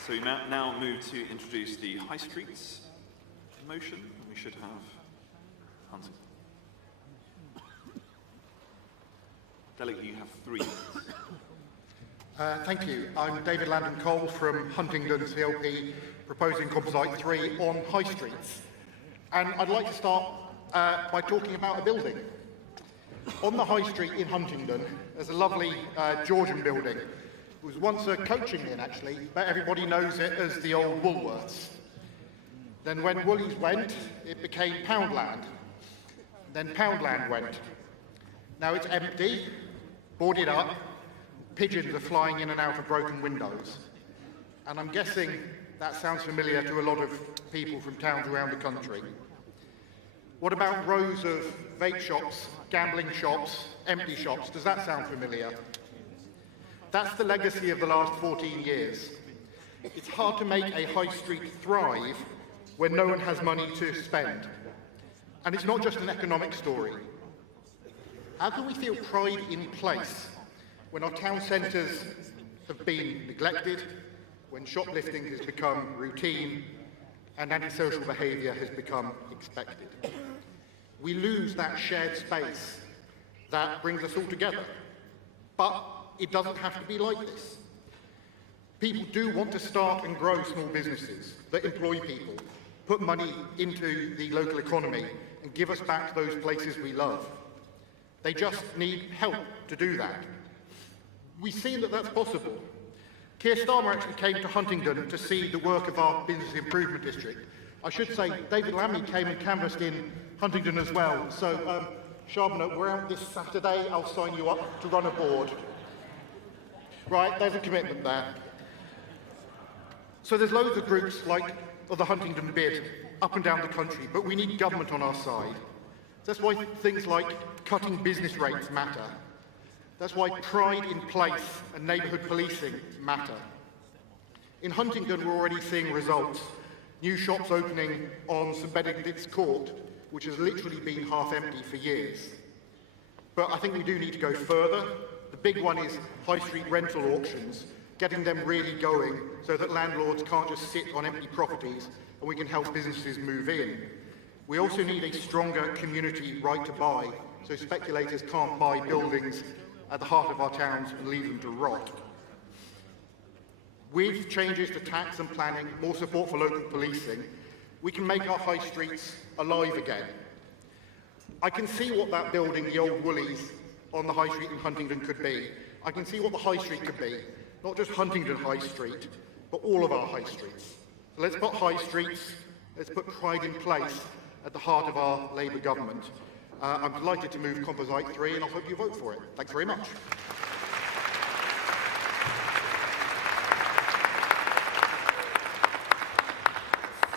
So we now move to introduce the High Streets motion. We should have answers. Delegate, you have 3 minutes. Thank you. I'm David Landon Cole from Huntingdon CLP, proposing Composite 3 on High Streets. And I'd like to start by talking about a building. On the High Street in Huntingdon, there's a lovely Georgian building. It was once a coaching inn, actually, but everybody knows it as the old Woolworths. Then when Woolies went, it became Poundland. Then Poundland went. Now it's empty, boarded up, pigeons are flying in and out of broken windows. And I'm guessing that sounds familiar to a lot of people from towns around the country. What about rows of vape shops, gambling shops, empty shops? Does that sound familiar? That's the legacy of the last 14 years. It's hard to make a high street thrive when no one has money to spend. And it's not just an economic story. How can we feel pride in place when our town centres have been neglected, when shoplifting has become routine, and antisocial behaviour has become expected? We lose that shared space that brings us all together. But it doesn't have to be like this. People do want to start and grow small businesses that employ people, put money into the local economy, and give us back those places we love. They just need help to do that. We've seen that that's possible. Keir Starmer actually came to Huntingdon to see the work of our Business Improvement District. I should say David Lammy came and canvassed in Huntingdon as well. So, Shabana, we're out this Saturday. I'll sign you up to run a board. Right, there's a commitment there. So there's loads of groups like the Huntingdon Bid up and down the country, but we need government on our side. That's why things like cutting business rates matter. That's why pride in place and neighbourhood policing matter. In Huntingdon, we're already seeing results. New shops opening on St Benedict's Court, which has literally been half empty for years. But I think we do need to go further. The big one is high street rental auctions, getting them really going so that landlords can't just sit on empty properties and we can help businesses move in. We also need a stronger community right to buy, so speculators can't buy buildings at the heart of our towns and leave them to rot. With changes to tax and planning, more support for local policing, we can make our high streets alive again. I can see what that building, the old Woolies on the High Street in Huntingdon could be. I can see what the High Street could be, not just Huntingdon High Street, but all of our high streets. So let's put high streets, let's put pride in place at the heart of our Labour government. I'm delighted to move Composite 3 and I hope you vote for it. Thanks very much.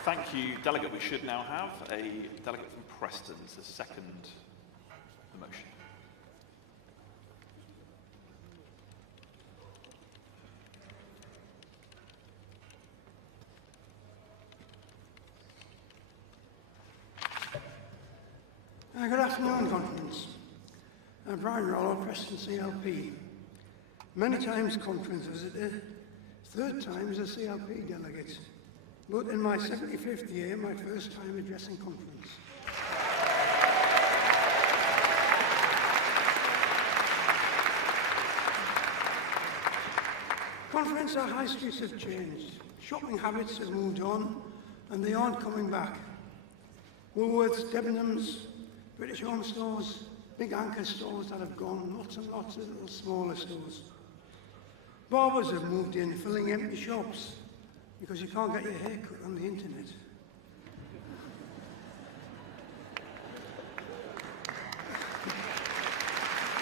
Thank you, Delegate. We should now have a delegate from Preston to second the motion. Good afternoon, Conference. Brian Rollo, Preston CLP. Many times Conference visitor, third time as a CLP delegate, but in my 75th year, my first time addressing Conference. Conference, our high streets have changed. Shopping habits have moved on, and they aren't coming back. Woolworths, Debenhams, British Home Stores, big anchor stores that have gone, lots and lots of little smaller stores. Barbers have moved in, filling empty shops, because you can't get your hair cut on the internet.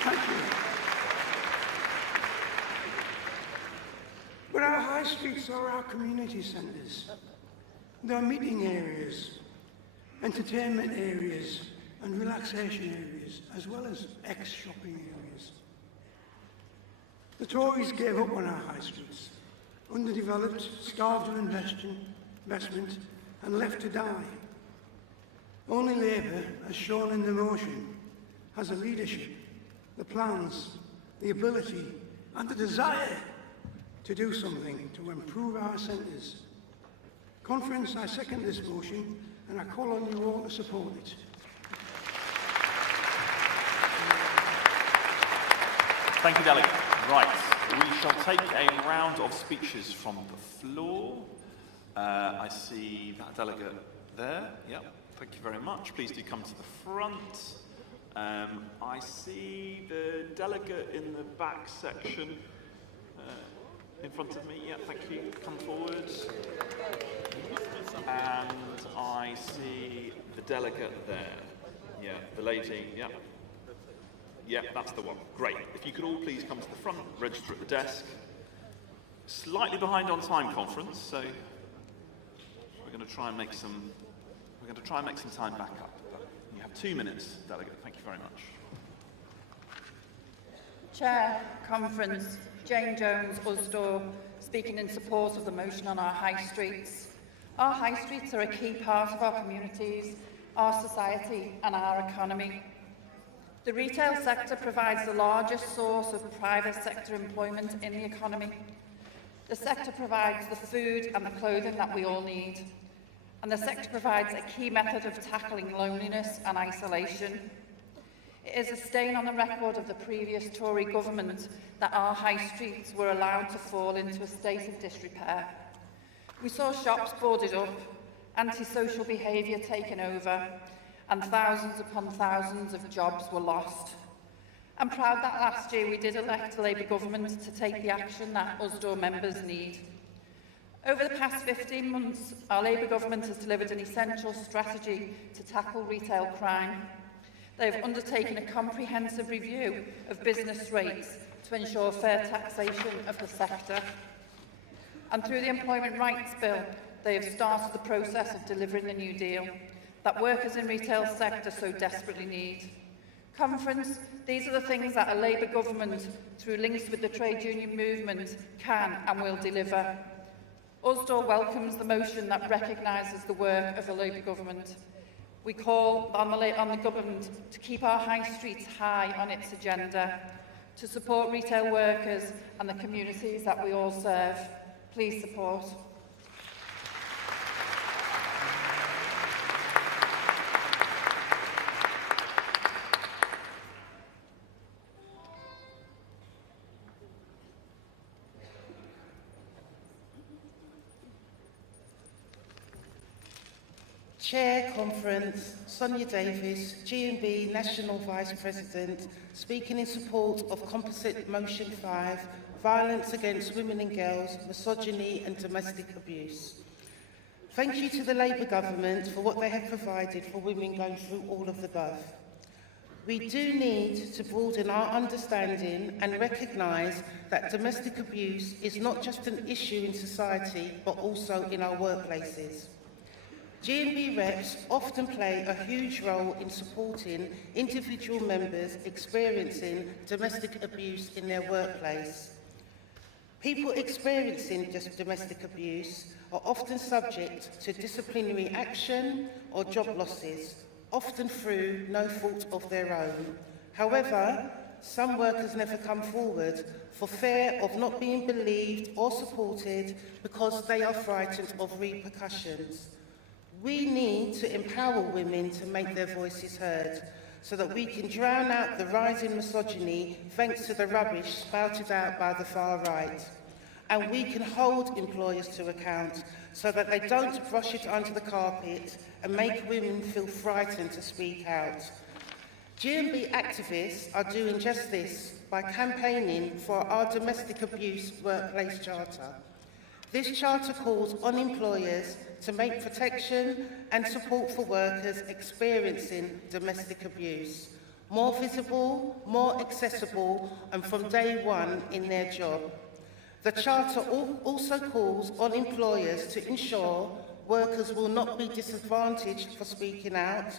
Thank you. But our high streets are our community centres. They're meeting areas, entertainment areas, and relaxation areas, as well as ex-shopping areas. The Tories gave up on our high streets, underdeveloped, starved of investment, and left to die. Only Labour, as shown in the motion, has the leadership, the plans, the ability, and the desire to do something to improve our centres. Conference, I second this motion, and I call on you all to support it. Thank you, Delegate. Right, we shall take a round of speeches from the floor. I see that delegate there. Yep, thank you very much. Please do come to the front. I see the delegate in the back section in front of me. Yeah, thank you. Come forward. And I see the delegate there. Yeah, the lady. Yeah. Yeah, that's the one. Great. If you could all please come to the front, register at the desk. Slightly behind on time, Conference, so we're going to try and make some. We're going to try and make some time back up. You have 2 minutes, delegate. Thank you very much. Chair, Conference, Jane Jones, Usdaw, speaking in support of the motion on our high streets. Our high streets are a key part of our communities, our society and our economy. The retail sector provides the largest source of private sector employment in the economy. The sector provides the food and the clothing that we all need. And the sector provides a key method of tackling loneliness and isolation. It is a stain on the record of the previous Tory government that our high streets were allowed to fall into a state of disrepair. We saw shops boarded up, antisocial behaviour taken over, and thousands upon thousands of jobs were lost. I'm proud that last year we did elect a Labour government to take the action that Usdaw members need. Over the past 15 months, our Labour government has delivered an essential strategy to tackle retail crime. They have undertaken a comprehensive review of business rates to ensure fair taxation of the sector. And through the Employment Rights Bill, they have started the process of delivering the New Deal that workers in retail sector so desperately need. Conference, these are the things that a Labour government, through links with the trade union movement, can and will deliver. Usdaw welcomes the motion that recognises the work of the Labour government. We call on the government to keep our high streets high on its agenda, to support retail workers and the communities that we all serve. Please support. Chair, Conference, Sonia Davis, G&B National Vice President, speaking in support of Composite Motion 5, Violence Against Women and Girls, Misogyny and Domestic Abuse. Thank you to the Labour Government for what they have provided for women going through all of the above. We do need to broaden our understanding and recognise that domestic abuse is not just an issue in society, but also in our workplaces. G&B reps often play a huge role in supporting individual members experiencing domestic abuse in their workplace. People experiencing domestic abuse are often subject to disciplinary action or job losses, often through no fault of their own. However, some workers never come forward for fear of not being believed or supported because they are frightened of repercussions. We need to empower women to make their voices heard so that we can drown out the rising misogyny thanks to the rubbish spouted out by the far right. And we can hold employers to account so that they don't brush it under the carpet and make women feel frightened to speak out. G&B activists are doing just this by campaigning for our domestic abuse workplace charter. This charter calls on employers to make protection and support for workers experiencing domestic abuse more visible, more accessible, and from day one in their job. The charter also calls on employers to ensure workers will not be disadvantaged for speaking out,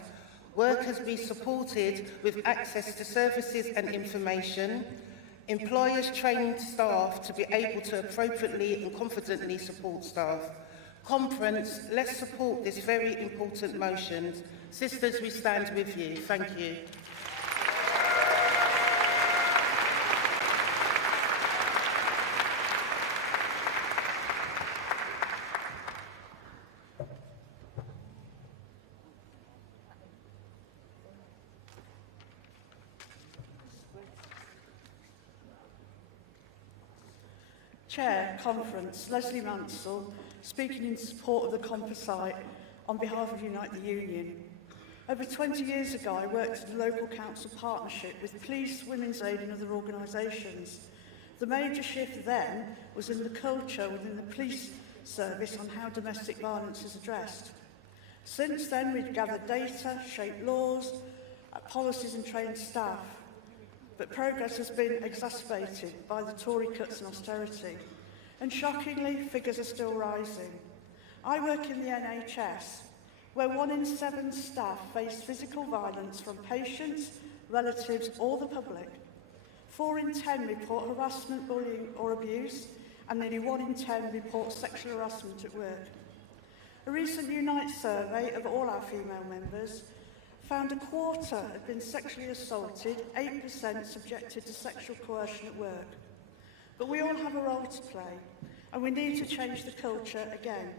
workers be supported with access to services and information, employers train staff to be able to appropriately and confidently support staff. Conference, let's support this very important motion. Sisters, we stand with you. Thank you. Chair, Conference, Leslie Mansell, speaking in support of the composite on behalf of Unite the Union. Over 20 years ago, I worked at a local council partnership with police, women's aid and other organisations. The major shift then was in the culture within the police service on how domestic violence is addressed. Since then, we've gathered data, shaped laws, policies and trained staff. But progress has been exacerbated by the Tory cuts and austerity. And shockingly, figures are still rising. I work in the NHS, where 1 in 7 staff face physical violence from patients, relatives or the public. 4 in 10 report harassment, bullying or abuse, and nearly 1 in 10 report sexual harassment at work. A recent Unite survey of all our female members found a quarter had been sexually assaulted, 8% subjected to sexual coercion at work. But we all have a role to play, and we need to change the culture again.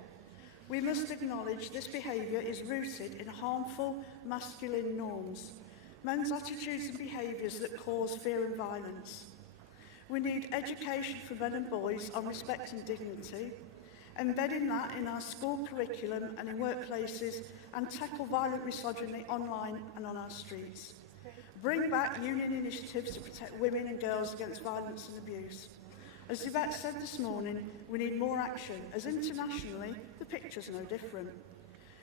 We must acknowledge this behaviour is rooted in harmful masculine norms, men's attitudes and behaviours that cause fear and violence. We need education for men and boys on respect and dignity, embedding that in our school curriculum and in workplaces, and tackle violent misogyny online and on our streets. Bring back union initiatives to protect women and girls against violence and abuse. As Yvette said this morning, we need more action, as internationally, the picture's no different.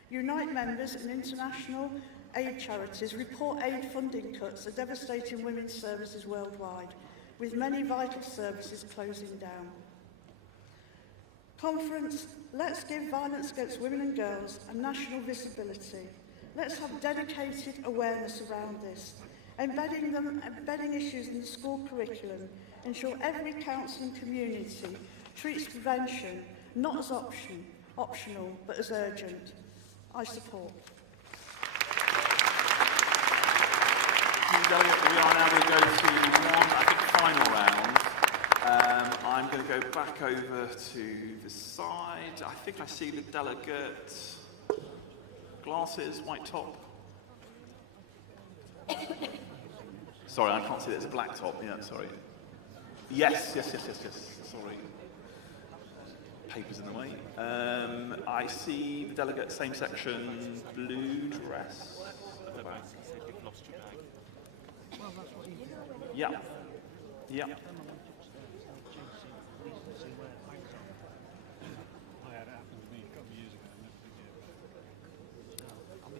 Unite members and international aid charities report aid funding cuts are devastating women's services worldwide, with many vital services closing down. Conference, let's give violence against women and girls a national visibility. Let's have dedicated awareness around this, embedding issues in the school curriculum, ensure every council and community treats prevention not as optional, but as urgent. I support. Delegate, we are now going to go to one, I think, final round. I'm going to go back over to the side. I think I see the delegate. Glasses, white top. Sorry, I can't see there's a black top. Yeah, sorry. Yes. Sorry. papers in the way. I see the delegate, same section, blue dress. Yeah. Yeah.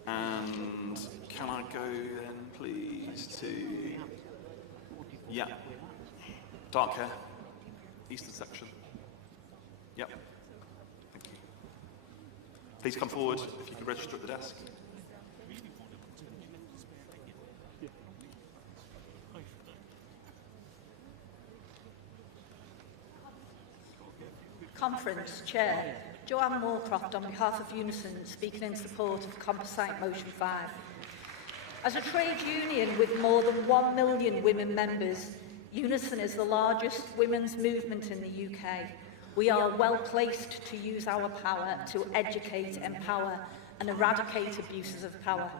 And can I go then, please, to... Yeah. Dark hair. Eastern section. Yep. Thank you. Please come forward if you could register at the desk. Conference Chair, Joanne Moorcroft on behalf of Unison, speaking in support of Composite Motion 5. As a trade union with more than 1 million women members, Unison is the largest women's movement in the UK. We are well placed to use our power to educate, empower and eradicate abuses of power.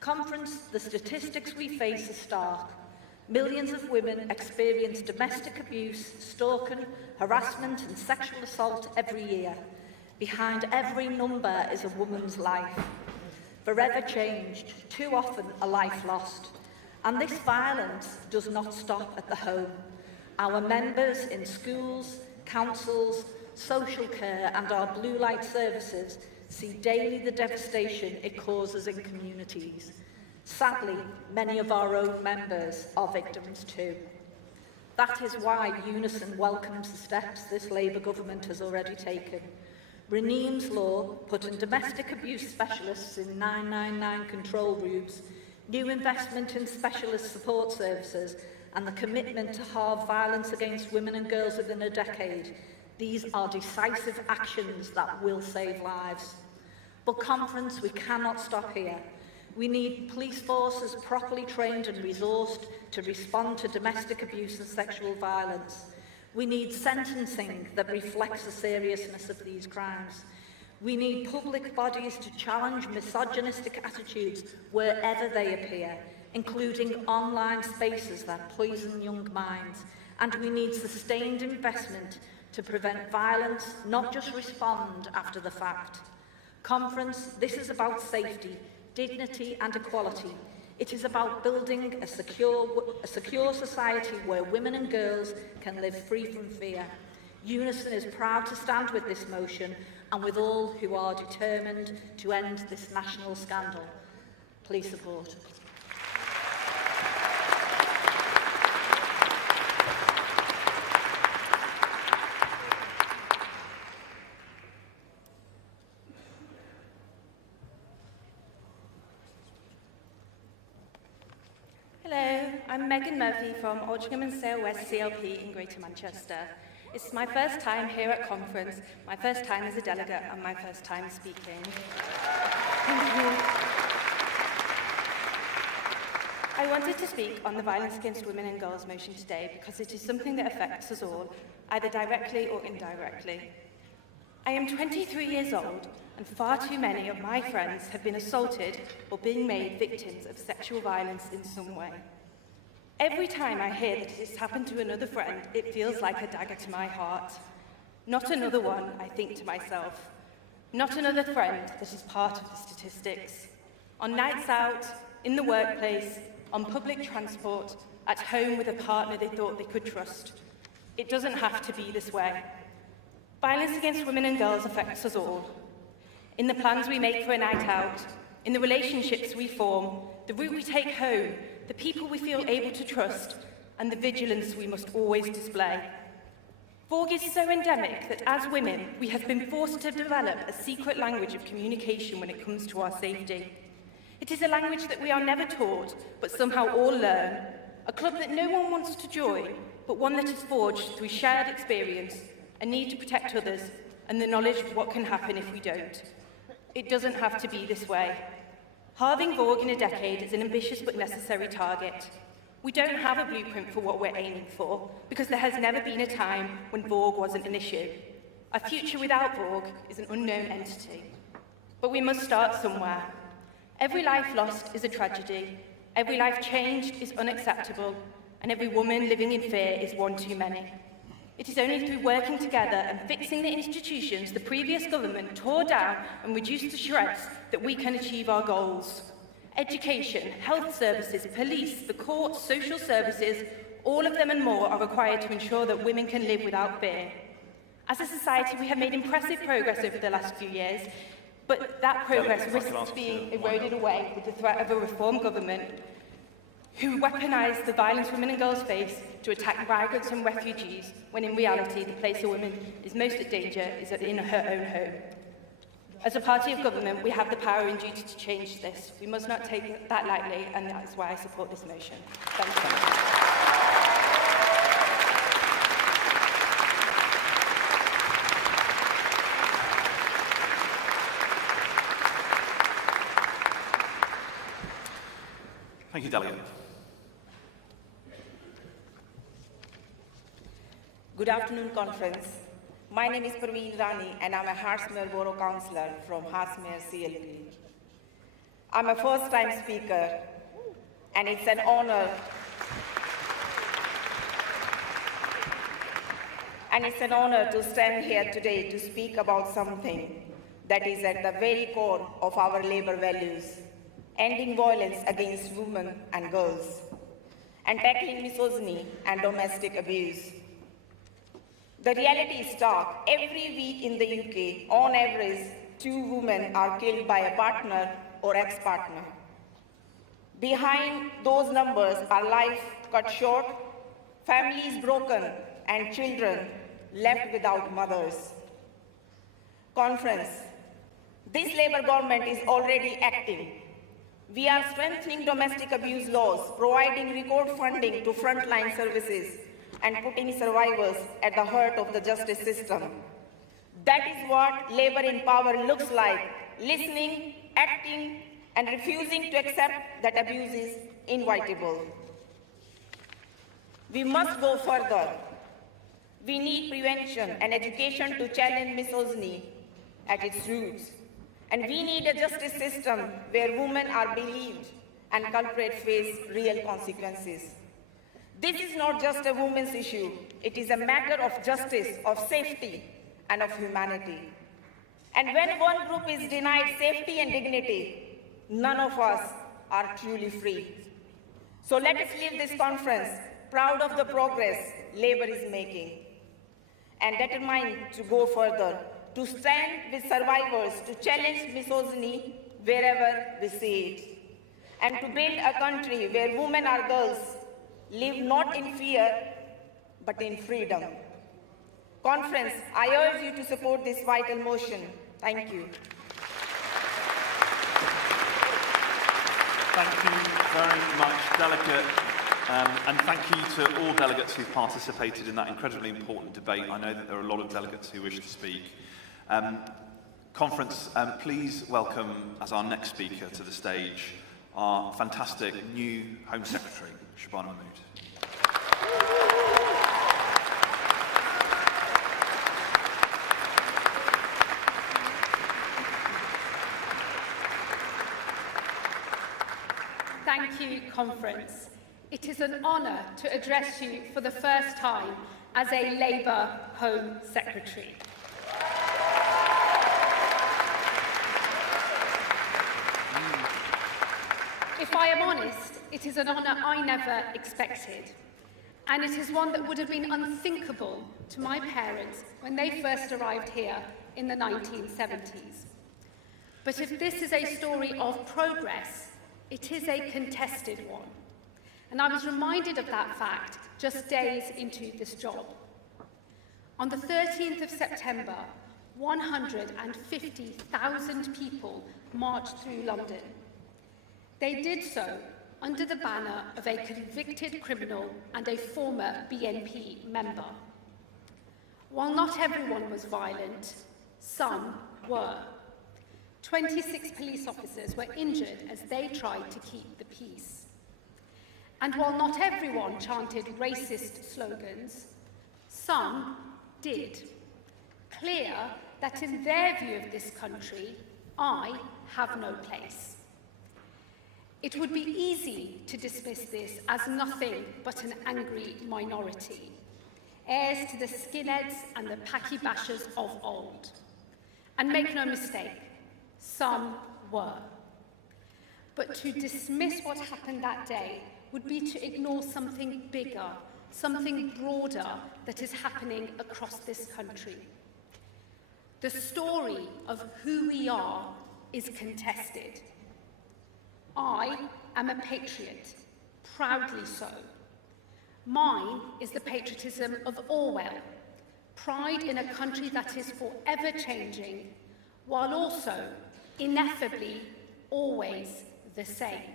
Conference, the statistics we face are stark. Millions of women experience domestic abuse, stalking, harassment and sexual assault every year. Behind every number is a woman's life. Forever changed, too often a life lost. And this violence does not stop at the home. Our members in schools, councils, social care and our blue light services see daily the devastation it causes in communities. Sadly, many of our own members are victims too. That is why Unison welcomes the steps this Labour government has already taken. Reneem's law, putting domestic abuse specialists in 999 control rooms, new investment in specialist support services, and the commitment to halve violence against women and girls within a decade. These are decisive actions that will save lives. But Conference, we cannot stop here. We need police forces properly trained and resourced to respond to domestic abuse and sexual violence. We need sentencing that reflects the seriousness of these crimes. We need public bodies to challenge misogynistic attitudes wherever they appear, including online spaces that poison young minds. And we need sustained investment to prevent violence, not just respond after the fact. Conference, this is about safety, dignity and equality. It is about building a secure society where women and girls can live free from fear. Unison is proud to stand with this motion and with all who are determined to end this national scandal. Please support. I'm Megan Murphy from Aldringham and Sale West CLP in Greater Manchester. It's my first time here at Conference, my first time as a delegate and my first time speaking. Thank you. I wanted to speak on the Violence Against Women and Girls motion today because it is something that affects us all, either directly or indirectly. I am 23 years old and far too many of my friends have been assaulted or been made victims of sexual violence in some way. Every time I hear that it has happened to another friend, it feels like a dagger to my heart. Not another one, I think to myself. Not another friend that is part of the statistics. On nights out, in the workplace, on public transport, at home with a partner they thought they could trust. It doesn't have to be this way. Violence against women and girls affects us all. In the plans we make for a night out, in the relationships we form, the route we take home, the people we feel able to trust, and the vigilance we must always display. Vogue is so endemic that as women, we have been forced to develop a secret language of communication when it comes to our safety. It is a language that we are never taught, but somehow all learn, a club that no one wants to join, but one that is forged through shared experience, a need to protect others, and the knowledge of what can happen if we don't. It doesn't have to be this way. Halving Vogue in a decade is an ambitious but necessary target. We don't have a blueprint for what we're aiming for, because there has never been a time when Vogue wasn't an issue. A future without Vogue is an unknown entity. But we must start somewhere. Every life lost is a tragedy, every life changed is unacceptable, and every woman living in fear is one too many. It is only through working together and fixing the institutions the previous government tore down and reduced to shreds that we can achieve our goals. Education, health services, police, the courts, social services, all of them and more are required to ensure that women can live without fear. As a society, we have made impressive progress over the last few years, but that progress risks being eroded away with the threat of a reform government who weaponise the violence women and girls face to attack migrants and refugees, when in reality the place a woman is most at danger is in her own home. As a party of government, we have the power and duty to change this. We must not take that lightly, and that is why I support this motion. Thank you. Thank you, Delegate. Good afternoon, conference. My name is Parveen Rani, and I'm a Hertsmere Borough Councillor from Hertsmere CLP. I'm a first-time speaker, and it's an honor to stand here today to speak about something that is at the very core of our Labour values: ending violence against women and girls, and tackling misogyny and domestic abuse. The reality is stark. Every week in the UK, on average, 2 women are killed by a partner or ex-partner. Behind those numbers are lives cut short, families broken, and children left without mothers. Conference, this Labour government is already acting. We are strengthening domestic abuse laws, providing record funding to frontline services, and putting survivors at the heart of the justice system. That is what Labour in power looks like: listening, acting, and refusing to accept that abuse is inevitable. We must go further. We need prevention and education to challenge misogyny at its roots. And we need a justice system where women are believed and culprits face real consequences. This is not just a women's issue. It is a matter of justice, of safety, and of humanity. And when one group is denied safety and dignity, none of us are truly free. So let us leave this conference proud of the progress Labour is making, and determined to go further, to stand with survivors, to challenge misogyny wherever we see it, and to build a country where women or girls live not in fear, but in freedom. Conference, I urge you to support this vital motion. Thank you. Thank you very much, Delegate. And thank you to all delegates who participated in that incredibly important debate. I know that there are a lot of delegates who wish to speak. Conference, please welcome as our next speaker to the stage our fantastic new Home Secretary, Shabana Mahmood. Thank you, Conference. It is an honour to address you for the first time as a Labour Home Secretary. If I am honest, it is an honour I never expected, and it is one that would have been unthinkable to my parents when they first arrived here in the 1970s. But if this is a story of progress, it is a contested one. And I was reminded of that fact just days into this job. On the 13th of September, 150,000 people marched through London. They did so under the banner of a convicted criminal and a former BNP member. While not everyone was violent, some were. 26 police officers were injured as they tried to keep the peace. And while not everyone chanted racist slogans, some did. Clear that in their view of this country, I have no place. It would be easy to dismiss this as nothing but an angry minority. heirs to the skinheads and the packy bashers of old. And make no mistake, some were. But to dismiss what happened that day would be to ignore something bigger, something broader that is happening across this country. The story of who we are is contested. I am a patriot, proudly so. Mine is the patriotism of Orwell, pride in a country that is forever changing, while also, ineffably, always the same.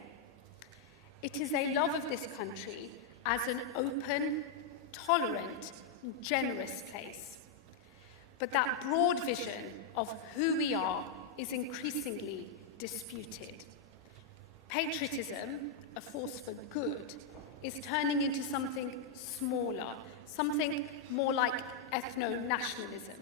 It is a love of this country as an open, tolerant, generous place. But that broad vision of who we are is increasingly disputed. Patriotism, a force for good, is turning into something smaller, something more like ethno-nationalism,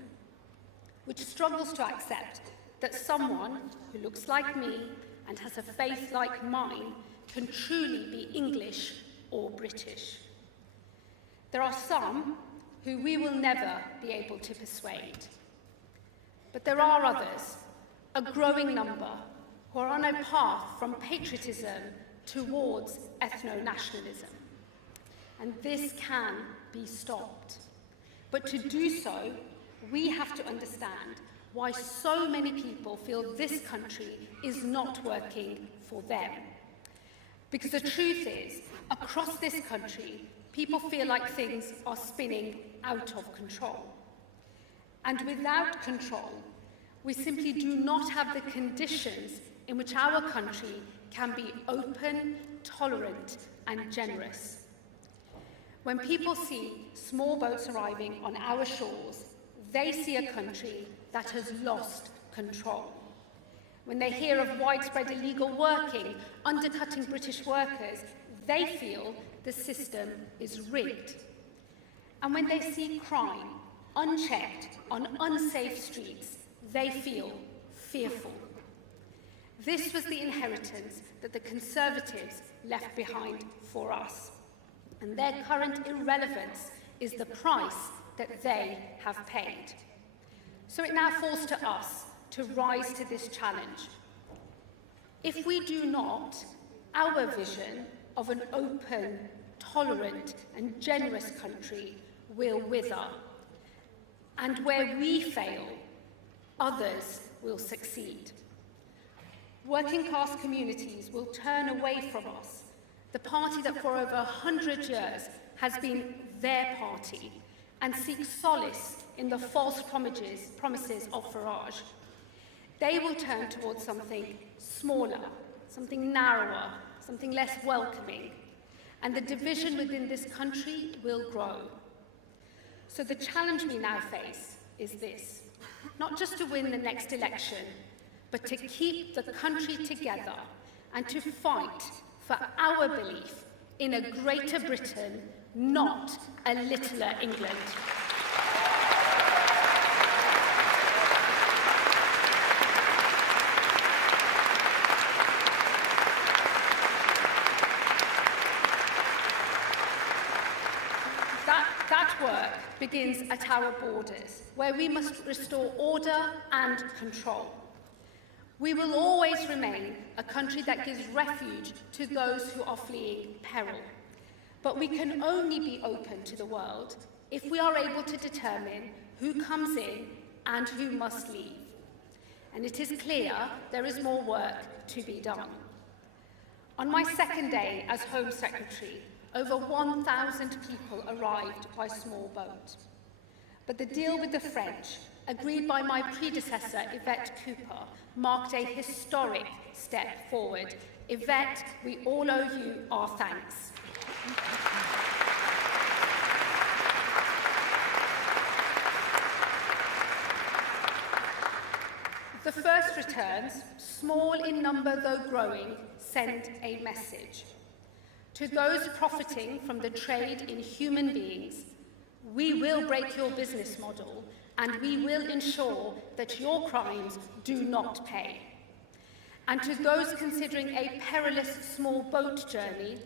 which struggles to accept that someone who looks like me and has a faith like mine can truly be English or British. There are some who we will never be able to persuade. But there are others, a growing number, who are on a path from patriotism towards ethno-nationalism. And this can be stopped. But to do so, we have to understand why so many people feel this country is not working for them. Because the truth is, across this country, people feel like things are spinning out of control. And without control, we simply do not have the conditions in which our country can be open, tolerant, and generous. When people see small boats arriving on our shores, they see a country that has lost control. When they hear of widespread illegal working, undercutting British workers, they feel the system is rigged. And when they see crime unchecked on unsafe streets, they feel fearful. This was the inheritance that the Conservatives left behind for us. And their current irrelevance is the price that they have paid. So it now falls to us to rise to this challenge. If we do not, our vision of an open, tolerant, and generous country will wither. And where we fail, others will succeed. Working class communities will turn away from us, the party that for over 100 years has been their party, and seek solace in the false promises of Farage. They will turn towards something smaller, something narrower, something less welcoming, and the division within this country will grow. So the challenge we now face is this: not just to win the next election, but to keep the country together and to fight for our belief in a greater Britain, not a littler England. That work begins at our borders, where we must restore order and control. We will always remain a country that gives refuge to those who are fleeing peril. But we can only be open to the world if we are able to determine who comes in and who must leave. And it is clear there is more work to be done. On my second day as Home Secretary, over 1,000 people arrived by small boat. But the deal with the French, agreed by my predecessor, Yvette Cooper, marked a historic step forward. Yvette, we all owe you our thanks. The first returns, small in number though growing, send a message. To those profiting from the trade in human beings, we will break your business model and we will ensure that your crimes do not pay. And to those considering a perilous small boat journey,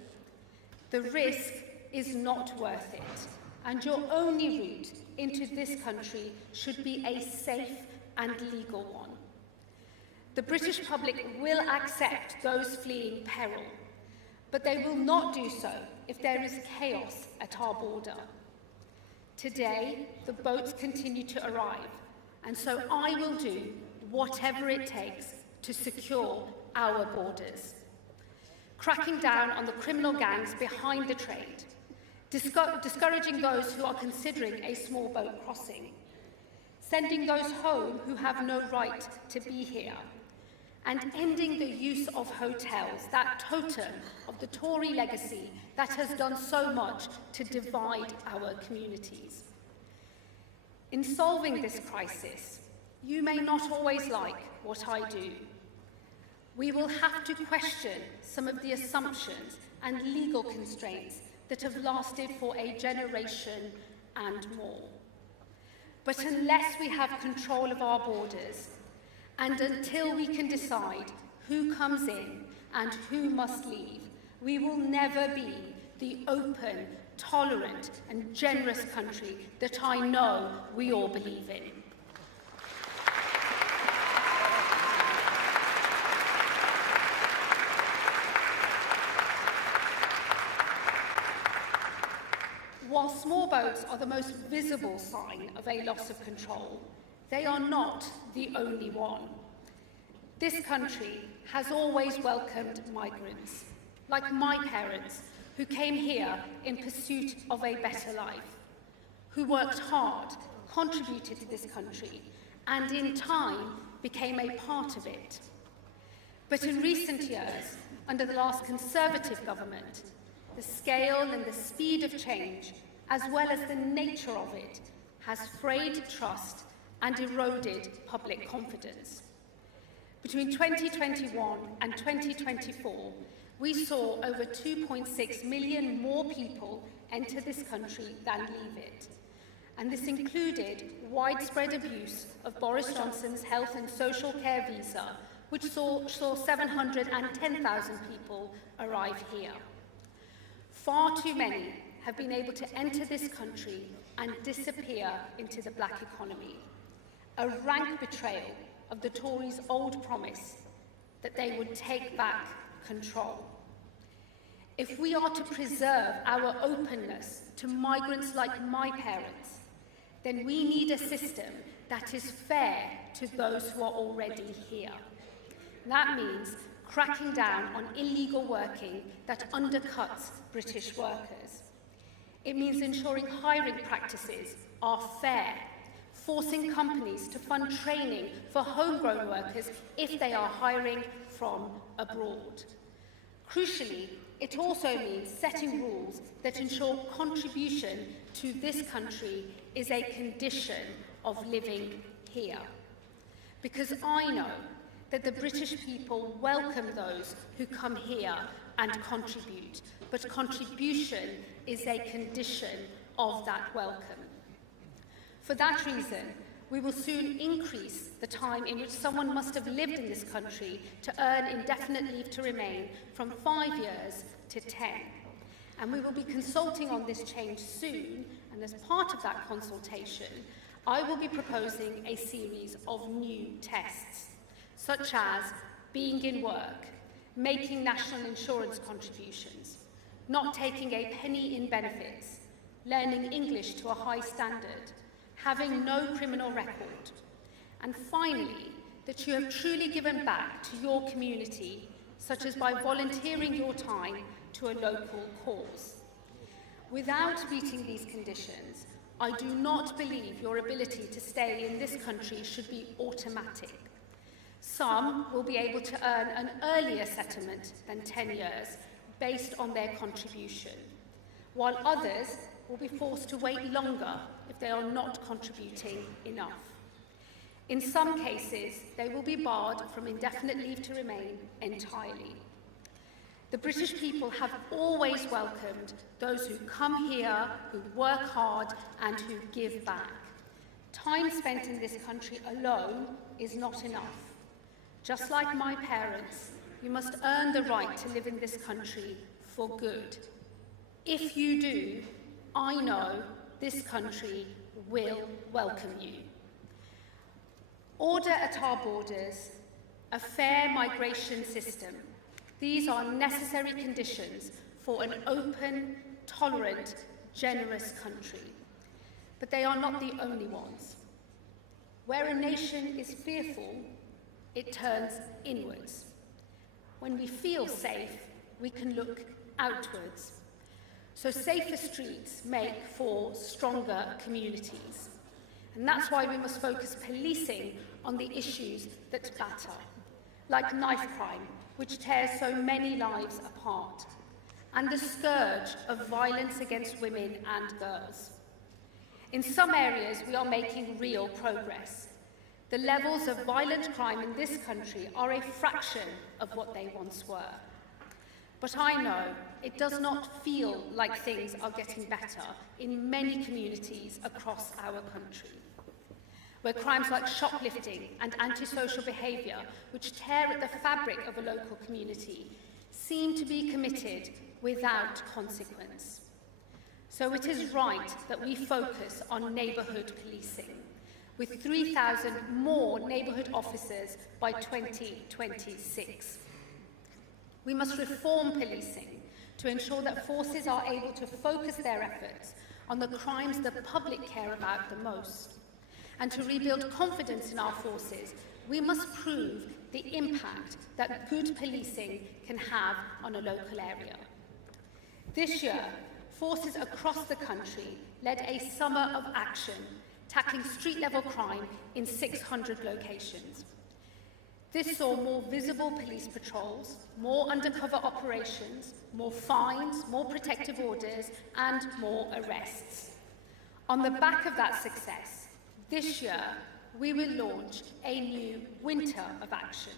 the risk is not worth it. and your only route into this country should be a safe and legal one. The British public will accept those fleeing peril, but they will not do so if there is chaos at our border. Today, the boats continue to arrive, and so I will do whatever it takes to secure our borders. Cracking down on the criminal gangs behind the trade, discouraging those who are considering a small boat crossing, sending those home who have no right to be here, and ending the use of hotels, that totem of the Tory legacy that has done so much to divide our communities. In solving this crisis, you may not always like what I do. We will have to question some of the assumptions and legal constraints that have lasted for a generation and more. But unless we have control of our borders, and until we can decide who comes in and who must leave, we will never be the open, tolerant, and generous country that I know we all believe in. While small boats are the most visible sign of a loss of control, they are not the only one. This country has always welcomed migrants, like my parents, who came here in pursuit of a better life, who worked hard, contributed to this country, and in time became a part of it. But in recent years, under the last Conservative government, the scale and the speed of change, as well as the nature of it, has frayed trust and eroded public confidence. Between 2021 and 2024, we saw over 2.6 million more people enter this country than leave it. And this included widespread abuse of Boris Johnson's health and social care visa, which saw 710,000 people arrive here. Far too many have been able to enter this country and disappear into the black economy, a rank betrayal of the Tories' old promise that they would take back control. If we are to preserve our openness to migrants like my parents, then we need a system that is fair to those who are already here. That means cracking down on illegal working that undercuts British workers. It means ensuring hiring practices are fair, forcing companies to fund training for homegrown workers if they are hiring from abroad. Crucially, it also means setting rules that ensure contribution to this country is a condition of living here. Because I know that the British people welcome those who come here and contribute, but contribution is a condition of that welcome. For that reason, we will soon increase the time in which someone must have lived in this country to earn indefinite leave to remain from 5 years to 10. And we will be consulting on this change soon, and as part of that consultation, I will be proposing a series of new tests, such as being in work, making national insurance contributions, not taking a penny in benefits, learning English to a high standard, having no criminal record, and finally, that you have truly given back to your community, such as by volunteering your time to a local cause. Without meeting these conditions, I do not believe your ability to stay in this country should be automatic. Some will be able to earn an earlier settlement than 10 years based on their contribution, while others will be forced to wait longer if they are not contributing enough. In some cases, they will be barred from indefinite leave to remain entirely. The British people have always welcomed those who come here, who work hard, and who give back. Time spent in this country alone is not enough. Just like my parents, you must earn the right to live in this country for good. If you do, I know this country will welcome you. Order at our borders, a fair migration system. These are necessary conditions for an open, tolerant, generous country. But they are not the only ones. Where a nation is fearful, it turns inwards. When we feel safe, we can look outwards. So safer streets make for stronger communities. And that's why we must focus policing on the issues that matter, like knife crime, which tears so many lives apart, and the scourge of violence against women and girls. In some areas, we are making real progress. The levels of violent crime in this country are a fraction of what they once were. But I know it does not feel like things are getting better in many communities across our country, where crimes like shoplifting and antisocial behaviour, which tear at the fabric of a local community, seem to be committed without consequence. So it is right that we focus on neighbourhood policing, with 3,000 more neighbourhood officers by 2026. We must reform policing to ensure that forces are able to focus their efforts on the crimes the public care about the most. And to rebuild confidence in our forces, we must prove the impact that good policing can have on a local area. This year, forces across the country led a summer of action, tackling street-level crime in 600 locations. This saw more visible police patrols, more undercover operations, more fines, more protective orders, and more arrests. On the back of that success, this year, we will launch a new winter of action.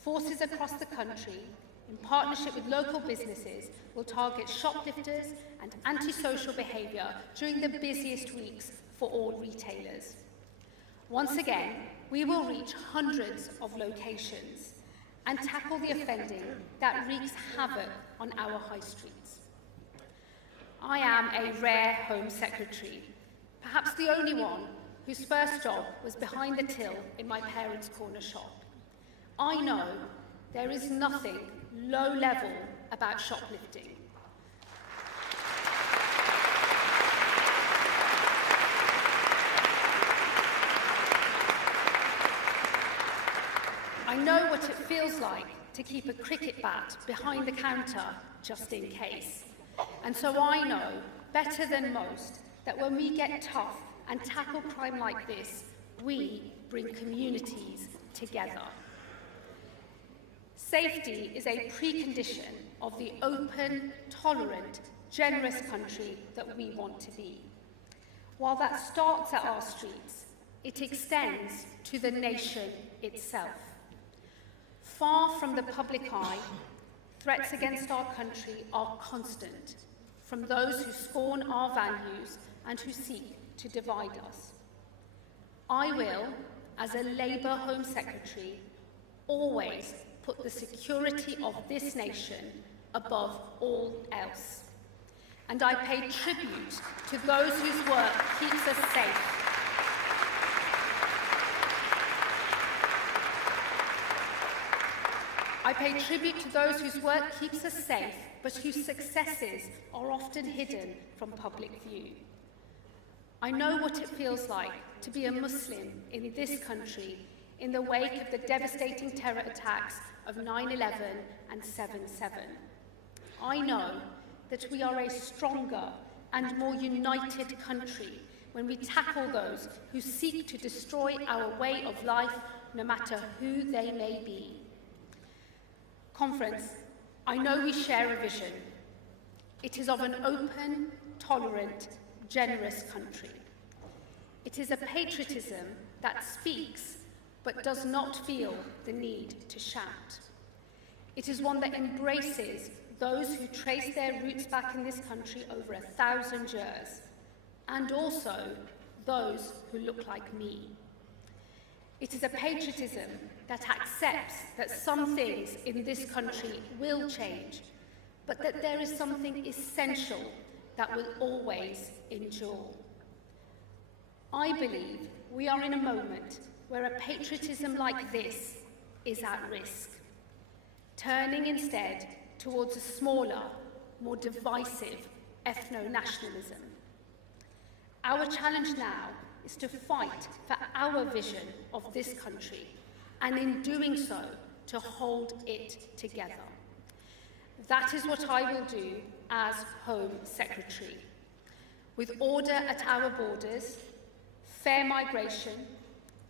Forces across the country, in partnership with local businesses, will target shoplifters and antisocial behaviour during the busiest weeks for all retailers. Once again, we will reach hundreds of locations and tackle the offending that wreaks havoc on our high streets. I am a rare Home Secretary, perhaps the only one whose first job was behind the till in my parents' corner shop. I know there is nothing low-level about shoplifting. I know what it feels like to keep a cricket bat behind the counter just in case. And so I know, better than most, that when we get tough and tackle crime like this, we bring communities together. Safety is a precondition of the open, tolerant, generous country that we want to be. While that starts at our streets, it extends to the nation itself. Far from the public eye, threats against our country are constant, from those who scorn our values and who seek to divide us. I will, as a Labour Home Secretary, always put the security of this nation above all else. And I pay tribute to those whose work keeps us safe. I pay tribute to those whose work keeps us safe, but whose successes are often hidden from public view. I know what it feels like to be a Muslim in this country in the wake of the devastating terror attacks of 9/11 and 7/7. I know that we are a stronger and more united country when we tackle those who seek to destroy our way of life, no matter who they may be. Conference, I know we share a vision. It is of an open, tolerant, generous country. It is a patriotism that speaks but does not feel the need to shout. It is one that embraces those who trace their roots back in this country over 1,000 years, and also those who look like me. It is a patriotism that accepts that some things in this country will change, but that there is something essential that will always endure. I believe we are in a moment where a patriotism like this is at risk, turning instead towards a smaller, more divisive ethno-nationalism. Our challenge now is to fight for our vision of this country, and in doing so, to hold it together. That is what I will do as Home Secretary. With order at our borders, fair migration,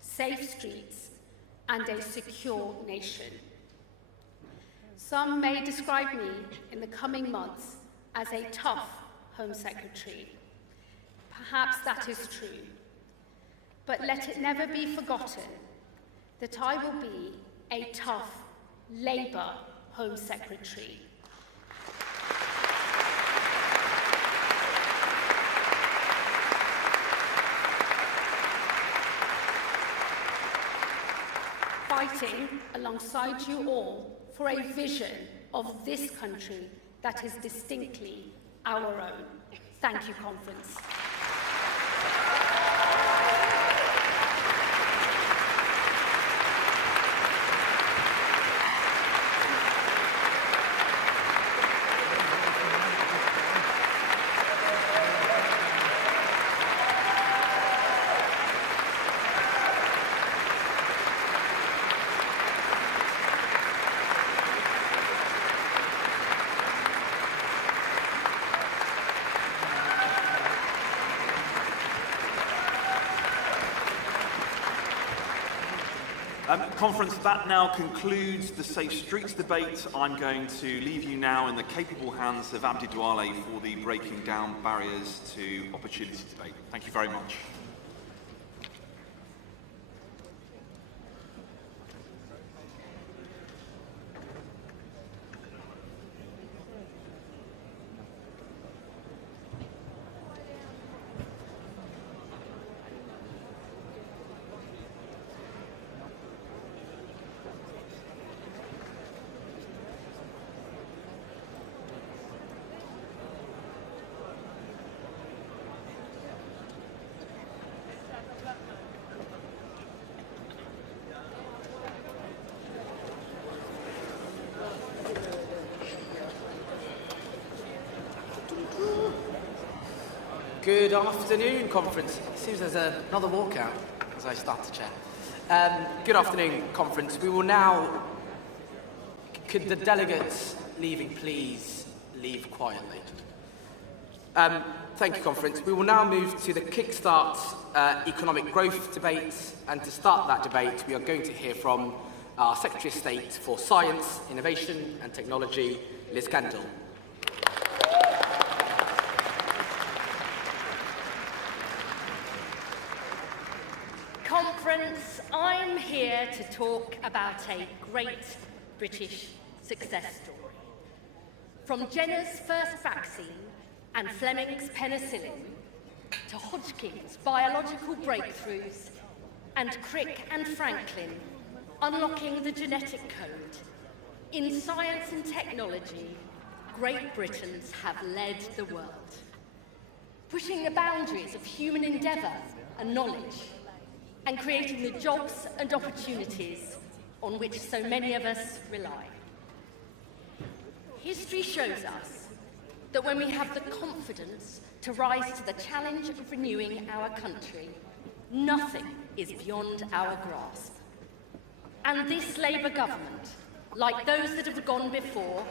safe streets, and a secure nation. Some may describe me in the coming months as a tough Home Secretary. Perhaps that is true. But let it never be forgotten that I will be a tough Labour Home Secretary. Fighting alongside you all for a vision of this country that is distinctly our own. Thank you, Conference. Conference, that now concludes the Safe Streets debate. I'm going to leave you now in the capable hands of Abdi Douale for the Breaking Down Barriers to Opportunity debate. Thank you very much. Good afternoon, Conference. Seems there's another walkout as I start to chair. Good afternoon, Conference. We will now... Could the delegates leaving please leave quietly? Thank you, Conference. We will now move to the Kickstart economic growth debate, and to start that debate we are going to hear from our Secretary of State for Science, Innovation and Technology, Liz Kendall. Conference, I'm here to talk about a great British success story. From Jenner's first vaccine and Fleming's penicillin, to Hodgkin's biological breakthroughs, and Crick and Franklin unlocking the genetic code, in science and technology, Great Britons have led the world, pushing the boundaries of human endeavour and knowledge, and creating the jobs and opportunities on which so many of us rely. History shows us that when we have the confidence to rise to the challenge of renewing our country, nothing is beyond our grasp. And this Labour government, like those that have gone before,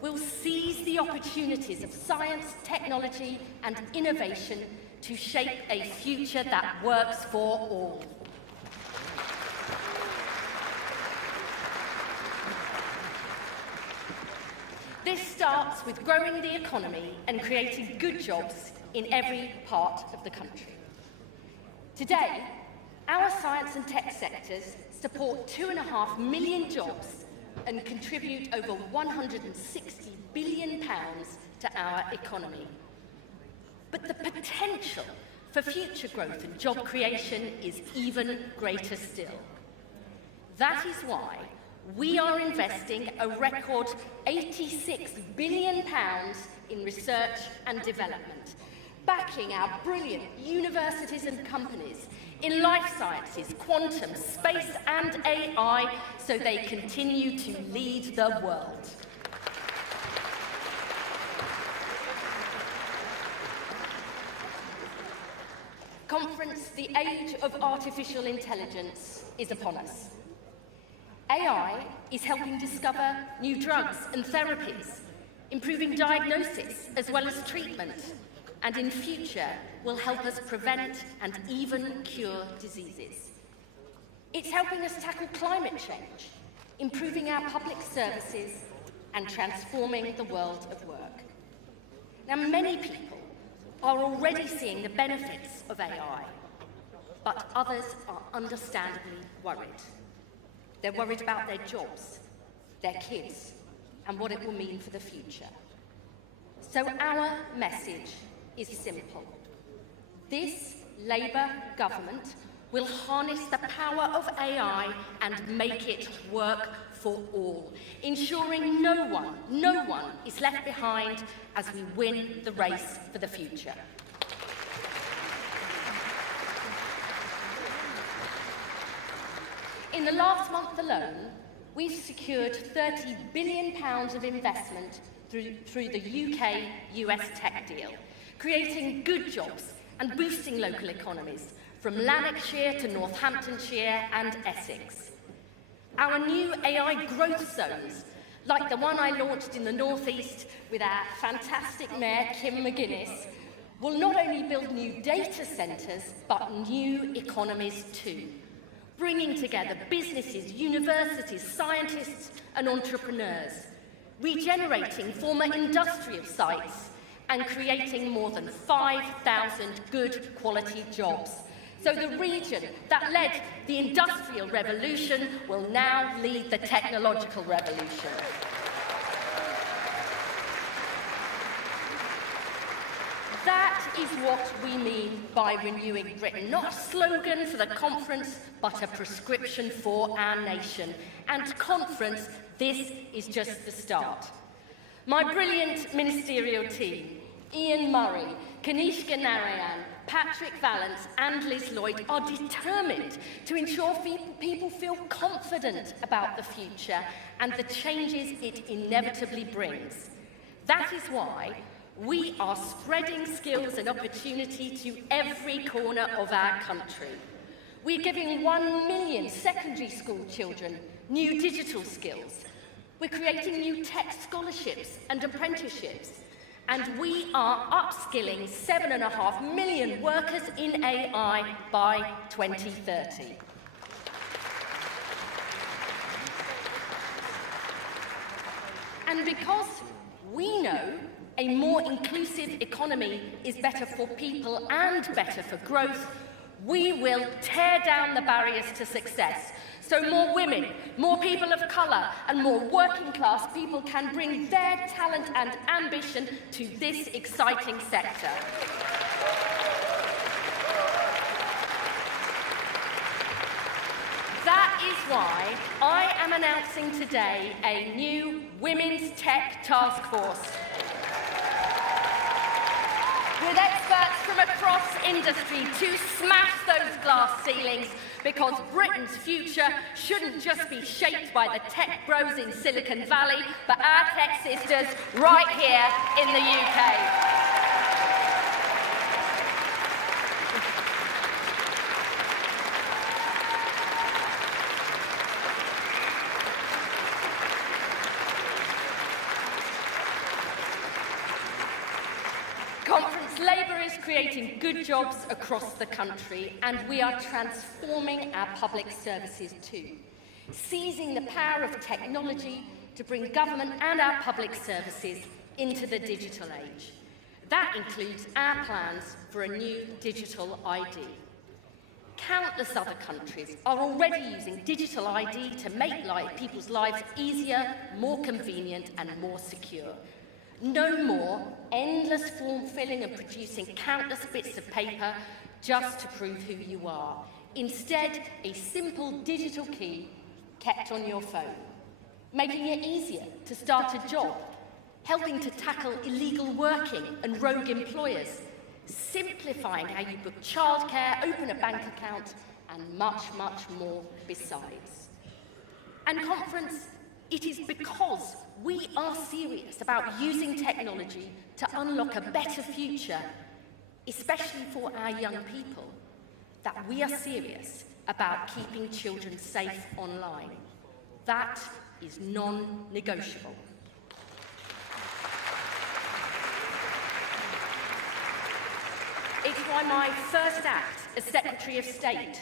will seize the opportunities of science, technology and innovation to shape a future that works for all. This starts with growing the economy and creating good jobs in every part of the country. Today, our science and tech sectors support 2.5 million jobs and contribute over £160 billion to our economy. But the potential for future growth and job creation is even greater still. That is why we are investing a record £86 billion in research and development, backing our brilliant universities and companies in life sciences, quantum, space and AI, so they continue to lead the world. Conference, the age of artificial intelligence is upon us. AI is helping discover new drugs and therapies, improving diagnosis as well as treatment, and in future will help us prevent and even cure diseases. It's helping us tackle climate change, improving our public services, and transforming the world of work. Now, many people are already seeing the benefits of AI, but others are understandably worried. They're worried about their jobs, their kids, and what it will mean for the future. So our message is simple. This Labour government will harness the power of AI and make it work for all, ensuring no one is left behind as we win the race for the future. In the last month alone, we've secured £30 billion of investment through the UK-US tech deal, creating good jobs and boosting local economies, from Lanarkshire to Northamptonshire and Essex. Our new AI growth zones, like the one I launched in the North East with our fantastic Mayor, Kim McGuinness, will not only build new data centres, but new economies too, bringing together businesses, universities, scientists and entrepreneurs, regenerating former industrial sites and creating more than 5,000 good quality jobs. So the region that led the Industrial Revolution will now lead the technological revolution. That is what we mean by renewing Britain. Not a slogan for the conference, but a prescription for our nation. And conference, this is just the start. My brilliant ministerial team, Ian Murray, Kanishka Narayan, Patrick Vallance and Liz Lloyd are determined to ensure people feel confident about the future and the changes it inevitably brings. That is why we are spreading skills and opportunity to every corner of our country. We're giving 1 million secondary school children new digital skills. We're creating new tech scholarships and apprenticeships. And we are upskilling 7.5 million workers in AI by 2030. And because we know a more inclusive economy is better for people and better for growth, we will tear down the barriers to success, so more women, more people of colour and more working class people can bring their talent and ambition to this exciting sector. That is why I am announcing today a new Women's Tech Task Force, with experts from across industry to smash those glass ceilings, because Britain's future shouldn't just be shaped by the tech bros in Silicon Valley, but our tech sisters right here in the UK. Labour is creating good jobs across the country, and we are transforming our public services too, seizing the power of technology to bring government and our public services into the digital age. That includes our plans for a new digital ID. Countless other countries are already using digital ID to make people's lives easier, more convenient and more secure. No more endless form filling and producing countless bits of paper just to prove who you are. Instead, a simple digital key kept on your phone. making it easier to start a job, helping to tackle illegal working and rogue employers, simplifying how you book childcare, open a bank account, and much, much more besides. And conference, it is because we are serious about using technology to unlock a better future, especially for our young people, that we are serious about keeping children safe online. That is non-negotiable. It's why my first act as Secretary of State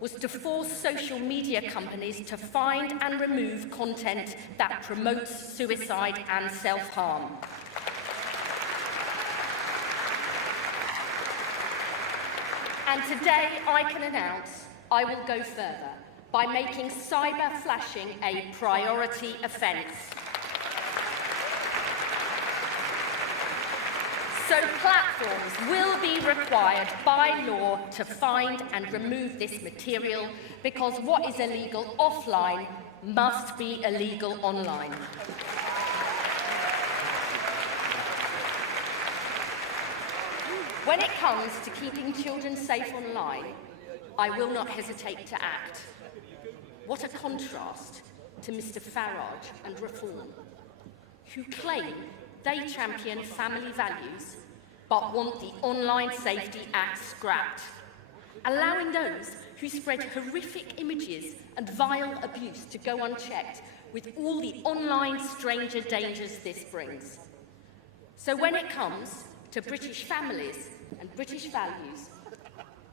was to force social media companies to find and remove content that promotes suicide and self-harm. And today I can announce I will go further by making cyber flashing a priority offence. So platforms will be required by law to find and remove this material, because what is illegal offline must be illegal online. When it comes to keeping children safe online, I will not hesitate to act. What a contrast to Mr. Farage and Reform, who claim they champion family values, but want the Online Safety Act scrapped, allowing those who spread horrific images and vile abuse to go unchecked, with all the online stranger dangers this brings. So when it comes to British families and British values,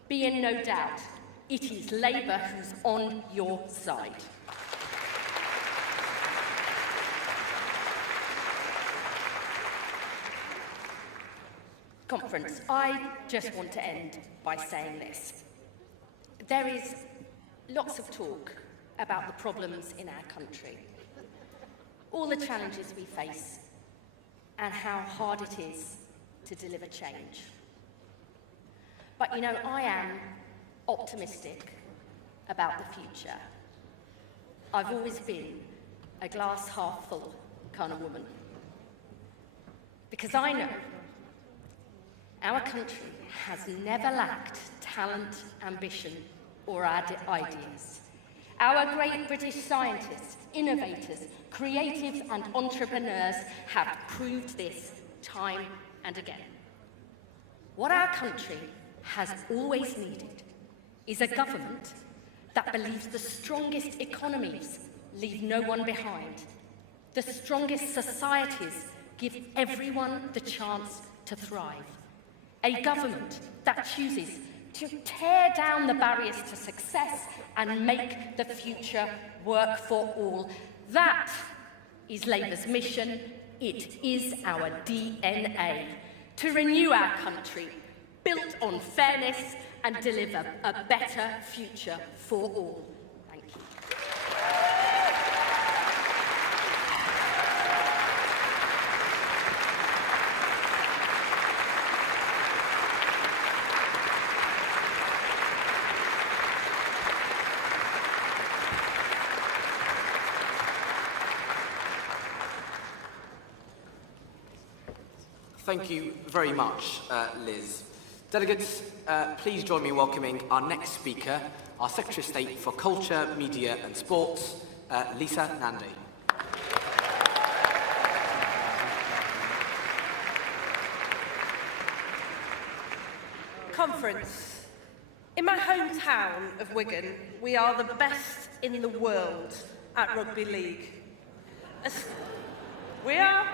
be in no doubt, it is Labour who's on your side. Conference, I just want to end by saying this. There is lots of talk about the problems in our country, all the challenges we face, and how hard it is to deliver change. But you know, I am optimistic about the future. I've always been a glass half full kind of woman, because I know our country has never lacked talent, ambition, or ideas. Our great British scientists, innovators, creatives, and entrepreneurs have proved this time and again. What our country has always needed is a government that believes the strongest economies leave no one behind. The strongest societies give everyone the chance to thrive. A government that chooses to tear down the barriers to success and make the future work for all. That is Labour's mission. It is our DNA. To renew our country, built on fairness, and deliver a better future for all. Thank you. Thank you very much, Liz. Delegates, please join me in welcoming our next speaker, our Secretary of State for Culture, Media and Sports, Lisa Nandy. Conference. In my hometown of Wigan, we are the best in the world at rugby league. We are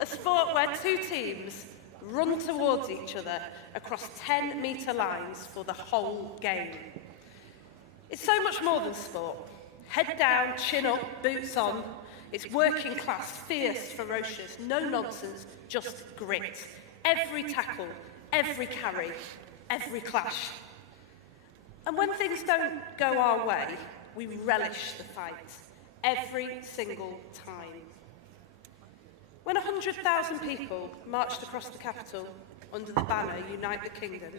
a sport where two teams run towards each other across 10-metre lines for the whole game. It's so much more than sport. Head down, chin up, boots on. It's working class, fierce, ferocious, no nonsense, just grit. Every tackle, every carry, every clash. And when things don't go our way, we relish the fight, every single time. When 100,000 people marched across the capital under the banner Unite the Kingdom,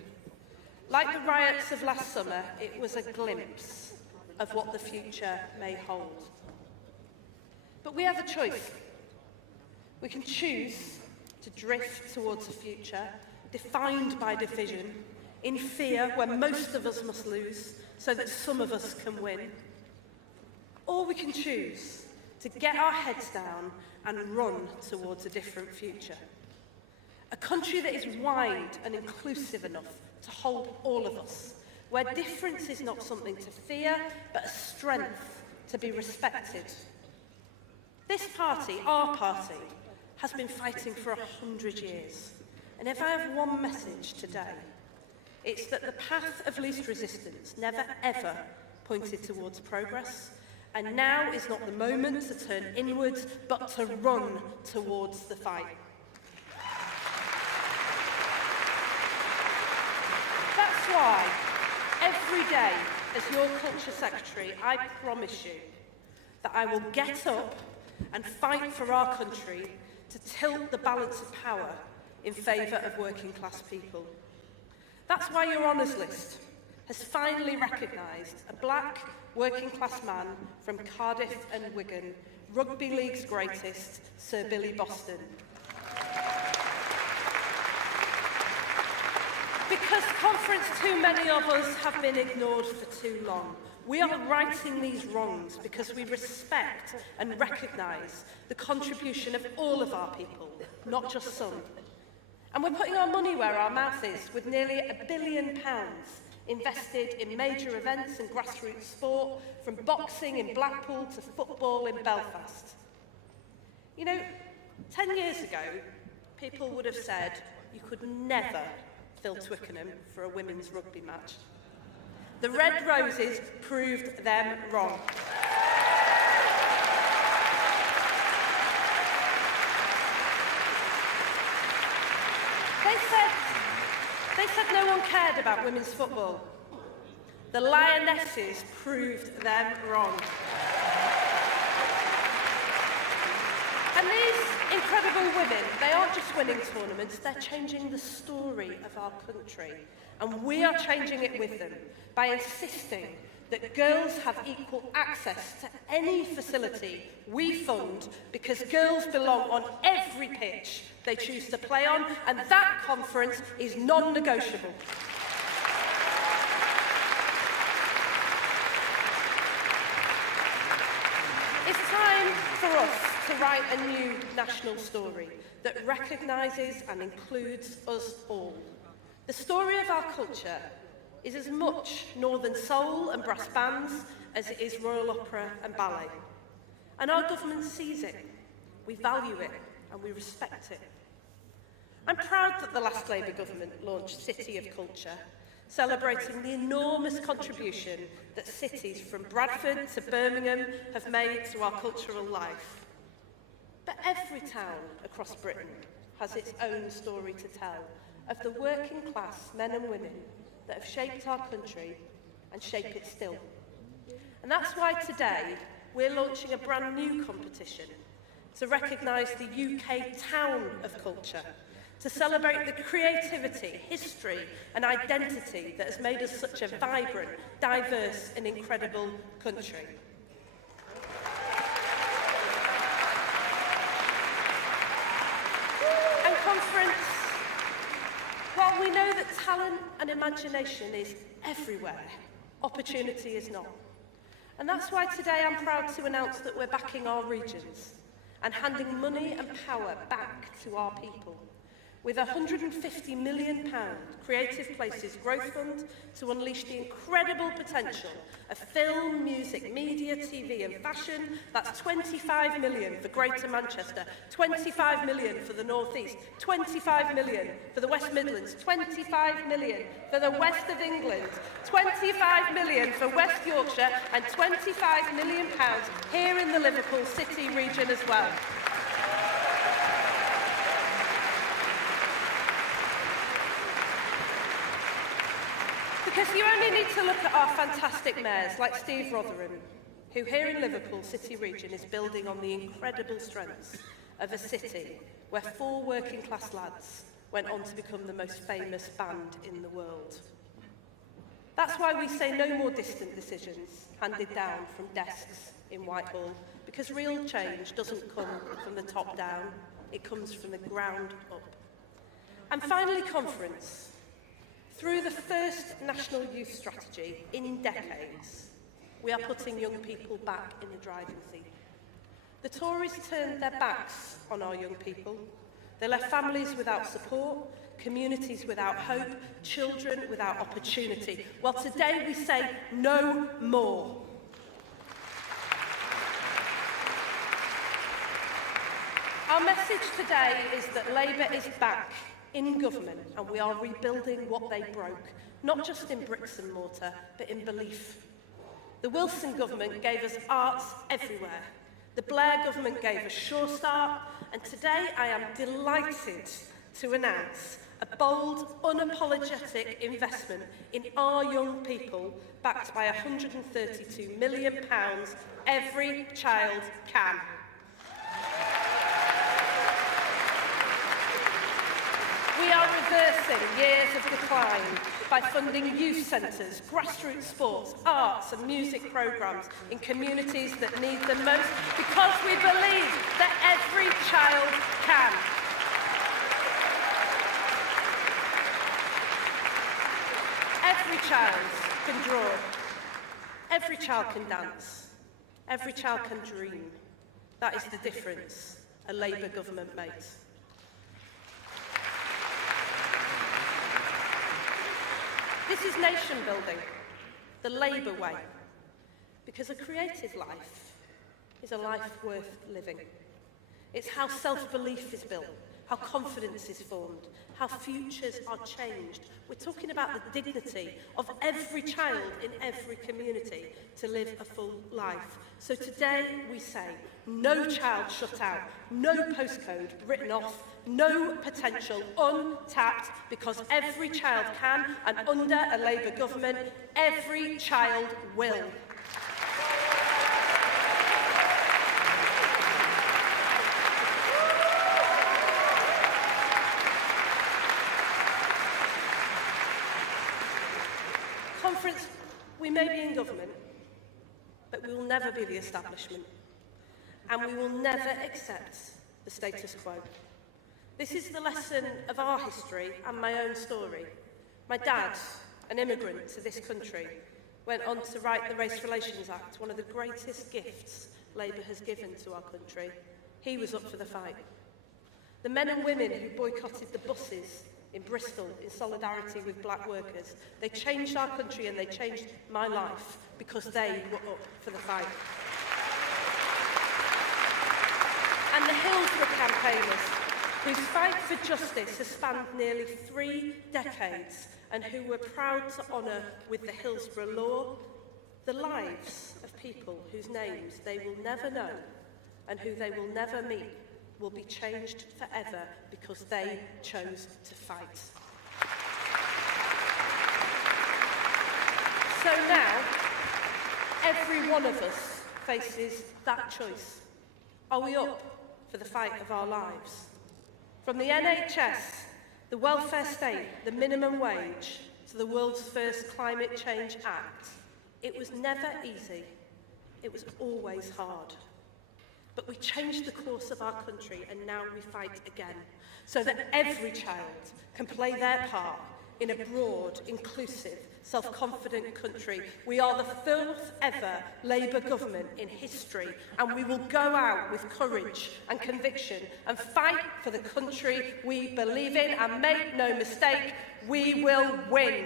like the riots of last summer, it was a glimpse of what the future may hold. But we have a choice. We can choose to drift towards a future defined by division, in fear where most of us must lose so that some of us can win. Or we can choose to get our heads down and run towards a different future. A country that is wide and inclusive enough to hold all of us, where difference is not something to fear, but a strength to be respected. This party, our party, has been fighting for 100 years. And if I have one message today, it's that the path of least resistance never ever pointed towards progress, and now is not the moment to turn inwards, but to run towards the fight. That's why, every day, as your Culture Secretary, I promise you that I will get up and fight for our country to tilt the balance of power in favour of working class people. That's why your honours list has finally recognised a black working class man from Cardiff and Wigan, rugby league's greatest, Sir Billy Boston. Because, Conference, too many of us have been ignored for too long. We are righting these wrongs because we respect and recognise the contribution of all of our people, not just some. And we're putting our money where our mouth is, with nearly £1 billion invested in major events and grassroots sport, from boxing in Blackpool to football in Belfast. You know, 10 years ago, people would have said you could never fill Twickenham for a women's rugby match. The Red Roses proved them wrong. They said no one cared about women's football. The Lionesses proved them wrong. And these incredible women, they aren't just winning tournaments, they're changing the story of our country. And we are changing it with them by insisting that girls have equal access to any facility we fund, because girls belong on every pitch they choose to play on, and that, Conference, is non-negotiable. It's time for us to write a new national story that recognises and includes us all. The story of our culture is as much Northern soul and brass bands as it is Royal Opera and ballet. And our government sees it, we value it, and we respect it. I'm proud that the last Labour government launched City of Culture, celebrating the enormous contribution that cities from Bradford to Birmingham have made to our cultural life. But every town across Britain has its own story to tell of the working class men and women that have shaped our country and shape it still. And that's why today we're launching a brand new competition to recognise the UK Town of Culture, to celebrate the creativity, history and identity that has made us such a vibrant, diverse and incredible country. And Conference, while we know that talent and imagination is everywhere, opportunity is not. And that's why today I'm proud to announce that we're backing our regions and handing money and power back to our people, with a £150 million Creative Places Growth Fund to unleash the incredible potential of film, music, media, TV and fashion. That's 25 million for Greater Manchester, 25 million for the North East, 25 million for the West Midlands, 25 million for the West of England, 25 million for West Yorkshire and 25 million here in the Liverpool City region as well. Because you only need to look at our fantastic mayors like Steve Rotherham, who here in Liverpool City region is building on the incredible strengths of a city where 4 working class lads went on to become the most famous band in the world. That's why we say no more distant decisions handed down from desks in Whitehall, because real change doesn't come from the top down, it comes from the ground up. And finally, conference. Through the first National Youth Strategy in decades, we are putting young people back in the driving seat. The Tories turned their backs on our young people. They left families without support, communities without hope, children without opportunity. Well, today we say no more. Our message today is that Labour is back in government and we are rebuilding what they broke, not just in bricks and mortar, but in belief. The Wilson government gave us arts everywhere. The Blair government gave us Sure Start, and today I am delighted to announce a bold, unapologetic investment in our young people, backed by £132 million. Every child can. We are reversing years of decline by funding youth centres, grassroots sports, arts and music programmes in communities that need them most, because we believe that every child can. Every child can draw. Every child can dance. Every child can dream. That is the difference a Labour government makes. This is nation building, the Labour way, because a creative life is a life worth living. It's how self-belief is built, how confidence is formed, how futures are changed. We're talking about the dignity of every child in every community to live a full life. So today we say, no child shut out, no postcode written off, no potential untapped, because every child can, and under a Labour government, every child will. Conference, we may be in government, but we will never be the establishment, and we will never accept the status quo. This is the lesson of our history and my own story. My dad, an immigrant to this country, went on to write the Race Relations Act, one of the greatest gifts Labour has given to our country. He was up for the fight. The men and women who boycotted the buses in Bristol in solidarity with black workers, they changed our country and they changed my life because they were up for the fight. And the Hillsborough campaigners, whose fight for justice has spanned nearly 3 decades and who were proud to honour with the Hillsborough law the lives of people whose names they will never know and who they will never meet, will be changed forever because they chose to fight. So now, every one of us faces that choice. Are we up for the fight of our lives? From the NHS, the welfare state, the minimum wage, to the world's first Climate Change Act, it was never easy. It was always hard. But we changed the course of our country and now we fight again, so that every child can play their part in a broad, inclusive, self-confident country. We are the 4th ever Labour government in history, and we will go out with courage and conviction and fight for the country we believe in, and make no mistake, we will win.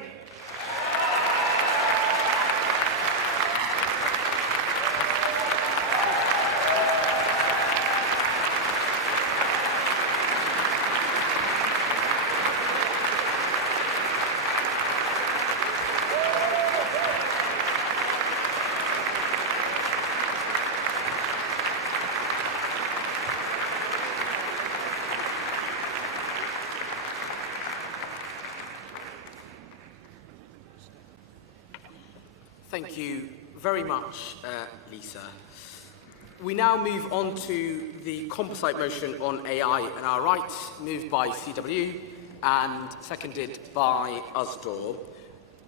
Thank you very much, Lisa. We now move on to the composite motion on AI and our rights, moved by CW and seconded by Usdaw.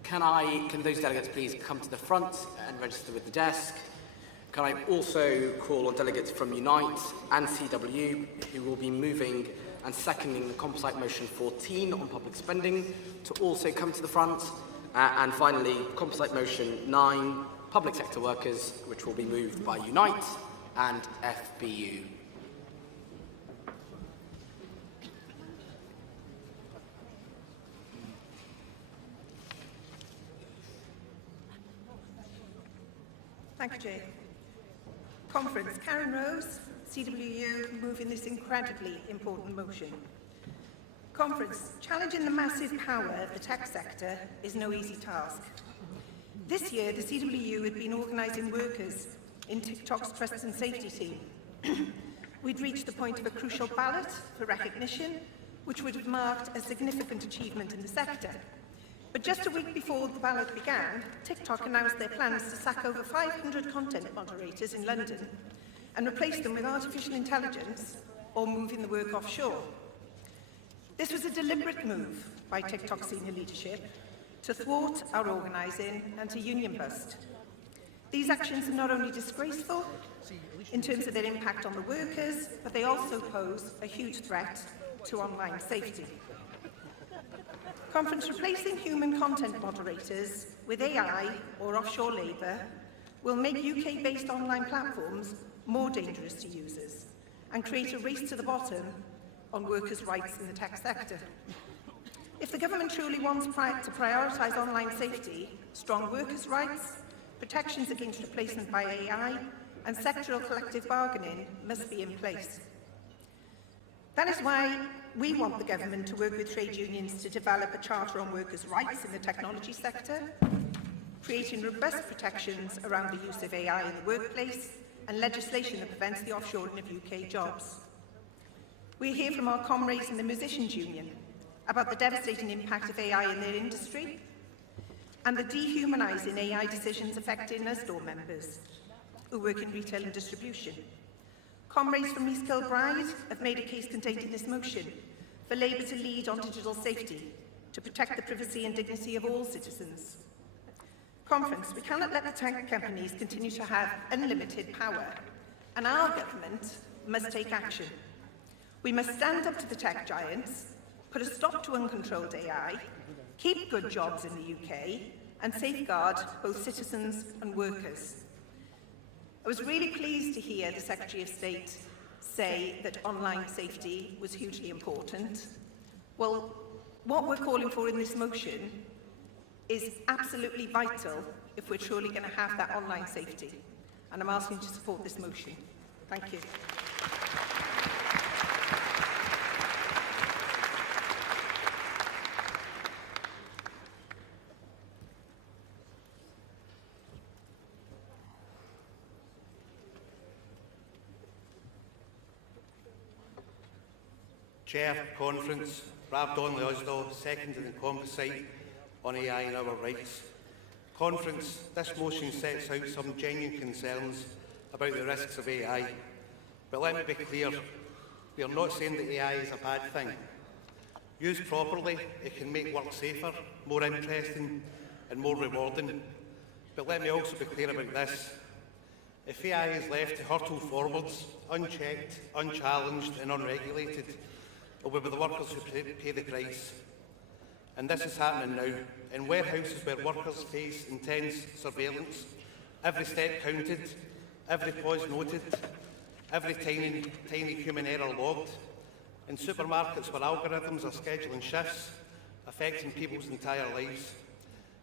Can those delegates please come to the front and register with the desk? Can I also call on delegates from Unite and CW who will be moving and seconding the composite motion 14 on public spending to also come to the front? And finally, composite motion 9, public sector workers, which will be moved by Unite and FBU. Thank you, Jay. Conference, Karen Rose, CWU, moving this incredibly important motion. Conference, challenging the massive power of the tech sector is no easy task. This year, the CWU had been organising workers in TikTok's Trust and Safety team. We'd reached the point of a crucial ballot for recognition, which would have marked a significant achievement in the sector. But just a week before the ballot began, TikTok announced their plans to sack over 500 content moderators in London and replace them with artificial intelligence or moving the work offshore. This was a deliberate move by TikTok senior leadership to thwart our organising and to union bust. These actions are not only disgraceful in terms of their impact on the workers, but they also pose a huge threat to online safety. Conference, replacing human content moderators with AI or offshore labour will make UK-based online platforms more dangerous to users and create a race to the bottom on workers' rights in the tech sector. If the government truly wants to prioritise online safety, strong workers' rights, protections against replacement by AI, and sectoral collective bargaining must be in place. That is why we want the government to work with trade unions to develop a charter on workers' rights in the technology sector, creating robust protections around the use of AI in the workplace, and legislation that prevents the offshoring of UK jobs. We hear from our comrades in the Musicians' Union about the devastating impact of AI in their industry and the dehumanising AI decisions affecting our store members who work in retail and distribution. Comrades from East Kilbride have made a case contained in this motion for Labour to lead on digital safety to protect the privacy and dignity of all citizens. Conference, we cannot let the tech companies continue to have unlimited power, and our government must take action. We must stand up to the tech giants, put a stop to uncontrolled AI, keep good jobs in the UK, and safeguard both citizens and workers. I was really pleased to hear the Secretary of State say that online safety was hugely important. Well, what we're calling for in this motion is absolutely vital if we're truly going to have that online safety. And I'm asking you to support this motion. Thank you. Chair, Conference, Rab Donnelly Oslo, seconded in composite on AI and our rights. Conference, this motion sets out some genuine concerns about the risks of AI. But let me be clear, we are not saying that AI is a bad thing. Used properly, it can make work safer, more interesting and more rewarding. But let me also be clear about this. If AI is left to hurtle forwards, unchecked, unchallenged and unregulated, it will be the workers who pay the price. And this is happening now, in warehouses where workers face intense surveillance. Every step counted, every pause noted, every tiny human error logged. In supermarkets where algorithms are scheduling shifts, affecting people's entire lives.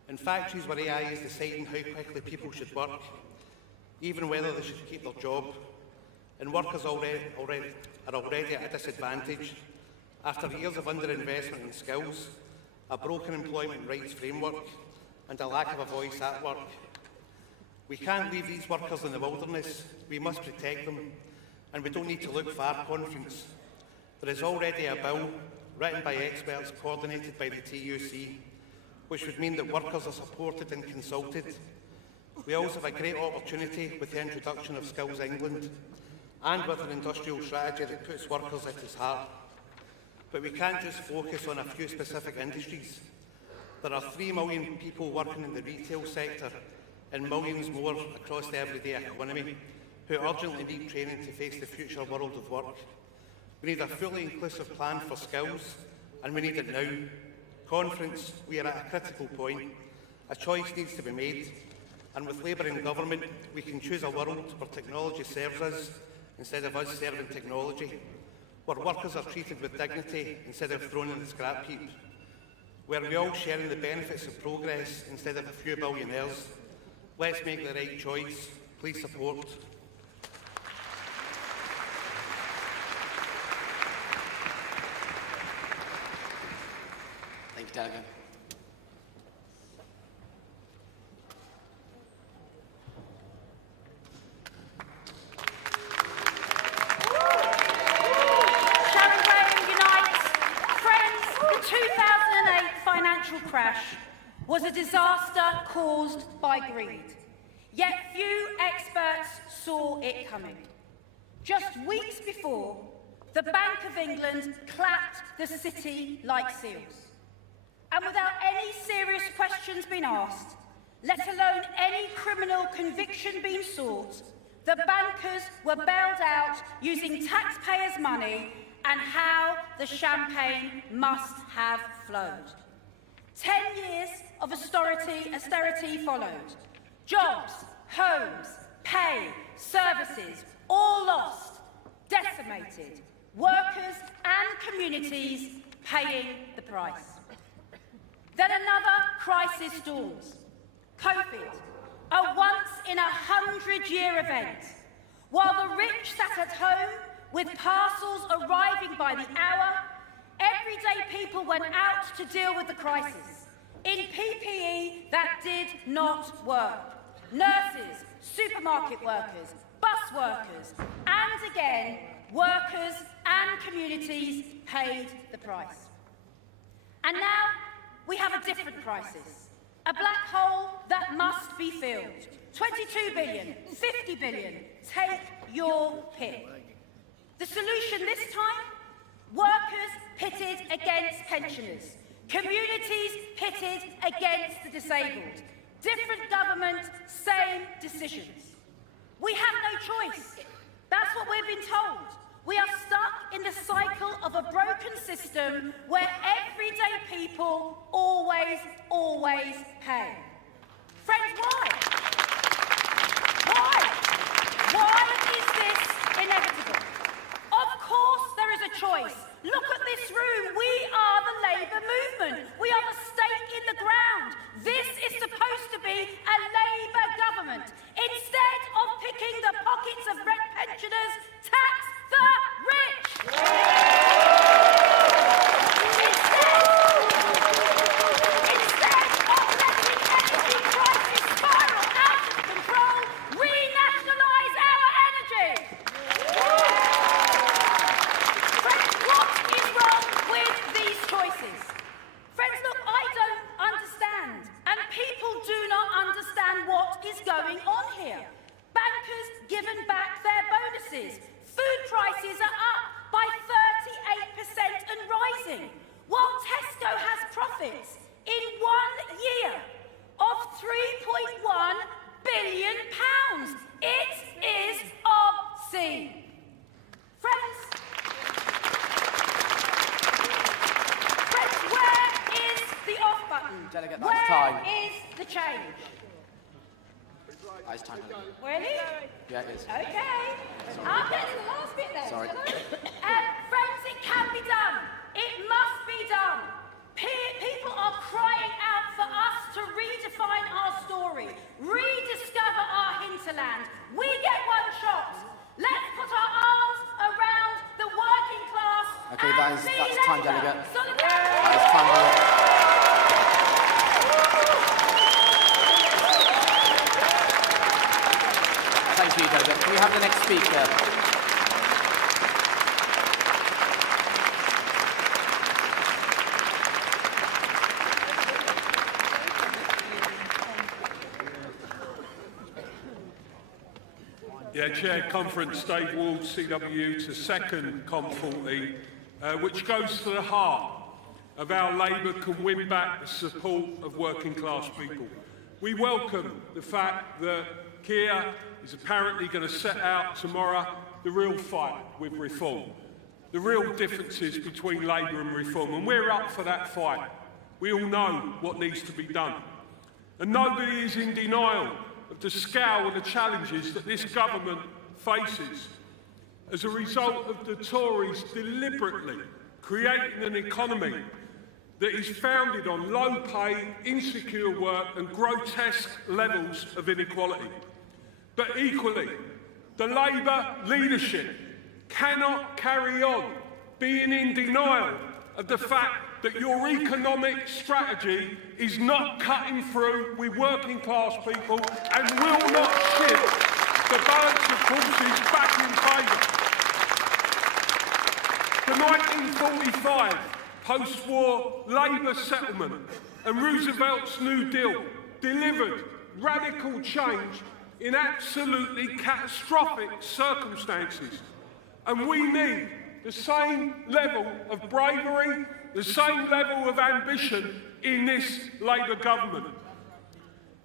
In factories where AI is deciding how quickly people should work, even whether they should keep their job. And workers are already at a disadvantage after years of underinvestment in skills, a broken employment rights framework, and a lack of a voice at work. We can't leave these workers in the wilderness. We must protect them, and we don't need to look far, Conference. There is already a bill written by experts coordinated by the TUC, which would mean that workers are supported and consulted. We also have a great opportunity with the introduction of Skills England, and with an industrial strategy that puts workers at its heart. But we can't just focus on a few specific industries. There are 3 million people working in the retail sector and millions more across the everyday economy who urgently need training to face the future world of work. We need a fully inclusive plan for skills, and we need it now. Conference, we are at a critical point. A choice needs to be made, and with Labour in government, we can choose a world where technology serves us instead of us serving technology, where workers are treated with dignity instead of thrown in the scrap heap, where we all share in the benefits of progress instead of a few billionaires. Let's make the right choice. Please support. Thank you, Delegate. Crash was a disaster caused by greed, yet few experts saw it coming. Just weeks before, the Bank of England clapped the city like seals, and without any serious questions being asked, let alone any criminal conviction being sought, the bankers were bailed out using taxpayers' money, and how the champagne must have flowed. 10 years of austerity followed. Jobs, homes, pay, services, all lost, decimated. Workers and communities paying the price. Then another crisis dawns. COVID, a once-in-a-100-year event. While the rich sat at home with parcels arriving by the hour, everyday people went out to deal with the crisis in PPE that did not work. Nurses, supermarket workers, bus workers, and again, workers and communities paid the price. And now we have a different crisis, a black hole that must be filled. 22 billion, 50 billion, take your pick. The solution this time? Workers pitted against pensioners, communities pitted against the disabled, different government, same decisions. We have no choice. That's what we've been told. We are stuck in the cycle of a broken system where everyday people always pay. Friends, why? Why? Why is this inevitable? Of course there is a choice. Look at this room. We are the Labour movement. We are the stake in the ground. This is supposed to be a Labour government. Instead of picking the pockets of rent pensioners, tax the rich. Instead of letting energy prices spiral out of control, renationalise our energy. Friends, what is wrong with these choices? Friends, look, I don't understand, and people do not understand what is going on here. Bankers given back their bonuses. Food prices are up by 38% and rising, while Tesco has profits in 1 year of £3.1 billion. It is obscene. Friends, where is the off button? Delegate, that's Where time. is the change? It's time. Really? Yeah, it is. Okay. I'll get to the last bit then. Sorry. Friends, it can be done. It must be done. People are crying out for us to redefine our story, rediscover our hinterland. We get one shot. Let's put our arms around the working class. Okay, and that's time, Delegate. Solidarity. That is time, Delegate. Thank you, Delegate. Can we have the next speaker? Yeah, Chair, Conference, Dave Ward, CW, to second Comp 40, which goes to the heart of how Labour can win back the support of working class people. We welcome the fact that Keir is apparently going to set out tomorrow the real fight with reform, the real differences between Labour and reform, and we're up for that fight. We all know what needs to be done. And nobody is in denial of the scale of the challenges that this government faces as a result of the Tories deliberately creating an economy that is founded on low pay, insecure work and grotesque levels of inequality. But equally, the Labour leadership cannot carry on being in denial of the fact that your economic strategy is not cutting through with working class people and will not shift the balance of forces back in favour. The 1945 post-war Labour settlement and Roosevelt's New Deal delivered radical change in absolutely catastrophic circumstances. And we need the same level of bravery, the same level of ambition in this Labour government.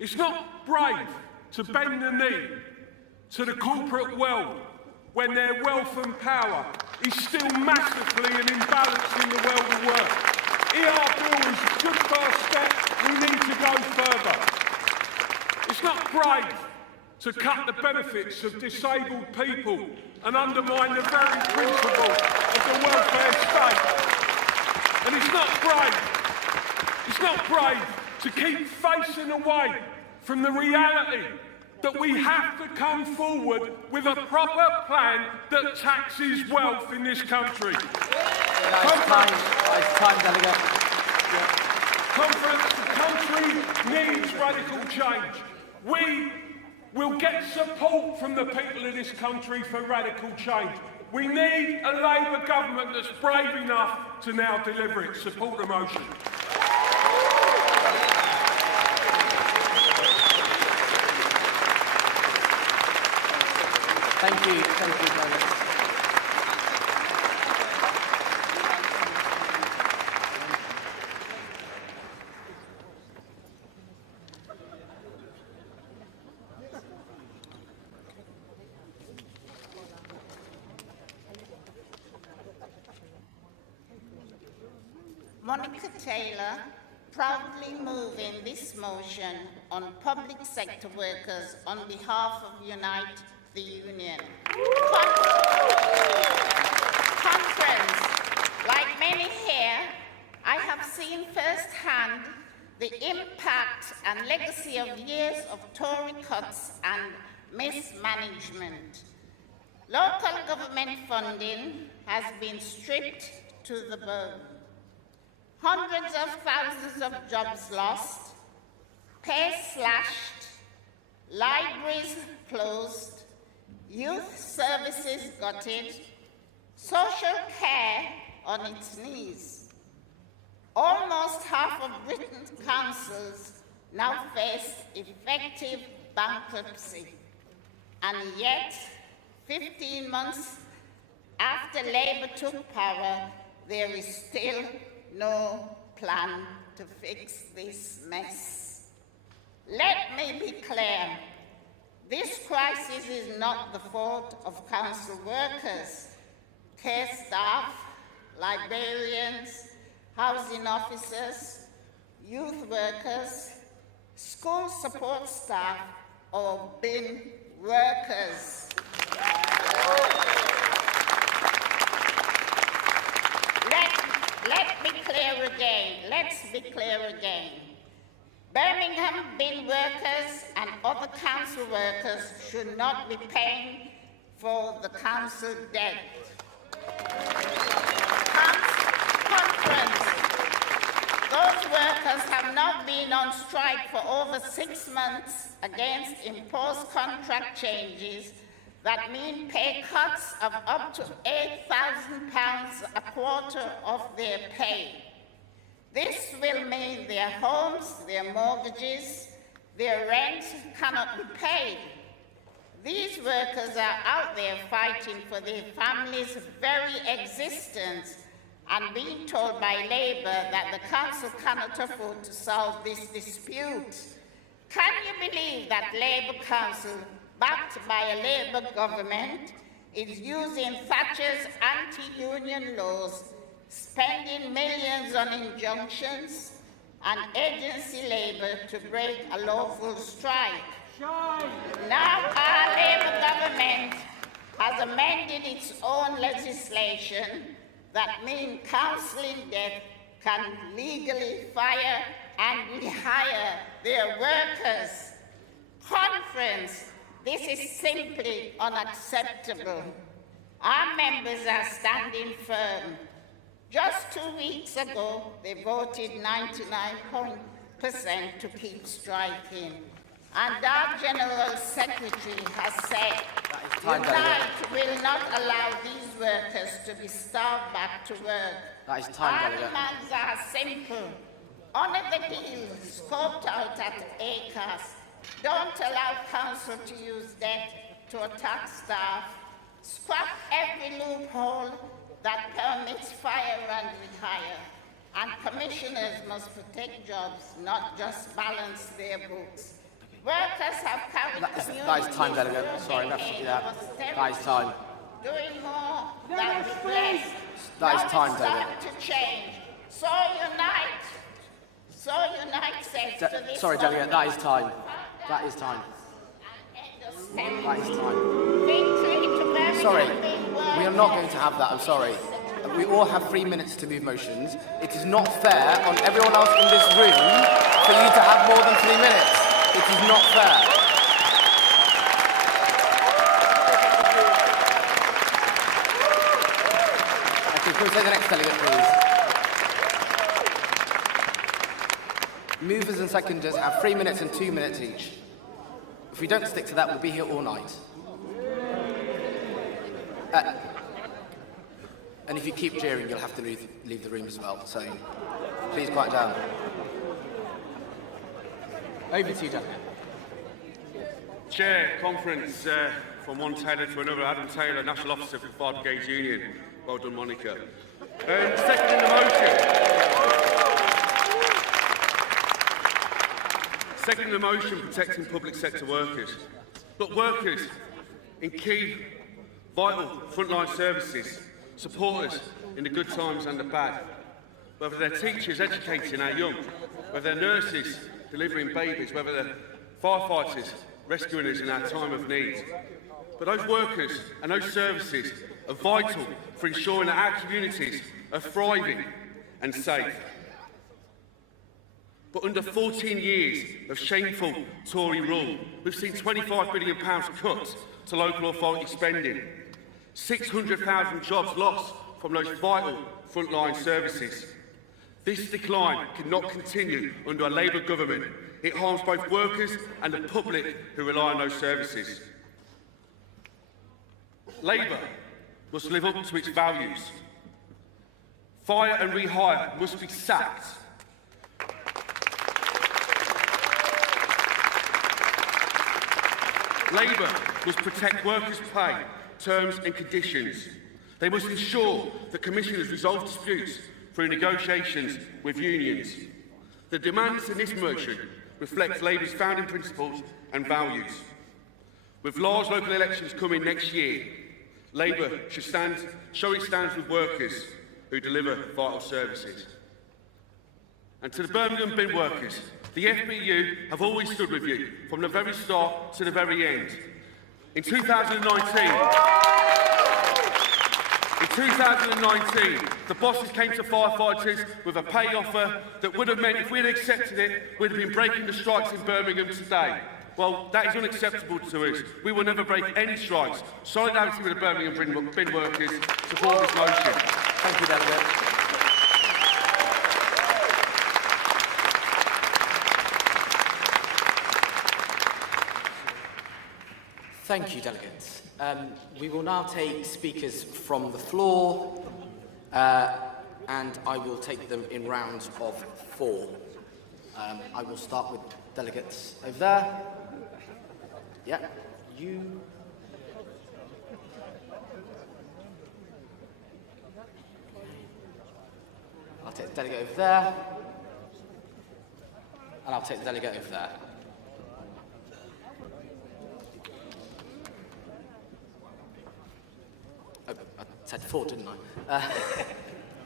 It's not brave to bend the knee to the corporate world when their wealth and power is still massively an imbalance in the world of work. ER Bill is a good first step. We need to go further. It's not brave to cut the benefits of disabled people and undermine the very principle of the welfare state. And it's not brave to keep facing away from the reality that we have to come forward with a proper plan that taxes wealth in this country. Time, Delegate. Conference, the country needs radical change. We will get support from the people of this country for radical change. We need a Labour government that's brave enough to now deliver it. Support the motion. Thank you, Delegate. Monica Taylor, proudly moving this motion on public sector workers on behalf of Unite the Union. Conference, like many here, I have seen firsthand the impact and legacy of years of Tory cuts and mismanagement. Local government funding has been stripped to the bone. Hundreds of thousands of jobs lost, pay slashed, libraries closed, youth services gutted, social care on its knees. Almost half of Britain's councils now face effective bankruptcy. And yet, 15 months after Labour took power, there is still no plan to fix this mess. Let me be clear. This crisis is not the fault of council workers, care staff, librarians, housing officers, youth workers, school support staff, or bin workers. Let's be clear again. Birmingham bin workers and other council workers should not be paying for the council debt. Conference. Those workers have not been on strike for over 6 months against imposed contract changes that mean pay cuts of up to £8,000 a quarter of their pay. This will mean their homes, their mortgages, their rent cannot be paid. These workers are out there fighting for their families' very existence and being told by Labour that the council cannot afford to solve this dispute. Can you believe that Labour council, backed by a Labour government, is using Thatcher's anti-union laws, spending millions on injunctions and agency labour to break a lawful strike? Now our Labour government has amended its own legislation that means council in debt can legally fire and rehire their workers. Conference, this is simply unacceptable. Our members are standing firm. Just 2 weeks ago, they voted 99% to keep striking. And our General Secretary has said, Unite will not allow these workers to be starved back to work. That is time, Our Delegate. demands are simple. Honour the deal scoped out at ACAS. Don't allow council to use debt to attack staff. Scrap every loophole that permits fire and rehire. And commissioners must protect jobs, not just balance their books. Workers have carried That is time, Delegate. Sorry, enough to do that. That is time. Doing more than be blessed. That is time, Now it's Delegate. time to change. So unite. So unite says to this Sorry, Delegate, that is time. That is time. That is time. Sorry, we are not going to have that, I'm sorry. We all have 3 minutes to move motions. It is not fair on everyone else in this room for you to have more than 3 minutes. It is not fair. Okay, can we take the next delegate, please? Movers and seconders have 3 minutes and 2 minutes each. If we don't stick to that, we'll be here all night. And if you keep jeering, you'll have to leave the room as well, so please quiet down. Over to you, Dan. Chair, conference from one Taylor to another. Adam Taylor, National Officer for Fire Brigades Union. Well done, Monica. Seconding the motion. Seconding the motion, protecting public sector workers. Look, workers in key, vital frontline services support us in the good times and the bad. Whether they're teachers educating our young, whether they're nurses delivering babies, whether they're firefighters rescuing us in our time of need. But those workers and those services are vital for ensuring that our communities are thriving and safe. But under 14 years of shameful Tory rule, we've seen £25 billion cut to local authority spending, 600,000 jobs lost from those vital frontline services. This decline cannot continue under a Labour government. It harms both workers and the public who rely on those services. Labour must live up to its values. Fire and rehire must be sacked. Labour must protect workers' pay, terms and conditions. They must ensure that commissioners resolve disputes through negotiations with unions. The demands in this motion reflect Labour's founding principles and values. With large local elections coming next year, Labour should show its stands with workers who deliver vital services. And to the Birmingham bin workers, the FBU have always stood with you from the very start to the very end. In 2019, the bosses came to firefighters with a pay offer that would have meant, if we had accepted it, we'd have been breaking the strikes in Birmingham today. Well, that is unacceptable to us. We will never break any strikes. Solidarity with the Birmingham bin workers. Support this motion. Thank you, Delegate. Thank you, delegates. We will now take speakers from the floor, and I will take them in rounds of 4. I will start with delegates over there. Yeah, you. I'll take the delegate over there. And I'll take the delegate over there. Oh, I said 4, didn't I?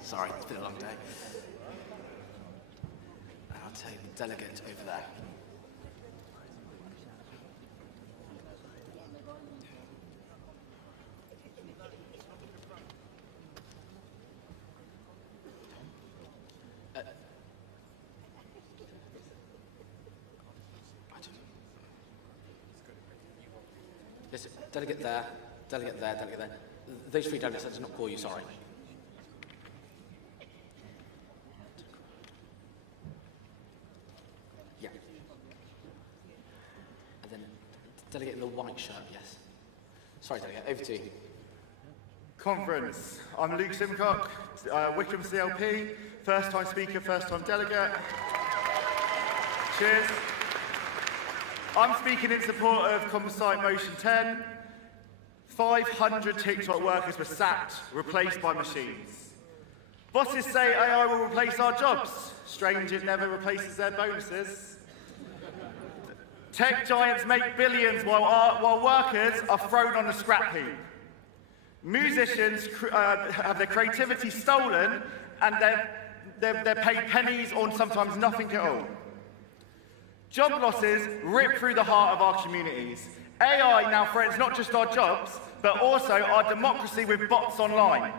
Sorry, it's been a long day. And I'll take the delegate over there. Yes, delegate there, delegate there, delegate there. Those 3 delegates, I did not call you, sorry. Yeah. And then delegate in the white shirt, yes. Sorry, delegate, over to you. Conference. I'm Luke Simcock, Wickham CLP, first time speaker, first time delegate. Cheers. I'm speaking in support of Composite Motion 10. 500 TikTok workers were sacked, replaced by machines. Bosses say AI will replace our jobs. Strange it never replaces their bonuses. Tech giants make billions while workers are thrown on the scrap heap. Musicians have their creativity stolen and they're paid pennies or sometimes nothing at all. Job losses rip through the heart of our communities. AI now threatens not just our jobs, but also our democracy with bots online.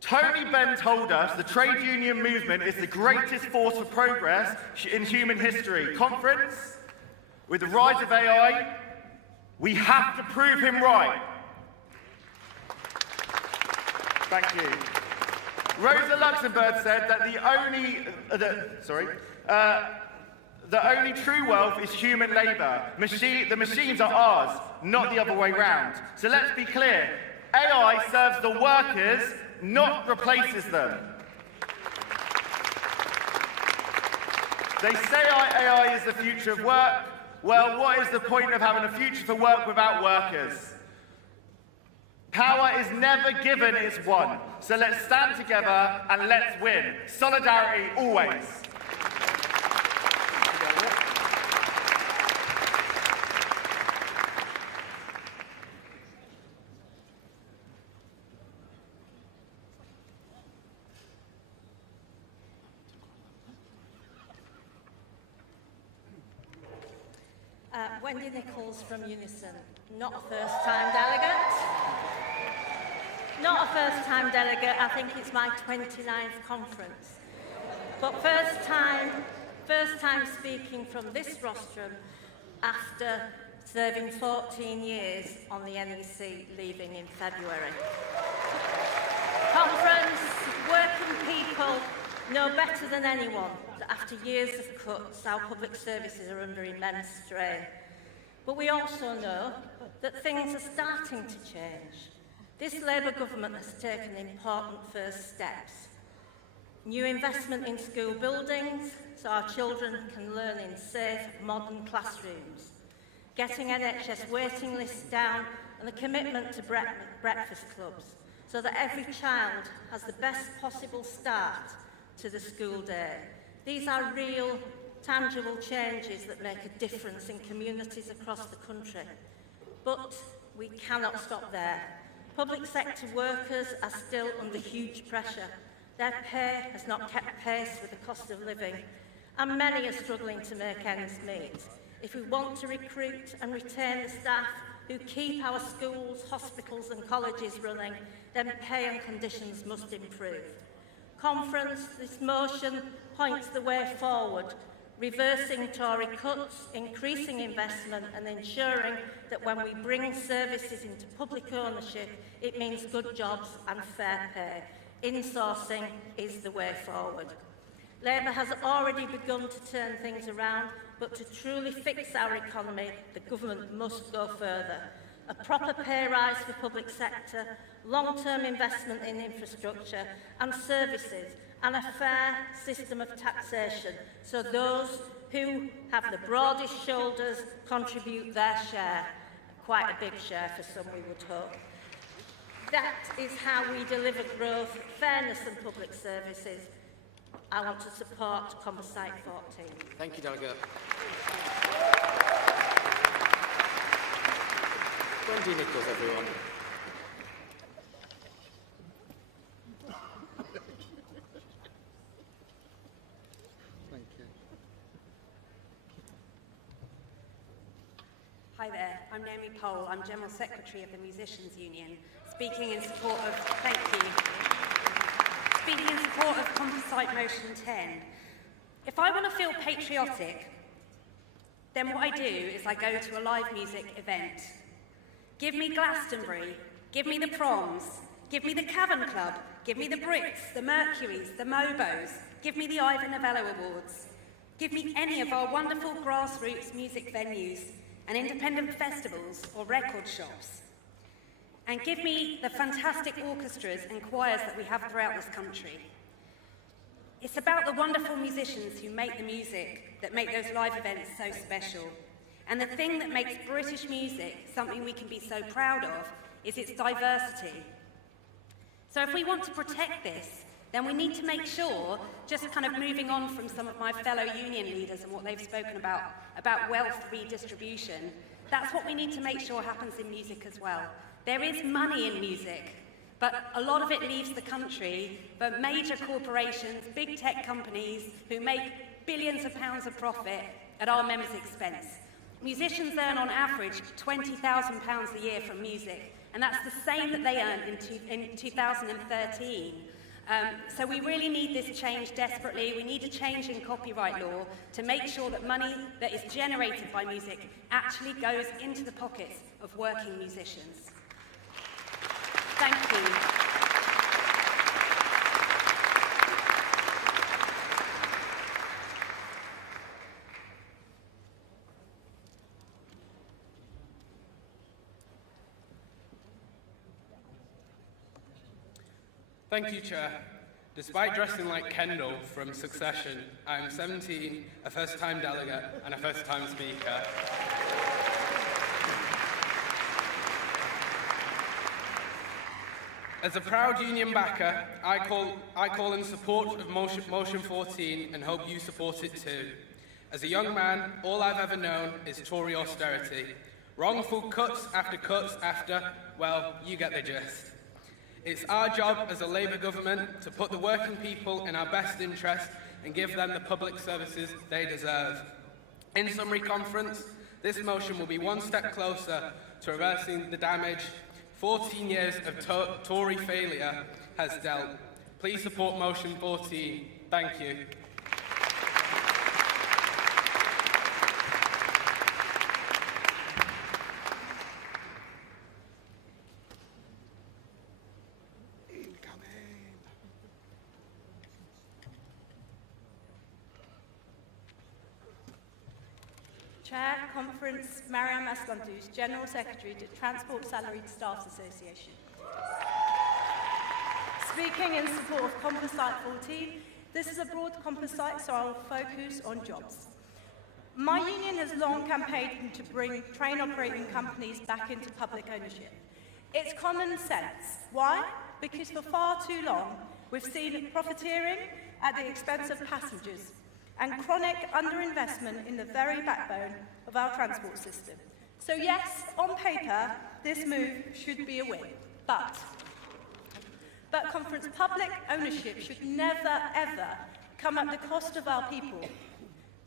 Tony Benn told us the trade union movement is the greatest force for progress in human history. Conference, with the rise of AI, we have to prove him right. Thank you. Rosa Luxemburg said that the only true wealth is human labour. The machines are ours, not the other way round. So let's be clear. AI serves the workers, not replaces them. They say AI is the future of work. Well, what is the point of having a future for work without workers? Power is never given, it's won. So let's stand together and let's win. Solidarity always. Wendy Nichols from Unison. Not a first-time delegate. Not a first-time delegate. I think it's my 29th conference. But first time speaking from this rostrum after serving 14 years on the NEC, leaving in February. Conference, working people know better than anyone that after years of cuts, our public services are under immense strain. But we also know that things are starting to change. This Labour government has taken important first steps. New investment in school buildings so our children can learn in safe, modern classrooms. Getting NHS waiting lists down and a commitment to breakfast clubs so that every child has the best possible start to the school day. These are real, tangible changes that make a difference in communities across the country. But we cannot stop there. Public sector workers are still under huge pressure. Their pay has not kept pace with the cost of living, and many are struggling to make ends meet. If we want to recruit and retain the staff who keep our schools, hospitals and colleges running, then pay and conditions must improve. Conference, this motion points the way forward, reversing Tory cuts, increasing investment and ensuring that when we bring services into public ownership, it means good jobs and fair pay. Insourcing is the way forward. Labour has already begun to turn things around, but to truly fix our economy, the government must go further. A proper pay rise for public sector, long-term investment in infrastructure and services, and a fair system of taxation, so those who have the broadest shoulders contribute their share, quite a big share for some, we would hope. That is how we deliver growth, fairness and public services. I want to support Composite 14. Thank you, Delegate. Wendy Nichols, everyone. Thank you. Hi there, I'm Naomi Pole. I'm General Secretary of the Musicians Union, speaking in support of, thank you, speaking in support of Composite Motion 10. If I want to feel patriotic, then what I do is I go to a live music event. Give me Glastonbury, give me the Proms, give me the Cavern Club, give me the Brits, the Mercuries, the Mobos, give me the Ivor Novello Awards. Give me any of our wonderful grassroots music venues and independent festivals or record shops. And give me the fantastic orchestras and choirs that we have throughout this country. It's about the wonderful musicians who make the music that make those live events so special. And the thing that makes British music something we can be so proud of is its diversity. So if we want to protect this, then we need to make sure, just kind of moving on from some of my fellow union leaders and what they've spoken about wealth redistribution, that's what we need to make sure happens in music as well. There is money in music, but a lot of it leaves the country for major corporations, big tech companies who make billions of pounds of profit at our members' expense. Musicians earn on average £20,000 a year from music, and that's the same that they earned in 2013. So we really need this change desperately. We need a change in copyright law to make sure that money that is generated by music actually goes into the pockets of working musicians. Thank you. Thank you, Chair. Despite dressing like Kendall from Succession, I am 17, a first-time delegate, and a first-time speaker. As a proud union backer, I call in support of Motion 14 and hope you support it too. As a young man, all I've ever known is Tory austerity. Wrongful cuts after, well, you get the gist. It's our job as a Labour government to put the working people in our best interest and give them the public services they deserve. In summary, Conference, this motion will be one step closer to reversing the damage 14 years of Tory failure has dealt. Please support Motion 14. Thank you. Chair, Conference, Mariam Aslandouche, General Secretary to Transport Salaried Staffs Association. Speaking in support of Composite 14, this is a broad composite, so I'll focus on jobs. My union has long campaigned to bring train operating companies back into public ownership. It's common sense. Why? Because for far too long, we've seen profiteering at the expense of passengers and chronic underinvestment in the very backbone of our transport system. So yes, on paper, this move should be a win, but Conference, public ownership should never, ever come at the cost of our people.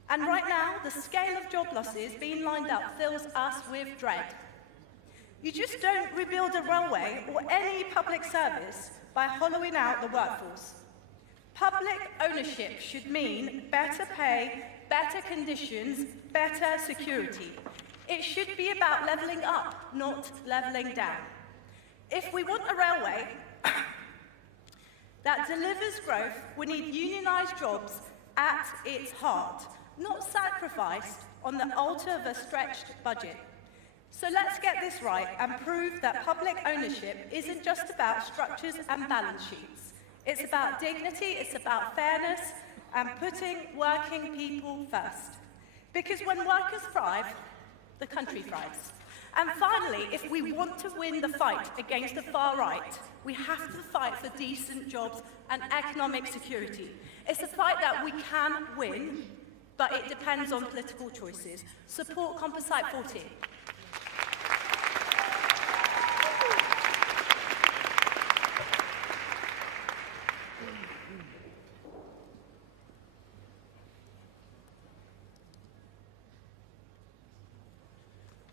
And right now, the scale of job losses being lined up fills us with dread. You just don't rebuild a railway or any public service by hollowing out the workforce. Public ownership should mean better pay, better conditions, better security. It should be about levelling up, not levelling down. If we want a railway that delivers growth, we need unionised jobs at its heart, not sacrificed on the altar of a stretched budget. So let's get this right and prove that public ownership isn't just about structures and balance sheets. It's about dignity, it's about fairness, and putting working people first. Because when workers thrive, the country thrives. And finally, if we want to win the fight against the far right, we have to fight for decent jobs and economic security. It's a fight that we can win, but it depends on political choices. Support Composite 14.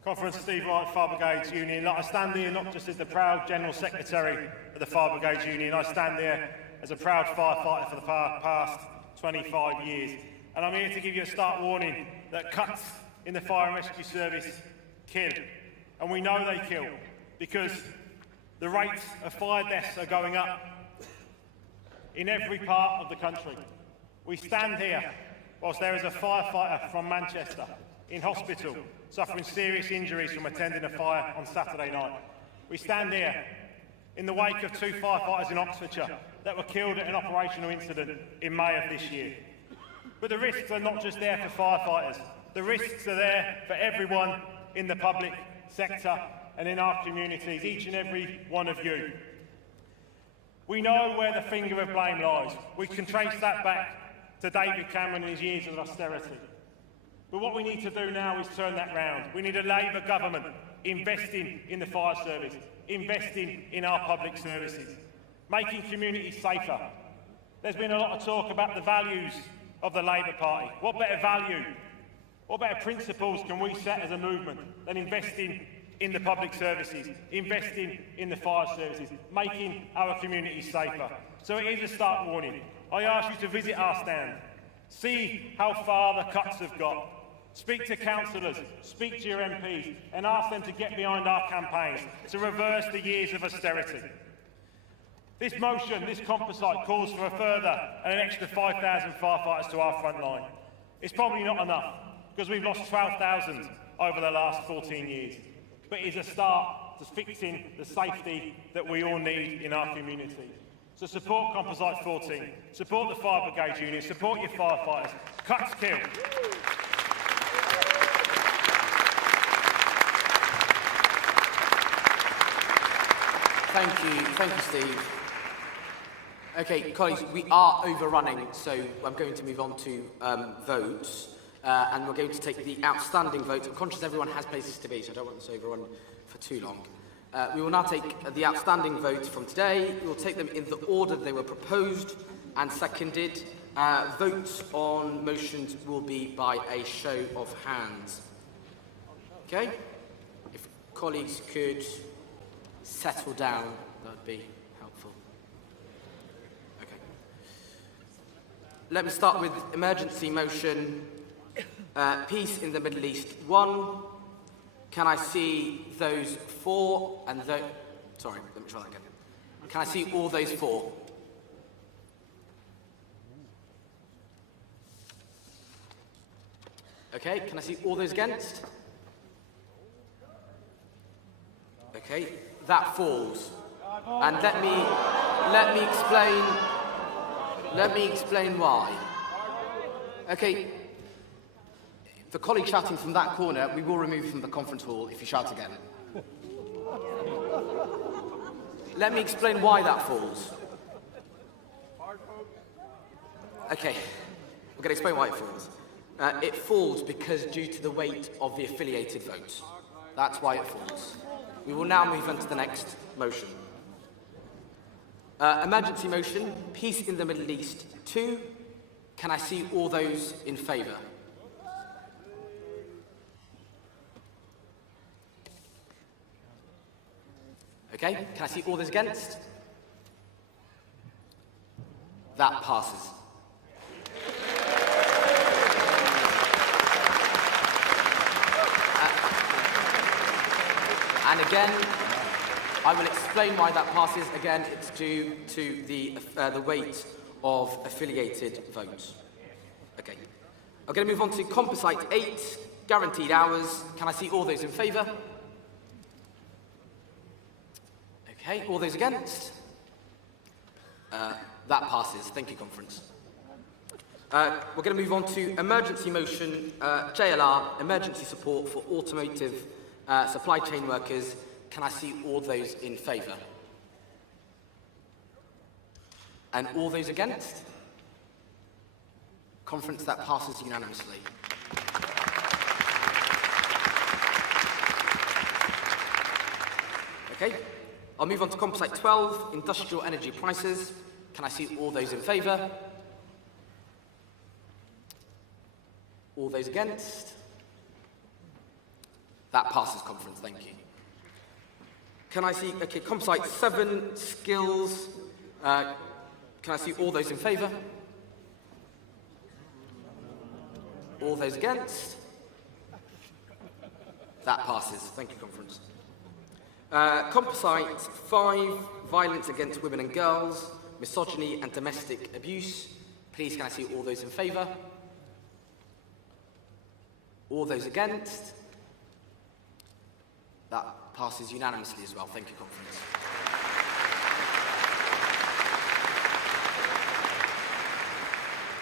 Conference, Steve Wright, Fire Brigades Union. I stand here not just as the proud General Secretary of the Fire Brigades Union, I stand here as a proud firefighter for the past 25 years. And I'm here to give you a stark warning that cuts in the fire and rescue service kill. And we know they kill because the rates of fire deaths are going up in every part of the country. We stand here whilst there is a firefighter from Manchester in hospital suffering serious injuries from attending a fire on Saturday night. We stand here in the wake of 2 firefighters in Oxfordshire that were killed at an operational incident in May of this year. But the risks are not just there for firefighters. The risks are there for everyone in the public sector and in our communities, each and every one of you. We know where the finger of blame lies. We can trace that back to David Cameron and his years of austerity. But what we need to do now is turn that round. We need a Labour government investing in the fire service, investing in our public services, making communities safer. There's been a lot of talk about the values of the Labour Party. What better value, what better principles can we set as a movement than investing in the public services, investing in the fire services, making our communities safer? So it is a stark warning. I ask you to visit our stand, see how far the cuts have got. Speak to councillors, speak to your MPs, and ask them to get behind our campaigns to reverse the years of austerity. This motion, this composite, calls for a further and an extra 5,000 firefighters to our front line. It's probably not enough, because we've lost 12,000 over the last 14 years. But it is a start to fixing the safety that we all need in our community. So support Composite 14, support the Fire Brigade Union, support your firefighters. Cuts kill. Thank you, Steve. Okay, colleagues, we are overrunning, so I'm going to move on to votes, and we're going to take the outstanding vote. I'm conscious everyone has places to be, so I don't want this to overrun for too long. We will now take the outstanding votes from today. We will take them in the order they were proposed and seconded. Votes on motions will be by a show of hands. Okay? If colleagues could settle down, that would be helpful. Okay. Let me start with emergency motion, peace in the Middle East 1. Can I see those for and those... Sorry, let me try that again. Can I see all those for? Okay, can I see all those against? Okay, that falls. And let me explain why. Okay, the colleague shouting from that corner, we will remove from the conference hall if you shout again. Let me explain why that falls. Okay, we're going to explain why it falls. It falls because due to the weight of the affiliated votes. That's why it falls. We will now move on to the next motion. Emergency motion, peace in the Middle East 2. Can I see all those in favour? Okay, can I see all those against? That passes. And again, I will explain why that passes. Again, it's due to the weight of affiliated votes. Okay. I'm going to move on to Composite 8, guaranteed hours. Can I see all those in favour? Okay, all those against? That passes. Thank you, Conference. We're going to move on to emergency motion, JLR, emergency support for automotive supply chain workers. Can I see all those in favour? And all those against? Conference, that passes unanimously. Okay, I'll move on to Composite 12, industrial energy prices. Can I see all those in favour? All those against? That passes, Conference, thank you. Can I see, okay, Composite 7, skills. Can I see all those in favour? All those against? That passes. Thank you, Conference. Composite 5, violence against women and girls, misogyny and domestic abuse. Please, can I see all those in favour? All those against? That passes unanimously as well. Thank you, Conference.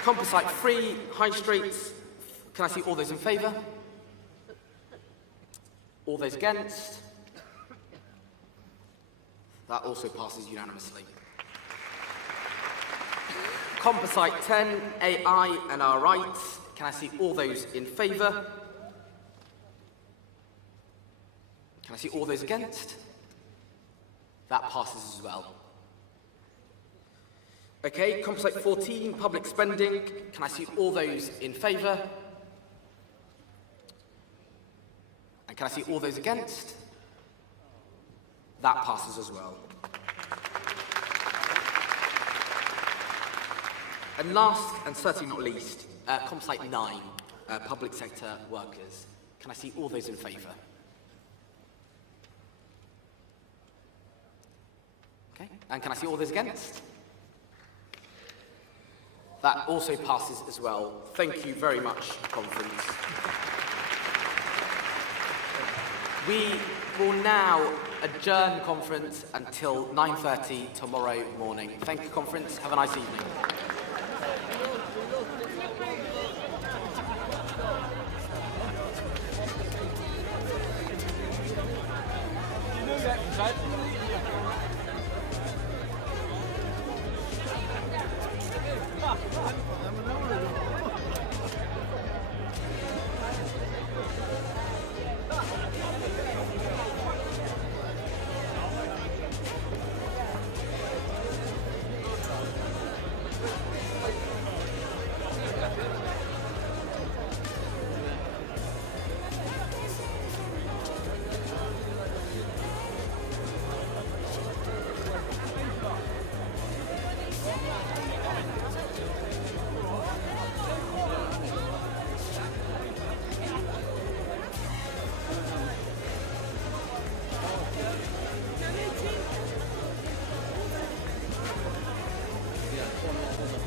Composite 3, high streets. Can I see all those in favour? All those against? That also passes unanimously. Composite 10, AI and our rights. Can I see all those in favour? Can I see all those against? That passes as well. Okay, Composite 14, public spending. Can I see all those in favour? And can I see all those against? That passes as well. And last, and certainly not least, Composite 9, public sector workers. Can I see all those in favour? Okay, and can I see all those against? That also passes as well. Thank you very much, Conference. We will now adjourn Conference until 9:30 tomorrow morning. Thank you, Conference. Have a nice evening.